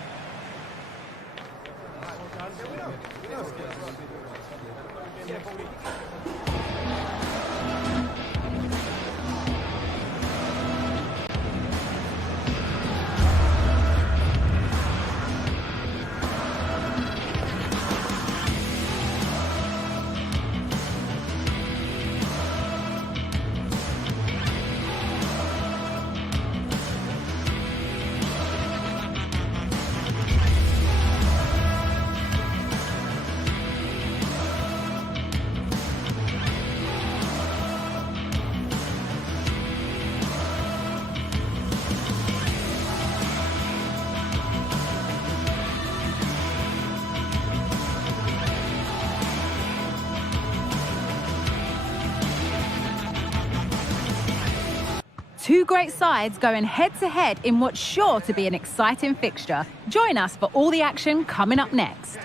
Two great sides going head-to-head in what's sure to be an exciting fixture. Join us for all the action coming up next.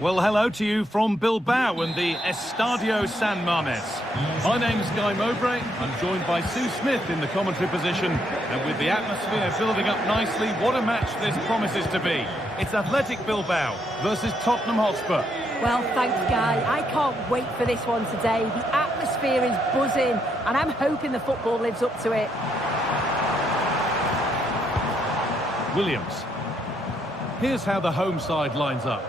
Well, hello to you from Bilbao and the Estadio San Mames. My name's Guy Mowbray. I'm joined by Sue Smith in the commentary position. And with the atmosphere building up nicely, what a match this promises to be. It's Athletic Bilbao versus Tottenham Hotspur. Well, thanks, Guy. I can't wait for this one today. The atmosphere is buzzing, and I'm hoping the football lives up to it. Williams. Here's how the home side lines up.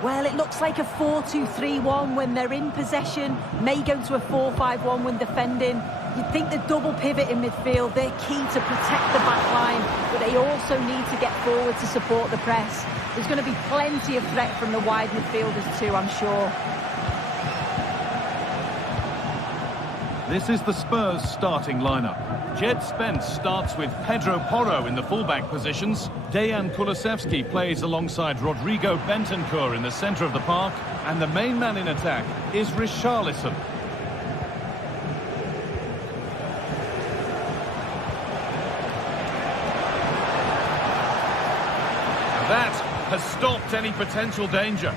Well, it looks like a 4-2-3-1 when they're in possession, may go to a 4-5-1 when defending. You'd think the double pivot in midfield, they're key to protect the back line, but they also need to get forward to support the press. There's going to be plenty of threat from the wide midfielders too, I'm sure. This is the Spurs starting lineup. Jed Spence starts with Pedro Porro in the fullback positions. Dejan Kulusevski plays alongside Rodrigo Bentancur in the centre of the park. And the main man in attack is Richarlison. That has stopped any potential danger.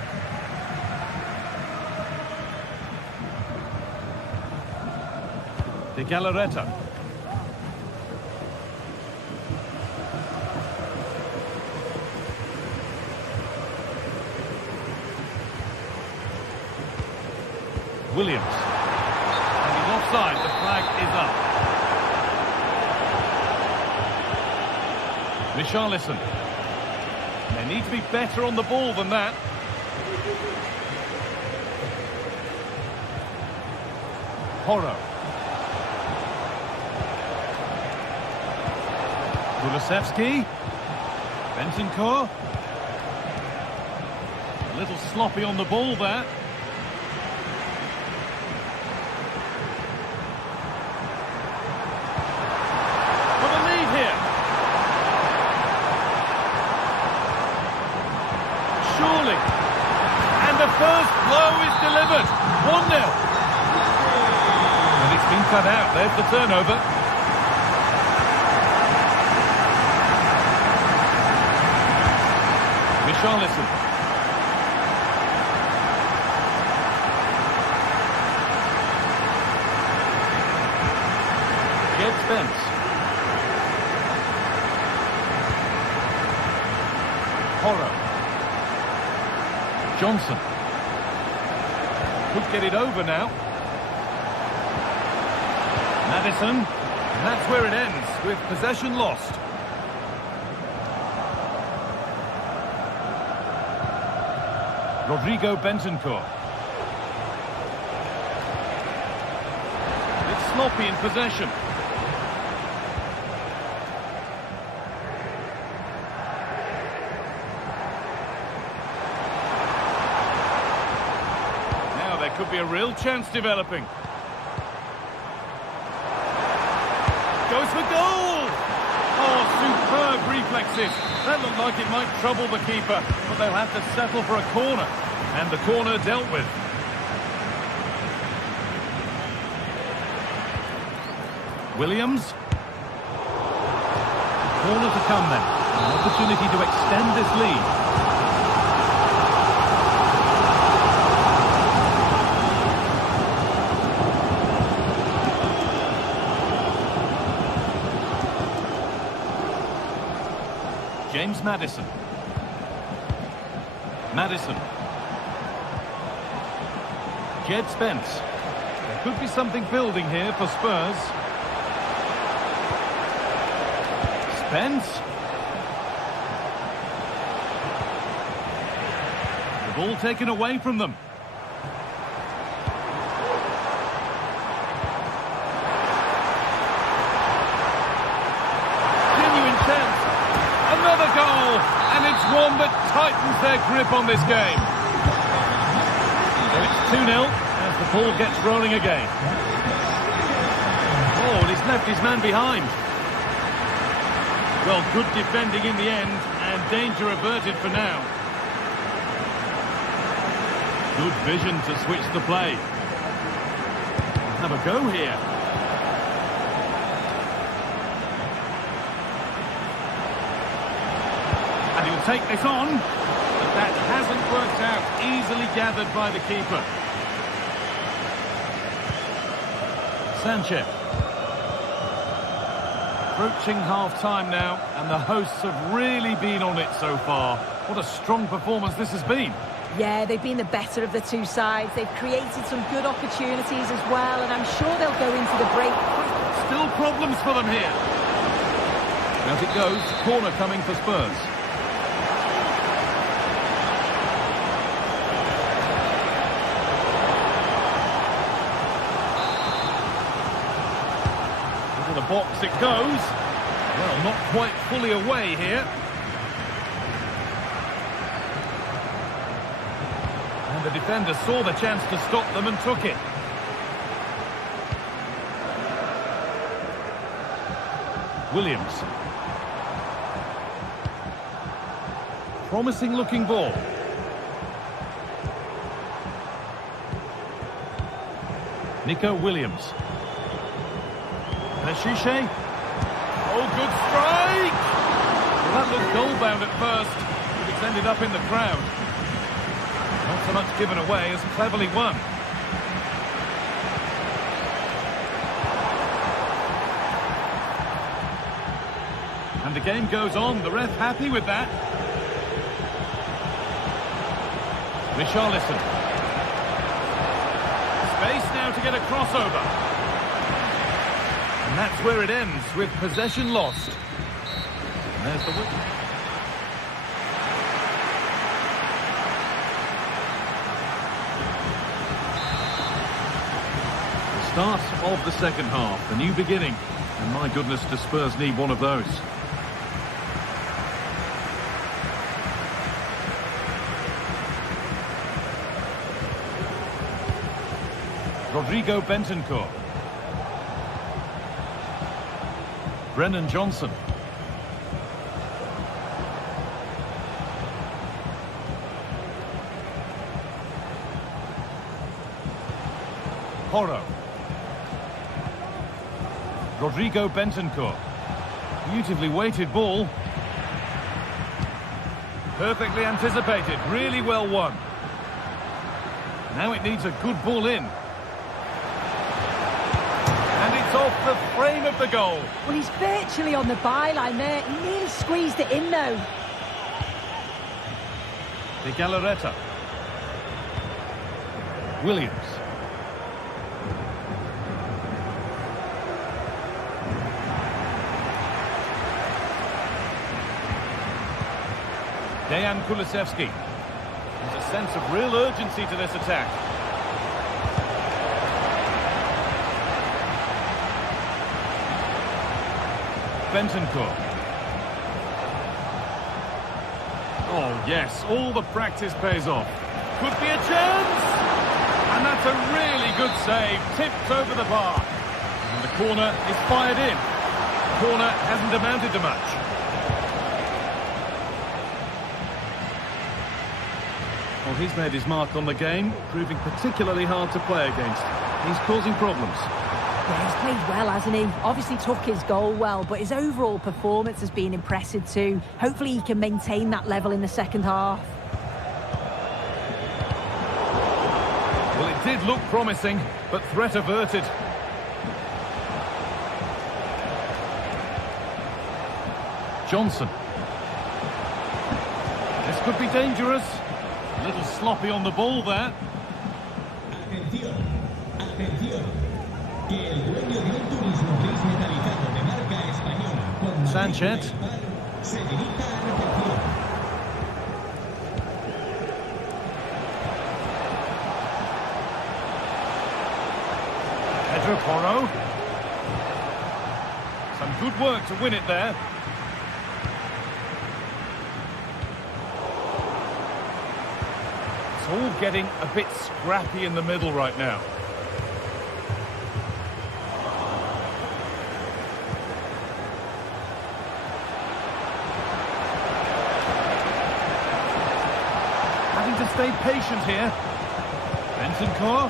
De Galarreta. Williams. And he's offside. The flag is up. Richarlison. They need to be better on the ball than that. Porro. Kulusevski. Bentancur. A little sloppy on the ball there. For the lead here. Surely. And the first blow is delivered. 1-0. And it's been cut out. There's the turnover. Richarlison. Jed Spence. Porro. Johnson. Could get it over now. Madison. And that's where it ends, with possession lost. Rodrigo Bentancur. It's sloppy in possession. Now there could be a real chance developing. Goes for goal! Oh, superb reflexes. That looked like it might trouble the keeper, but they'll have to settle for a corner. And the corner dealt with. Williams. Corner to come then. An opportunity to extend this lead. James Madison. Madison. Jed Spence. There could be something building here for Spurs. Spence. The ball taken away from them. Genuine chance. Another goal, and it's one that tightens their grip on this game. So it's 2-0 as the ball gets rolling again. Oh, and he's left his man behind. Well, good defending in the end, and danger averted for now. Good vision to switch the play. Have a go here. And he'll take this on, but that hasn't worked out. Easily gathered by the keeper. Sanchez. Approaching half-time now, and the hosts have really been on it so far. What a strong performance this has been. Yeah, they've been the better of the two sides. They've created some good opportunities as well, and I'm sure they'll go into the break. Still problems for them here. As it goes, corner coming for Spurs. Into the box it goes. Well, not quite fully away here. And the defender saw the chance to stop them and took it. Williams. Promising looking ball. Nico Williams. Peshiche. Oh, good strike! Well, that looked goal-bound at first, but it's ended up in the crowd. Not so much given away as cleverly won. And the game goes on. The ref happy with that. Richarlison. Space now to get a crossover. And that's where it ends, with possession lost. And there's the win. The start of the second half, a new beginning. And my goodness, the Spurs need one of those. Rodrigo Bentancur. Brennan Johnson. Porro. Rodrigo Bentancur. Beautifully weighted ball. Perfectly anticipated. Really well won. Now it needs a good ball in. Off the frame of the goal. Well, he's virtually on the byline there. He nearly squeezed it in, though. De Galarreta. Williams. Dejan Kulusevski. There's a sense of real urgency to this attack. Bentancur. Oh, yes, all the practice pays off. Could be a chance! And that's a really good save, tipped over the bar. And the corner is fired in. The corner hasn't amounted to much. Well, he's made his mark on the game, proving particularly hard to play against. He's causing problems. Yeah, he's played well, hasn't he? Obviously took his goal well, but his overall performance has been impressive too. Hopefully he can maintain that level in the second half. Well, it did look promising, but threat averted. Johnson. This could be dangerous. A little sloppy on the ball there. Atención, atención. Que el dueño de un turismo gris metalizado de marca española con Sanchez. se dirija a recepción. Pedro Porro. Some good work to win it there. It's all getting a bit scrappy in the middle right now. To stay patient here. Bentancur.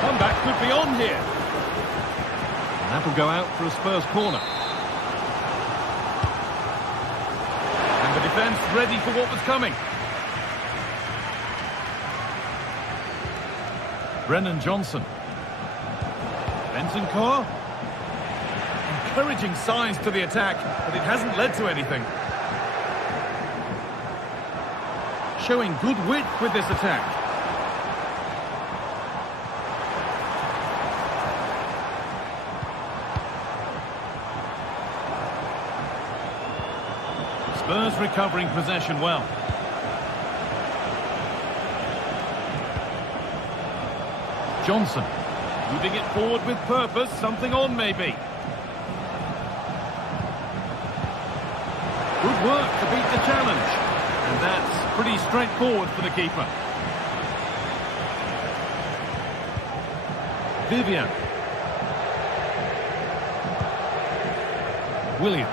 Comeback could be on here. And that will go out for a Spurs corner. And the defence ready for what was coming. Brennan Johnson. Bentancur. Encouraging signs to the attack, but it hasn't led to anything. Showing good width with this attack. Spurs recovering possession well. Johnson moving it forward with purpose, something on maybe. Good work to beat the challenge. And that's pretty straightforward for the keeper. Vivian. Williams.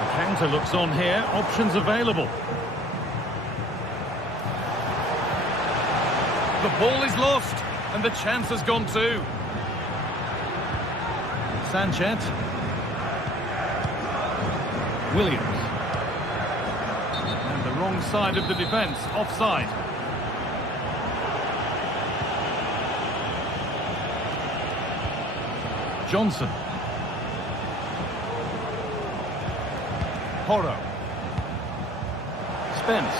The counter looks on here. Options available. The ball is lost, and the chance has gone too. Sanchez. Williams. And the wrong side of the defence, offside. Johnson. Porro. Spence.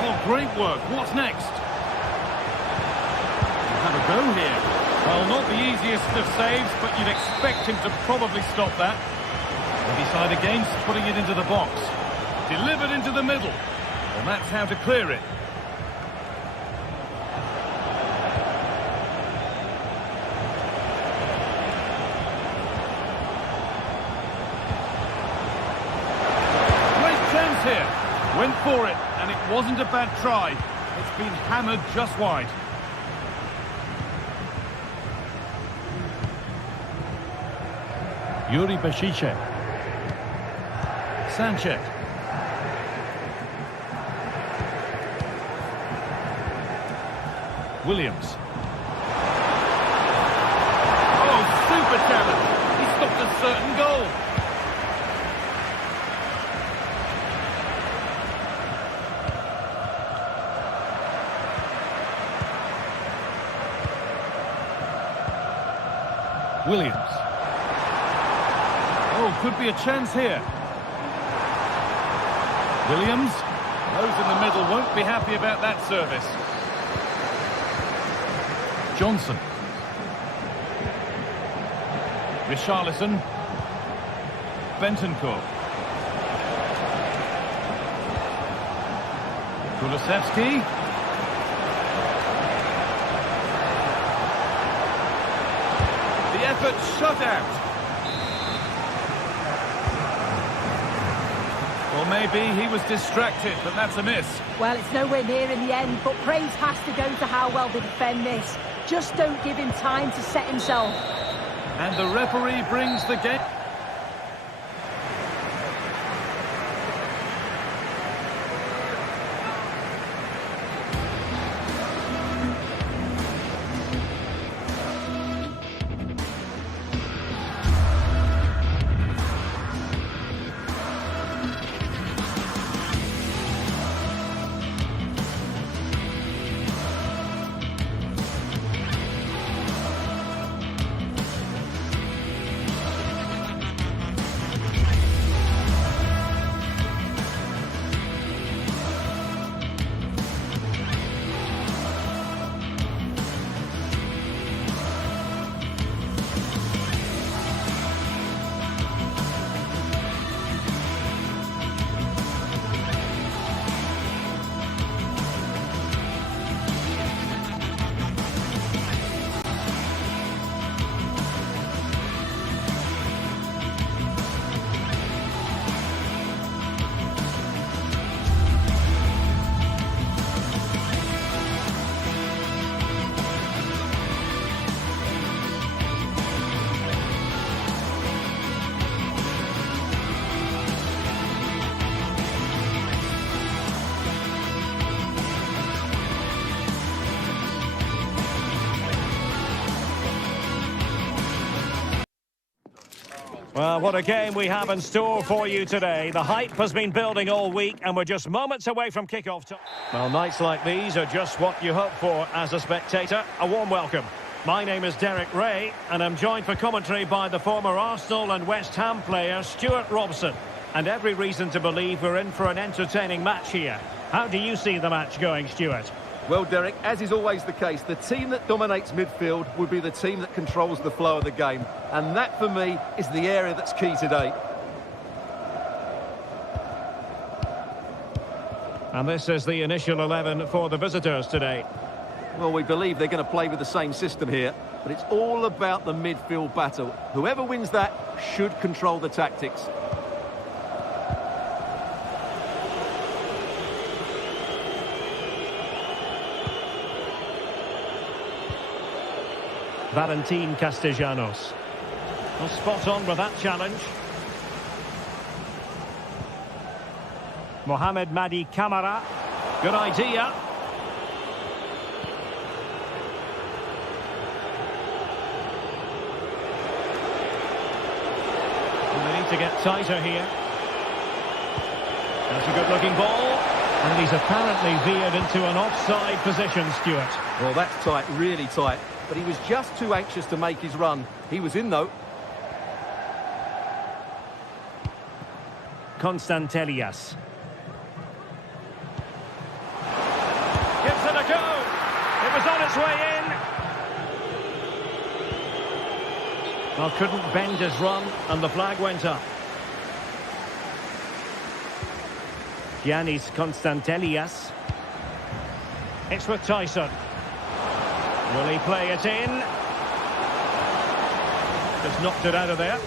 Oh, great work. What's next? Have a go here. Well, not the easiest of saves, but you'd expect him to probably stop that. They decide against putting it into the box. Delivered into the middle. Well, that's how to clear it. Here. Went for it, and it wasn't a bad try. It's been hammered just wide. Yuri Beshiche. Sanchez. Williams. Oh, super challenge. He stopped a certain goal. Williams. Oh, could be a chance here. Williams. Those in the middle won't be happy about that service. Johnson. Richarlison. Bentancur. Kulusevski. The effort shut out. Well, maybe he was distracted, but that's a miss. Well, it's nowhere near in the end, but praise has to go to how well they defend this. Just don't give him time to set himself. And the referee brings the game. Well, what a game we have in store for you today. The hype has been building all week, and we're just moments away from kickoff time. Well, nights like these are just what you hope for as a spectator. A warm welcome. My name is Derek Ray, and I'm joined for commentary by the former Arsenal and West Ham player Stuart Robson. And every reason to believe we're in for an entertaining match here. How do you see the match going, Stuart? Well, Derek, as is always the case, the team that dominates midfield will be the team that controls the flow of the game. And that, for me, is the area that's key today. And this is the initial 11 for the visitors today. Well, we believe they're going to play with the same system here, but it's all about the midfield battle. Whoever wins that should control the tactics. Valentin Castellanos. Well, spot on with that challenge. Mohamed Madi Camara. Good idea. And they need to get tighter here. That's a good-looking ball. And he's apparently veered into an offside position, Stuart. Well, that's tight, really tight. But he was just too anxious to make his run. He was in, though. Constantelias. Gives it a go. It was on its way in. Well, couldn't bend his run, and the flag went up. Giannis Constantelias. It's with Tyson. Will he play it in? Just knocked it out of there.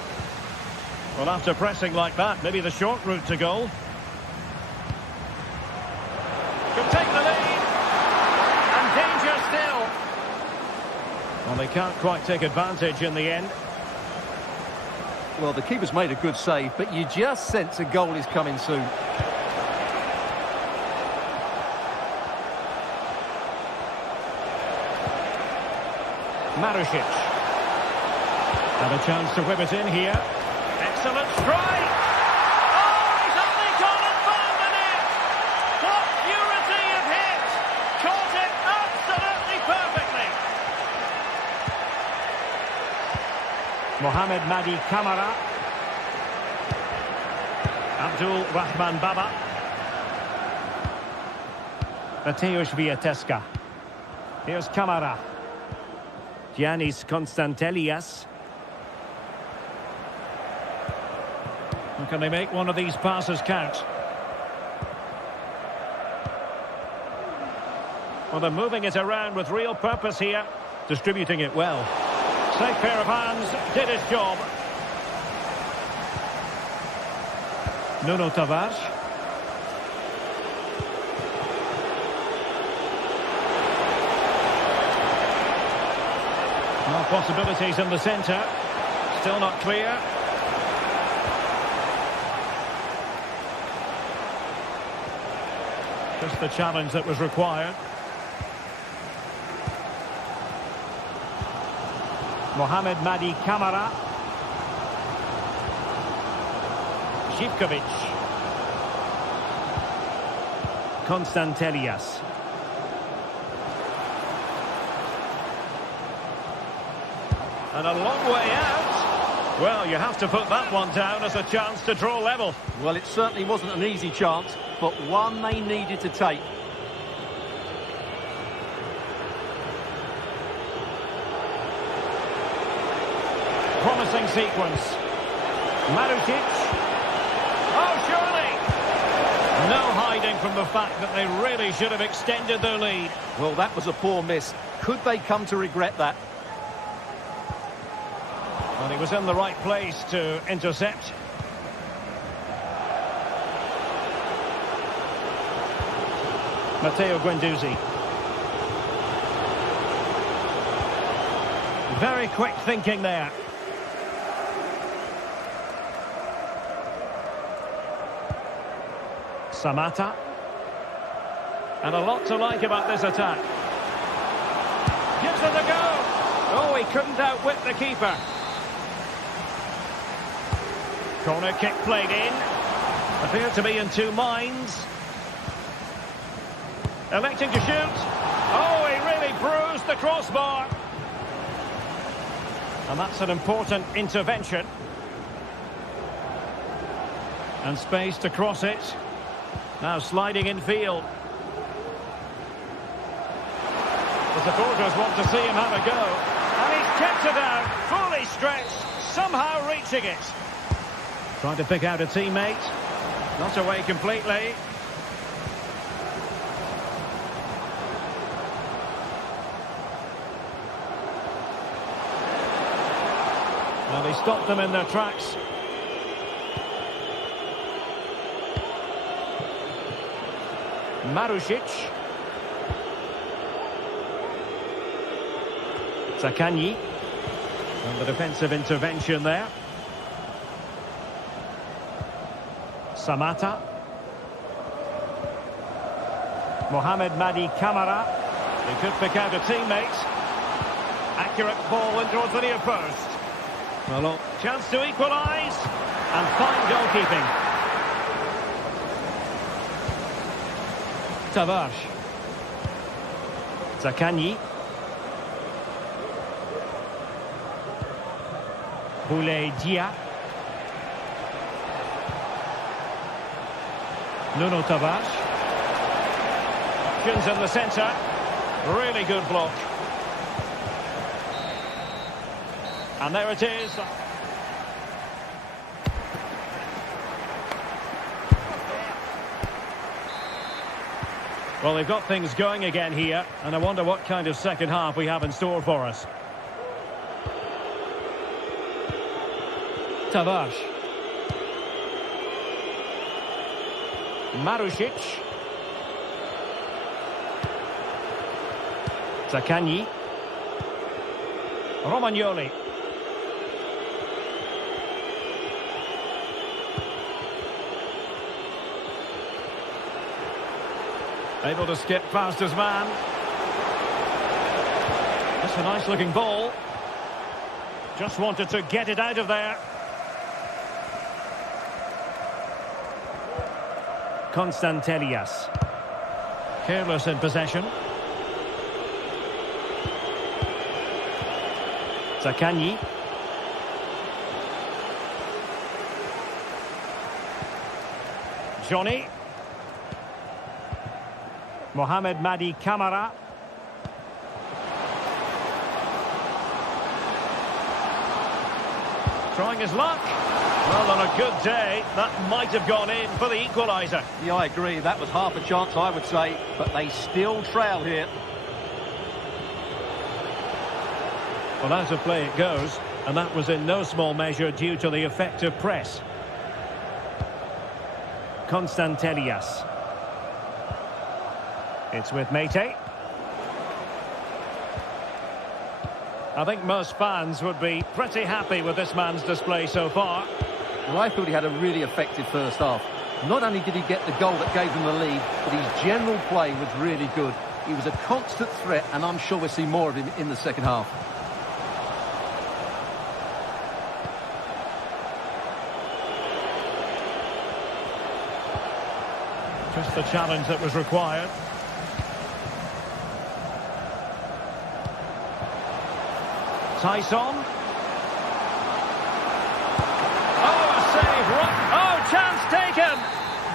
Well, after pressing like that, maybe the short route to goal. Could take the lead. And danger still. Well, they can't quite take advantage in the end. Well, the keeper's made a good save, but you just sense a goal is coming soon. Marusic. And a chance to whip it in here. Excellent strike! Oh, he's only gone and found the net! What purity of hit! Caught it absolutely perfectly! Mohamed Madi Camara. Abdul Rahman Baba. Mateusz Wiateska. Here's Camara. Giannis Constantelias. Can they make one of these passes count? Well, they're moving it around with real purpose here, distributing it well. Safe pair of hands, did his job. Nuno Tavares. More possibilities in the centre. Still not clear. Just the challenge that was required. Mohamed Madi Camara. Živkovic. Constantelias. And a long way out. Well, you have to put that one down as a chance to draw level. Well, it certainly wasn't an easy chance, but one they needed to take. Promising sequence. Marusic. Oh, surely! No hiding from the fact that they really should have extended their lead. Well, that was a poor miss. Could they come to regret that? Well, he was in the right place to intercept. Matteo Guendouzi. Very quick thinking there. Samata. And a lot to like about this attack. Gives it a go. Oh, he couldn't outwit the keeper. Corner kick played in. Appeared to be in two minds. Electing to shoot. Oh, he really bruised the crossbar. And that's an important intervention. And space to cross it. Now sliding in field. The supporters want to see him have a go. And he's kept it out, fully stretched, somehow reaching it. Trying to pick out a teammate. Not away completely. Well, he stopped them in their tracks. Marusic. Zaccagni. And the defensive intervention there. Samatta. Mohamed Madi Camara. He could pick out a teammate. Accurate ball in towards the near post. Well, chance to equalise. And fine goalkeeping. Tavares. Zaccagni. Boulaye Dia. Nuno Tavares. Options in the centre. Really good block. And there it is. Well, they've got things going again here, and I wonder what kind of second half we have in store for us. Tavares. Marusic. Zaccagni. Romagnoli. Able to skip past his man. That's a nice looking ball. Just wanted to get it out of there. Constantelias. Careless in possession. Zaccagni. Johnny. Mohamed Madi Camara. Trying his luck. Well, on a good day, that might have gone in for the equaliser. Yeah, I agree. That was half a chance, I would say. But they still trail here. Well, out of play it goes. And that was in no small measure due to the effective press. Constantelias. It's with Mete. I think most fans would be pretty happy with this man's display so far. Well, I thought he had a really effective first half. Not only did he get the goal that gave him the lead, but his general play was really good. He was a constant threat, and I'm sure we'll see more of him in the second half. Just the challenge that was required. Tyson. Oh, a save. Oh, chance taken.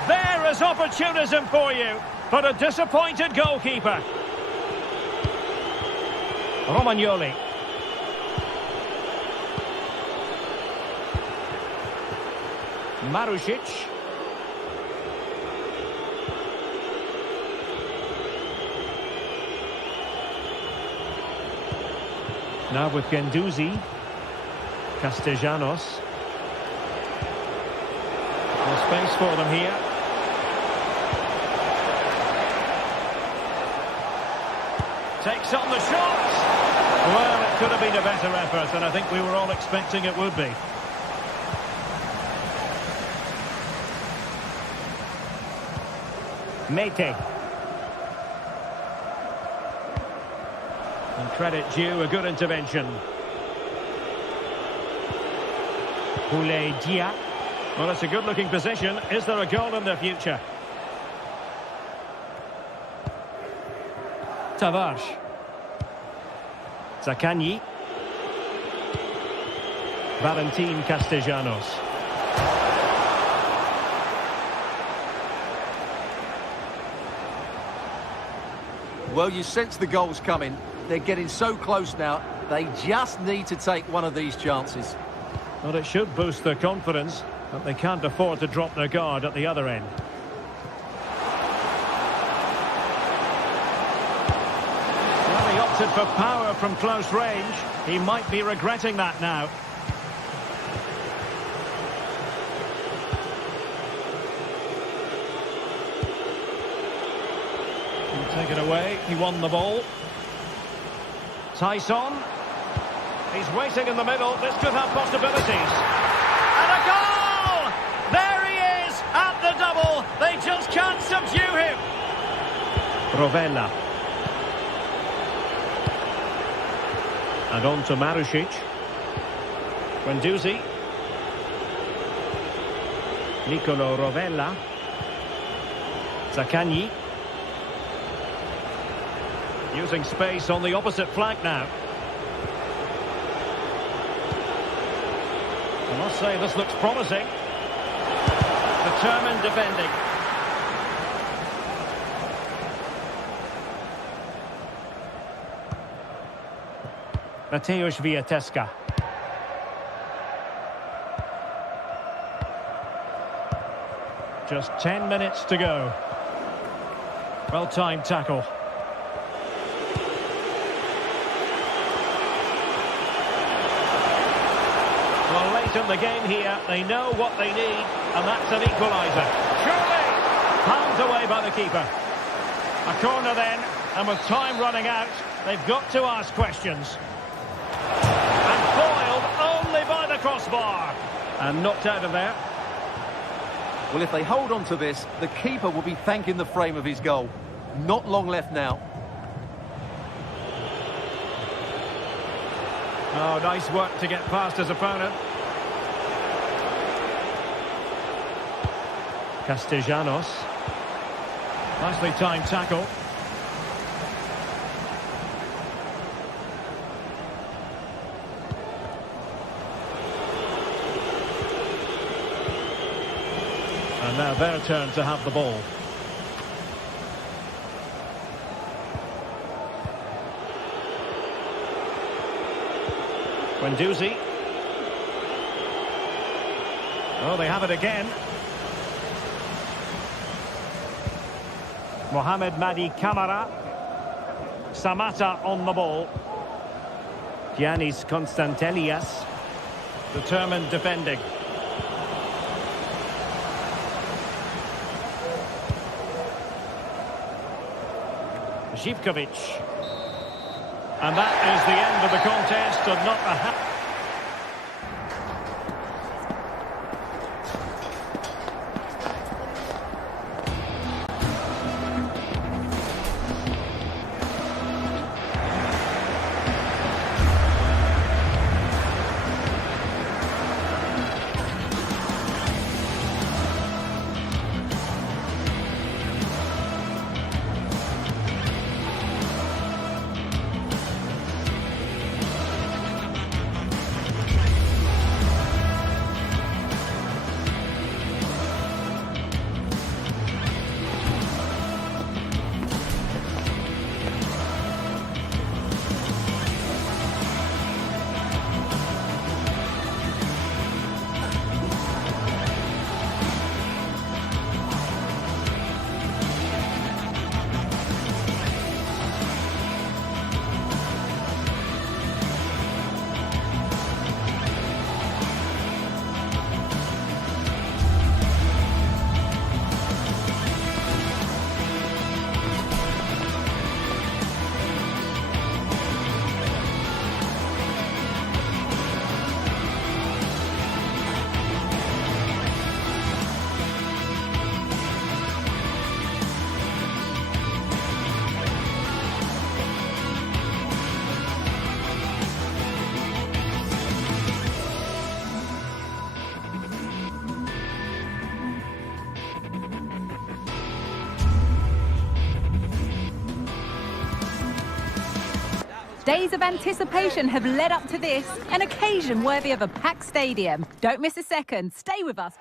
There is opportunism for you. But a disappointed goalkeeper. Romagnoli. Marusic. Now with Guendouzi. Castellanos. There's space for them here. Takes on the shot. Well, it could have been a better effort, and I think we were all expecting it would be. Mete. And credit due, a good intervention. Boulaye Dia. Well, it's a good-looking position. Is there a goal in their future? Tavares. Zaccagni. Valentin Castellanos. Well, you sense the goals coming. They're getting so close now. They just need to take one of these chances. Well, it should boost their confidence, but they can't afford to drop their guard at the other end. Well, he opted for power from close range. He might be regretting that now. Taken away, he won the ball. Tyson. He's waiting in the middle, this could have possibilities. And a goal! There he is, at the double. They just can't subdue him. Rovella. And on to Marušić. Guendouzi. Nicolo Rovella. Zaccagni. Using space on the opposite flank now. I must say this looks promising. Determined defending. Mateusz Wiateska. Just 10 minutes to go. Well-timed tackle. Well, late in the game here, they know what they need, and that's an equaliser. Surely! Palmed away by the keeper. A corner then, and with time running out, they've got to ask questions. And foiled only by the crossbar. And knocked out of there. Well, if they hold on to this, the keeper will be thanking the frame of his goal. Not long left now. Oh, nice work to get past his opponent. Castellanos. Nicely timed tackle. And now their turn to have the ball. Guendouzi. Oh, they have it again. Mohamed Madi Camara. Samatta on the ball. Giannis Constantelias. Determined defending. Zivkovic. And that is the end of the contest, and not a Days of anticipation have led up to this, an occasion worthy of a packed stadium. Don't miss a second. Stay with us.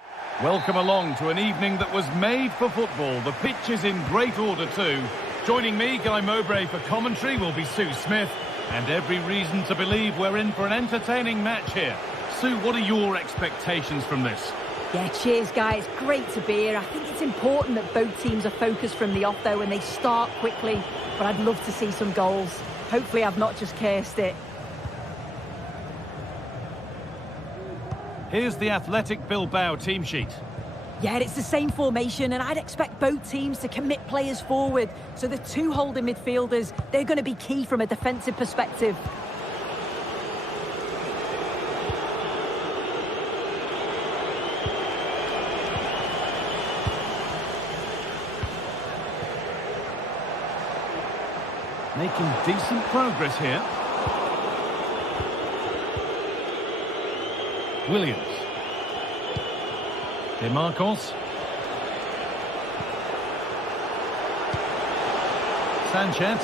Welcome along to an evening that was made for football. The pitch is in great order too. Joining me, Guy Mowbray, for commentary will be Sue Smith. And every reason to believe we're in for an entertaining match here. Sue, what are your expectations from this? Yeah, cheers, guys. Great to be here. I think it's important that both teams are focused from the off, though, and they start quickly. But I'd love to see some goals. Hopefully I've not just cursed it. Here's the Athletic Bilbao team sheet. Yeah, it's the same formation, and I'd expect both teams to commit players forward. So the two holding midfielders, they're going to be key from a defensive perspective. Making decent progress here. Williams. DeMarcos. Sanchez.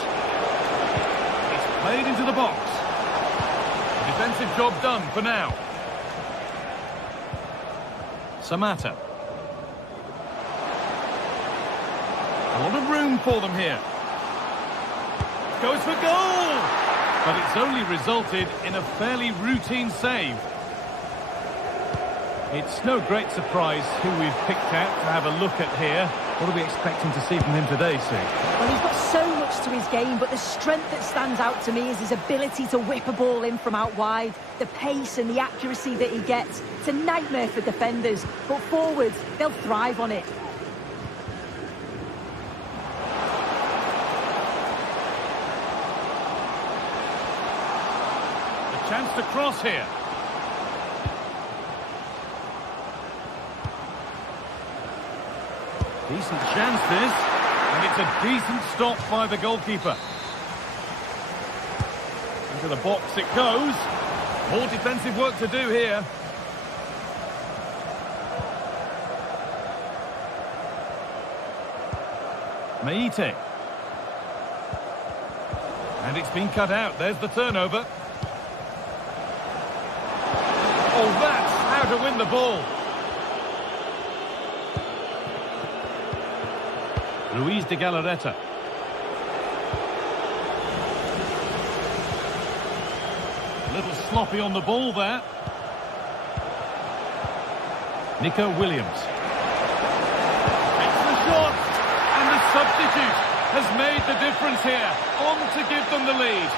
It's played into the box. Defensive job done for now. Samatta. A lot of room for them here. Goes for goal! But it's only resulted in a fairly routine save. It's no great surprise who we've picked out to have a look at here. What are we expecting to see from him today, Sue? Well, he's got so much to his game, but the strength that stands out to me is his ability to whip a ball in from out wide. The pace and the accuracy that he gets. It's a nightmare for defenders, but forwards, they'll thrive on it. Chance to cross here. Decent chance this, and it's a decent stop by the goalkeeper. Into the box it goes. More defensive work to do here. Meite. And it's been cut out. There's the turnover. Oh, that's how to win the ball. Luis de Galarreta. A little sloppy on the ball there. Nico Williams. Takes the shot. And the substitute has made the difference here. On to give them the lead.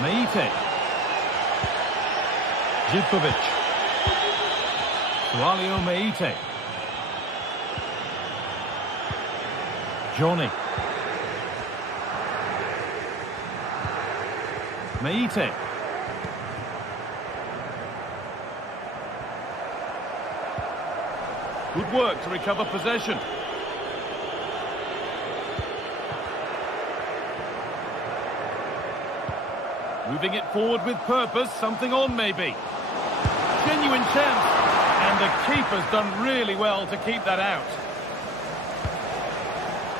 Meite. Zivkovic. Sualio Meite. Johnny. Meite. Good work to recover possession. Moving it forward with purpose, something on maybe. Genuine chance, and the keeper's done really well to keep that out.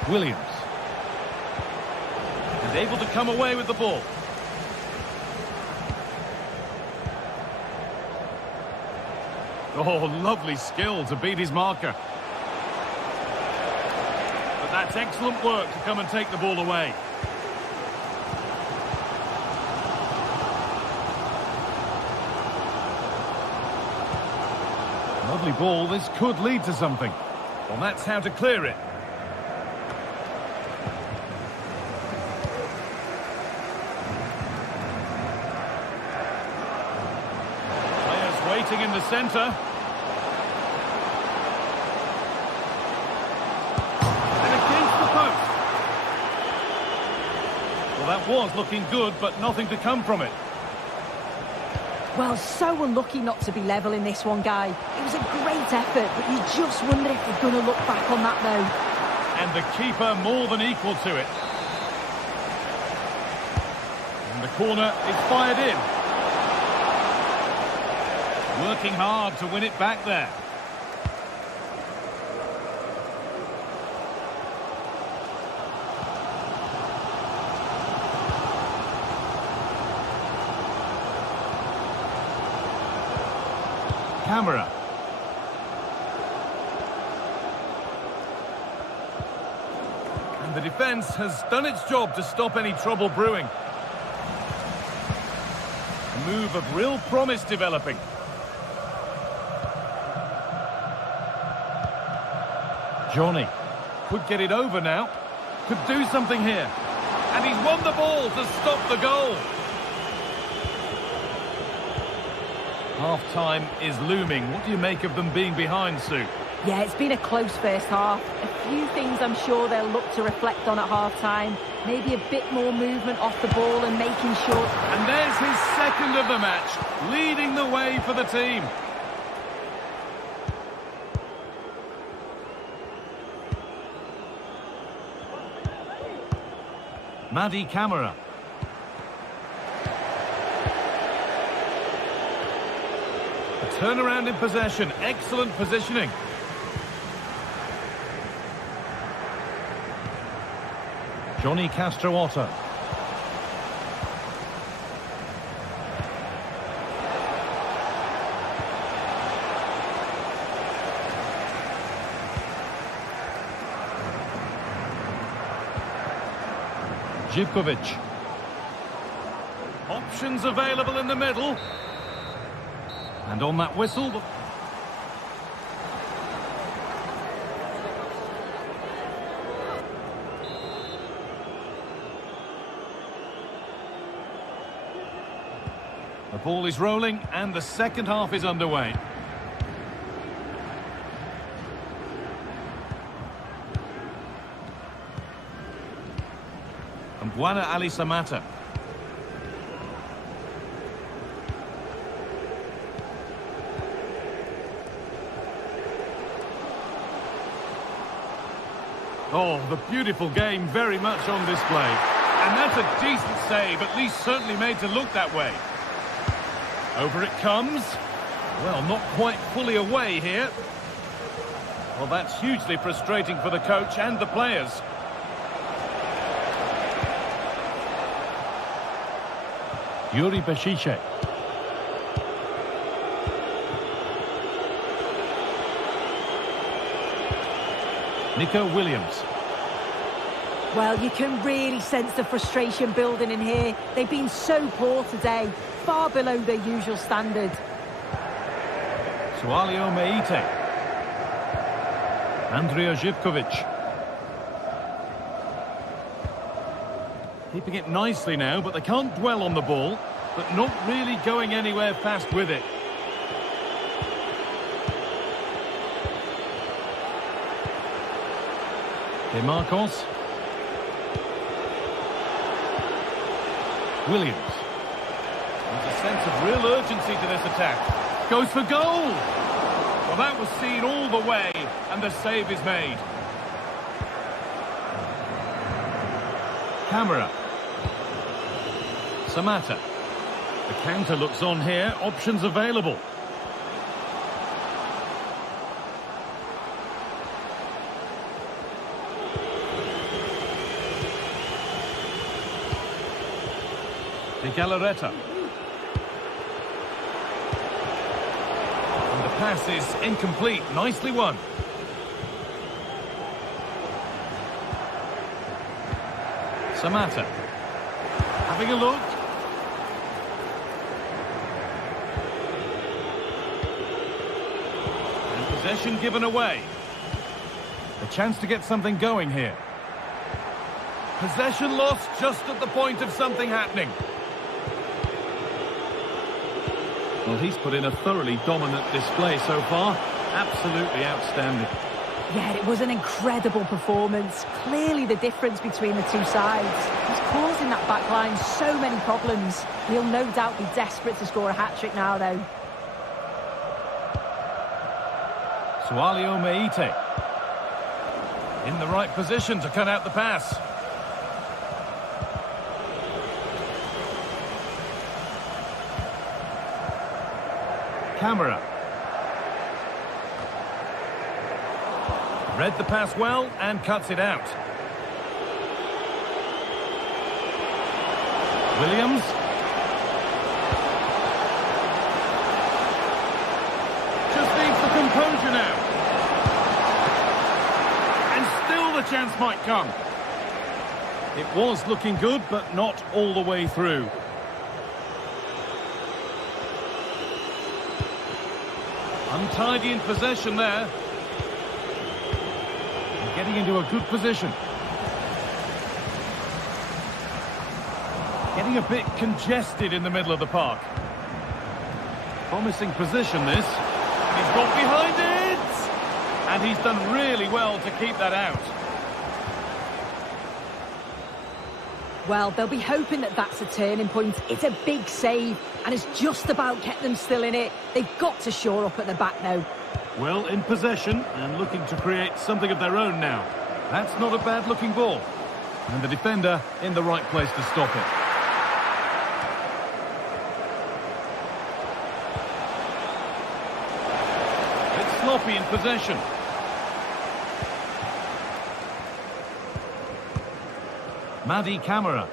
Williams. And able to come away with the ball. Oh, lovely skill to beat his marker. But that's excellent work to come and take the ball away. Lovely ball, this could lead to something. Well, that's how to clear it. Players waiting in the centre. And against the post. Well, that was looking good, but nothing to come from it. Well, so unlucky not to be level in this one, Guy. It was a great effort, but you just wonder if they're going to look back on that, though. And the keeper more than equal to it. And the corner is fired in. Working hard to win it back there. Camera. And the defence has done its job to stop any trouble brewing. A move of real promise developing. Johnny could get it over now. Could do something here. And he's won the ball to stop the goal. Half-time is looming. What do you make of them being behind, Sue? Yeah, it's been a close first half. A few things I'm sure they'll look to reflect on at half-time. Maybe a bit more movement off the ball and making sure... And there's his second of the match, leading the way for the team. Madi Camara. A turnaround in possession, excellent positioning. Johnny Castrootto. Živkovic. Options available in the middle. And on that whistle... The ball is rolling and the second half is underway. And Buana Ali Samata. Oh, the beautiful game very much on display. And that's a decent save, at least certainly made to look that way. Over it comes. Well, not quite fully away here. Well, that's hugely frustrating for the coach and the players. Yuri Bešice. Nico Williams. Well, you can really sense the frustration building in here. They've been so poor today, far below their usual standard. Sualio Meite. Andrija Živkovic. Keeping it nicely now, but they can't dwell on the ball, but not really going anywhere fast with it. De Marcos. Williams. There's a sense of real urgency to this attack. Goes for goal! Well, that was seen all the way, and the save is made. Camara. Samata. The counter looks on here. Options available. De Galarreta. And the pass is incomplete. Nicely won. Samata. Having a look. And possession given away. A chance to get something going here. Possession lost just at the point of something happening. Well, he's put in a thoroughly dominant display so far. Absolutely outstanding. Yeah, it was an incredible performance. Clearly the difference between the two sides. He's causing that back line so many problems. He'll no doubt be desperate to score a hat-trick now, though. Sualio Meite. In the right position to cut out the pass. Camara. Read the pass well and cuts it out. Williams. Just needs the composure now. And still the chance might come. It was looking good, but not all the way through. Untidy in possession there. And getting into a good position. Getting a bit congested in the middle of the park. Promising position, this. He's got behind it! And he's done really well to keep that out. Well, they'll be hoping that that's a turning point. It's a big save, and it's just about kept them still in it. They've got to shore up at the back now. Well, in possession and looking to create something of their own now. That's not a bad-looking ball. And the defender in the right place to stop it. It's sloppy in possession. Madi Camara.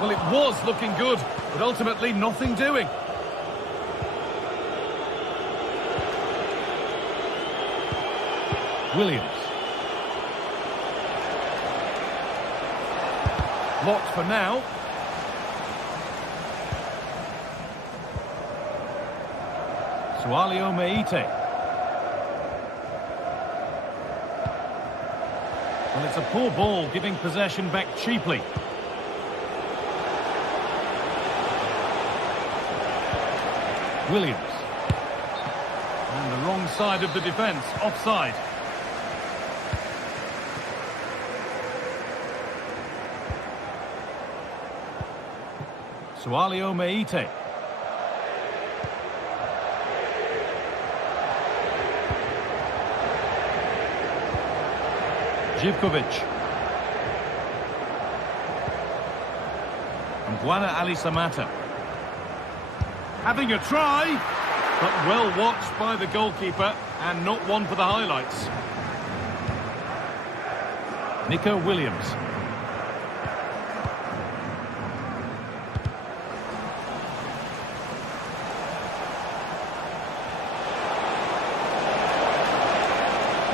Well, it was looking good, but ultimately nothing doing. Williams. Blocked for now. Sualio Meite. Well, it's a poor ball, giving possession back cheaply. Williams. And the wrong side of the defence, offside. Sualio Meite. Živković. And Guana Ali Samata. Having a try, but well watched by the goalkeeper and not one for the highlights. Nico Williams.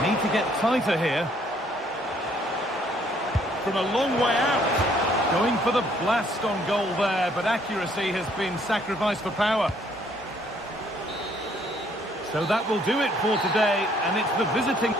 Need to get tighter here. From a long way out. Going for the blast on goal there, but accuracy has been sacrificed for power. So that will do it for today, and it's the visiting...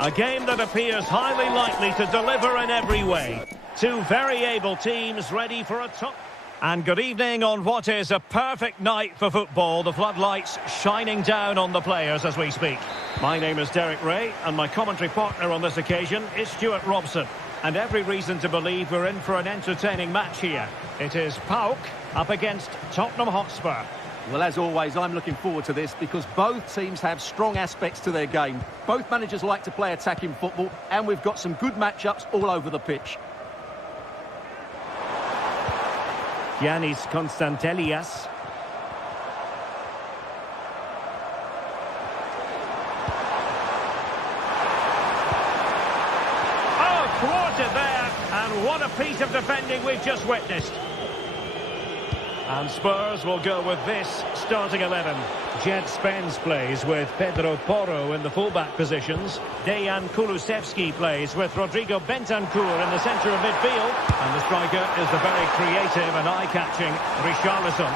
A game that appears highly likely to deliver in every way. Two very able teams ready for a top... And good evening on what is a perfect night for football. The floodlights shining down on the players as we speak. My name is Derek Ray, and my commentary partner on this occasion is Stuart Robson. And every reason to believe we're in for an entertaining match here. It is PAOK up against Tottenham Hotspur. Well, as always, I'm looking forward to this because both teams have strong aspects to their game. Both managers like to play attacking football, and we've got some good matchups all over the pitch. Yanis Konstantelias. Oh, thwarted there, and what a piece of defending we've just witnessed. And Spurs will go with this starting 11. Jed Spence plays with Pedro Porro in the fullback positions. Dejan Kulusevski plays with Rodrigo Bentancur in the centre of midfield. And the striker is the very creative and eye-catching Richarlison.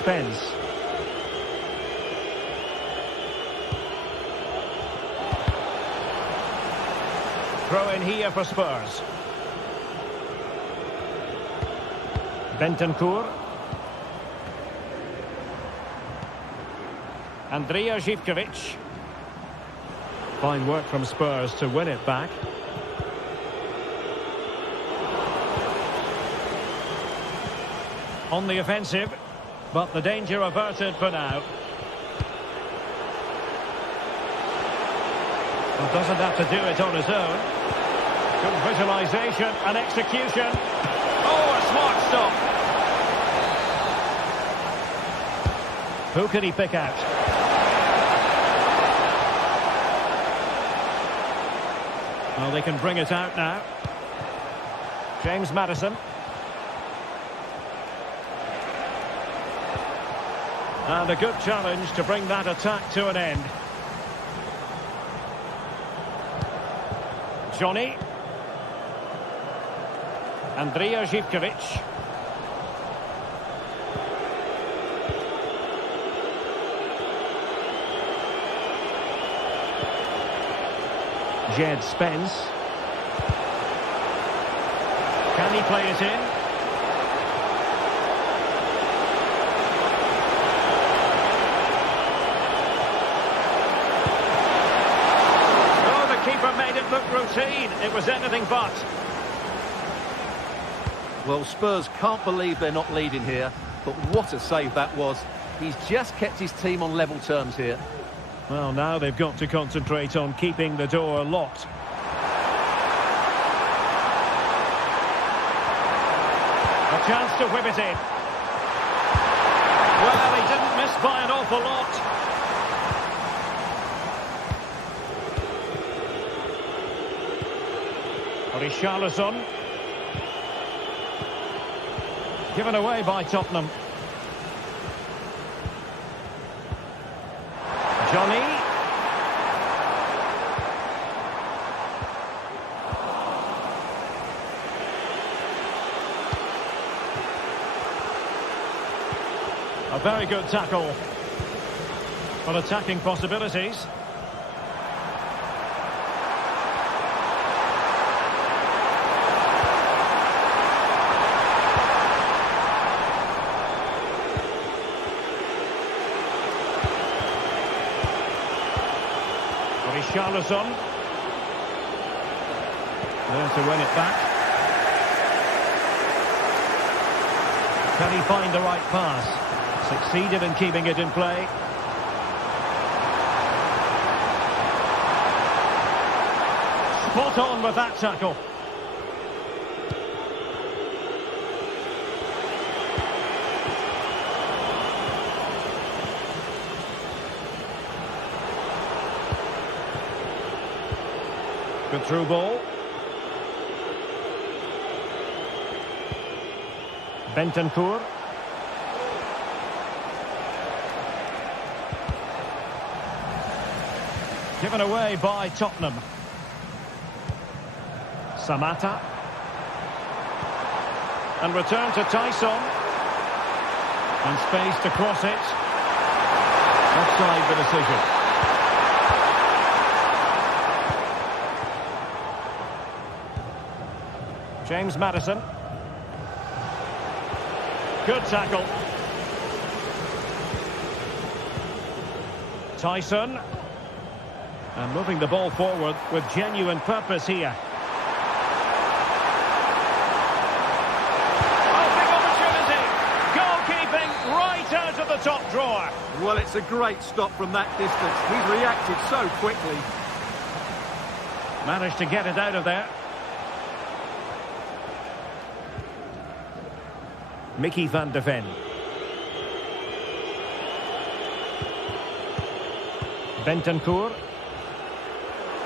Spence. Throw in here for Spurs. Bentancur. Andrija Živković. Fine work from Spurs to win it back. On the offensive, but the danger averted for now. Well, doesn't have to do it on his own. Good visualisation and execution. Oh, a smart stop. Who can he pick out? Well, they can bring it out now. James Maddison. And a good challenge to bring that attack to an end. Johnny. Andrija Živković. Jed Spence. Can he play it in? Oh, the keeper made it look routine. It was anything but. Well, Spurs can't believe they're not leading here, but what a save that was. He's just kept his team on level terms here. Well, now they've got to concentrate on keeping the door locked. A chance to whip it in. Well, he didn't miss by an awful lot. Richarlison. Given away by Tottenham. Johnny. A very good tackle. On attacking possibilities. Richarlison. There to win it back. Can he find the right pass? Succeeded in keeping it in play. Spot on with that tackle. Good through ball. Bentancur. Given away by Tottenham. Samatta. And return to Tyson. And space to cross it. Offside the decision. James Maddison. Good tackle. Tyson. And moving the ball forward with genuine purpose here. Oh, big opportunity. Goalkeeping right out of the top drawer. Well, it's a great stop from that distance. He's reacted so quickly. Managed to get it out of there. Mickey van de Ven. Bentancur.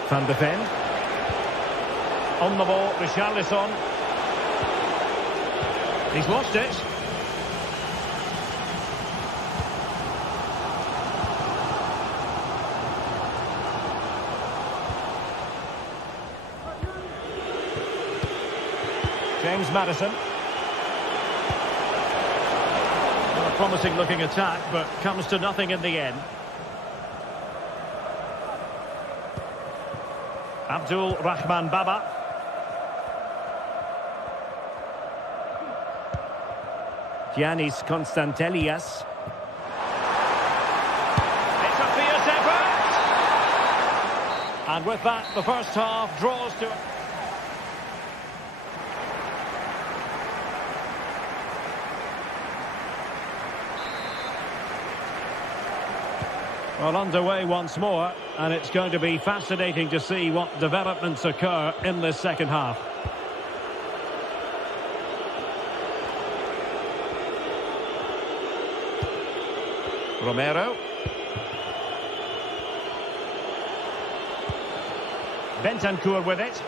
Van de Ven. On the ball, Richarlison. He's lost it. James Maddison. Well, a promising looking attack, but comes to nothing in the end. Abdul Rahman Baba. Giannis Constantelias. It's a fierce effort! And with that, the first half draws to... Well, underway once more, and it's going to be fascinating to see what developments occur in this second half. Romero. Bentancur with it.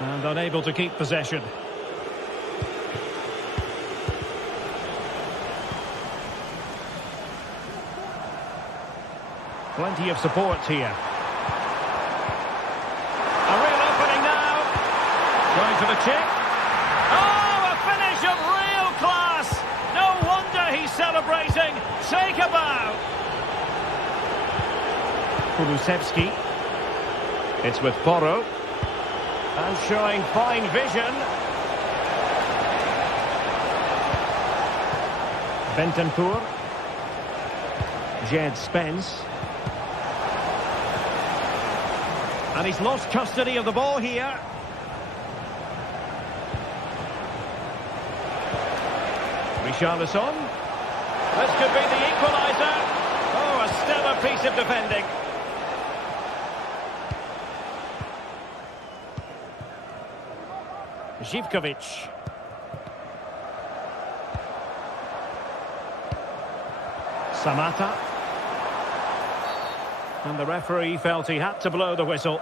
And unable to keep possession. Plenty of support here. A real opening now. Going for the chip. Oh, a finish of real class. No wonder he's celebrating. Take a bow. Kulusevski. It's with Porro. And showing fine vision. Bentancur. Jed Spence. And he's lost custody of the ball here. Richarlison. This could be the equaliser. Oh, a stellar piece of defending. Zivkovic. Samata. And the referee felt he had to blow the whistle.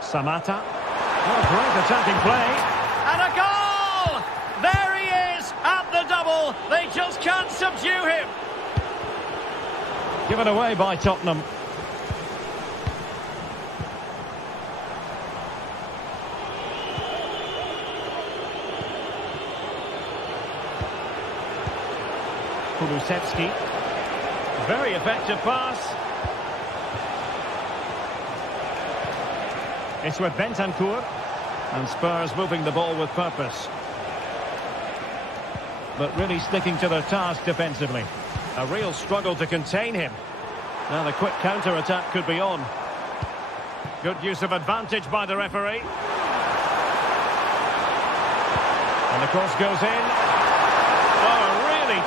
Samata. Oh, great attacking play. And a goal! There he is at the double. They just can't subdue him. Given away by Tottenham. Kulusevski. Very effective pass. It's with Bentancur. And Spurs moving the ball with purpose. But really sticking to their task defensively. A real struggle to contain him. Now the quick counter-attack could be on. Good use of advantage by the referee. And the cross goes in.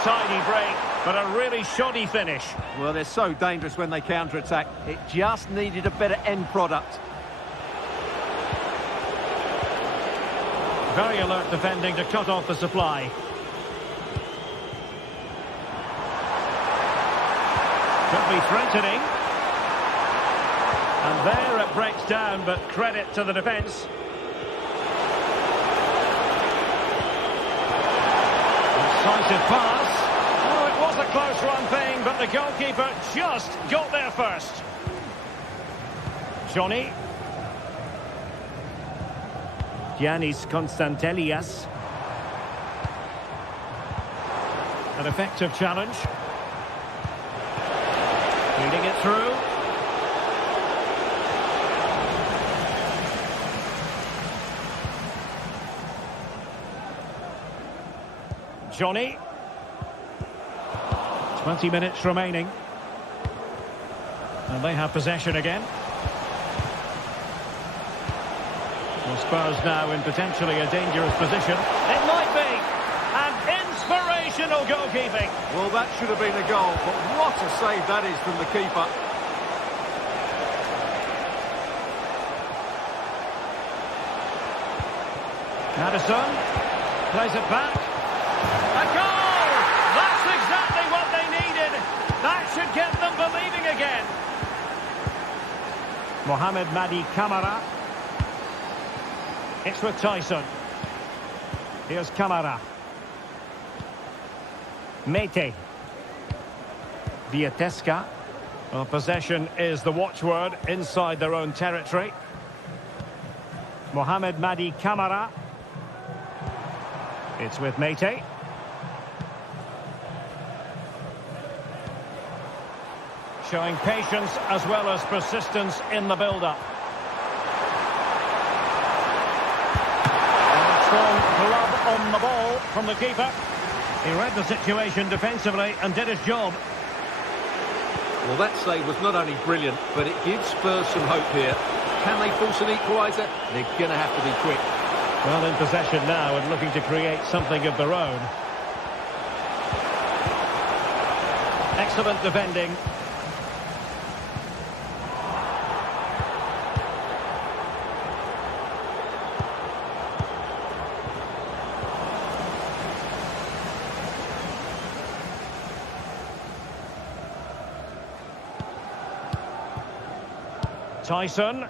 Tidy break, but a really shoddy finish. Well, they're so dangerous when they counter-attack. It just needed a better end product. Very alert defending to cut off the supply. Could be threatening. And there it breaks down, but credit to the defence. Decisive pass. Oh, it was a close run thing, but the goalkeeper just got there first. Johnny. Giannis Constantelias. An effective challenge. Feeding it through. Johnny. 20 minutes remaining. And they have possession again. Well, Spurs now in potentially a dangerous position. It might be. And inspirational goalkeeping. Well, that should have been a goal, but what a save that is from the keeper. Maddison plays it back. A goal! That's exactly what they needed. That should get them believing again. Mohamed Madi Camara. It's with Tyson. Here's Camara. Mete. Viatesca. Well, possession is the watchword inside their own territory. Mohamed Madi Camara. It's with Mete. Showing patience as well as persistence in the build-up. Strong glove on the ball from the keeper. He read the situation defensively and did his job. Well, that save was not only brilliant, but it gives Spurs some hope here. Can they force an equaliser? They're going to have to be quick. Well, in possession now and looking to create something of their own. Excellent defending. Tyson.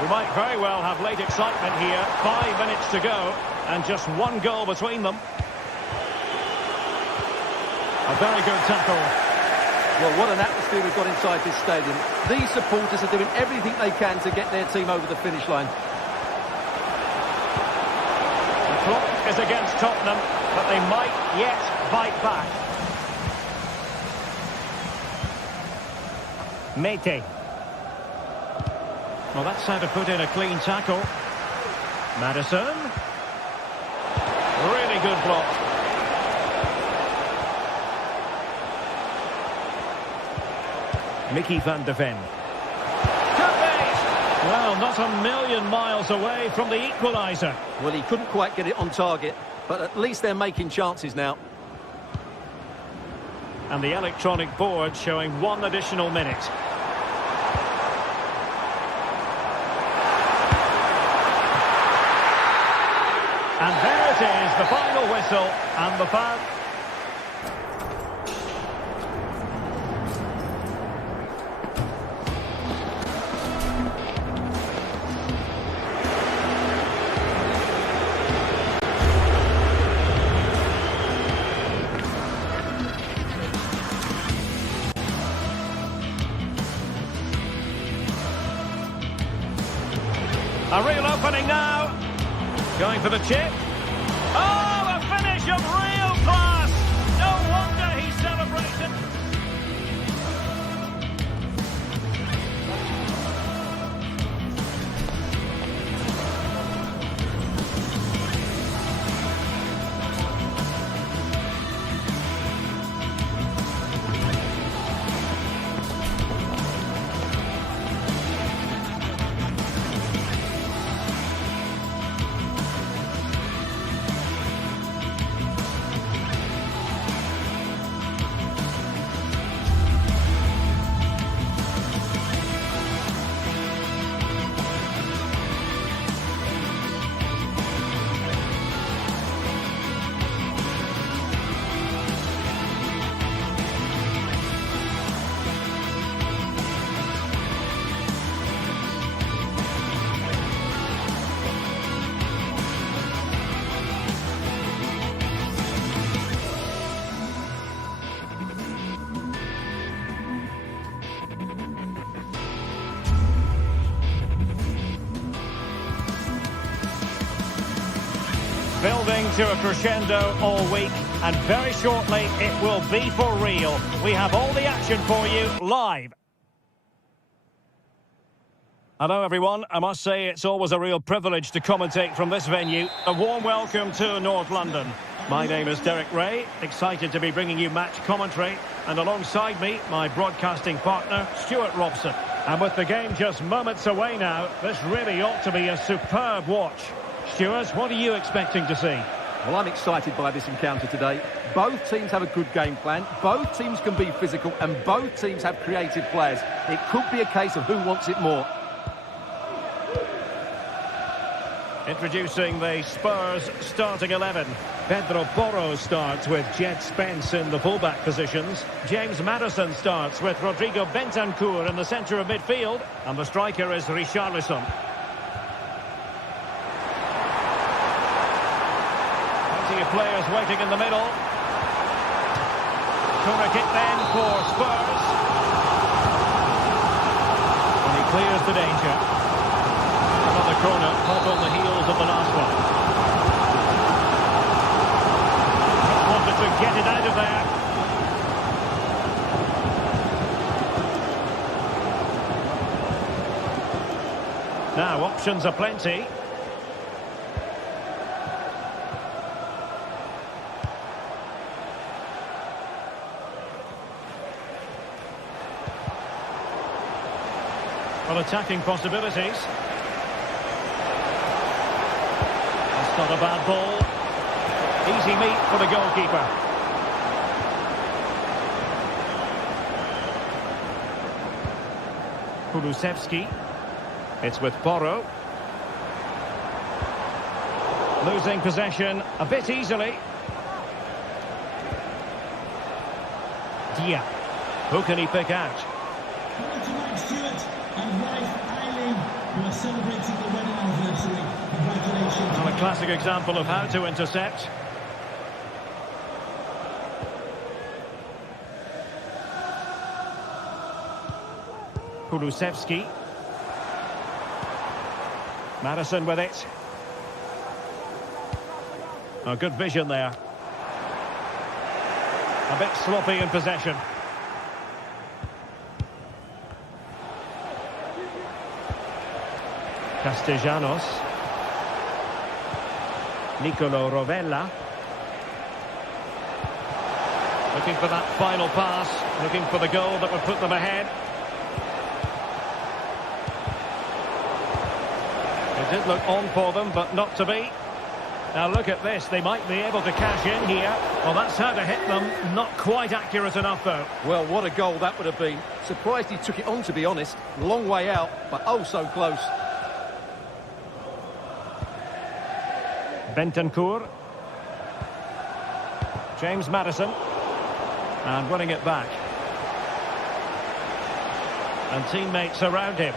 We might very well have late excitement here. 5 minutes to go and just one goal between them. A very good tackle. Well, what an atmosphere we've got inside this stadium. These supporters are doing everything they can to get their team over the finish line. The clock is against Tottenham, but they might yet fight back. Mete. Well, that's how to put in a clean tackle. Maddison. Really good block. Mickey van de Ven. Well, not a million miles away from the equaliser. Well, he couldn't quite get it on target, but at least they're making chances now. And the electronic board showing 1 additional minute. And there it is, the final whistle, and the foul. A real opening now. Going for the chip. Oh, a finish of real class. No wonder he's celebrating. Building to a crescendo all week, and very shortly it will be for real. We have all the action for you live. Hello everyone, I must say it's always a real privilege to commentate from this venue. A warm welcome to North London. My name is Derek Ray, excited to be bringing you match commentary, and alongside me, my broadcasting partner, Stuart Robson. And with the game just moments away now, this really ought to be a superb watch. Stuart, what are you expecting to see? Well, I'm excited by this encounter today. Both teams have a good game plan, both teams can be physical, and both teams have creative players. It could be a case of who wants it more. Introducing the Spurs starting 11. Pedro Porro starts with Jet Spence in the fullback positions. James Maddison starts with Rodrigo Bentancur in the centre of midfield. And the striker is Richarlison. Plenty of players waiting in the middle. Corner kick then for Spurs. And he clears the danger. Another corner, hot on the heels of the last one. Just wanted to get it out of there. Now, options are plenty. Well, attacking possibilities. Not a bad ball. Easy meet for the goalkeeper. Kulusevski. It's with Porro. Losing possession a bit easily. Dia. Who can he pick out? Tonight, Stuart and wife Eileen, who are celebrating the wedding anniversary. Congratulations. Well, a classic example of how to intercept. Kulusevski. Maddison with it. Oh, good vision there. A bit sloppy in possession. Castellanos. Nicolo Rovella. Looking for that final pass. Looking for the goal that would put them ahead. It did look on for them, but not to be. Now look at this. They might be able to cash in here. Well, that's how to hit them. Not quite accurate enough, though. Well, what a goal that would have been. Surprised he took it on, to be honest. Long way out, but oh so close. Bentancur. James Maddison. And winning it back. And teammates around him.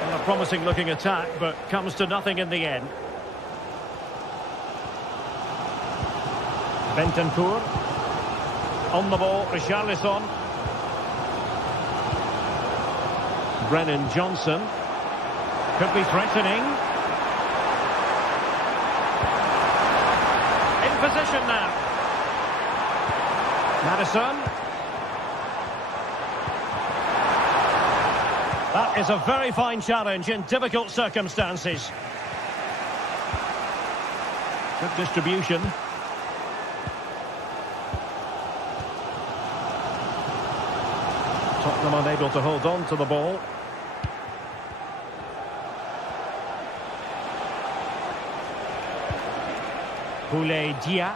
And a promising looking attack, but comes to nothing in the end. Bentancur. On the ball, Richarlison. Brennan Johnson. Could be threatening. In position now. Maddison. That is a very fine challenge in difficult circumstances. Good distribution. Tottenham unable to hold on to the ball. Boulaye Dia.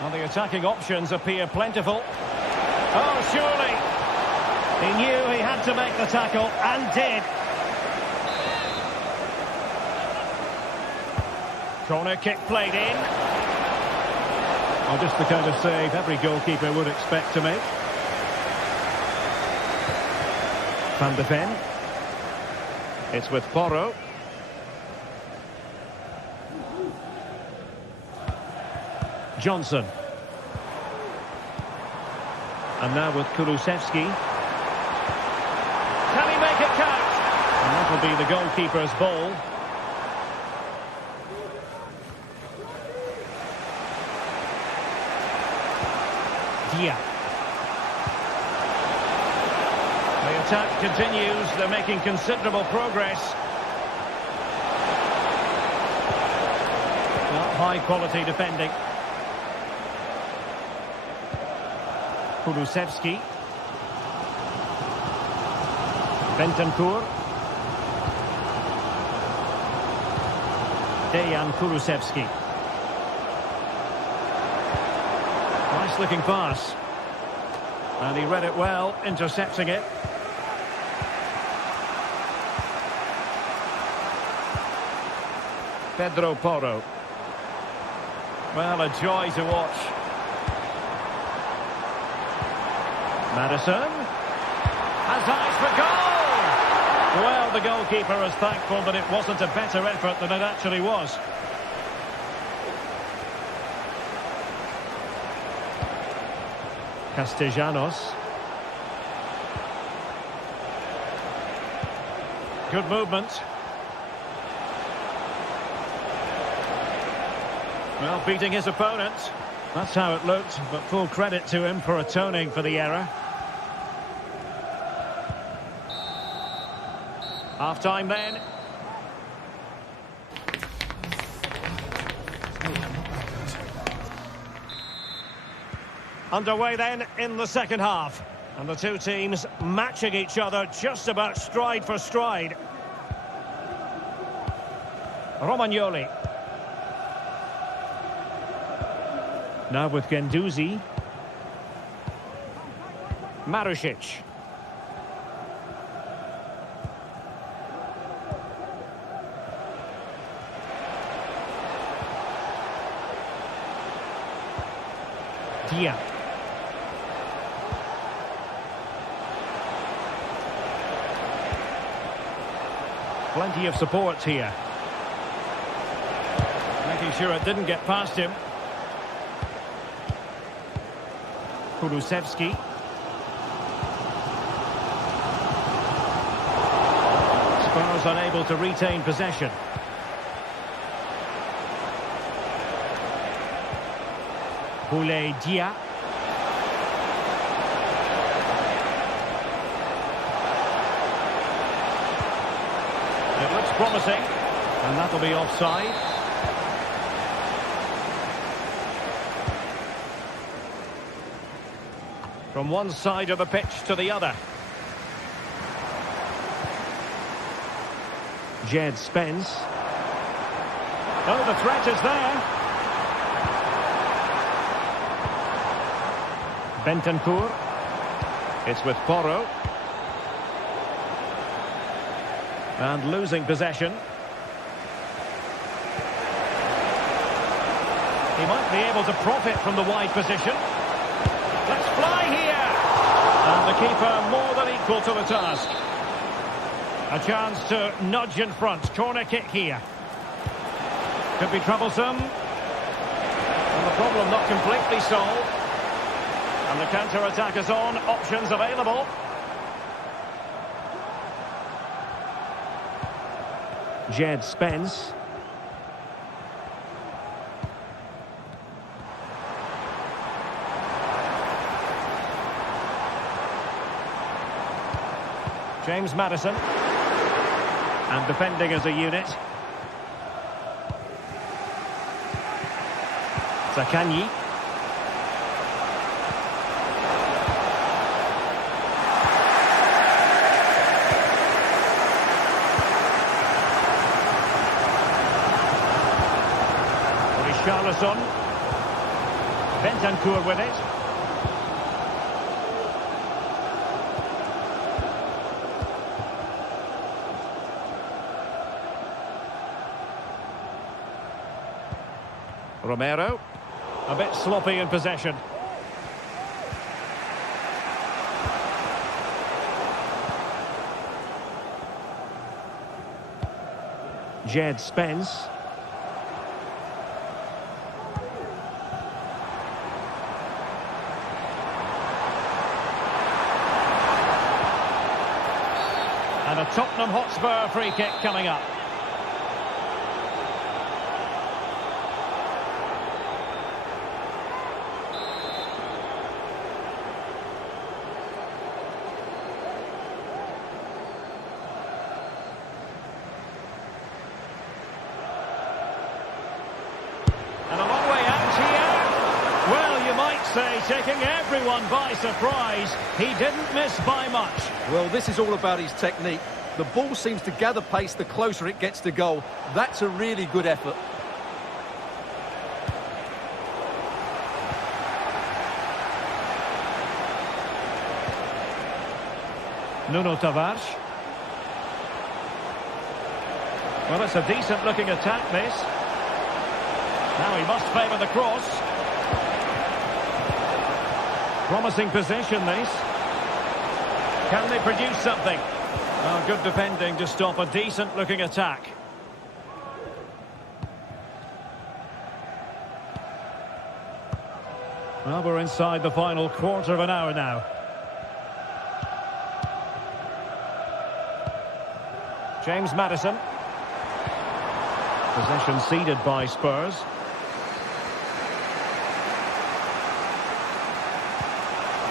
Well, the attacking options appear plentiful. Oh, surely. He knew he had to make the tackle, and did. Corner kick played in. Well, just the kind of save every goalkeeper would expect to make. Van de Ven. It's with Porro. Johnson. And now with Kulusevski. Can he make it count? And that will be the goalkeeper's ball. Dia. The attack continues. They're making considerable progress. Not high quality defending. Kulusevski. Bentancur. Dejan Kulusevski. Nice-looking pass. And he read it well, intercepting it. Pedro Porro. Well, a joy to watch. Madison has eyes for goal! Well, the goalkeeper is thankful that it wasn't a better effort than it actually was. Castellanos. Good movement. Well, beating his opponent. That's how it looked, but full credit to him for atoning for the error. Half-time then. Underway then in the second half. And the two teams matching each other just about stride for stride. Romagnoli. Now with Guendouzi. Marusic. Dia. Plenty of support here. Making sure it didn't get past him. Kulusevski. Spurs unable to retain possession. Boulaye Dia. It looks promising, and that'll be offside. From one side of the pitch to the other. Jed Spence. Oh, the threat is there. Bentancur. It's with Porro. And losing possession. He might be able to profit from the wide position. Let's fly here! And the keeper more than equal to the task. A chance to nudge in front. Corner kick here. Could be troublesome. And the problem not completely solved. And the counter-attack is on. Options available. Jed Spence. James Maddison. And defending as a unit. Zaccagni. Richarlison. Bentancur with it. Romero. A bit sloppy in possession. Jed Spence. And a Tottenham Hotspur free kick coming up. And a long way out here. Well, you might say taking everyone by surprise. He didn't miss by much. Well, this is all about his technique. The ball seems to gather pace the closer it gets to goal. That's a really good effort. Nuno Tavares. Well, it's a decent-looking attack, this. Now he must favour the cross. Promising position, this. Can they produce something? Oh, good defending to stop a decent-looking attack. Well, we're inside the final quarter of an hour now. James Maddison. Possession ceded by Spurs.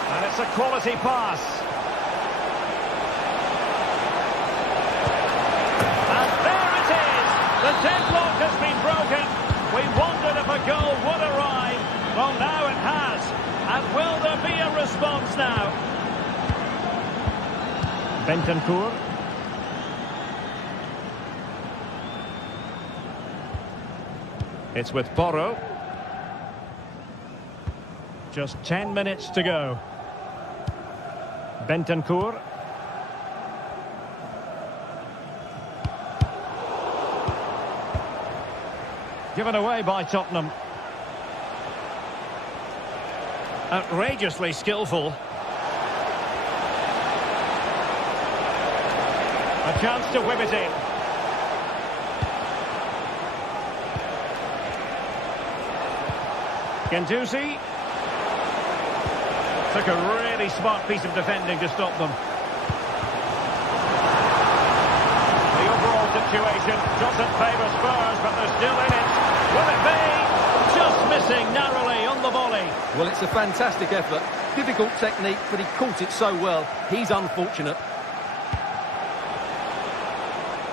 And it's a quality pass. And there it is! The deadlock has been broken. We wondered if a goal would arrive. Well, now it has. And will there be a response now? Bentancur. It's with Porro. Just 10 minutes to go. Bentancur. Given away by Tottenham. Outrageously skillful. A chance to whip it in. Guendouzi. Took a really smart piece of defending to stop them. The overall situation doesn't favour Spurs, but they're still in it. Will it be? Just missing narrowly on the volley. Well, it's a fantastic effort. Difficult technique, but he caught it so well. He's unfortunate.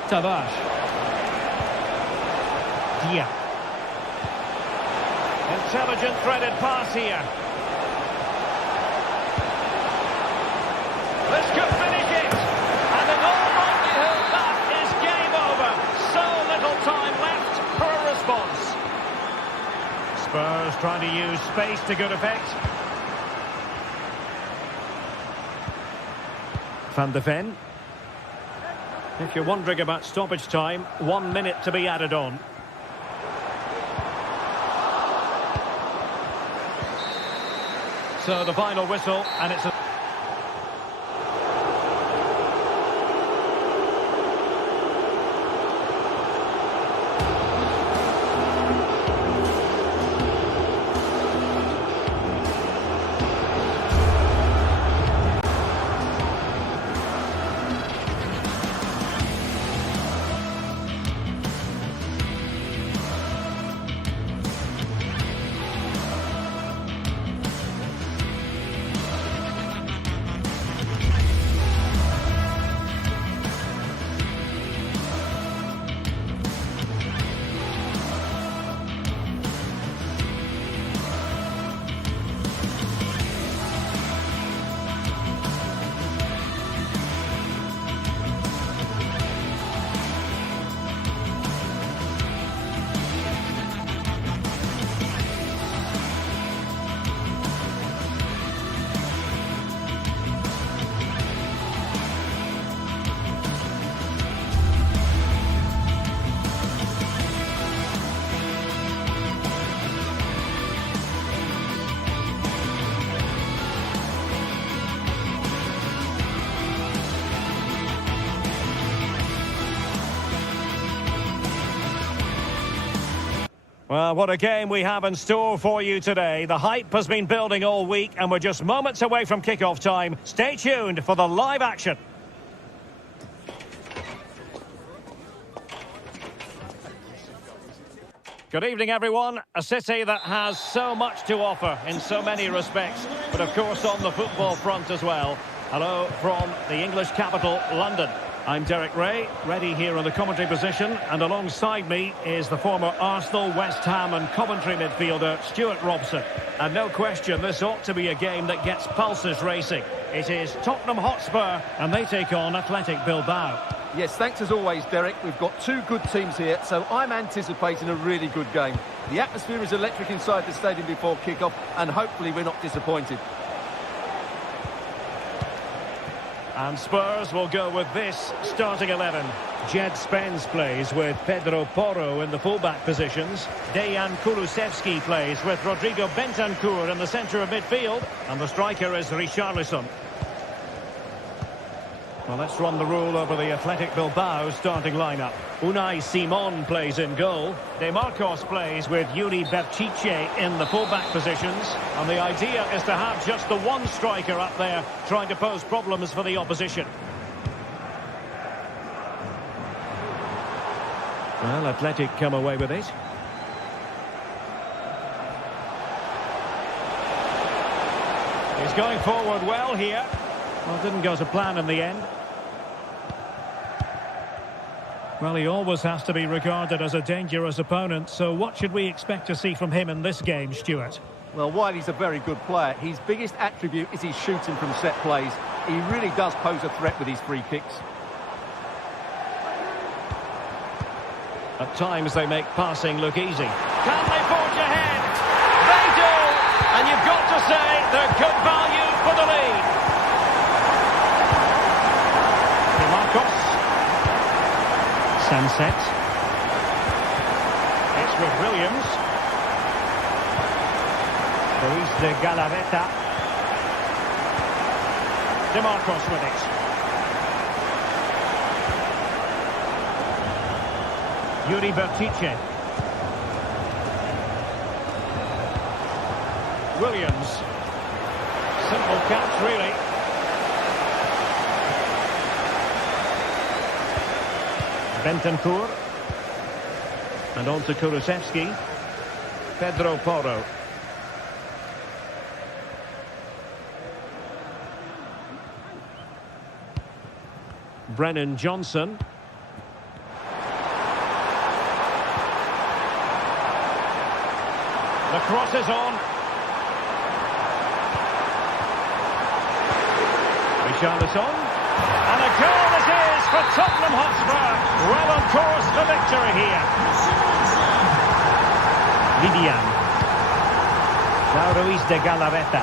Tavares. Dia. Intelligent threaded pass here. This could finish it. And in all likelihood, that is game over. So little time left for a response. Spurs trying to use space to good effect. Van de Ven. If you're wondering about stoppage time, 1 minute to be added on. So the final whistle, and it's a... Well, what a game we have in store for you today. The hype has been building all week, and we're just moments away from kickoff time. Stay tuned for the live action. Good evening, everyone. A city that has so much to offer in so many respects, but of course on the football front as well. Hello from the English capital, London. I'm Derek Ray, ready here in the commentary position, and alongside me is the former Arsenal, West Ham and Coventry midfielder, Stuart Robson. And no question, this ought to be a game that gets pulses racing. It is Tottenham Hotspur, and they take on Athletic Bilbao. Yes, thanks as always, Derek. We've got two good teams here, so I'm anticipating a really good game. The atmosphere is electric inside the stadium before kick-off, and hopefully we're not disappointed. And Spurs will go with this starting 11. Jed Spence plays with Pedro Porro in the fullback positions. Dejan Kulusevski plays with Rodrigo Bentancur in the centre of midfield. And the striker is Richarlison. Well, let's run the rule over the Athletic Bilbao starting lineup. Unai Simon plays in goal. De Marcos plays with Yuri Berchiche in the fullback positions. And the idea is to have just the one striker up there trying to pose problems for the opposition. Well, Athletic come away with it. He's going forward well here. Well, it didn't go to plan in the end. Well, he always has to be regarded as a dangerous opponent, so what should we expect to see from him in this game, Stuart? Well, while he's a very good player, his biggest attribute is his shooting from set plays. He really does pose a threat with his free kicks. At times they make passing look easy. Can they forge ahead? They do! And you've got to say they're good value for the lead. De Marcos. Sunset. It's with Williams. Luis de Galarreta. De Marcos with it. Yuri Berchiche. Williams. Simple catch, really. Bentancur. And on to Kulusevski. Pedro Porro. Brennan Johnson. The cross is on. Richarlison. And a goal this is for Tottenham Hotspur. Well on course for victory here. Vivian. Now Luis de Galarreta.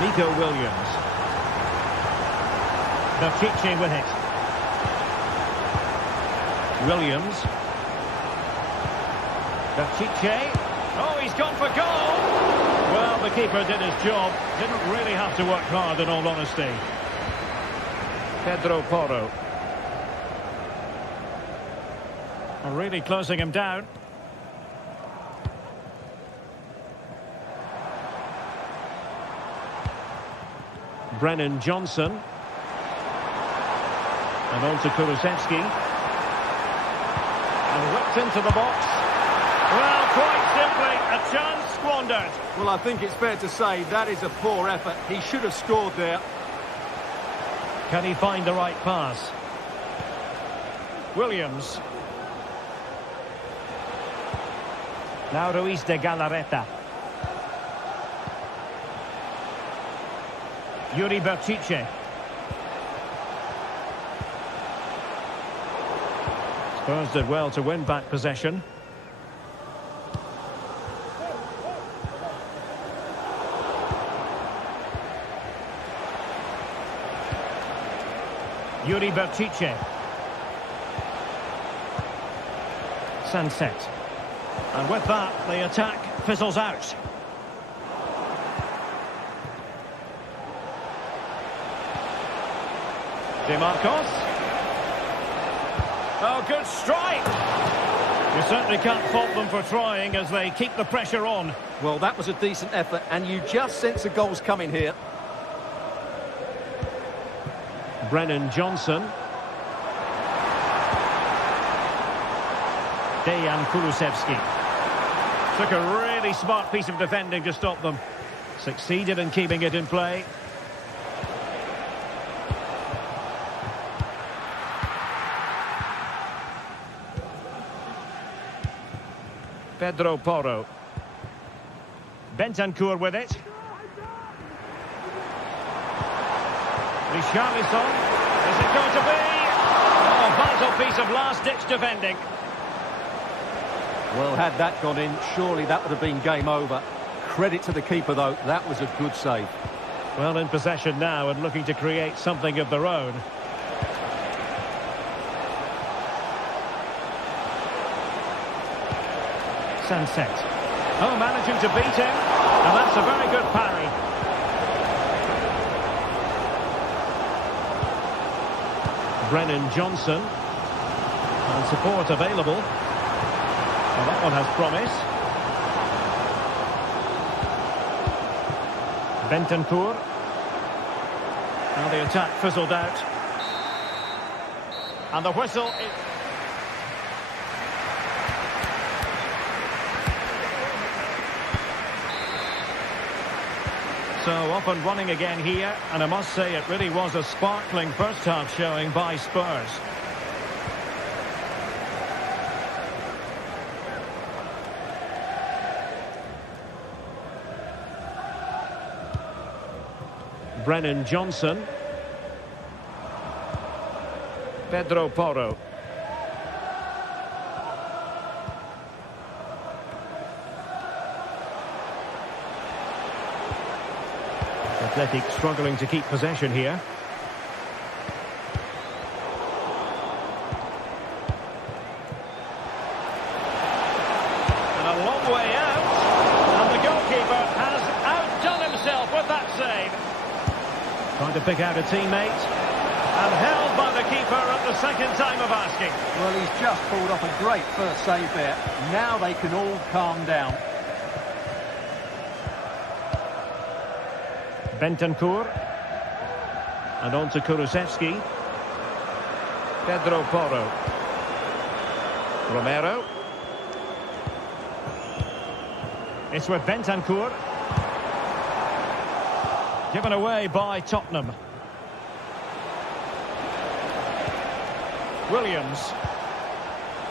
Nico Williams. Berchiche with it. Williams. Berchiche. Oh, he's gone for goal. Well, the keeper did his job. Didn't really have to work hard, in all honesty. Pedro Porro. Really closing him down. Brennan Johnson. And on to Kulusevski. And whipped into the box. Well, quite simply, a chance squandered. Well, I think it's fair to say that is a poor effort. He should have scored there. Can he find the right pass? Williams. Now Luis de Galarreta. Yuri Berchiche. Spurs did well to win back possession. Yuri Berchiche. Sunset. And with that, the attack fizzles out. De Marcos. Oh, good strike. You certainly can't fault them for trying as they keep the pressure on. Well, that was a decent effort, and you just sense a goal's coming here. Brennan Johnson. Dejan Kulusevski. Took a really smart piece of defending to stop them. Succeeded in keeping it in play. Pedro Porro. Bentancur with it. Richarlison. Is it going to be? Oh, vital piece of last-ditch defending. Well, had that gone in, surely that would have been game over. Credit to the keeper, though. That was a good save. Well, in possession now and looking to create something of their own. Sunset. Oh, managing to beat him. And that's a very good parry. Brennan Johnson. And support available. Well, that one has promise. Bentancur. Now the attack fizzled out. And the whistle is... So up and running again here, and I must say it really was a sparkling first half showing by Spurs. Brennan Johnson. Pedro Porro. Athletic struggling to keep possession here. And a long way out. And the goalkeeper has outdone himself with that save. Trying to pick out a teammate. And held by the keeper at the second time of asking. Well, he's just pulled off a great first save there. Now they can all calm down. Bentancur. And on to Kulusevski. Pedro Porro. Romero. It's with Bentancur. Given away by Tottenham. Williams.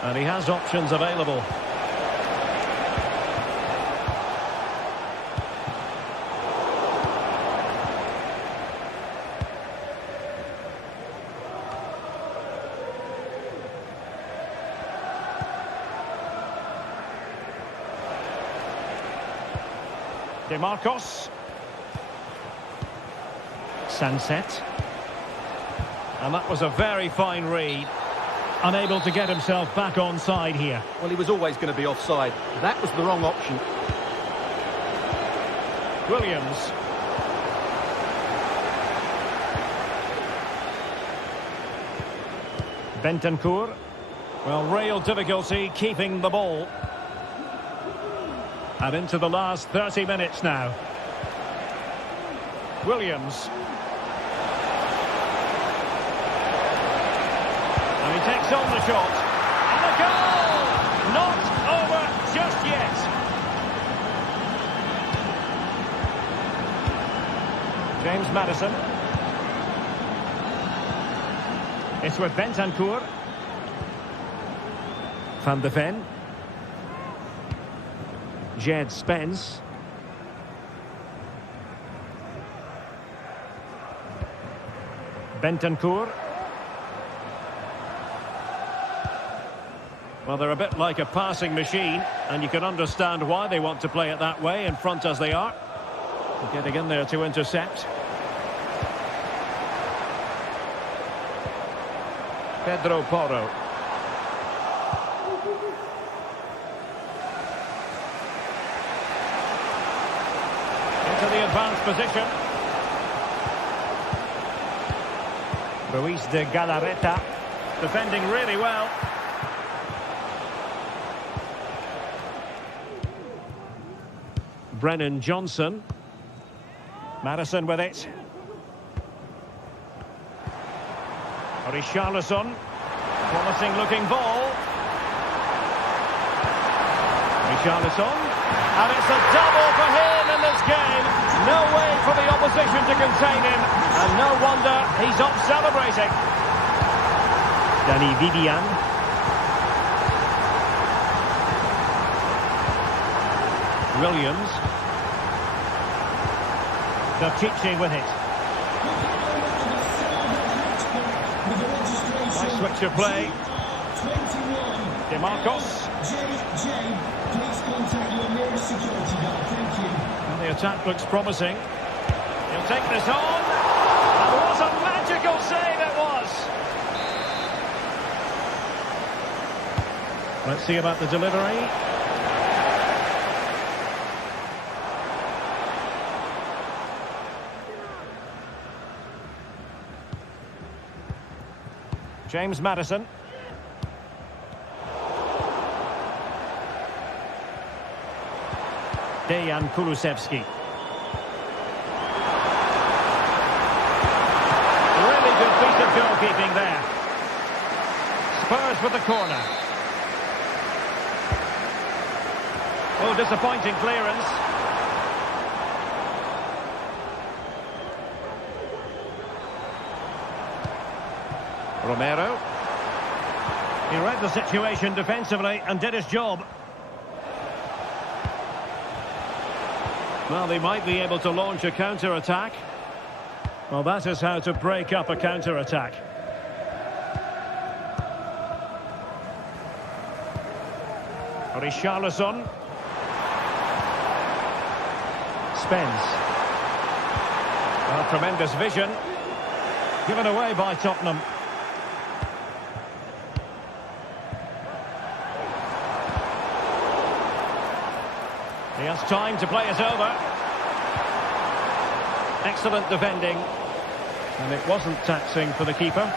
And he has options available. DeMarcos. Sunset. And that was a very fine read. Unable to get himself back on side here. Well, he was always going to be offside. That was the wrong option. Williams. Bentancur. Well, real difficulty keeping the ball. And into the last 30 minutes now. Williams. And he takes on the shot. And a goal! Not over just yet. James Maddison. It's with Bentancur. Van de Ven. Jed Spence. Bentancur. Well, they're a bit like a passing machine, and you can understand why they want to play it that way, in front as they are. Getting in there to intercept. Pedro Porro. Into the advanced position. Ruiz de Galarreta defending really well. Brennan Johnson. Maddison with it. Richarlison. Promising looking ball. Richarlison. And it's a double for him in this game. No way for the opposition to contain him. And no wonder he's up celebrating. Danny Vivian. Williams. Docici with it. Nice switch of play. DeMarcos. Please contact your nearest security guard. Thank you. attack looks promising. He'll take this on. And what a magical save it was! Let's see about the delivery. James Maddison. Dejan Kulusevski. Really good piece of goalkeeping there. Spurs with the corner. Oh, disappointing clearance. Romero. He read the situation defensively and did his job. Well, they might be able to launch a counter-attack. Well, that is how to break up a counter-attack. Richarlison. Spence. Well, tremendous vision. Given away by Tottenham. He has time to play it over. Excellent defending. And it wasn't taxing for the keeper.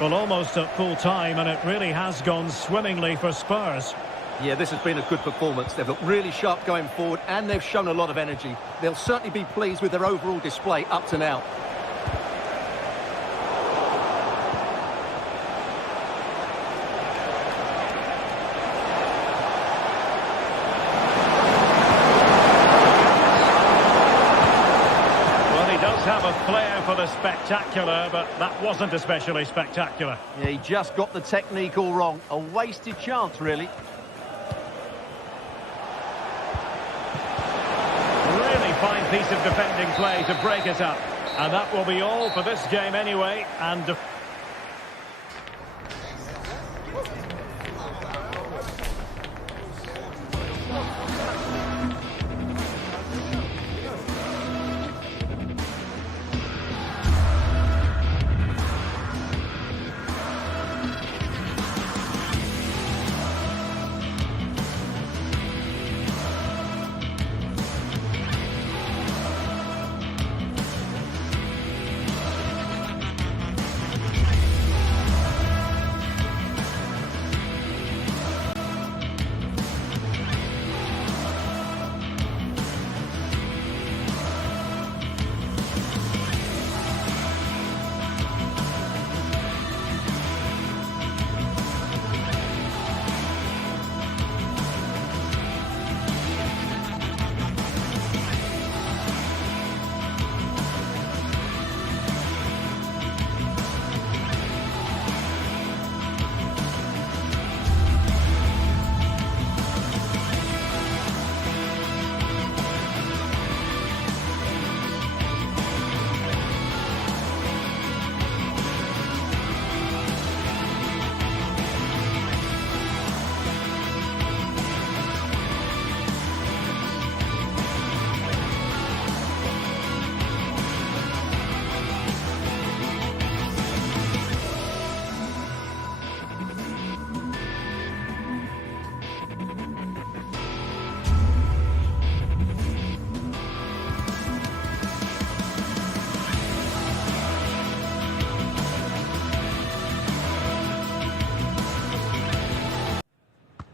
Well, almost at full time, and it really has gone swimmingly for Spurs. Yeah, this has been a good performance. They've looked really sharp going forward, and they've shown a lot of energy. They'll certainly be pleased with their overall display up to now. Have a flair for the spectacular, but that wasn't especially spectacular. Yeah, he just got the technique all wrong. A wasted chance, really. Really fine piece of defending play to break it up. And that will be all for this game anyway. And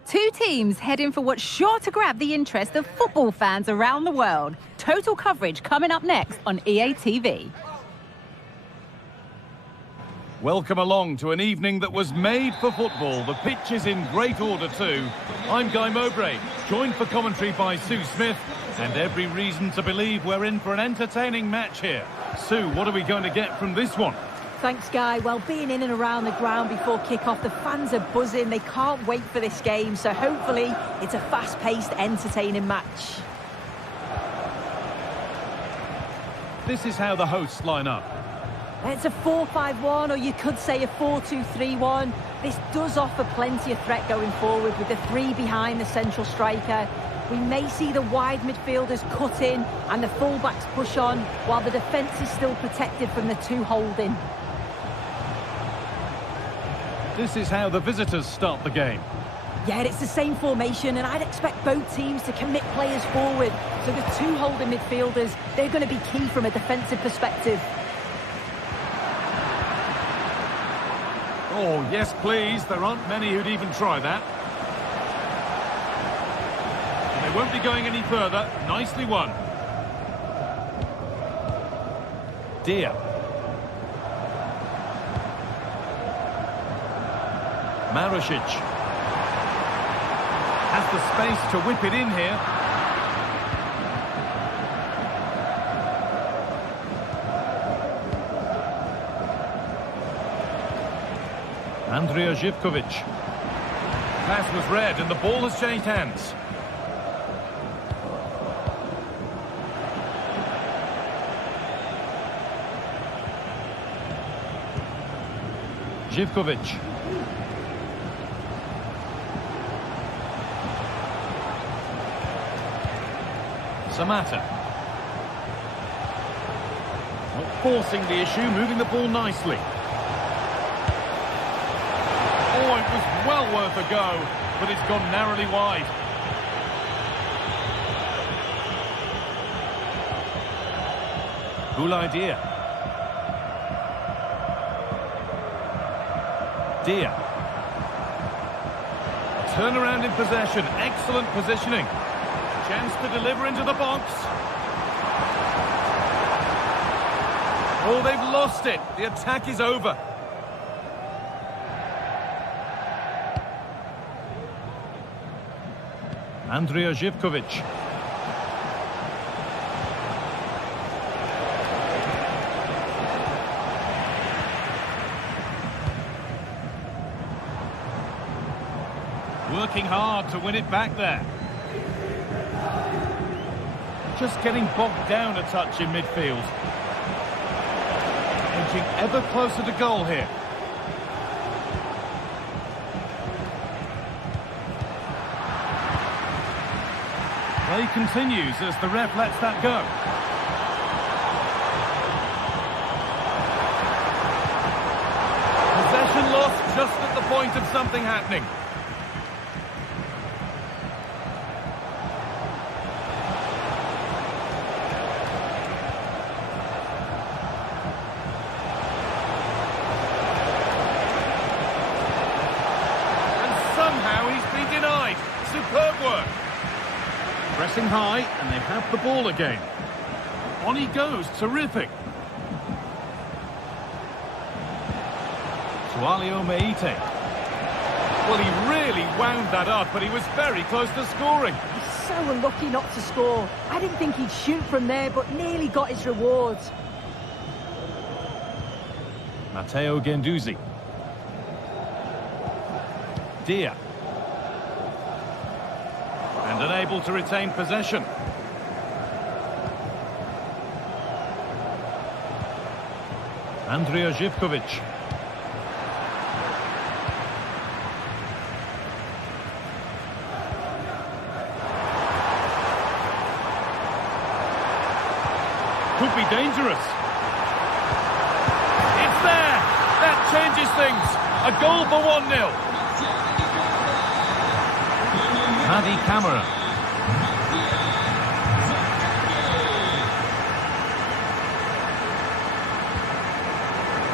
two teams heading for what's sure to grab the interest of football fans around the world. Total coverage coming up next on EA TV. Welcome along to an evening that was made for football. The pitch is in great order too. I'm Guy Mowbray, joined for commentary by Sue Smith, and every reason to believe we're in for an entertaining match here. Sue, what are we going to get from this one? Thanks, Guy. Well, being in and around the ground before kick-off, the fans are buzzing. They can't wait for this game, so hopefully it's a fast-paced, entertaining match. This is how the hosts line up. It's a 4-5-1, or you could say a 4-2-3-1. This does offer plenty of threat going forward with the three behind the central striker. We may see the wide midfielders cut in and the full-backs push on, while the defence is still protected from the two holding. This is how the visitors start the game. Yeah, it's the same formation, and I'd expect both teams to commit players forward. So the two holding midfielders, they're going to be key from a defensive perspective. Oh, yes, please. There aren't many who'd even try that. And they won't be going any further. Nicely won. Dia. Marusic. Has the space to whip it in here. Andrija Živković. Pass was read and the ball has changed hands. Živković. Samata. Not forcing the issue, moving the ball nicely. Oh, it was well worth a go, but it's gone narrowly wide. Bulay Dia. Dia. Turnaround in possession, excellent positioning. Chance to deliver into the box. Oh, they've lost it. The attack is over. Andrija Živković. Working hard to win it back there. Just getting bogged down a touch in midfield. Edging ever closer to goal here. Play continues as the ref lets that go. Possession lost just at the point of something happening. Superb work. Pressing high, and they have the ball again. On he goes, terrific. Tualio Meite. Well, he really wound that up, but he was very close to scoring. He's so unlucky not to score. I didn't think he'd shoot from there, but nearly got his rewards. Matteo Guendouzi. Dia. And unable to retain possession. Andrija Živković. Could be dangerous. It's there! That changes things. A goal for 1-0. Madi Camara.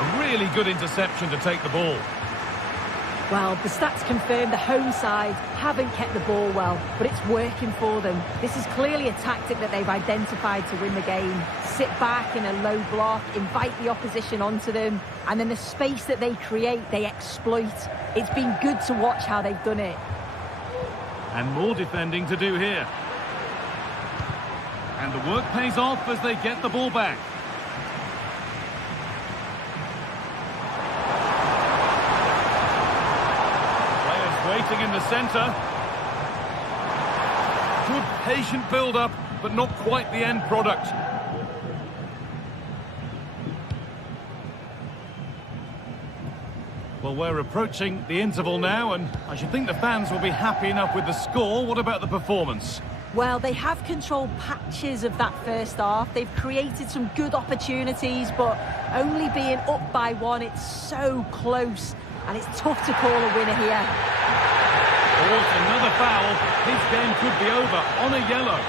A really good interception to take the ball. Well, the stats confirm the home side haven't kept the ball well, but it's working for them. This is clearly a tactic that they've identified to win the game. Sit back in a low block, invite the opposition onto them, and then the space that they create, they exploit. It's been good to watch how they've done it. And more defending to do here. And the work pays off as they get the ball back. Players waiting in the centre. Good patient build-up, but not quite the end product. Well, we're approaching the interval now, and I should think the fans will be happy enough with the score. What about the performance? Well, they have controlled patches of that first half. They've created some good opportunities, but only being up by one, it's so close, and it's tough to call a winner here. Oh, it's another foul. His game could be over on a yellow.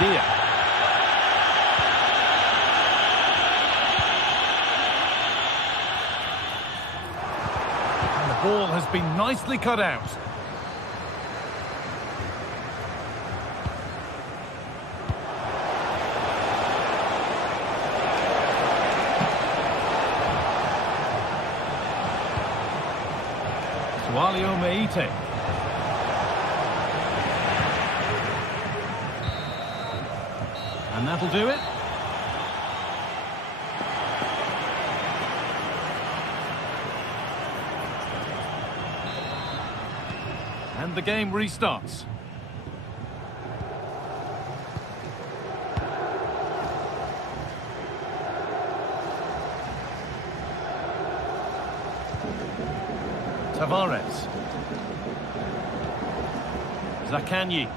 Dia. And the ball has been nicely cut out. Walio Meite. And that'll do it. And the game restarts. Tavares. Zaccagni.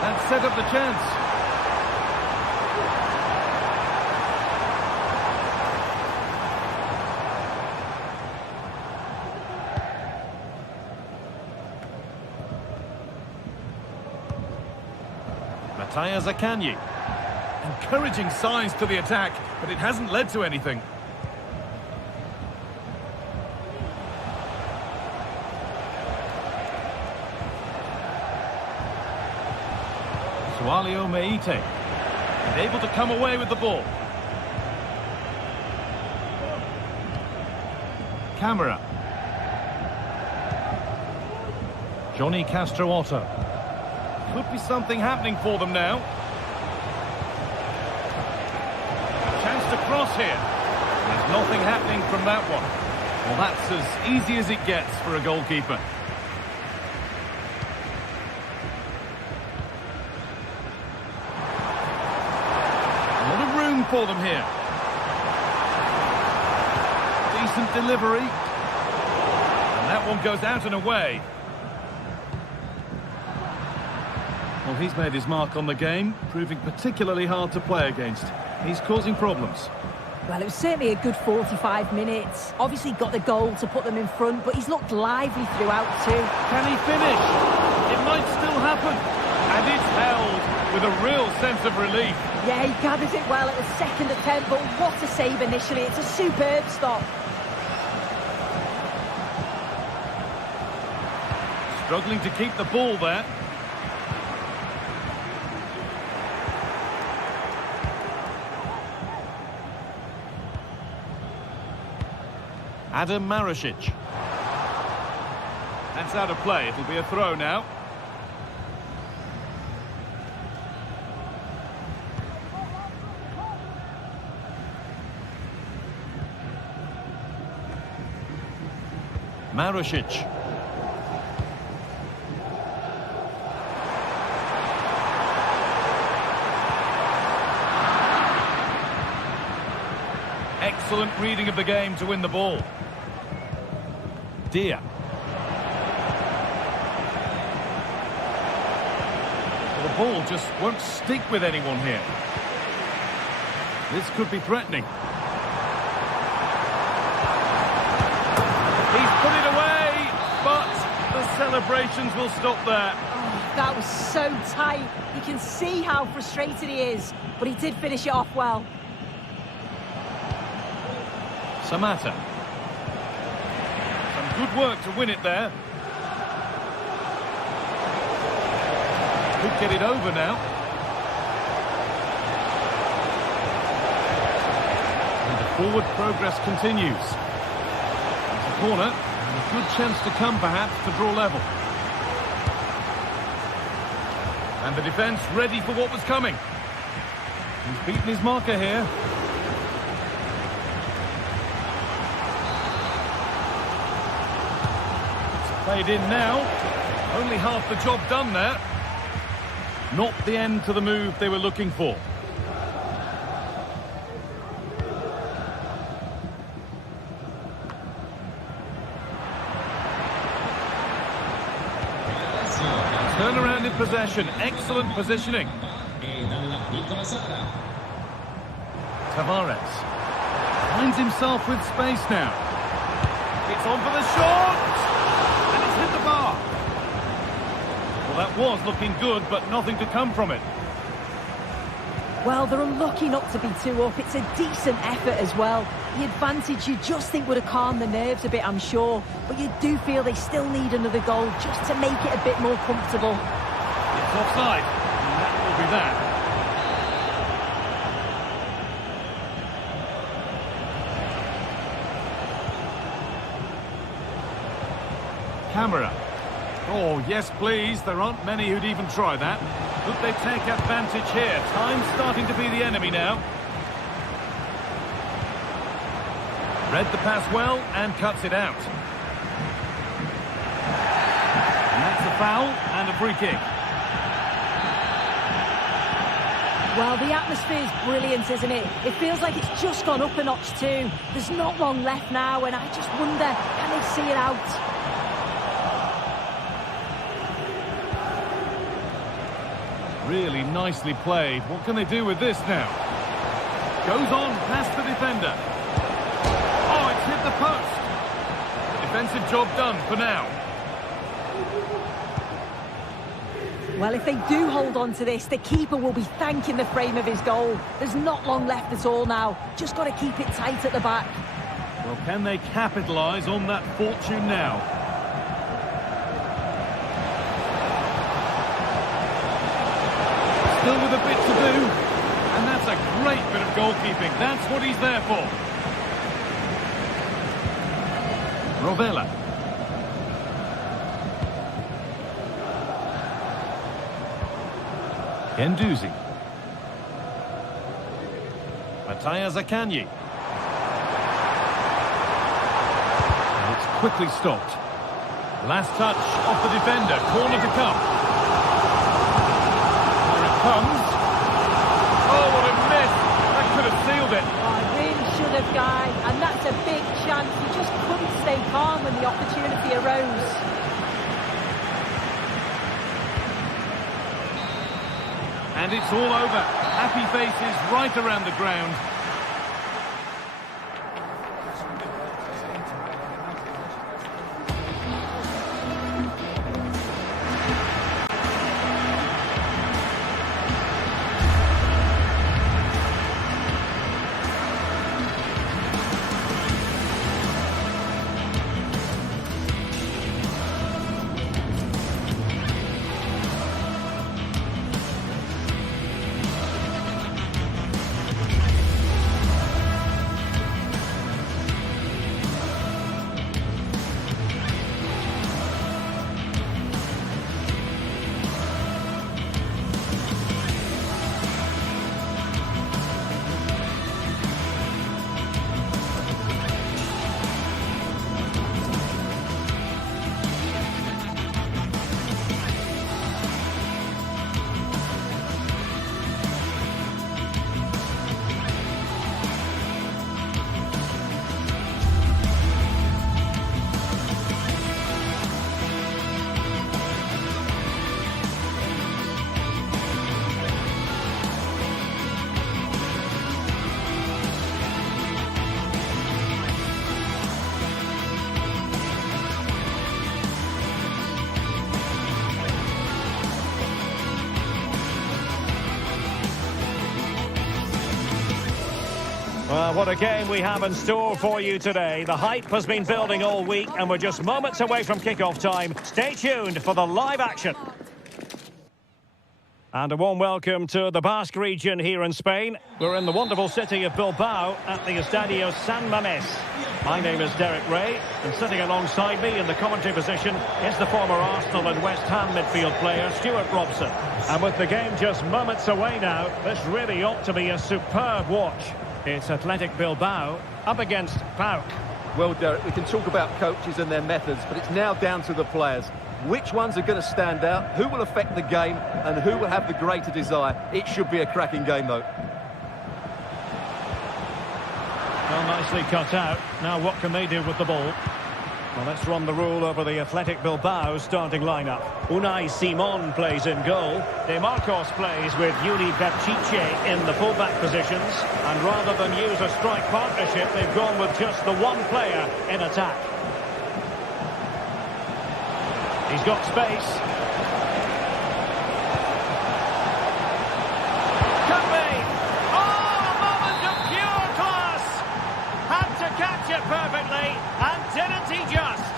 That set up the chance. Mattia Zaccagni. Encouraging signs to the attack, but it hasn't led to anything. Walio Meite, and able to come away with the ball. Camera. Johnny Castrootto. Could be something happening for them now. A chance to cross here. There's nothing happening from that one. Well, that's as easy as it gets for a goalkeeper. For them here. Decent delivery. And that one goes out and away. Well, he's made his mark on the game, proving particularly hard to play against. He's causing problems. Well, it was certainly a good 45 minutes. Obviously got the goal to put them in front, but he's looked lively throughout too. Can he finish? It might still happen. And it's held with a real sense of relief. Yeah, he gathers it well at the second attempt, but what a save initially. It's a superb stop. Struggling to keep the ball there. Adam Marusic. That's out of play. It'll be a throw now. Marusic. Excellent reading of the game to win the ball. Dia. The ball just won't stick with anyone here. This could be threatening. He's put it away, but the celebrations will stop there. Oh, that was so tight. You can see how frustrated he is, but he did finish it off well. Samatta. Some good work to win it there. Could get it over now. And the forward progress continues. It's a corner, and a good chance to come perhaps to draw level. And the defence ready for what was coming. He's beaten his marker here. It's played in now. Only half the job done there. Not the end to the move they were looking for. Turnaround in possession, excellent positioning. Tavares finds himself with space now. It's on for the shot, and it's hit the bar. Well, that was looking good, but nothing to come from it. Well, they're unlucky not to be 2 up. It's a decent effort as well. The advantage you just think would have calmed the nerves a bit, I'm sure. But you do feel they still need another goal just to make it a bit more comfortable. It's offside, and that will be that. Camera. Oh, yes, please. There aren't many who'd even try that. Could they take advantage here? Time's starting to be the enemy now. Read the pass well and cuts it out. And that's a foul and a free kick. Well, the atmosphere's brilliant, isn't it? It feels like it's just gone up a notch too. There's not long left now, and I just wonder, can they see it out? Really nicely played. What can they do with this now? Goes on past the defender. Oh, it's hit the post. Defensive job done for now. Well, if they do hold on to this, the keeper will be thanking the frame of his goal. There's not long left at all now. Just got to keep it tight at the back. Well, can they capitalise on that fortune now? Still with a bit to do, and that's a great bit of goalkeeping. That's what he's there for. Rovella. Guendouzi. Mattia Zaccagni. And it's quickly stopped. Last touch off the defender. Corner to come. Comes. Oh, what a miss. That could have sealed it. Oh, it really should have, Guy. And that's a big chance. He just couldn't stay calm when the opportunity arose. And it's all over. Happy faces right around the ground. Well, what a game we have in store for you today. The hype has been building all week, and we're just moments away from kickoff time. Stay tuned for the live action. And a warm welcome to the Basque region here in Spain. We're in the wonderful city of Bilbao at the Estadio San Mamés. My name is Derek Ray, and sitting alongside me in the commentary position is the former Arsenal and West Ham midfield player, Stuart Robson. And with the game just moments away now, this really ought to be a superb watch. It's Athletic Bilbao up against PAOK. Well, Derek, we can talk about coaches and their methods, but it's now down to the players. Which ones are going to stand out, who will affect the game, and who will have the greater desire? It should be a cracking game, though. Well, nicely cut out. Now what can they do with the ball? Well, let's run the rule over the Athletic Bilbao starting lineup. Unai Simon plays in goal. De Marcos plays with Yuri Berchiche in the fullback positions. And rather than use a strike partnership, they've gone with just the one player in attack. He's got space. Can be. Oh, a moment of pure class. Had to catch it perfectly, and didn't he just?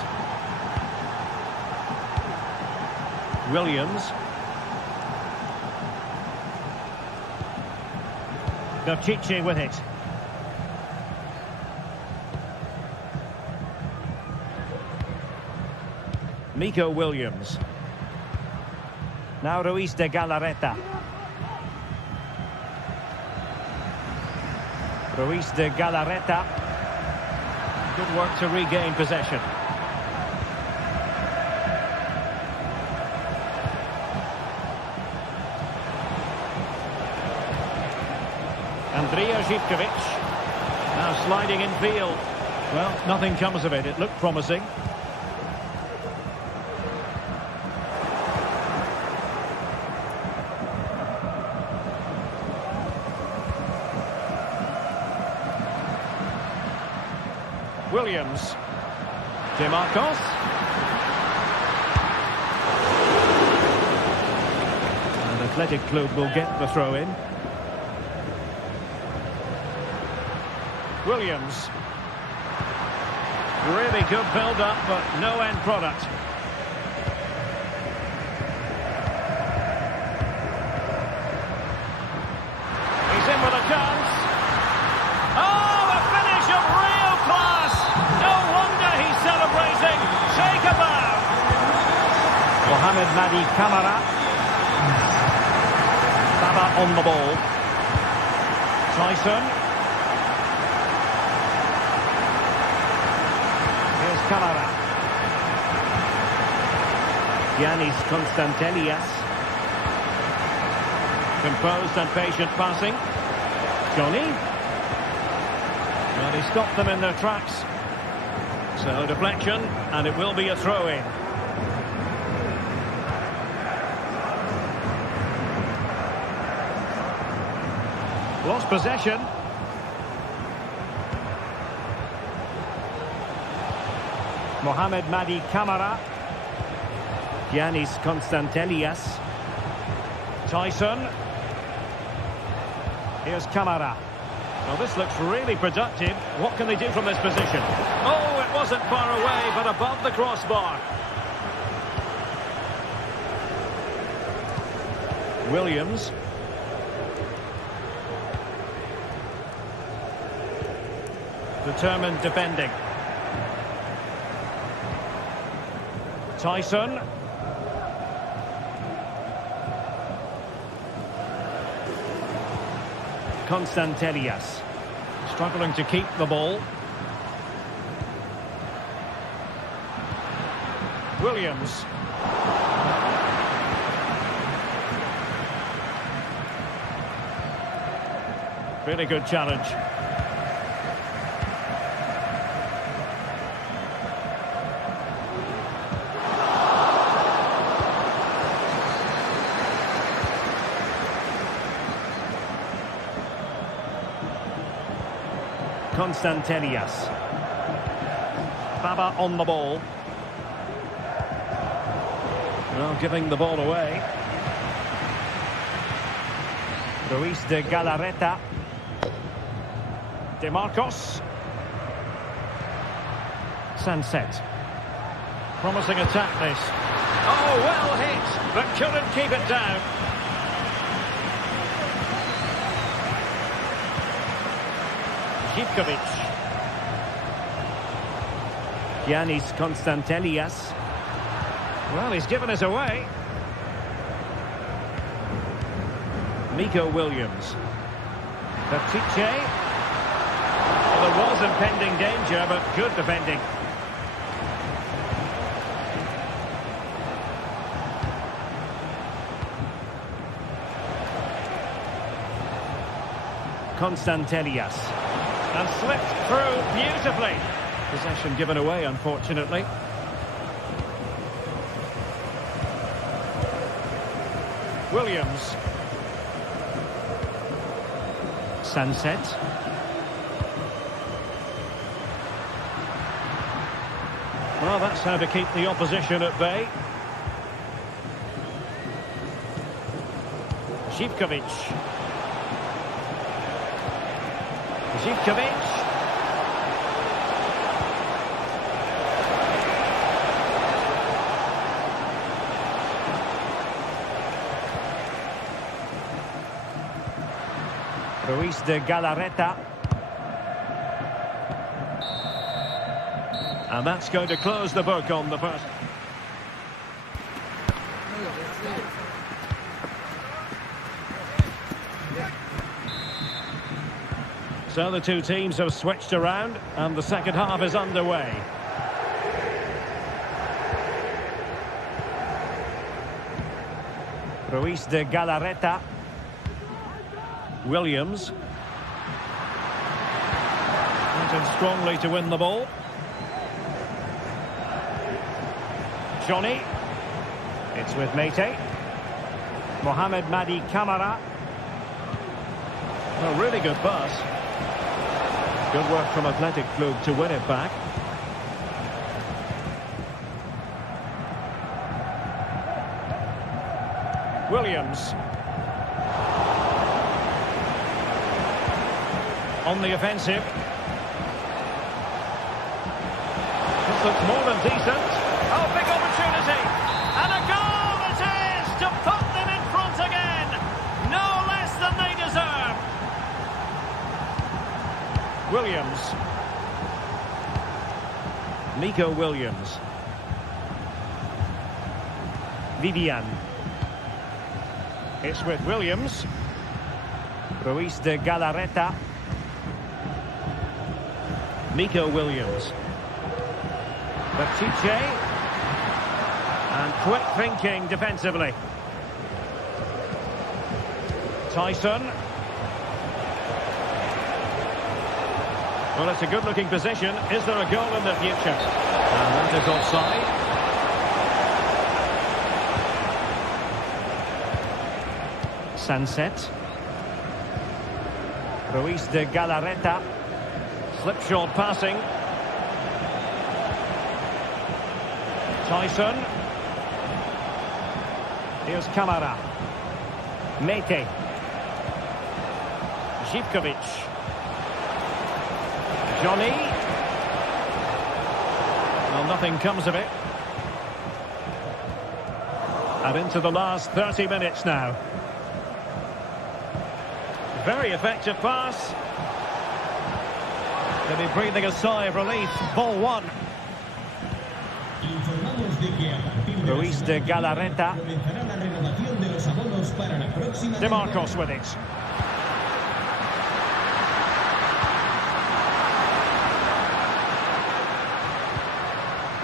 Williams. Berchiche with it. Nico Williams. Now Ruiz de Galarreta. Ruiz de Galarreta. Good work to regain possession. Andrija Živković. Now sliding in field. Well, nothing comes of it. It looked promising. Williams. De Marcos. An Athletic Club will get the throw in. Williams. Really good build-up, but no end product. He's in with a chance. Oh, a finish of real class! No wonder he's celebrating. Shake a bow. Mohamed Madi Camara. Baba on the ball. Tyson. Camara. Giannis Constantelias. Composed and patient passing. Johnny. Well, he stopped them in their tracks. So deflection, and it will be a throw-in. Lost possession. Mohamed Madi Camara. Giannis Constantelias. Tyson. Here's Camara. Well, this looks really productive. What can they do from this position? Oh, it wasn't far away, but above the crossbar. Williams. Determined defending. Tyson. Constantelias. Struggling to keep the ball. Williams. Really good challenge. Constantelias. Baba on the ball. Well, giving the ball away. Ruiz de Galarreta. De Marcos. Sunset. Promising attack this. Oh, well hit, but couldn't keep it down. Živković. Giannis Constantelias. Well, he's given us away. Nico Williams. Berchiche. Well, there was impending danger, but good defending. Constantelias. And slipped through beautifully. Possession given away, unfortunately. Williams. Sunset. Well, that's how to keep the opposition at bay. Zivkovic. Ruiz de Galarreta. And that's going to close the book on the first. So the two teams have switched around and the second half is underway. Ruiz de Galarreta. Williams. Went in strongly to win the ball. Johnny. It's with Mete. Mohamed Madi Camara. A really good pass. Good work from Athletic Club to win it back. Williams. On the offensive. This looks more than decent. Oh, big opportunity. And a goal it is to put them in front again. No less than they deserve. Williams. Nico Williams. Vivian. It's with Williams. Ruiz de Galarreta. Nico Williams. Bertice. And quick thinking defensively. Tyson. Well, it's a good-looking position. Is there a goal in the future? And that is offside. Sunset. Ruiz de Galarreta. Slipshod passing. Tyson. Here's Camara. Mete. Zivkovic. Johnny. Well, nothing comes of it. And into the last 30 minutes now. Very effective pass. They'll be breathing a sigh of relief. Ball one. Ruiz de Galarreta. De Marcos with it.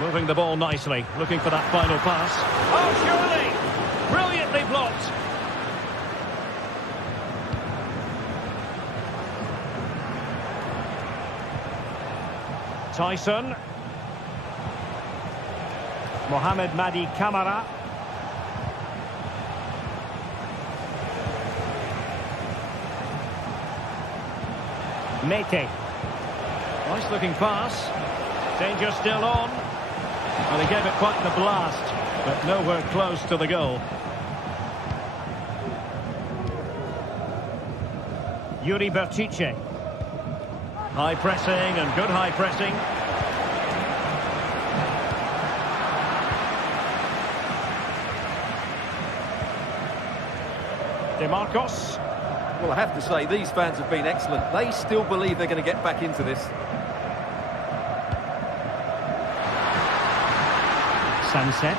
Moving the ball nicely, looking for that final pass. Oh, surely! Brilliantly blocked. Tyson. Mohamed Madi Camara. Mete. Nice looking pass. Danger still on. Well, he gave it quite the blast, but nowhere close to the goal. Yuri Bertice. High pressing and good high pressing. De Marcos. Well, I have to say, these fans have been excellent. They still believe they're going to get back into this. Sunset.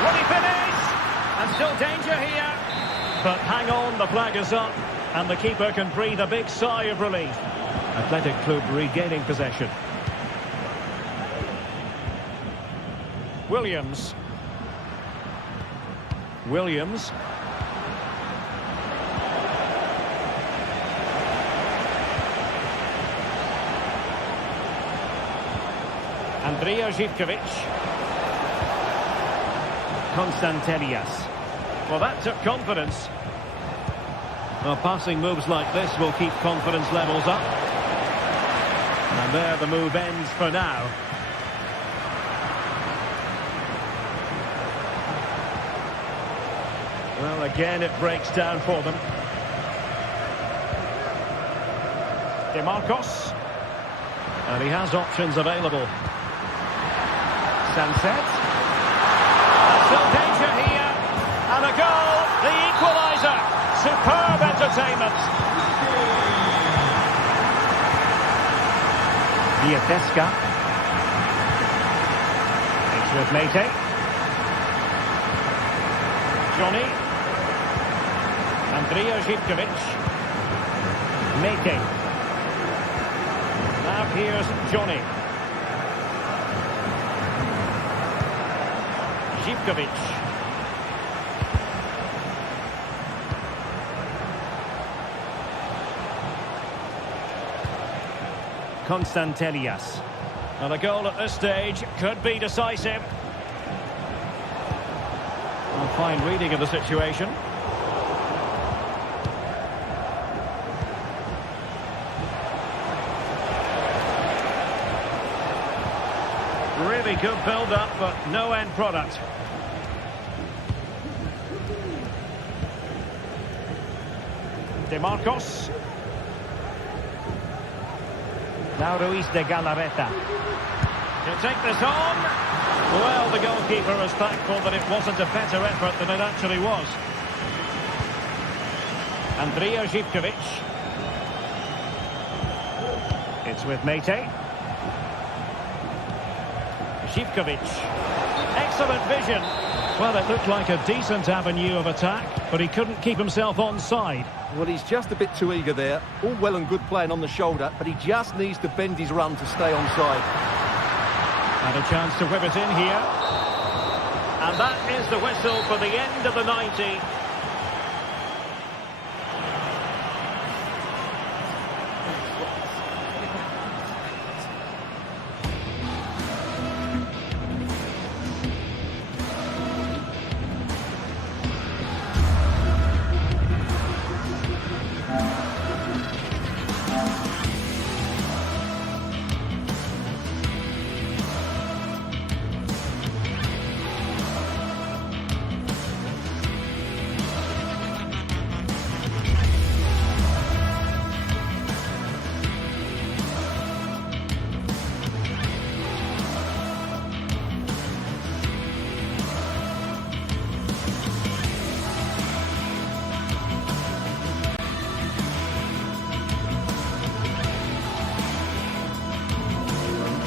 Will he finish? And still danger here. But hang on, the flag is up. And the keeper can breathe a big sigh of relief. Athletic Club regaining possession. Williams. Williams. Andrea Zivkovic. Konstantelias. Well, that took confidence. Well, passing moves like this will keep confidence levels up. And there the move ends for now. Well, again, it breaks down for them. DeMarcos. And he has options available. Sanset. Still danger here. And a goal. The equaliser. Superb entertainment. Diatesca. It's with Mete. Johnny. Andrea Zivkovic. Mete. Now here's Johnny. Zivkovic. Konstantelias. And a goal at this stage could be decisive. A fine reading of the situation. Really good build-up, but no end product. DeMarcos. Now Ruiz de Galarreta. He'll take this on. Well, the goalkeeper is thankful that it wasn't a better effort than it actually was. Andrea Zivkovic. It's with Mete. Zivkovic. Excellent vision. Well, it looked like a decent avenue of attack, but he couldn't keep himself onside. Well, he's just a bit too eager there. All well and good playing on the shoulder, but he just needs to bend his run to stay onside. And a chance to whip it in here. And that is the whistle for the end of the 90.